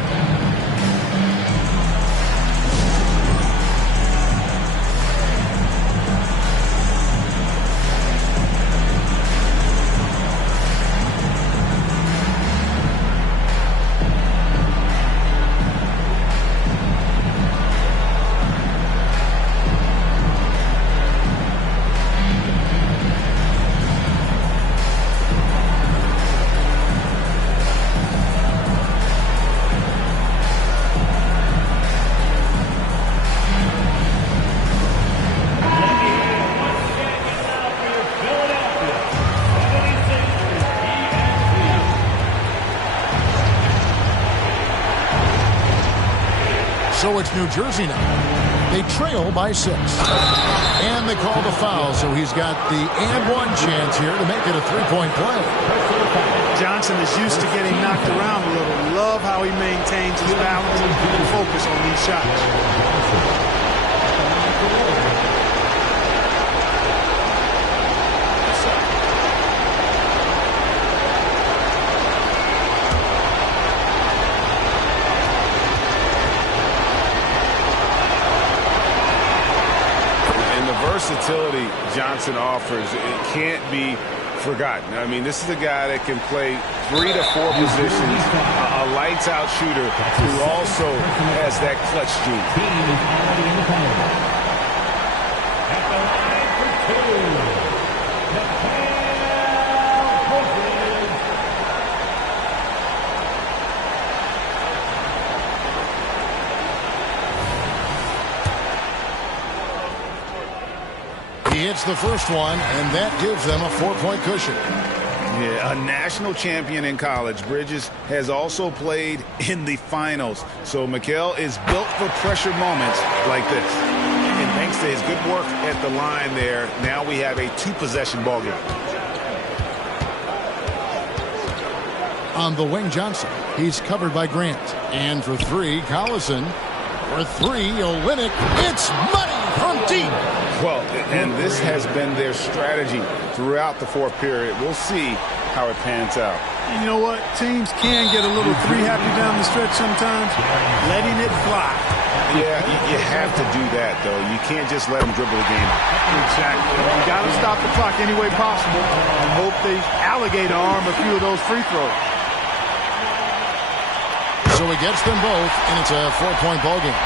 So it's New Jersey now. They trail by 6. And they call the foul, so he's got the and 1 chance here to make it a 3-point play. Johnson is used to getting knocked around a little. Love how he maintains his balance and focus on these shots. Versatility Johnson offers, it can't be forgotten. I mean, this is a guy that can play 3 to 4 positions, a lights-out shooter who also has that clutch gene. At the line for 2, He hits the first one, and that gives them a 4-point cushion. Yeah, a national champion in college. Bridges has also played in the finals. So Mkfl is built for pressure moments like this. And thanks to his good work at the line there, now we have a 2-possession ball game. On the wing, Johnson. He's covered by Grant. And for 3, Collison. For 3, Olynyk. It's money from deep. Well, and this has been their strategy throughout the fourth period. We'll see how it pans out. And you know what? Teams can get a little 3-happy down the stretch sometimes, letting it fly. Yeah, you have to do that, though. You can't just let them dribble the game out. Exactly. You got to stop the clock any way possible and hope they alligator arm a few of those free throws. So he gets them both, and it's a 4-point ball game.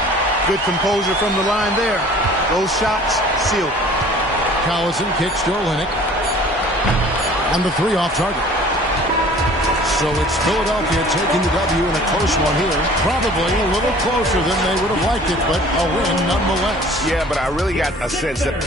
Good composure from the line there. Those shots sealed. Collison kicks to Olynyk. And the 3 off target. So it's Philadelphia taking the W in a close one here. Probably a little closer than they would have liked it, but a win nonetheless. Yeah, but I really got a sense that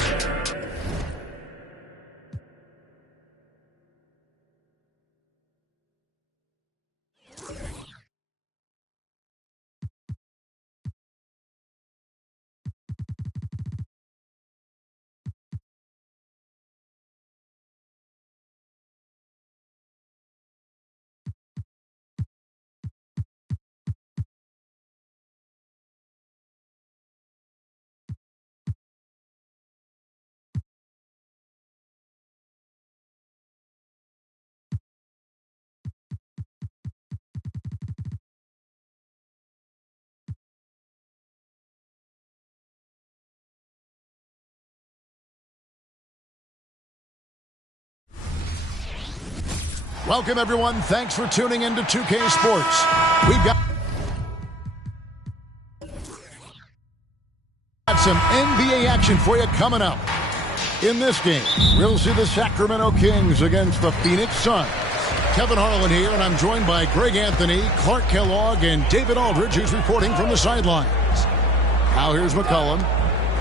Welcome, everyone. Thanks for tuning in to 2K Sports. We've got some NBA action for you coming up. In this game, we'll see the Sacramento Kings against the Phoenix Suns. Kevin Harlan here, and I'm joined by Greg Anthony, Clark Kellogg, and David Aldridge, who's reporting from the sidelines. Now here's McCollum.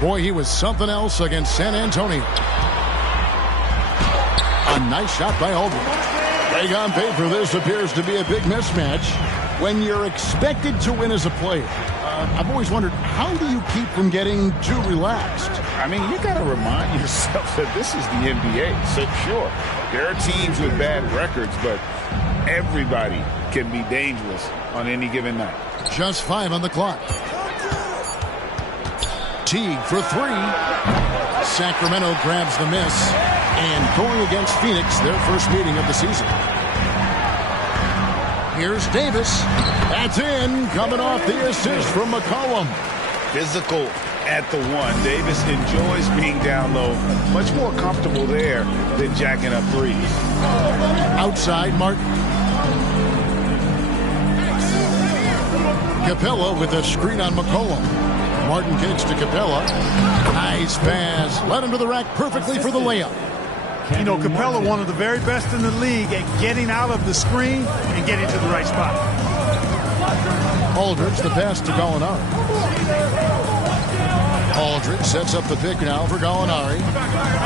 Boy, he was something else against San Antonio. A nice shot by Aldridge. Greg, on paper, this appears to be a big mismatch. When you're expected to win as a player, I've always wondered, how do you keep from getting too relaxed? I mean, you got to remind yourself that this is the NBA. So, sure, there are teams with bad records, but everybody can be dangerous on any given night. Just 5 on the clock. Teague for 3. Sacramento grabs the miss. And going against Phoenix, their first meeting of the season. Here's Davis. That's in. Coming off the assist from McCollum. Physical at the 1. Davis enjoys being down low. Much more comfortable there than jacking up threes. Outside, Martin. Capella with a screen on McCollum. Martin kicks to Capella. Nice pass. Led him to the rack perfectly for the layup. You know, Capella, one of the very best in the league at getting out of the screen and getting to the right spot. Aldridge, the pass to Gallinari. Aldridge sets up the pick now for Gallinari.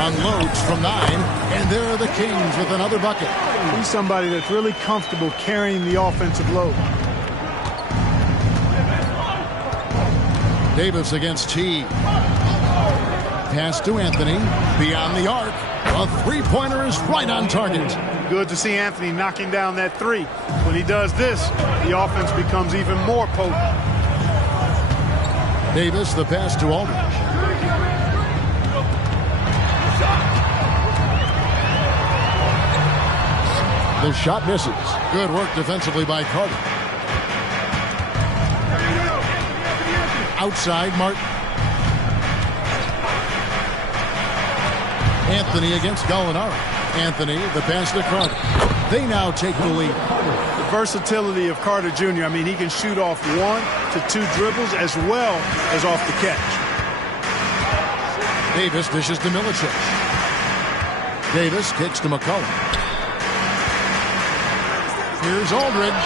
Unloads from 9. And there are the Kings with another bucket. He's somebody that's really comfortable carrying the offensive load. Davis against Teague. Pass to Anthony. Beyond the arc. A three-pointer is right on target. Good to see Anthony knocking down that 3. When he does this, the offense becomes even more potent. Davis, the pass to Aldridge. The shot misses. Good work defensively by Carter. Outside, Martin. Anthony against Gallinari. Anthony, the pass to Carter. They now take the lead. The versatility of Carter Jr., I mean, he can shoot off 1 to 2 dribbles as well as off the catch. Davis dishes to Milicic. Davis kicks to McCollum. Here's Aldridge.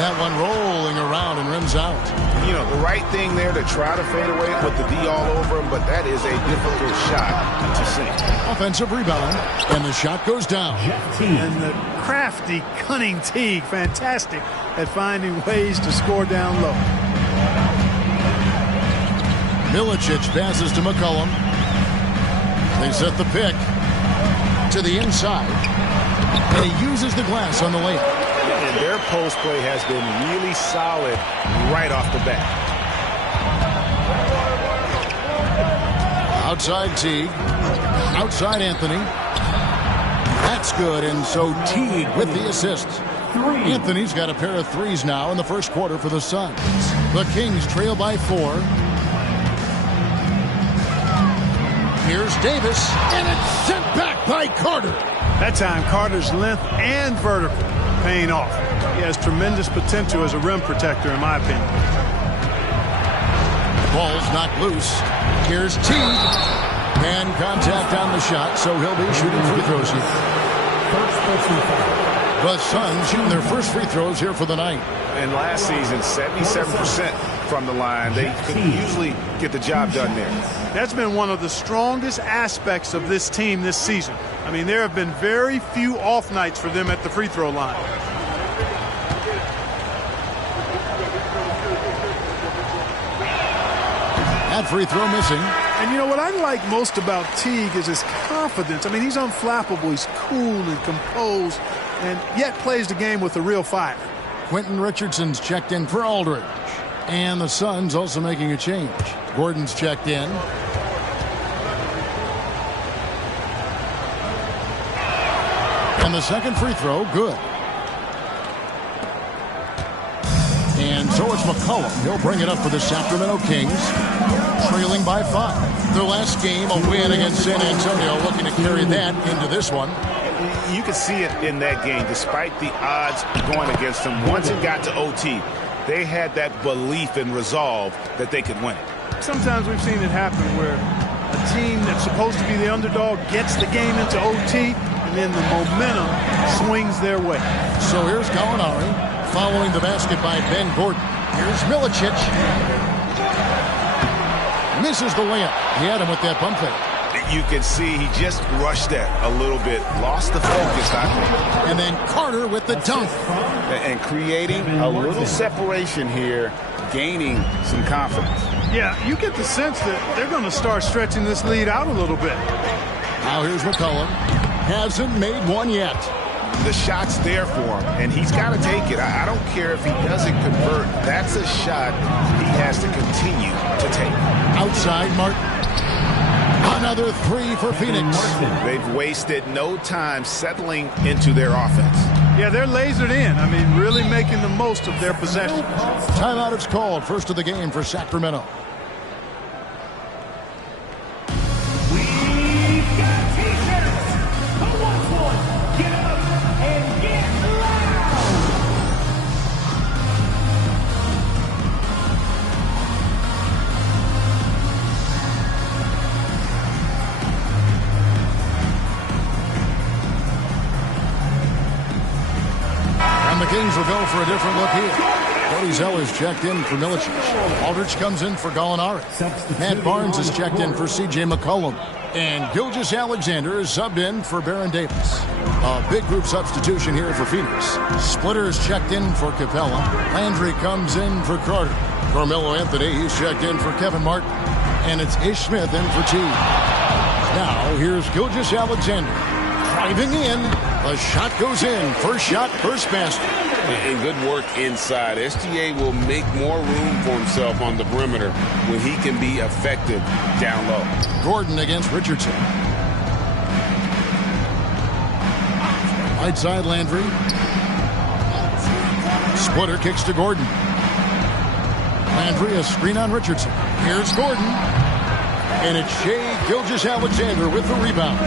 That one rolling around and rims out. You know, the right thing there to try to fade away, put the D all over him, but that is a difficult shot to sink. Offensive rebound, and the shot goes down. And the crafty, cunning Teague, fantastic at finding ways to score down low. Milicic passes to McCollum. They set the pick to the inside, and he uses the glass on the layup. And their post play has been really solid right off the bat. Outside Teague. Outside Anthony. That's good, and so Teague with the assist. Anthony's got a pair of threes now in the first quarter for the Suns. The Kings trail by 4. Here's Davis, and it's sent back by Carter. That time, Carter's length and vertical paying off. He has tremendous potential as a rim protector, in my opinion. Ball's knocked loose. Here's Teague. And contact on the shot, so he'll be shooting free throws here. The Suns shooting their first free throws here for the night. And last season, 77% from the line. They could usually get the job done there. That's been one of the strongest aspects of this team this season. I mean, there have been very few off nights for them at the free throw line. That free throw missing. And you know what I like most about Teague is his confidence. I mean, he's unflappable. He's cool and composed, and yet plays the game with a real fire. Quentin Richardson's checked in for Aldridge. And the Suns also making a change. Gordon's checked in. And the second free throw, good. And so it's McCollum. He'll bring it up for the Sacramento Kings, trailing by 5. Their last game, a win against San Antonio, looking to carry that into this one. You could see it in that game, despite the odds going against them. Once it got to OT, they had that belief and resolve that they could win it. Sometimes we've seen it happen where a team that's supposed to be the underdog gets the game into OT, and then the momentum swings their way. So here's Gallinari following the basket by Ben Gordon. Here's Milicic. Misses the layup. He had him with that bump fake. You can see he just rushed that a little bit, lost the focus, I think. And then Carter with the dunk. And creating a little separation here, gaining some confidence. Yeah, you get the sense that they're going to start stretching this lead out a little bit. Now here's McCollum. Hasn't made one yet. The shot's there for him, and he's got to take it. I don't care if he doesn't convert. That's a shot he has to continue to take. Outside, Martin. Another three for Phoenix. They've wasted no time settling into their offense. Yeah, they're lasered in. I mean, really making the most of their possession. Timeout is called. First of the game for Sacramento. We've got t-shirts. Who wants one? Get up and get loud. And the Kings will go for a different look here. Cody Zeller's checked in for Milicic. Aldridge comes in for Gallinari. Matt Barnes is checked in for C.J. McCollum. And Gilgeous-Alexander is subbed in for Baron Davis. A big group substitution here for Phoenix. Splitter is checked in for Capella. Landry comes in for Carter. Carmelo Anthony, he's checked in for Kevin Martin. And it's Ish Smith in for T. Now here's Gilgeous-Alexander. Driving in. The shot goes in. First shot, first basket. And good work inside. SGA will make more room for himself on the perimeter when he can be effective down low. Gordon against Richardson. Right side, Landry. Splitter kicks to Gordon. Landry, a screen on Richardson. Here's Gordon. And it's Shai Gilgeous-Alexander with the rebound.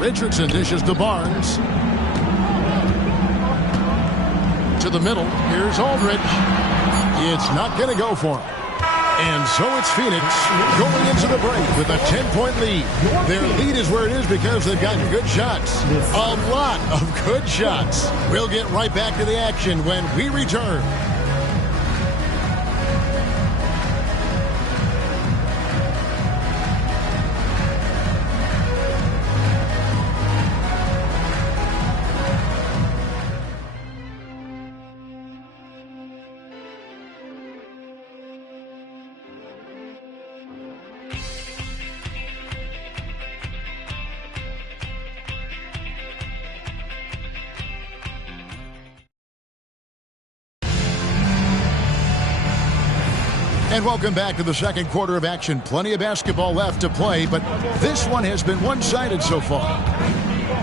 Richardson dishes to Barnes. To the middle. Here's Aldridge. It's not going to go for him. And so it's Phoenix going into the break with a 10-point lead. Their lead is where it is because they've got good shots. A lot of good shots. We'll get right back to the action when we return. And welcome back to the second quarter of action. Plenty of basketball left to play, but this one has been one-sided so far.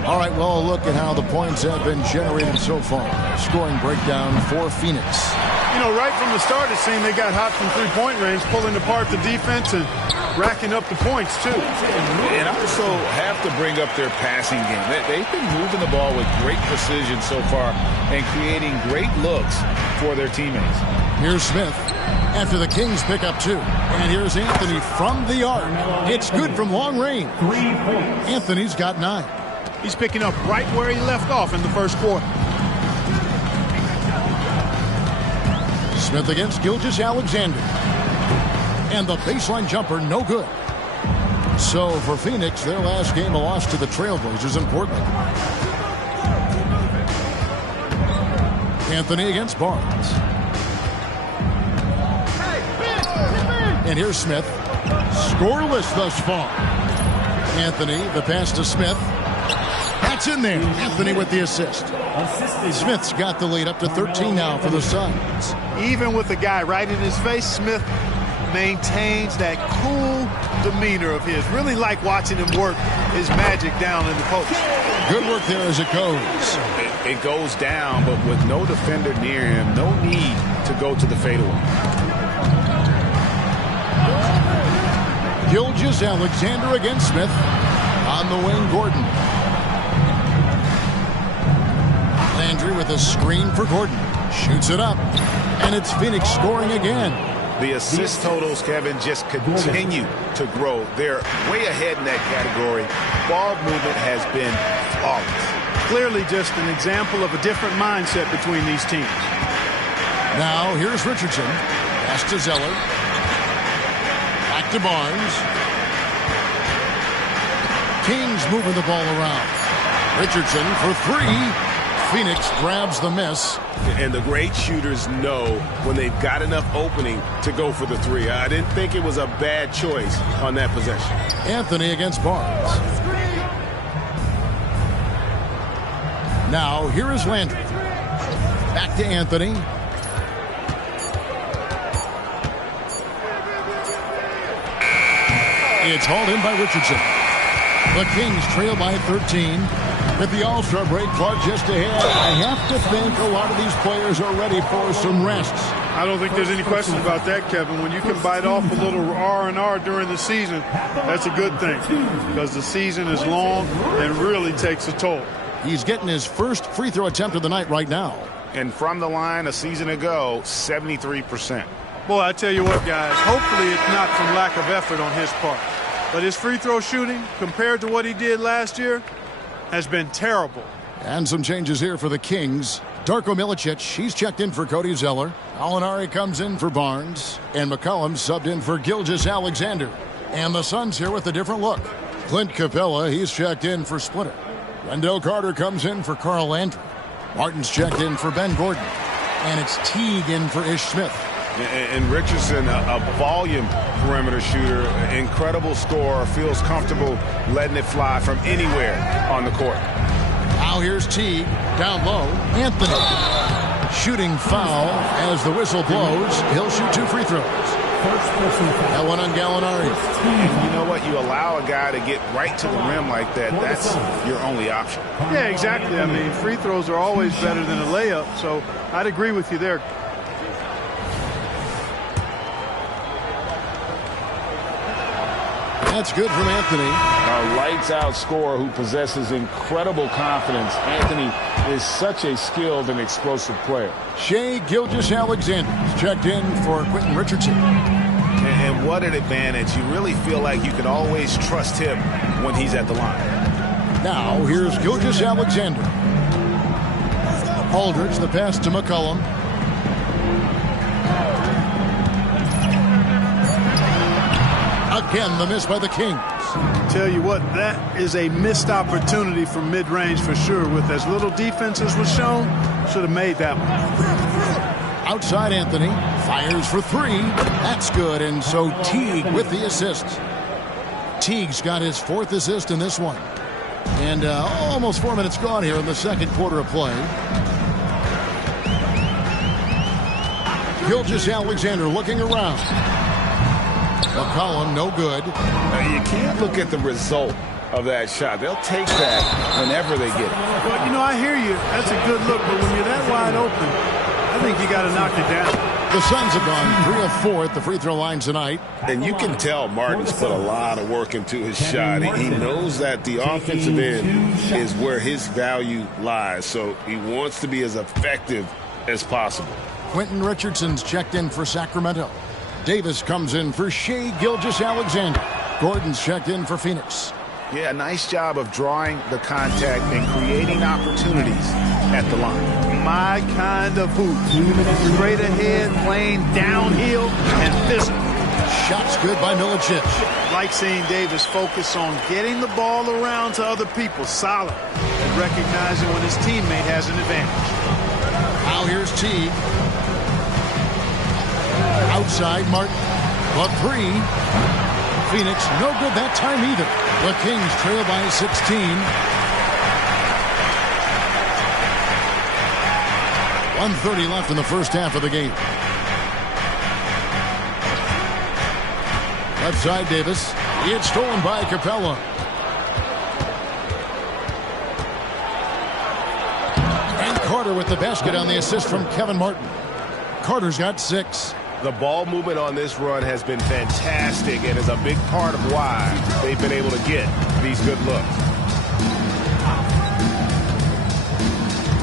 All right, well, look at how the points have been generated so far. Scoring breakdown for Phoenix. You know, right from the start, it seemed they got hot from three-point range, pulling apart the defense and racking up the points, too. And also have to bring up their passing game. They've been moving the ball with great precision so far and creating great looks for their teammates. Here's Smith after the Kings pick up two. And here's Anthony from the arc. It's good from long range. 3 points. Anthony's got 9. He's picking up right where he left off in the first quarter. Smith against Gilgeous-Alexander. And the baseline jumper, no good. So for Phoenix, their last game, a loss to the Trailblazers in Portland. Anthony against Barnes. And here's Smith. Scoreless thus far. Anthony, the pass to Smith. That's in there. Anthony with the assist. Smith's got the lead up to 13 now for the Suns. Even with the guy right in his face, Smith maintains that cool demeanor of his. Really like watching him work his magic down in the post. Good work there as it goes. It goes down, but with no defender near him, no need to go to the fadeaway. Gilgeous-Alexander against Smith. On the wing, Gordon. Landry with a screen for Gordon. Shoots it up. And it's Phoenix scoring again. The assist totals, Kevin, just continue to grow. They're way ahead in that category. Ball movement has been flawless. Clearly just an example of a different mindset between these teams. Now, here's Richardson. Pass to Zeller. Back to Barnes. Kings moving the ball around. Richardson for three. Phoenix grabs the miss. And the great shooters know when they've got enough opening to go for the three. I didn't think it was a bad choice on that possession. Anthony against Barnes. Now, here is Landry. Back to Anthony. It's hauled in by Richardson. The Kings trail by 13. With the All-Star break, Clark, just ahead, I have to think a lot of these players are ready for some rests. I don't think there's any question about that, Kevin. When you can bite off a little R&R during the season, that's a good thing because the season is long and really takes a toll. He's getting his first free throw attempt of the night right now. And from the line a season ago, 73%. Boy, I tell you what, guys, hopefully it's not from lack of effort on his part. But his free throw shooting, compared to what he did last year, has been terrible. And some changes here for the Kings. Darko Milicic, he's checked in for Cody Zeller. Alinari comes in for Barnes. And McCollum subbed in for Gilgeous-Alexander. And the Suns here with a different look. Clint Capella, he's checked in for Splitter. Wendell Carter comes in for Carl Landry. Martin's checked in for Ben Gordon. And it's Teague in for Ish Smith. And Richardson, a volume perimeter shooter, incredible scorer, feels comfortable letting it fly from anywhere on the court. Now here's Teague, down low. Anthony, shooting foul as the whistle blows. He'll shoot 2 free throws. That one on Gallinari. And you know what? You allow a guy to get right to the rim like that. That's your only option. Yeah, exactly. I mean, free throws are always better than a layup, so I'd agree with you there. That's good from Anthony. A lights-out scorer who possesses incredible confidence. Anthony is such a skilled and explosive player. Shai Gilgeous-Alexander checked in for Quentin Richardson. And what an advantage. You really feel like you can always trust him when he's at the line. Now, here's Gilgeous-Alexander. Aldridge, the pass to McCollum. Again, the miss by the Kings. Tell you what, that is a missed opportunity from mid-range for sure. With as little defense as was shown, should have made that one. Outside Anthony, fires for 3. That's good, and so Teague with the assist. Teague's got his 4th assist in this one. And almost 4 minutes gone here in the second quarter of play. Gilgeous-Alexander looking around. McCollum, no good. You can't look at the result of that shot. They'll take that whenever they get it. But, you know, I hear you. That's a good look. But when you're that wide open, I think you got to knock it down. The Suns have gone 3 of 4 at the free throw line tonight. And you can tell Martin's put a lot of work into his shot. He knows that the offensive end is where his value lies. So he wants to be as effective as possible. Quentin Richardson's checked in for Sacramento. Davis comes in for Shai Gilgeous-Alexander. Gordon's checked in for Phoenix. Yeah, nice job of drawing the contact and creating opportunities at the line. My kind of hoop. Straight ahead, playing downhill, and physical. Shots good by Milicic. Like seeing Davis focus on getting the ball around to other people, solid, and recognizing when his teammate has an advantage. Now here's Teague. Outside Martin. But 3. Phoenix, no good that time either. The Kings trail by 16. 1:30 left in the first half of the game. Left side Davis. It's stolen by Capella. And Carter with the basket on the assist from Kevin Martin. Carter's got 6. The ball movement on this run has been fantastic and is a big part of why they've been able to get these good looks.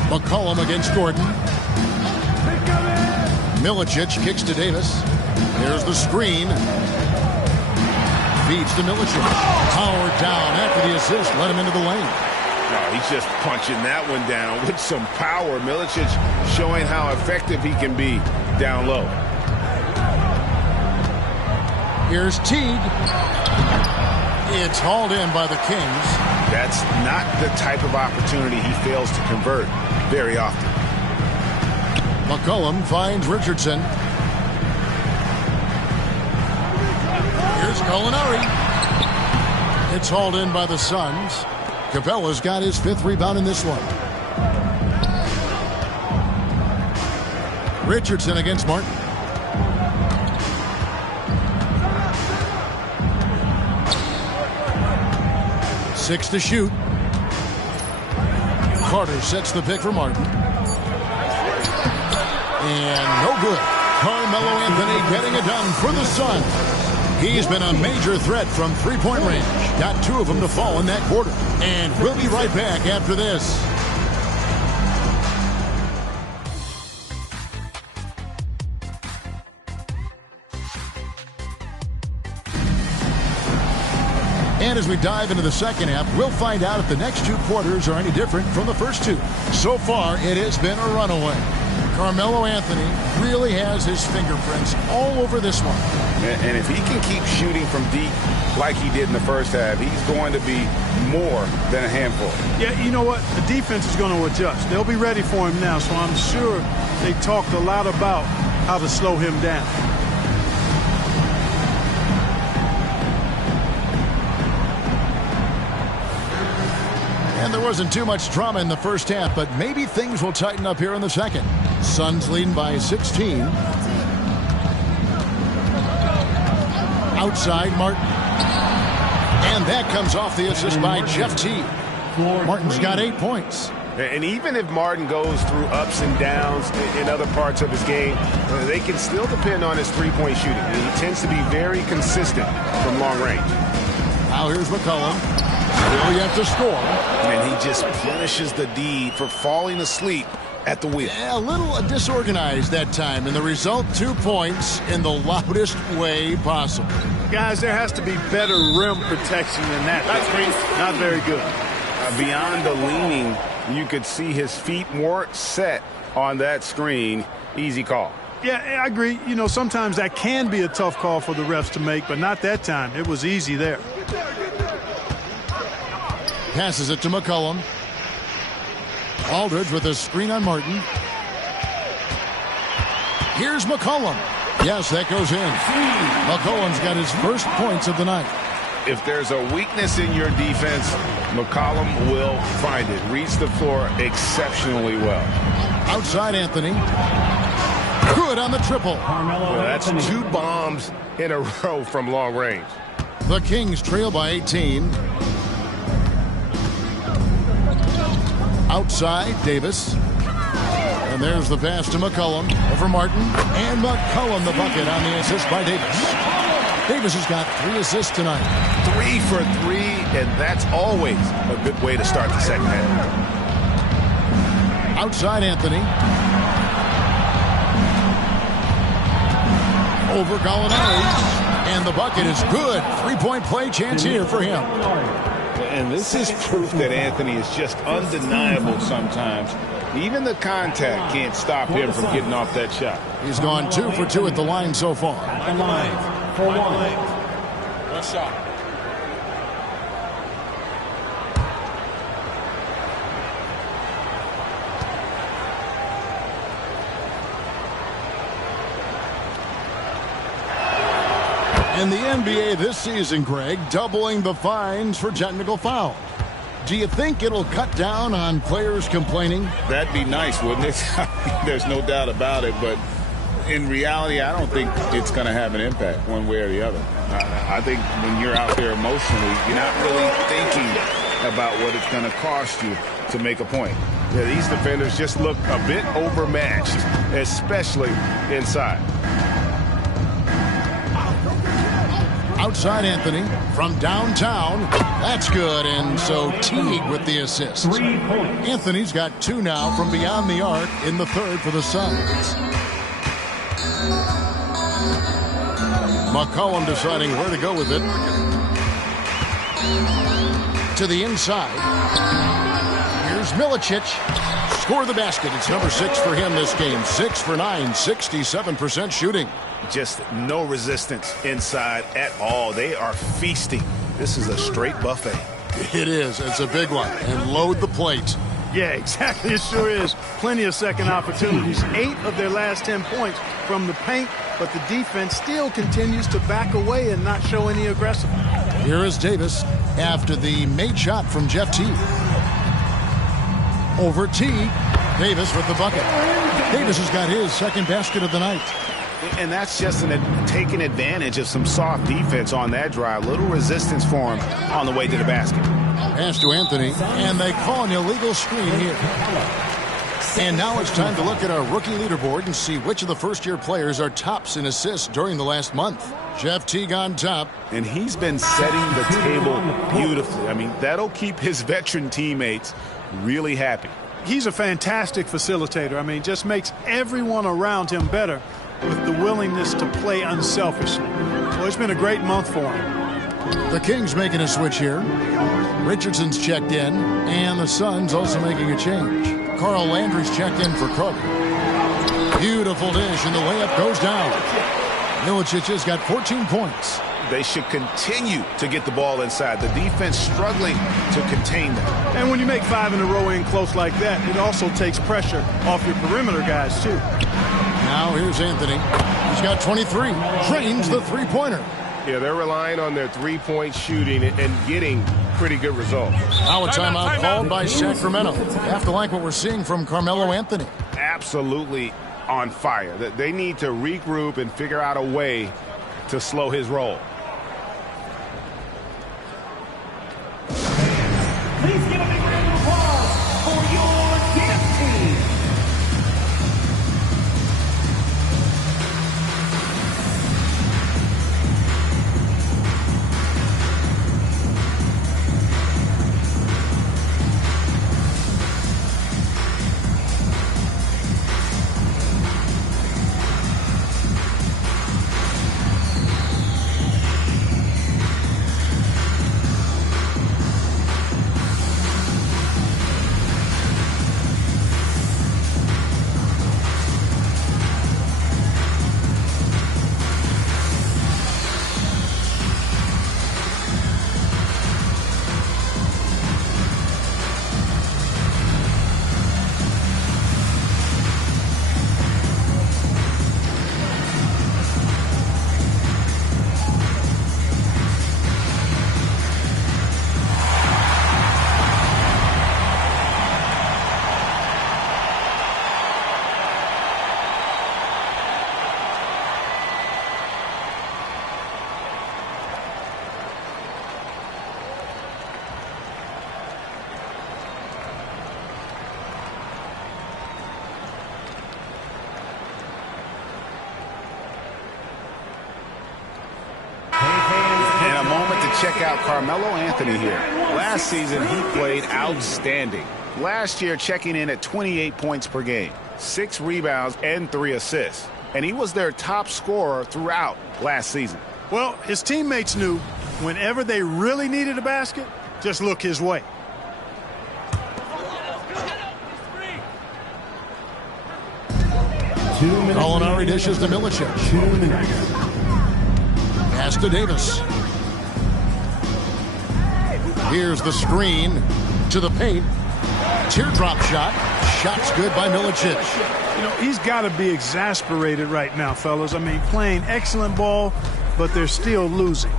McCollum against Gordon. Milicic kicks to Davis. There's the screen. Feeds to Milicic. Power down after the assist. Let him into the lane. No, he's just punching that one down with some power. Milicic showing how effective he can be down low. Here's Teague. It's hauled in by the Kings. That's not the type of opportunity he fails to convert very often. McCollum finds Richardson. Here's Gallinari. It's hauled in by the Suns. Capella's got his 5th rebound in this one. Richardson against Martin. Six to shoot. Carter sets the pick for Martin. And no good. Carmelo Anthony getting it done for the Suns. He's been a major threat from three-point range. Got 2 of them to fall in that quarter. And we'll be right back after this. And as we dive into the second half, we'll find out if the next 2 quarters are any different from the first 2. So far, it has been a runaway. Carmelo Anthony really has his fingerprints all over this one. And if he can keep shooting from deep like he did in the first half, he's going to be more than a handful. Yeah, you know what? The defense is going to adjust. They'll be ready for him now, so I'm sure they talked a lot about how to slow him down. And there wasn't too much drama in the first half, but maybe things will tighten up here in the second. Suns leading by 16. Outside, Martin. And that comes off the assist by Jeff Teague. Martin's got 8 points. And even if Martin goes through ups and downs in other parts of his game, they can still depend on his three-point shooting. He tends to be very consistent from long range. Now here's McCollum. Still yet to score. And he just punishes the D for falling asleep at the wheel. A little disorganized that time, and the result 2 points in the loudest way possible. Guys, there has to be better rim protection than that. Not very good. Beyond the leaning, you could see his feet weren't set on that screen. Easy call. Yeah, I agree. You know, sometimes that can be a tough call for the refs to make, but not that time. It was easy there. Passes it to McCollum. Aldridge with a screen on Martin. Here's McCollum. Yes, that goes in. McCollum's got his first points of the night. If there's a weakness in your defense, McCollum will find it. Reads the floor exceptionally well. Outside Anthony. Good on the triple. Well, that's 2 bombs in a row from long range. The Kings trail by 18. Outside, Davis. And there's the pass to McCollum over Martin. And McCollum the bucket on the assist by Davis. Davis has got 3 assists tonight. 3 for 3, and that's always a good way to start the second half. Outside Anthony. Over Gallinari. And the bucket is good. 3-point play chance here for him. And this is proof that Anthony is just undeniable sometimes. Even the contact can't stop him from getting off that shot. He's gone 2 for 2 at the line so far. At the line for 1 shot. In the NBA this season, Greg, doubling the fines for technical foul. Do you think it'll cut down on players complaining? That'd be nice, wouldn't it? There's no doubt about it, but in reality, I don't think it's going to have an impact one way or the other. I think when you're out there emotionally, you're not really thinking about what it's going to cost you to make a point. Yeah, these defenders just look a bit overmatched, especially inside. Outside Anthony from downtown. That's good, and so Teague with the assist. Anthony's got 2 now from beyond the arc in the third for the Suns. McCollum deciding where to go with it. To the inside. Here's Milicic. Score the basket. It's number 6 for him this game. 6 for 9, 67% shooting. Just no resistance inside at all. They are feasting. This is a straight buffet. It is. It's a big one. And load the plate. Yeah, exactly. It sure is. Plenty of second opportunities. 8 of their last 10 points from the paint, but the defense still continues to back away and not show any aggressiveness. Here is Davis after the made shot from Jeff Teague. Over Teague. Davis with the bucket. Davis has got his second basket of the night. And that's just taking advantage of some soft defense on that drive. Little resistance for him on the way to the basket. Pass to Anthony, and they call an illegal screen here. And now it's time to look at our rookie leaderboard and see which of the first-year players are tops in assists during the last month. Jeff Teague on top. And he's been setting the table beautifully. I mean, that'll keep his veteran teammates really happy. He's a fantastic facilitator. I mean, just makes everyone around him better with the willingness to play unselfishly. So it's been a great month for him. The Kings making a switch here. Richardson's checked in, and the Suns also making a change. Carl Landry's checked in for Cook. Beautiful dish, and the layup goes down. Milicic has got 14 points. They should continue to get the ball inside. The defense struggling to contain them. And when you make 5 in a row in close like that, it also takes pressure off your perimeter guys, too. Now here's Anthony. He's got 23. Drains the three-pointer. Yeah, they're relying on their three-point shooting and getting pretty good results. Now a timeout called by Sacramento. Have to like what we're seeing from Carmelo Anthony. Absolutely on fire. They need to regroup and figure out a way to slow his roll. Please give a big round of applause for your dance team. Check out Carmelo Anthony here. Last season, he played outstanding. Last year, checking in at 28 points per game, 6 rebounds, and 3 assists. And he was their top scorer throughout last season. Well, his teammates knew whenever they really needed a basket, just look his way. Gallinari dishes to Milicic. Pass to Davis. Here's the screen to the paint. Teardrop shot. Shot's good by Milicic. You know, he's got to be exasperated right now, fellas. I mean, playing excellent ball, but they're still losing.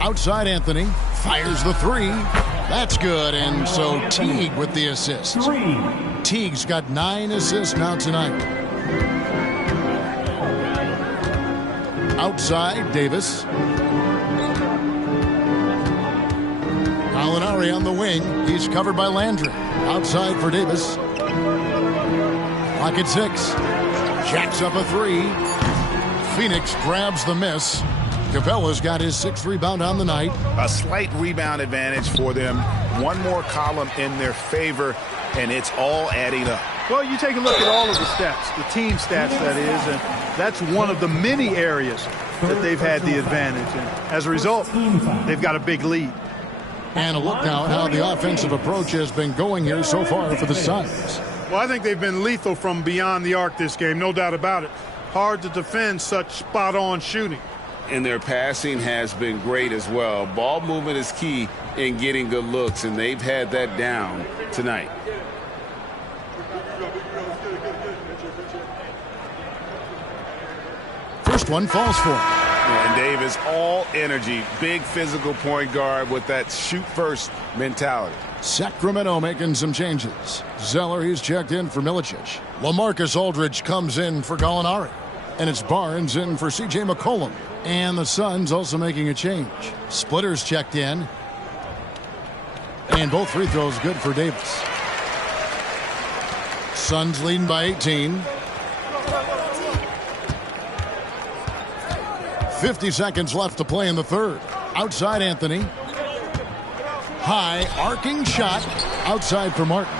Outside Anthony. Fires the three. That's good, and so Teague with the assist. Teague's got 9 assists now tonight. Outside, Davis. Gallinari on the wing. He's covered by Landry. Outside for Davis. Clock at 6. Jacks up a 3. Phoenix grabs the miss. Capella's got his 6th rebound on the night. A slight rebound advantage for them. One more column in their favor, and it's all adding up. Well, you take a look at all of the stats, the team stats, that is, and that's one of the many areas that they've had the advantage. And as a result, they've got a big lead. And a look now at how the offensive approach has been going here so far for the Suns. Well, I think they've been lethal from beyond the arc this game, no doubt about it. Hard to defend such spot-on shooting. And their passing has been great as well. Ball movement is key in getting good looks, and they've had that down tonight. First one falls for him. And Davis, all energy, big physical point guard with that shoot-first mentality. Sacramento making some changes. Zeller, he's checked in for Milicic. LaMarcus Aldridge comes in for Gallinari. And it's Barnes in for C.J. McCollum. And the Suns also making a change. Splitters checked in. And both free throws good for Davis. Suns leading by 18. 50 seconds left to play in the third. Outside Anthony. High arcing shot. Outside for Martin.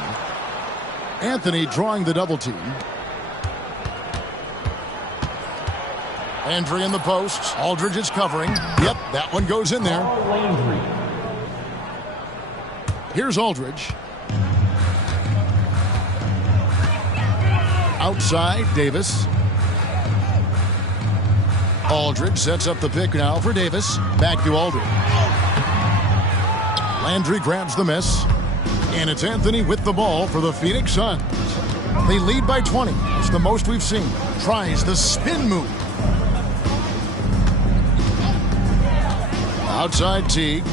Anthony drawing the double team. Entry in the post. Aldridge is covering. Yep, that one goes in there. Here's Aldridge. Outside, Davis. Aldridge sets up the pick now for Davis. Back to Aldridge. Landry grabs the miss. And it's Anthony with the ball for the Phoenix Suns. They lead by 20. It's the most we've seen. Tries the spin move. Outside Teague.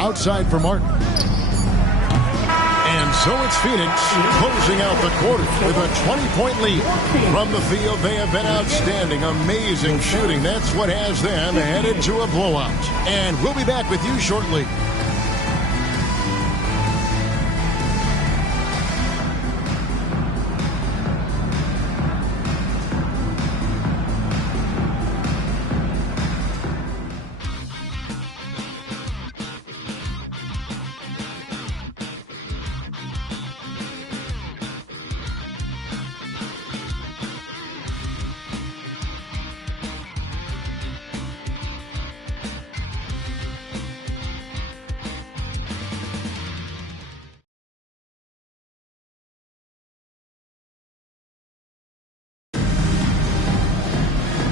Outside for Martin. And so it's Phoenix closing out the quarter with a 20-point lead. From the field, they have been outstanding. Amazing shooting. That's what has them headed to a blowout. And we'll be back with you shortly.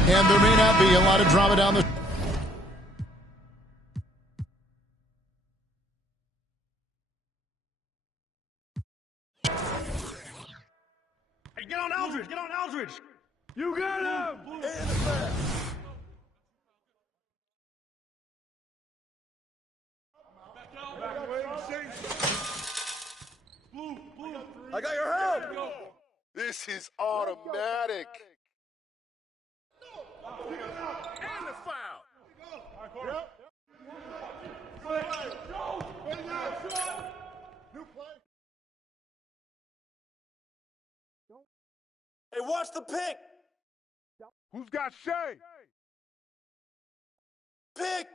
And there may not be a lot of drama down the... Hey, get on Aldridge! Get on Aldridge! You got him! In the back. I got your help! This is automatic. And the foul. New play. Hey, watch the pick. Who's got Shea? Pick.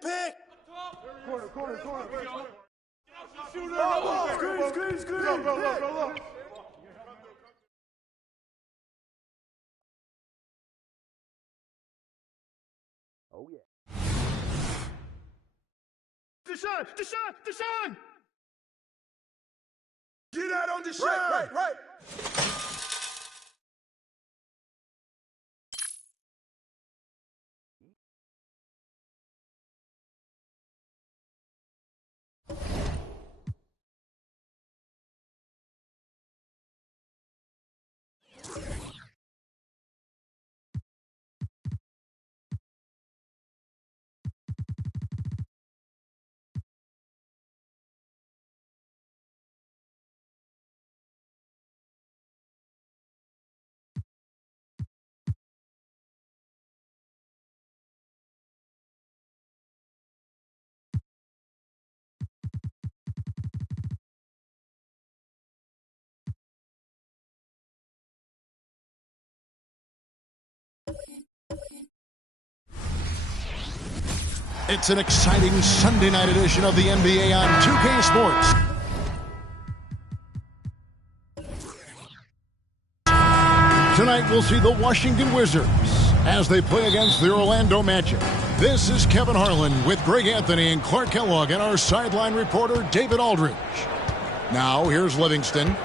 Corner. Screen. Go. Oh, yeah. Deshaun! Get out on Deshaun. Right. It's an exciting Sunday night edition of the NBA on 2K Sports. Tonight we'll see the Washington Wizards as they play against the Orlando Magic. This is Kevin Harlan with Greg Anthony and Clark Kellogg and our sideline reporter David Aldridge. Now here's Livingston.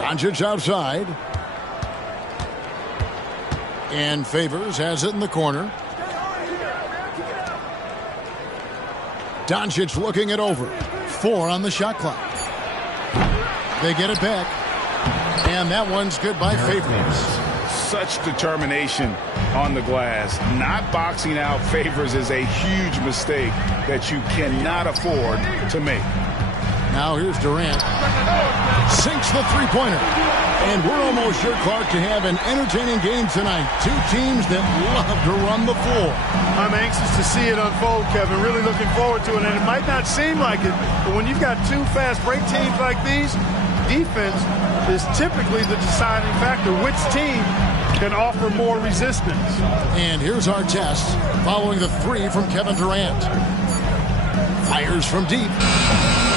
Doncic outside. And Favors has it in the corner. Doncic looking it over. 4 on the shot clock. They get it back. And that one's good by Favors. Such determination on the glass. Not boxing out Favors is a huge mistake that you cannot afford to make. Now here's Durant. Sinks the three-pointer. And we're almost sure, Clark, to have an entertaining game tonight. Two teams that love to run the floor. I'm anxious to see it unfold, Kevin. Really looking forward to it. And it might not seem like it, but when you've got two fast break teams like these, defense is typically the deciding factor. Which team can offer more resistance? And here's our test following the three from Kevin Durant. Fires from deep.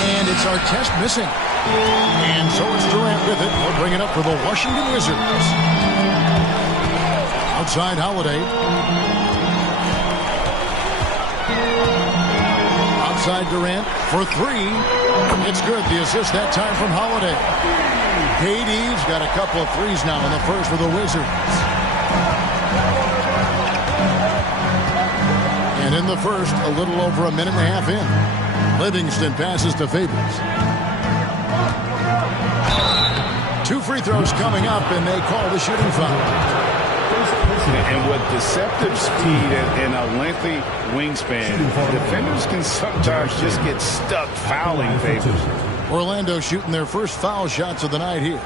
And it's our test missing. And so it's Durant with it. We'll bring it up for the Washington Wizards. Outside Holiday. Outside Durant for 3. It's good. The assist that time from Holiday. KD's got a couple of threes now in the first for the Wizards. And in the first, a little over a minute and a half in. Livingston passes to Favors. 2 free throws coming up, and they call the shooting foul. And with deceptive speed and a lengthy wingspan, defenders can sometimes just get stuck fouling Favors. Orlando shooting their first foul shots of the night here.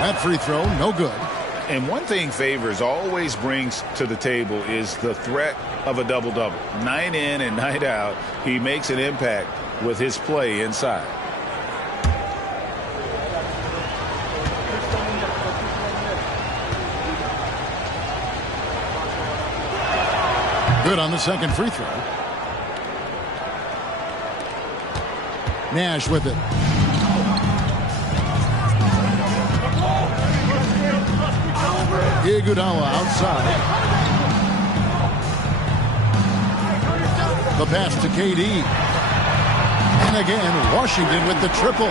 That free throw, no good. And one thing Favors always brings to the table is the threat of a double-double. Night in and night out, he makes an impact with his play inside. Good on the second free throw. Nash with it. Iguodala outside. The pass to KD. And again, Washington with the triple.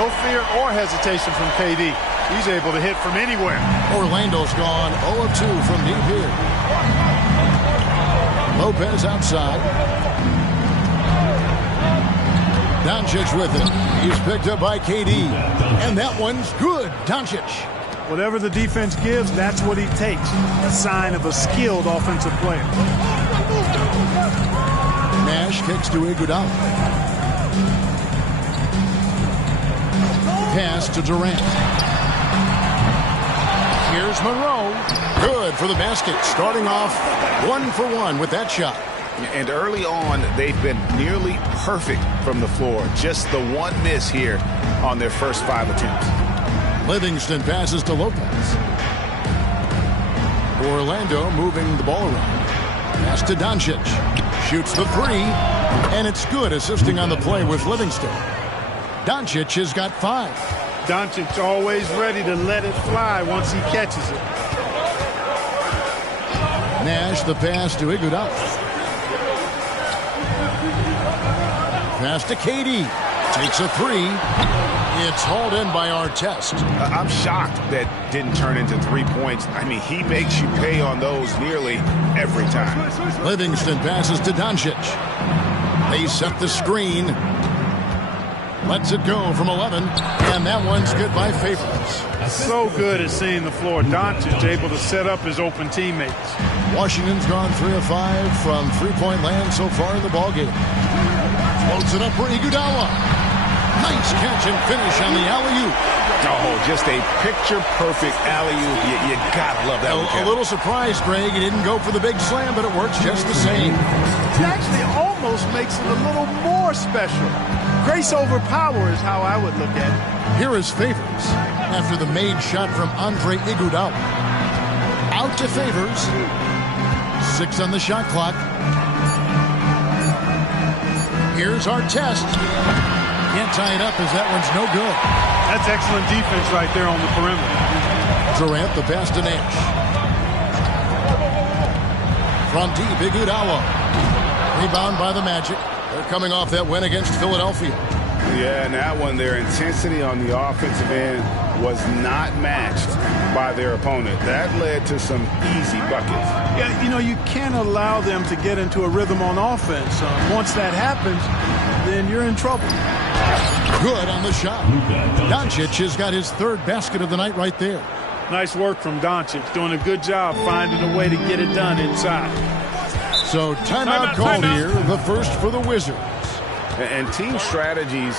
No fear or hesitation from KD. He's able to hit from anywhere. Orlando's gone 0 of 2 from deep here. Lopez outside. Doncic with it. He's picked up by KD. And that one's good. Doncic. Whatever the defense gives, that's what he takes. A sign of a skilled offensive player. Nash kicks to Iguodala. Pass to Durant. Here's Monroe. Good for the basket. Starting off 1 for 1 with that shot. And early on, they've been nearly perfect from the floor. Just the one miss here on their first 5 attempts. Livingston passes to Lopez. Orlando moving the ball around. Pass to Doncic. Shoots the 3. And it's good. Assisting on the play was Livingston. Doncic has got 5. Doncic always ready to let it fly once he catches it. Nash the pass to Iguodala. Pass to KD. Takes a 3. It's hauled in by Artest. I'm shocked that didn't turn into 3 points. I mean, he makes you pay on those nearly every time. Livingston passes to Doncic. They set the screen. Lets it go from 11. And that one's good by Favors. So good at seeing the floor. Doncic able to set up his open teammates. Washington's gone 3 of 5 from three-point land so far in the ballgame. Floats it up for Iguodala. Nice catch and finish on the alley-oop. Oh, just a picture-perfect alley-oop. You gotta love that one, A little surprised, Greg. He didn't go for the big slam, but it works just the same. It actually almost makes it a little more special. Grace over power is how I would look at it. Here is Favors after the made shot from Andre Iguodala. Out to Favors. 6 on the shot clock. Here's our test. Can't tie it up as that one's no good. That's excellent defense right there on the perimeter. Durant the pass to Nash. From deep, Iguodala. Rebound by the Magic. They're coming off that win against Philadelphia. Yeah, and that one, their intensity on the offensive end was not matched by their opponent. That led to some easy buckets. Yeah, you know, you can't allow them to get into a rhythm on offense. Once that happens, then you're in trouble. Good on the shot. Doncic has got his third basket of the night right there. Nice work from Doncic, doing a good job finding a way to get it done inside. So timeout called here, the first for the Wizards. And team strategies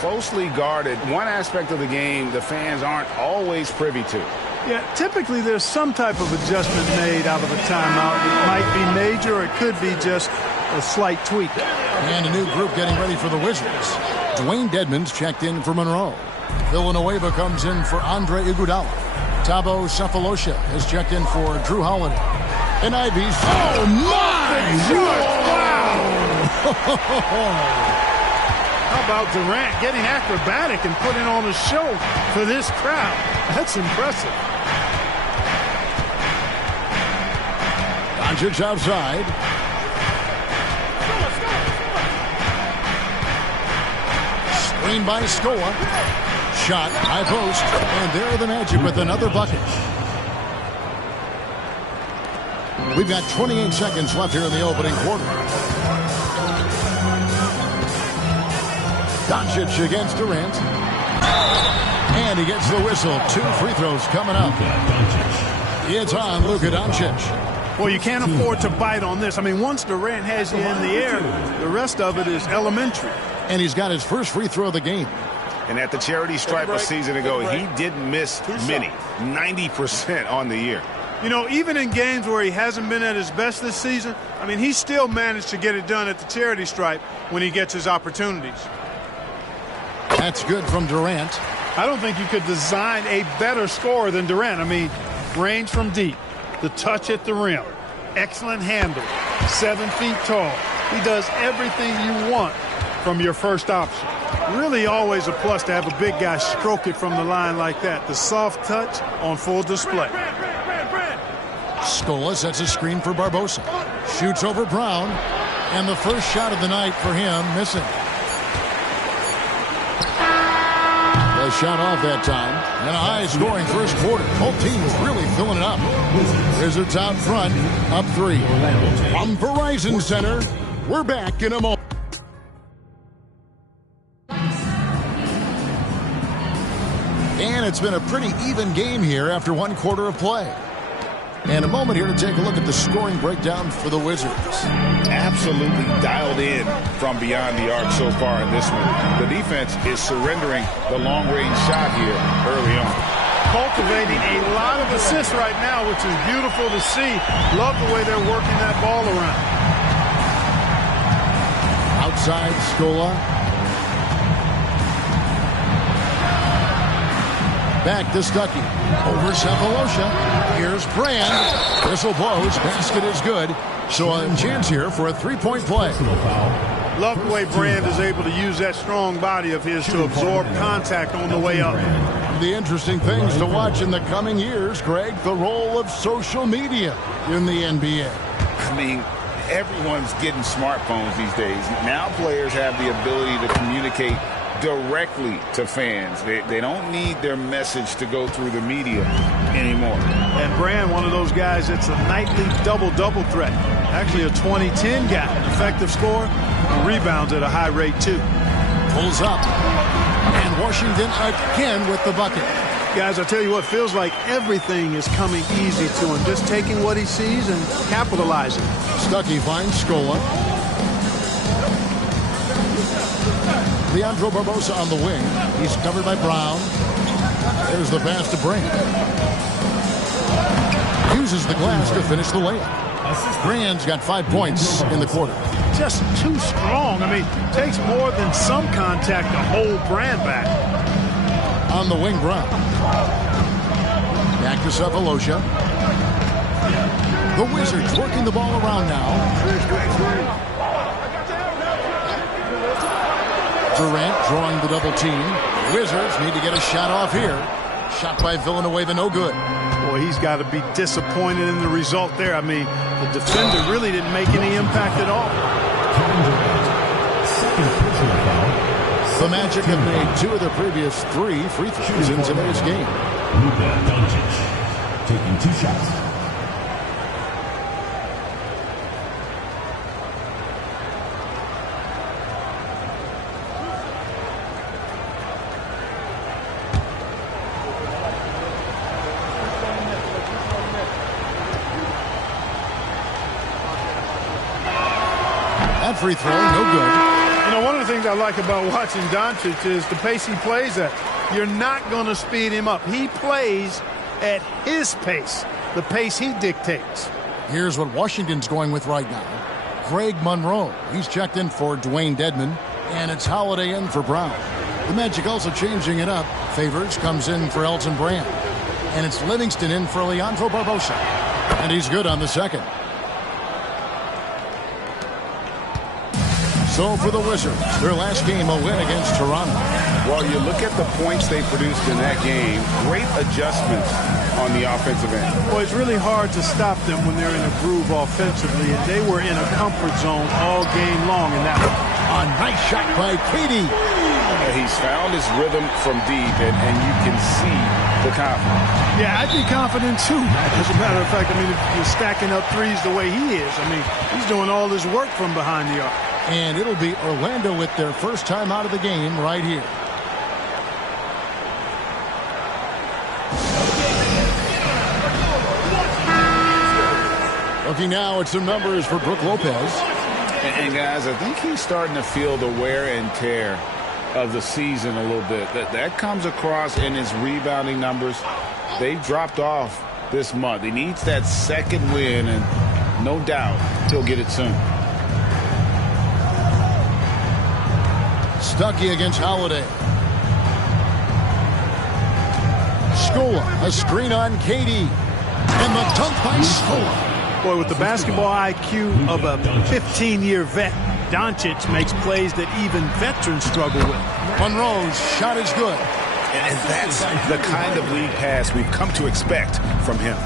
closely guarded. One aspect of the game the fans aren't always privy to. Yeah, typically there's some type of adjustment made out of a timeout. It might be major or it could be just a slight tweak. And a new group getting ready for the Wizards. Dwayne Dedmon's checked in for Monroe. Villanueva comes in for Andre Iguodala. Thabo Sefolosha has checked in for Drew Holiday. And Ivy's... Oh, my! Wow! How about Durant getting acrobatic and putting on a show for this crowd? That's impressive. Doncic outside. Screen by Scola. Shot, high post, and there are the Magic with another bucket. We've got 28 seconds left here in the opening quarter. Doncic against Durant. And he gets the whistle. 2 free throws coming up. It's on Luka Doncic. Well, you can't afford to bite on this. I mean, once Durant has you in the air, the rest of it is elementary. And he's got his first free throw of the game. And at the charity stripe a season ago, he didn't miss many. 90% on the year. You know, even in games where he hasn't been at his best this season, I mean, he still managed to get it done at the charity stripe when he gets his opportunities. That's good from Durant. I don't think you could design a better scorer than Durant. I mean, range from deep, the touch at the rim, excellent handle, 7 feet tall. He does everything you want from your first option. Really always a plus to have a big guy stroke it from the line like that. The soft touch on full display. Scola sets a screen for Barbosa. Shoots over Brown. And the first shot of the night for him, missing. A shot off that time. And a high-scoring first quarter. Both teams really filling it up. Wizards out front, up 3. From Verizon Center, we're back in a moment. And it's been a pretty even game here after 1 quarter of play. And a moment here to take a look at the scoring breakdown for the Wizards. Absolutely dialed in from beyond the arc so far in this one. The defense is surrendering the long-range shot here early on. Cultivating a lot of assists right now, which is beautiful to see. Love the way they're working that ball around. Outside, Scola. Back to Stuckey. Over Sefolosha. Here's Brand. Whistle blows. Basket is good. So a chance here for a 3-point play. Love the way Brand is able to use that strong body of his to absorb contact on the way up. The interesting things to watch in the coming years, Greg, the role of social media in the NBA. I mean, everyone's getting smartphones these days. Now players have the ability to communicate directly to fans. They don't need their message to go through the media anymore. And Brand, one of those guys that's a nightly double-double threat. Actually a 20-10 guy. An effective scorer. And rebounds at a high rate, too. Pulls up. And Washington again with the bucket. Guys, I tell you what, feels like everything is coming easy to him. Just taking what he sees and capitalizing. Stuckey finds Scola. Leandro Barbosa on the wing. He's covered by Brown. There's the pass to Brand. Uses the glass to finish the layup. Brand's got 5 points in the quarter. Just too strong. I mean, takes more than some contact to hold Brand back. On the wing, Brown. Back to Cephalosha. The Wizards working the ball around now. Durant drawing the double team. Wizards need to get a shot off here. Shot by Villanueva, no good. Boy, he's got to be disappointed in the result there. I mean, the defender really didn't make any impact at all. The Magic have made 2 of their previous 3 free throws in today's game. Luka Doncic taking 2 shots. That free throw, no good. You know, one of the things I like about watching Doncic is the pace he plays at. You're not going to speed him up. He plays at his pace, the pace he dictates. Here's what Washington's going with right now. Greg Monroe. He's checked in for Dwayne Dedman, and it's Holiday in for Brown. The Magic also changing it up. Favors comes in for Elton Brand, and it's Livingston in for Leandro Barbosa. And he's good on the second. So for the Wizards, their last game a win against Toronto. Well, you look at the points they produced in that game. Great adjustments on the offensive end. Well, it's really hard to stop them when they're in a groove offensively, and they were in a comfort zone all game long in that one. A nice shot by Katie. He's found his rhythm from deep, and you can see the confidence. Yeah, I'd be confident too. As a matter of fact, I mean, if you're stacking up threes the way he is, I mean, he's doing all his work from behind the arc. And it'll be Orlando with their first time out of the game right here. Looking now at some numbers for Brook Lopez. And guys, I think he's starting to feel the wear and tear of the season a little bit. That comes across in his rebounding numbers. They dropped off this month. He needs that second win, and no doubt he'll get it soon. Stuckey against Holiday. Scola, a screen on Katie. And the dunk by Scola. Boy, with the basketball IQ of a 15-year vet, Doncic makes plays that even veterans struggle with. Monroe's shot is good. And that's the kind of league pass we've come to expect from him.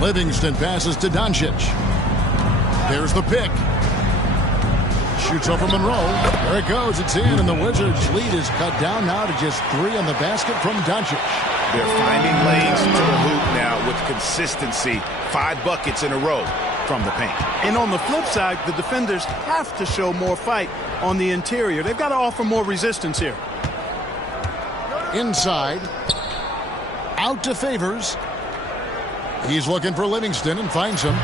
Livingston passes to Doncic. There's the pick. Shoots over Monroe. There it goes. It's in, and the Wizards' lead is cut down now to just 3 on the basket from Doncic. They're finding lanes to the hoop now with consistency. 5 buckets in a row from the paint. And on the flip side, the defenders have to show more fight on the interior. They've got to offer more resistance here. Inside. Out to Favors. He's looking for Livingston and finds him.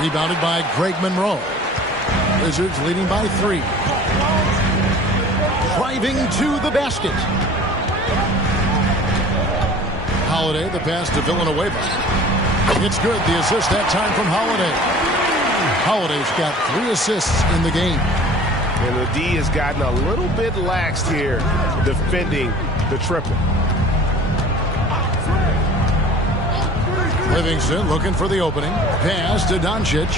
Rebounded by Greg Monroe. Wizards leading by 3. Driving to the basket. Holiday, the pass to Villanueva. It's good. The assist that time from Holiday. Holiday's got 3 assists in the game. And the D has gotten a little bit laxed here defending the triple. Livingston looking for the opening. Pass to Doncic.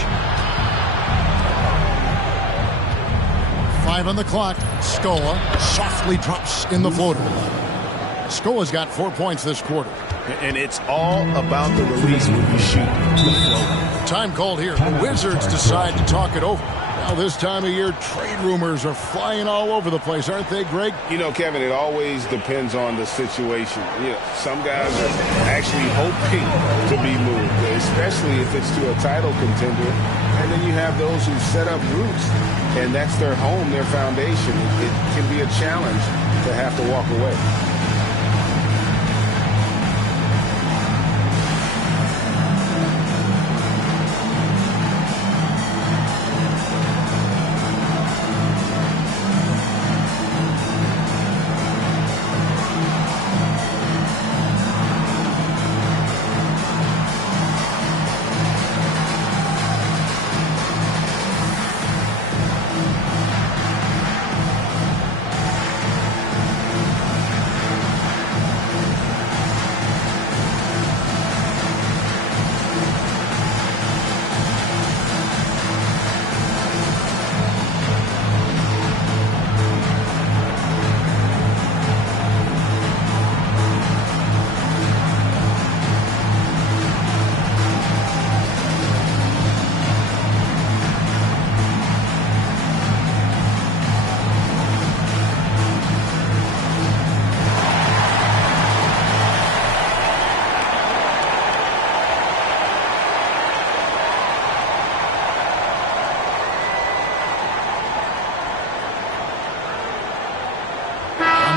5 on the clock. Scola softly drops in the floater. Scola's got 4 points this quarter. And it's all about the release when you shoot the floater. Time called here. The Wizards decide to talk it over. Now this time of year, trade rumors are flying all over the place, aren't they, Greg? You know, Kevin, it always depends on the situation. You know, some guys are actually hoping to be moved, especially if it's to a title contender. And then you have those who set up roots, and that's their home, their foundation. It can be a challenge to have to walk away.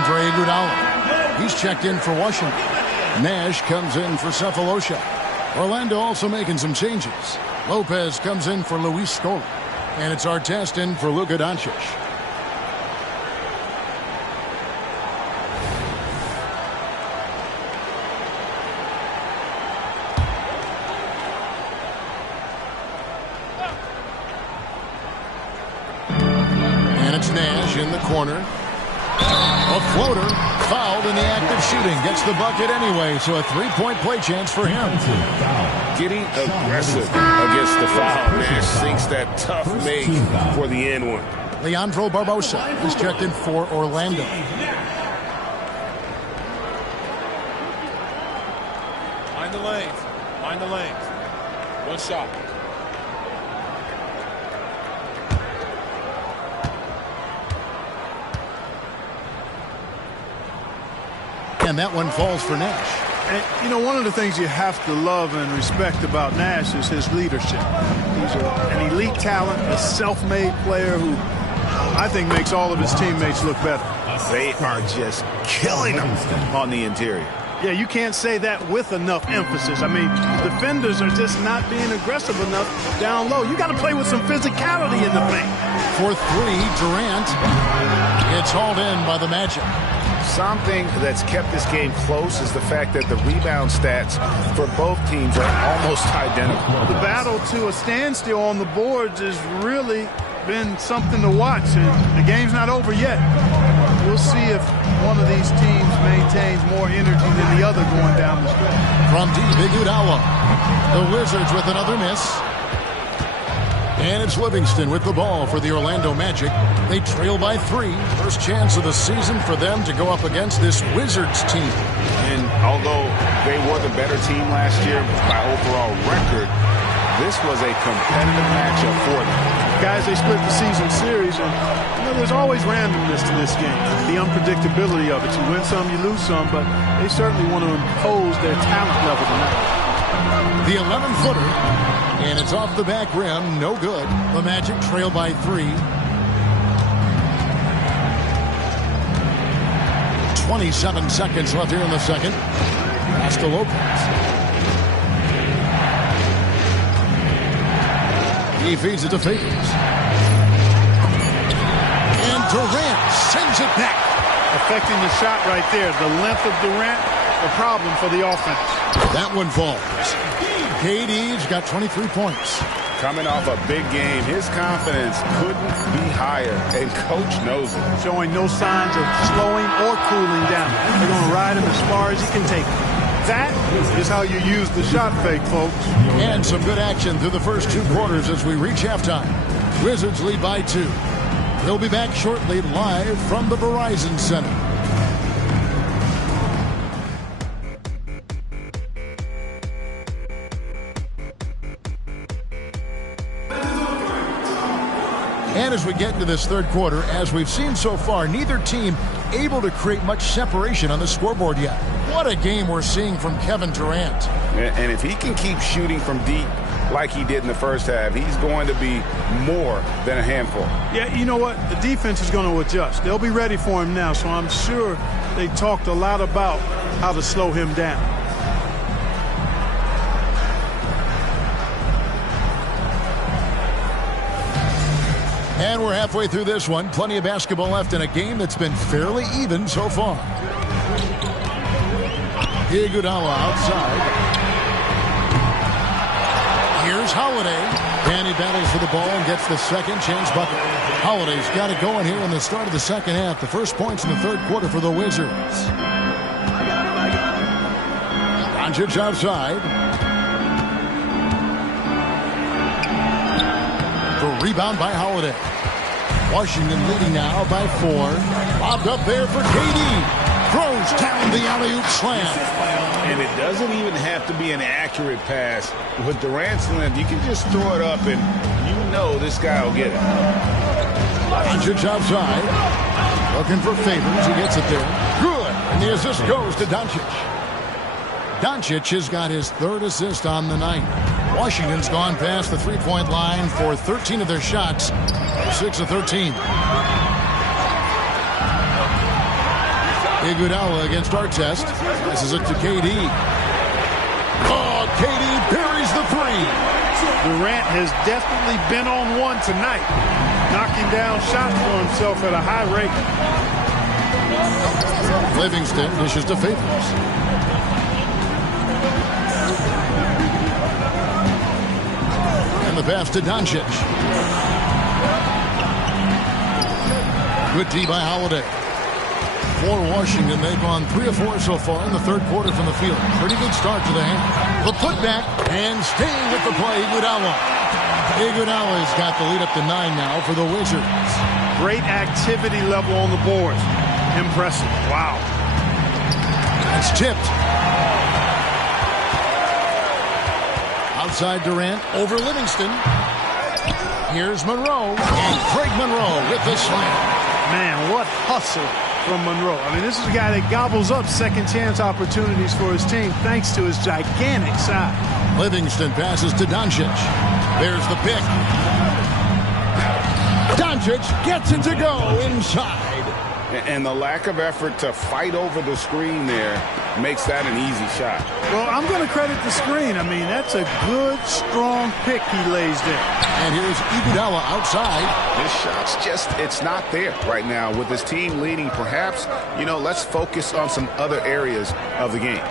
for Iguodala. He's checked in for Washington. Nash comes in for Cephalosha. Orlando also making some changes. Lopez comes in for Luis Scola. And it's Artest in for Luka Doncic. And it's Nash in the corner. A floater, fouled in the act of shooting. Gets the bucket anyway, so a three-point play chance for him. Getting aggressive against the foul. Nash sinks that tough make for the end one. Leandro Barbosa is checked in for Orlando. Mind the lanes. Mind the lanes. One shot. And that one falls for Nash. And, you know, one of the things you have to love and respect about Nash is his leadership. He's an elite talent, a self-made player who I think makes all of his teammates look better. They are just killing them on the interior. Yeah, you can't say that with enough emphasis. I mean, defenders are just not being aggressive enough down low. You got to play with some physicality in the paint. For three, Durant. It's hauled in by the Magic. Something that's kept this game close is the fact that the rebound stats for both teams are almost identical. The battle to a standstill on the boards has really been something to watch, and the game's not over yet. We'll see if one of these teams maintains more energy than the other going down the stretch. From deep, Iguodala. The Wizards with another miss. And it's Livingston with the ball for the Orlando Magic. They trail by 3. First chance of the season for them to go up against this Wizards team. And although they were the better team last year by overall record, this was a competitive matchup for them. Guys, they split the season series, and you know, there's always randomness to this game. The unpredictability of it. You win some, you lose some, but they certainly want to impose their talent level tonight. The 11-footer. And it's off the back rim. No good. The Magic trail by 3. 27 seconds left here in the second. Pass to Lopez. He feeds it to Favors. And Durant sends it back. Affecting the shot right there. The length of Durant, the problem for the offense. That one falls. KD's got 23 points. Coming off a big game, his confidence couldn't be higher, and Coach knows it. Showing no signs of slowing or cooling down. They're going to ride him as far as he can take him. That is how you use the shot fake, folks. And some good action through the first 2 quarters as we reach halftime. Wizards lead by 2. They'll be back shortly live from the Verizon Center. And as we get into this third quarter, as we've seen so far, neither team able to create much separation on the scoreboard yet. What a game we're seeing from Kevin Durant. And if he can keep shooting from deep like he did in the first half, he's going to be more than a handful. Yeah, you know what? The defense is going to adjust. They'll be ready for him now, so I'm sure they talked a lot about how to slow him down. And we're halfway through this one. Plenty of basketball left in a game that's been fairly even so far. Iguodala outside. Here's Holiday. And he battles for the ball and gets the second chance bucket. Holiday's got it going here in the start of the second half. The first points in the third quarter for the Wizards. Doncic outside. The rebound by Holiday. Washington leading now by 4. Lobbed up there for KD. Throws down the alley-oop slam. And it doesn't even have to be an accurate pass. With Durant's length, you can just throw it up and you know this guy will get it. Doncic outside. Looking for Favors. He gets it there. Good. And the assist goes to Doncic. Doncic has got his 3rd assist on the night. Washington's gone past the three-point line for 13 of their shots. 6 of 13. Iguodala against Artest. Passes it to KD. Oh, KD buries the three. Durant has definitely been on one tonight, knocking down shots for himself at a high rate. Livingston dishes to Favors. And the pass to Doncic. Good D by Holiday. For Washington, they've gone 3 of 4 so far in the third quarter from the field. Pretty good start to the hand. The putback and staying with the play, Iguodala. Iguodala's got the lead up to 9 now for the Wizards. Great activity level on the boards. Impressive. Wow. That's tipped. Outside Durant over Livingston. Here's Monroe. And Craig Monroe with the slam. Man, what hustle from Monroe. I mean, this is a guy that gobbles up second chance opportunities for his team thanks to his gigantic size. Livingston passes to Doncic. There's the pick. Doncic gets it to go inside. And the lack of effort to fight over the screen there makes that an easy shot. Well, I'm going to credit the screen. I mean, that's a good, strong pick he lays there. And here's Iguodala outside. This shot's just, it's not there right now. With his team leading, perhaps, let's focus on some other areas of the game.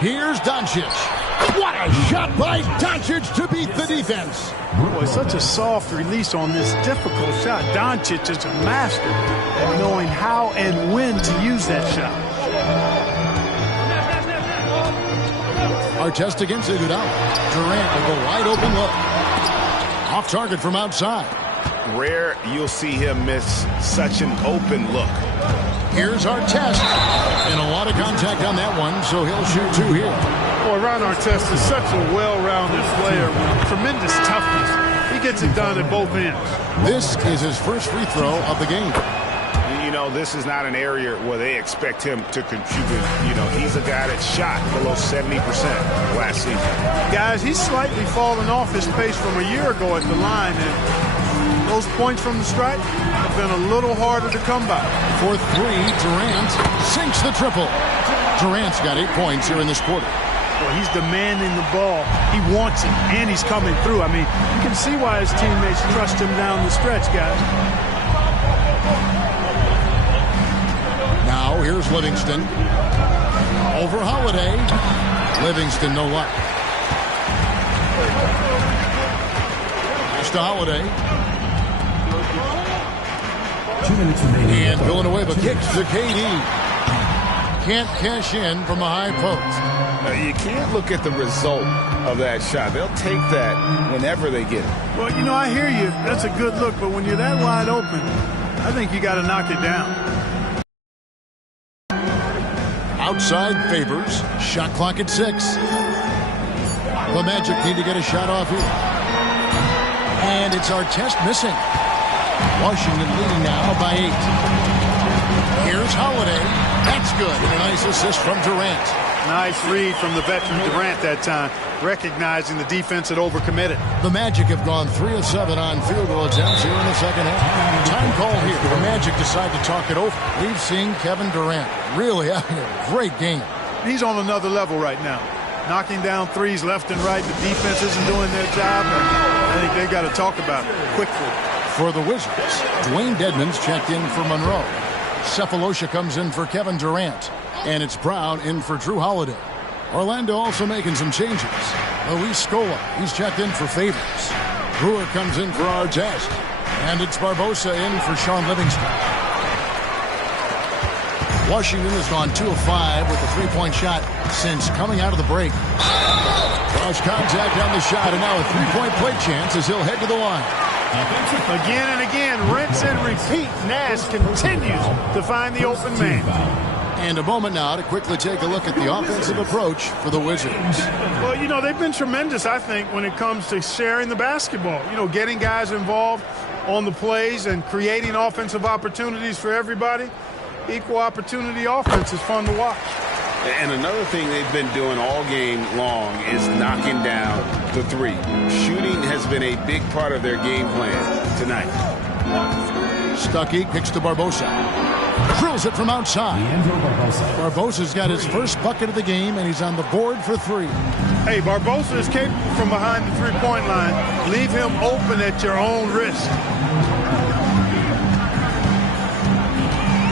Here's Doncic. What a shot by Doncic to beat the defense. Boy, such a soft release on this difficult shot. Doncic is a master at knowing how and when to use that shot. Artest against Iguodala. Durant with a wide open look. Off target from outside. Rare you'll see him miss such an open look. Here's Artest. And a lot of contact on that one, so he'll shoot 2 here. Boy, Ron Artest is such a well-rounded player with tremendous toughness. He gets it done at both ends. This is his first free throw of the game. This is not an area where they expect him to contribute. He's a guy that shot below 70% last season. Guys, he's slightly fallen off his pace from a year ago at the line, and those points from the stripe have been a little harder to come by. For 3, Durant sinks the triple. Durant's got 8 points here in this quarter. Well, he's demanding the ball. He wants it, and he's coming through. I mean, you can see why his teammates trust him down the stretch, guys. Now, here's Livingston. Over Holiday. Livingston, no luck. Pass to Holiday. 2 minutes remaining. And Villanueva kicks to KD. Can't cash in from a high post. You can't look at the result of that shot. They'll take that whenever they get it. Well, I hear you. That's a good look, but when you're that wide open, I think you got to knock it down. Outside Favors. Shot clock at 6. The Magic need to get a shot off here. And it's Artest missing. Washington leading now by 8. Here's Holiday. That's good. And a nice assist from Durant. Nice read from the veteran Durant that time, recognizing the defense had overcommitted. The Magic have gone 3 of 7 on field goal attempts here in the second half. Time call here. The Magic decide to talk it over. We've seen Kevin Durant really having a great game. He's on another level right now. Knocking down threes left and right. The defense isn't doing their job. And I think they've got to talk about it quickly. For the Wizards, Dwayne Dedmon's checked in for Monroe. Cephalosha comes in for Kevin Durant. And it's Brown in for Drew Holiday. Orlando also making some changes. Luis Scola, he's checked in for Favors. Brewer comes in for Artest. And it's Barbosa in for Sean Livingston. Washington has gone 2 of 5 with a 3-point shot since coming out of the break. Cross contact on the shot, and now a 3-point play chance as he'll head to the line. Again and again, rinse and repeat. Nash continues to find the open man. And a moment now to quickly take a look at the offensive approach for the Wizards. Well, they've been tremendous, I think, when it comes to sharing the basketball. Getting guys involved on the plays and creating offensive opportunities for everybody. Equal opportunity offense is fun to watch. And another thing they've been doing all game long is knocking down the 3. Shooting has been a big part of their game plan tonight. Stuckey kicks to Barbosa. Drills it from outside. Barbosa's got his first bucket of the game, and he's on the board for 3. Hey, Barbosa is capable from behind the three-point line. Leave him open at your own risk.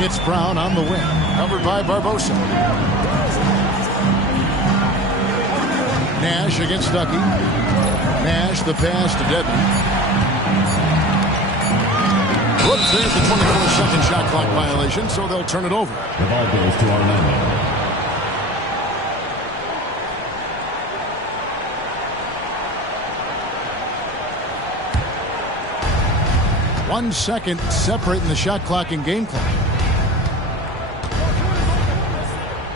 It's Brown on the wing, covered by Barbosa. Nash against Stuckey. Nash, the pass to Dedmon. Whoops, there's the 24-second shot clock violation, so they'll turn it over. The ball goes to Orlando. 1 second separating the shot clock and game clock.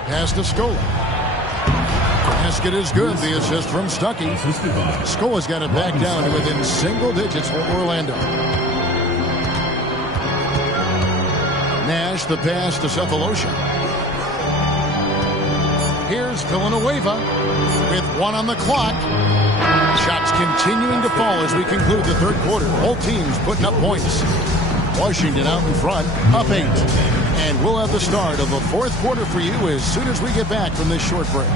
Pass to Scola. Basket is good. The assist from Stuckey. Scola's got it back down to within single digits for Orlando. Nash, the pass to Cephalosha. Here's Villanueva with 1 on the clock. Shots continuing to fall as we conclude the third quarter. Both teams putting up points. Washington out in front, up 8. And we'll have the start of the fourth quarter for you as soon as we get back from this short break.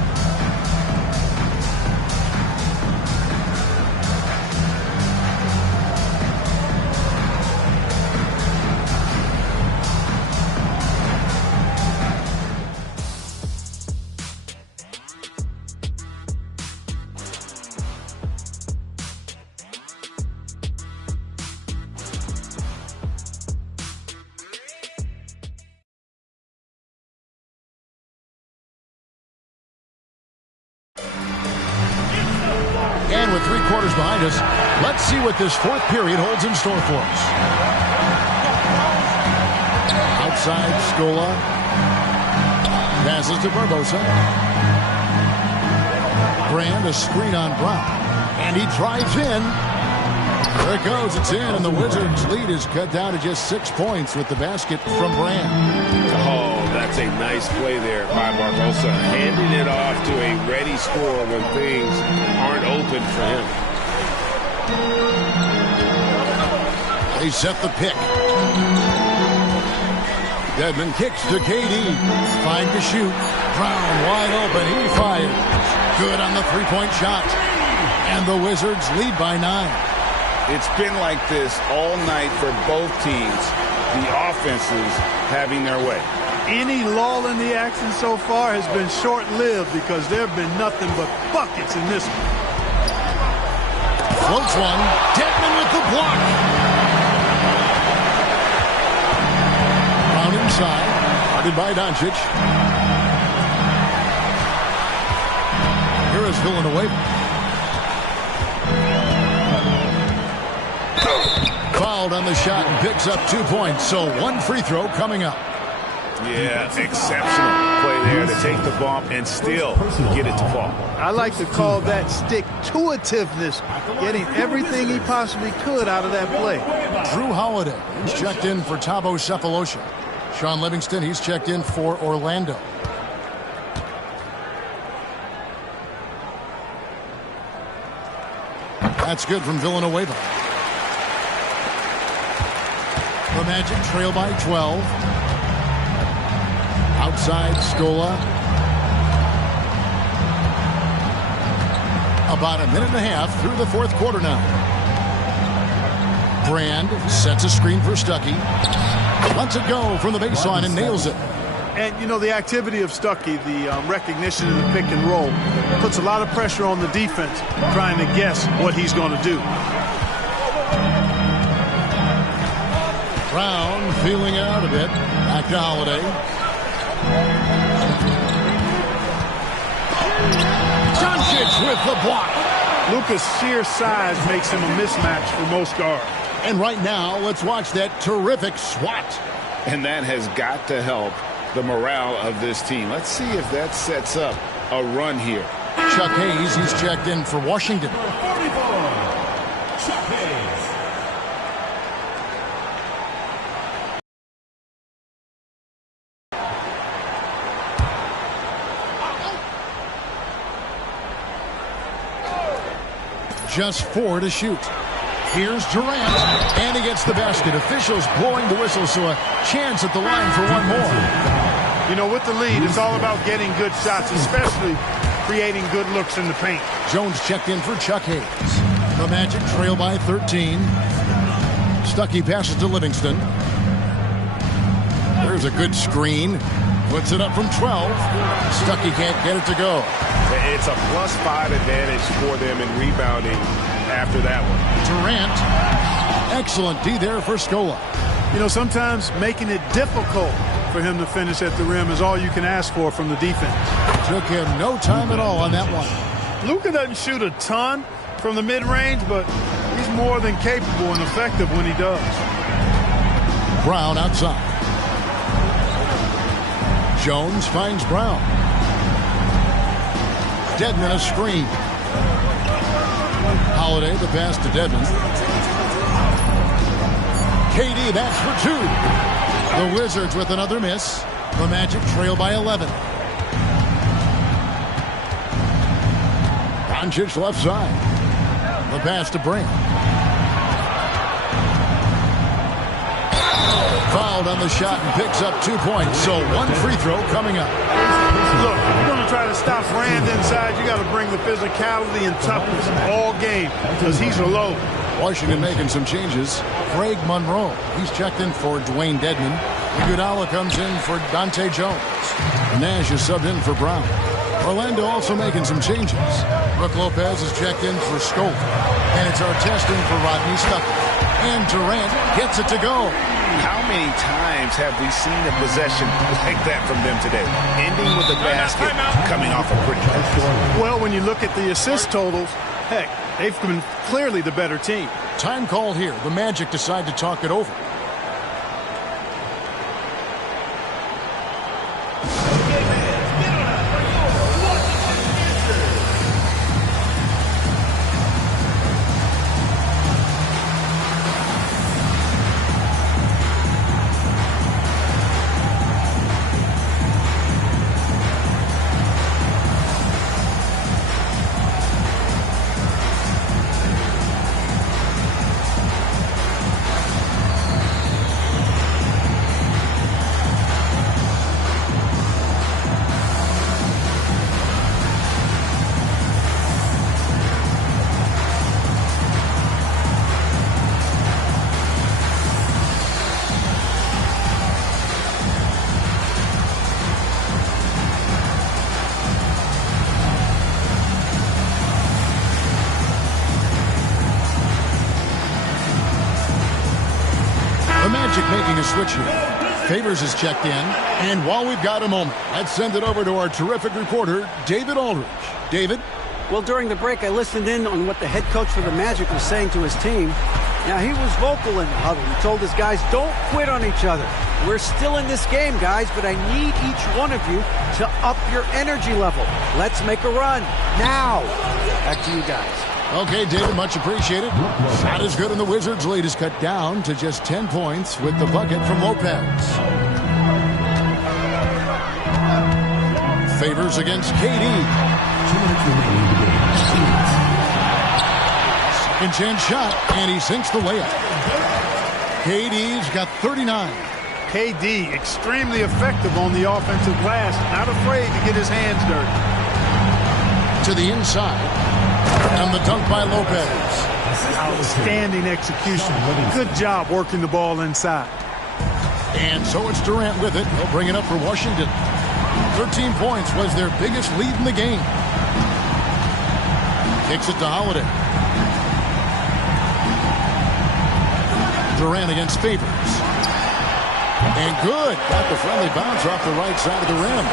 And with 3 quarters behind us, let's see what this fourth period holds in store for us. Outside, Scola. Passes to Barbosa. Brand, a screen on Brown. And he drives in. There it goes. It's in. And the Wizards' lead is cut down to just 6 points with the basket from Brand. Oh, that's a nice play there by Barbosa. Handing it off to a ready scorer when things aren't open for him. They set the pick. Dedmon kicks to KD. 5 to shoot. Brown wide open. He fires. Good on the three-point shot. And the Wizards lead by 9. It's been like this all night for both teams. The offenses having their way. Any lull in the action so far has been short-lived because there have been nothing but buckets in this one. Floats one. Dedmon with the block. Brown inside. Guarded by Doncic. Here is Villanueva. Fouled on the shot and picks up 2 points. So 1 free throw coming up. Yeah, exceptional play there to take the bump and still get it to fall. I like to call that stick-to-itiveness, getting everything he possibly could out of that play. Drew Holiday, he's checked in for Thabo Cephalosha. Sean Livingston, he's checked in for Orlando. That's good from Villanueva. The Magic trail by 12. Outside, Scola. About a minute and a half through the fourth quarter now. Brand sets a screen for Stuckey. Lets it go from the baseline and nails it. And, you know, the activity of Stuckey, the recognition in the pick and roll, puts a lot of pressure on the defense trying to guess what he's going to do. Brown feeling out a bit. Back to Holiday. Doncic with the block. Lucas' sheer size makes him a mismatch for most guards. And right now, let's watch that terrific swat. And that has got to help the morale of this team. Let's see if that sets up a run here. Chuck Hayes, he's checked in for Washington. Chuck Hayes. Just 4 to shoot. Here's Durant, and he gets the basket. Officials blowing the whistle, so a chance at the line for one more. You know, with the lead, it's all about getting good shots, especially creating good looks in the paint. Jones checked in for Chuck Hayes. The Magic trail by 13. Stuckey passes to Livingston. There's a good screen. Puts it up from 12. Stuckey can't get it to go. It's a +5 advantage for them in rebounding after that one. Durant. Excellent D there for Scola. You know, sometimes making it difficult for him to finish at the rim is all you can ask for from the defense. Took him no time at all on that one. Luka doesn't shoot a ton from the mid-range, but he's more than capable and effective when he does. Brown outside. Jones finds Brown. Dedmon a screen. Holiday the pass to Dedmon. KD backs for two. The Wizards with another miss. The Magic trail by 11. Doncic left side. The pass to Brand. Fouled on the shot and picks up 2 points. So one free throw coming up. Look, if you're going to try to stop Brand inside, you got to bring the physicality and toughness all game because he's a load. Washington making some changes. Craig Monroe, he's checked in for Dwayne Dedmon. Iguodala comes in for Dante Jones. Nash is subbed in for Brown. Orlando also making some changes. Brook Lopez is checked in for Scola. And it's Artest in for Rodney Stuckey. And Durant gets it to go. How many times have we seen a possession like that from them today? Ending with the basket, coming off a pretty pass. Well, when you look at the assist totals, heck, they've been clearly the better team. Time call here. The Magic decide to talk it over. Making a switch here. Favors is checked in. And while we've got a moment, let's send it over to our terrific reporter, David Aldridge. David? Well, during the break, I listened in on what the head coach for the Magic was saying to his team. Now, he was vocal in the huddle. He told his guys, don't quit on each other. We're still in this game, guys, but I need each one of you to up your energy level. Let's make a run. Now. Back to you guys. Okay, David, much appreciated. Not as good, and the Wizards' lead is cut down to just 10 points with the bucket from Lopez. Favors against KD. 2 minutes remaining in the game. Second chance shot, and he sinks the layup. KD's got 39. KD, extremely effective on the offensive glass. Not afraid to get his hands dirty. To the inside. And the dunk by Lopez. Outstanding execution. Good job working the ball inside. And so it's Durant with it. He'll bring it up for Washington. 13 points was their biggest lead in the game. Kicks it to Holiday. Durant against Favors. And good. Got the friendly bounce off the right side of the rim.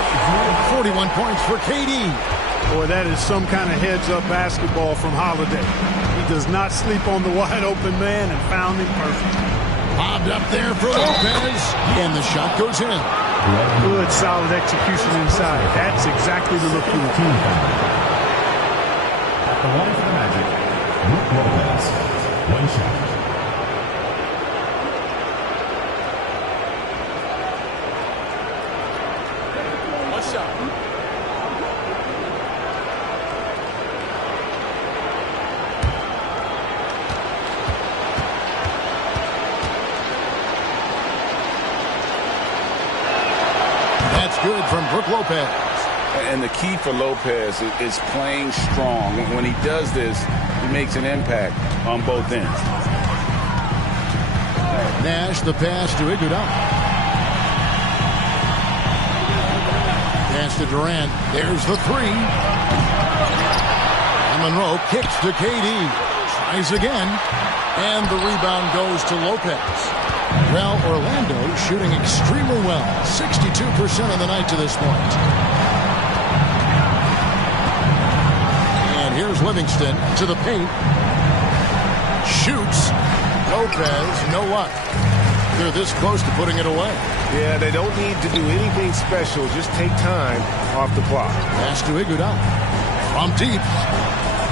41 points for KD. Boy, that is some kind of heads-up basketball from Holiday. He does not sleep on the wide-open man and found him perfect. Bobbed up there for Lopez, and the shot goes in. Good, solid execution inside. That's exactly the look you want. At the line for the Magic, Brook Lopez. One shot. It's good from Brook Lopez. And the key for Lopez is playing strong. When he does this, he makes an impact on both ends. Nash, the pass to Iguodala. Pass to Durant. There's the three. And Monroe kicks to KD. Tries again. And the rebound goes to Lopez. Well, Orlando shooting extremely well. 62% of the night to this point. And here's Livingston to the paint. Shoots. Lopez, no luck. They're this close to putting it away. Yeah, they don't need to do anything special. Just take time off the clock. Pass to Iguodala. From deep.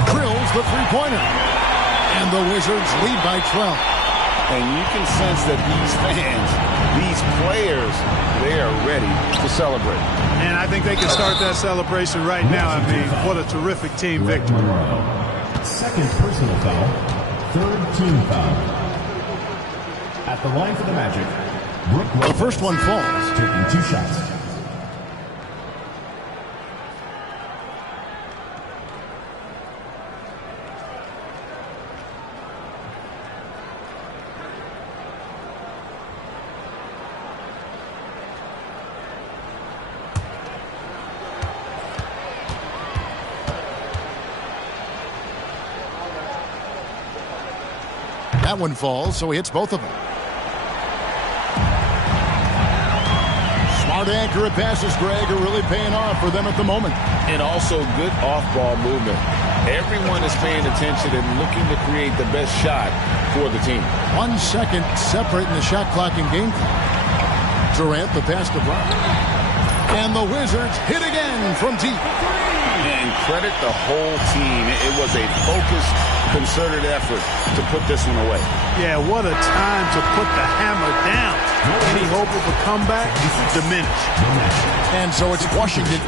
Drills the three-pointer. And the Wizards lead by 12. And you can sense that these fans, these players, they are ready to celebrate. And I think they can start that celebration right now. I mean, what a terrific team victory. Second personal foul. Third team foul. At the line for the Magic, Brook Lopez. The first one falls. Taking 2 shots. That one falls, so he hits both of them. Smart accurate passes, Greg, are really paying off for them at the moment. And also good off-ball movement. Everyone is paying attention and looking to create the best shot for the team. 1 second separating the shot clock and game clock. Durant, the pass to Brown. And the Wizards hit again from deep. And credit the whole team. It was a focused, concerted effort to put this one away. Yeah, what a time to put the hammer down. Any hope of a comeback? Diminished. And so it's Washington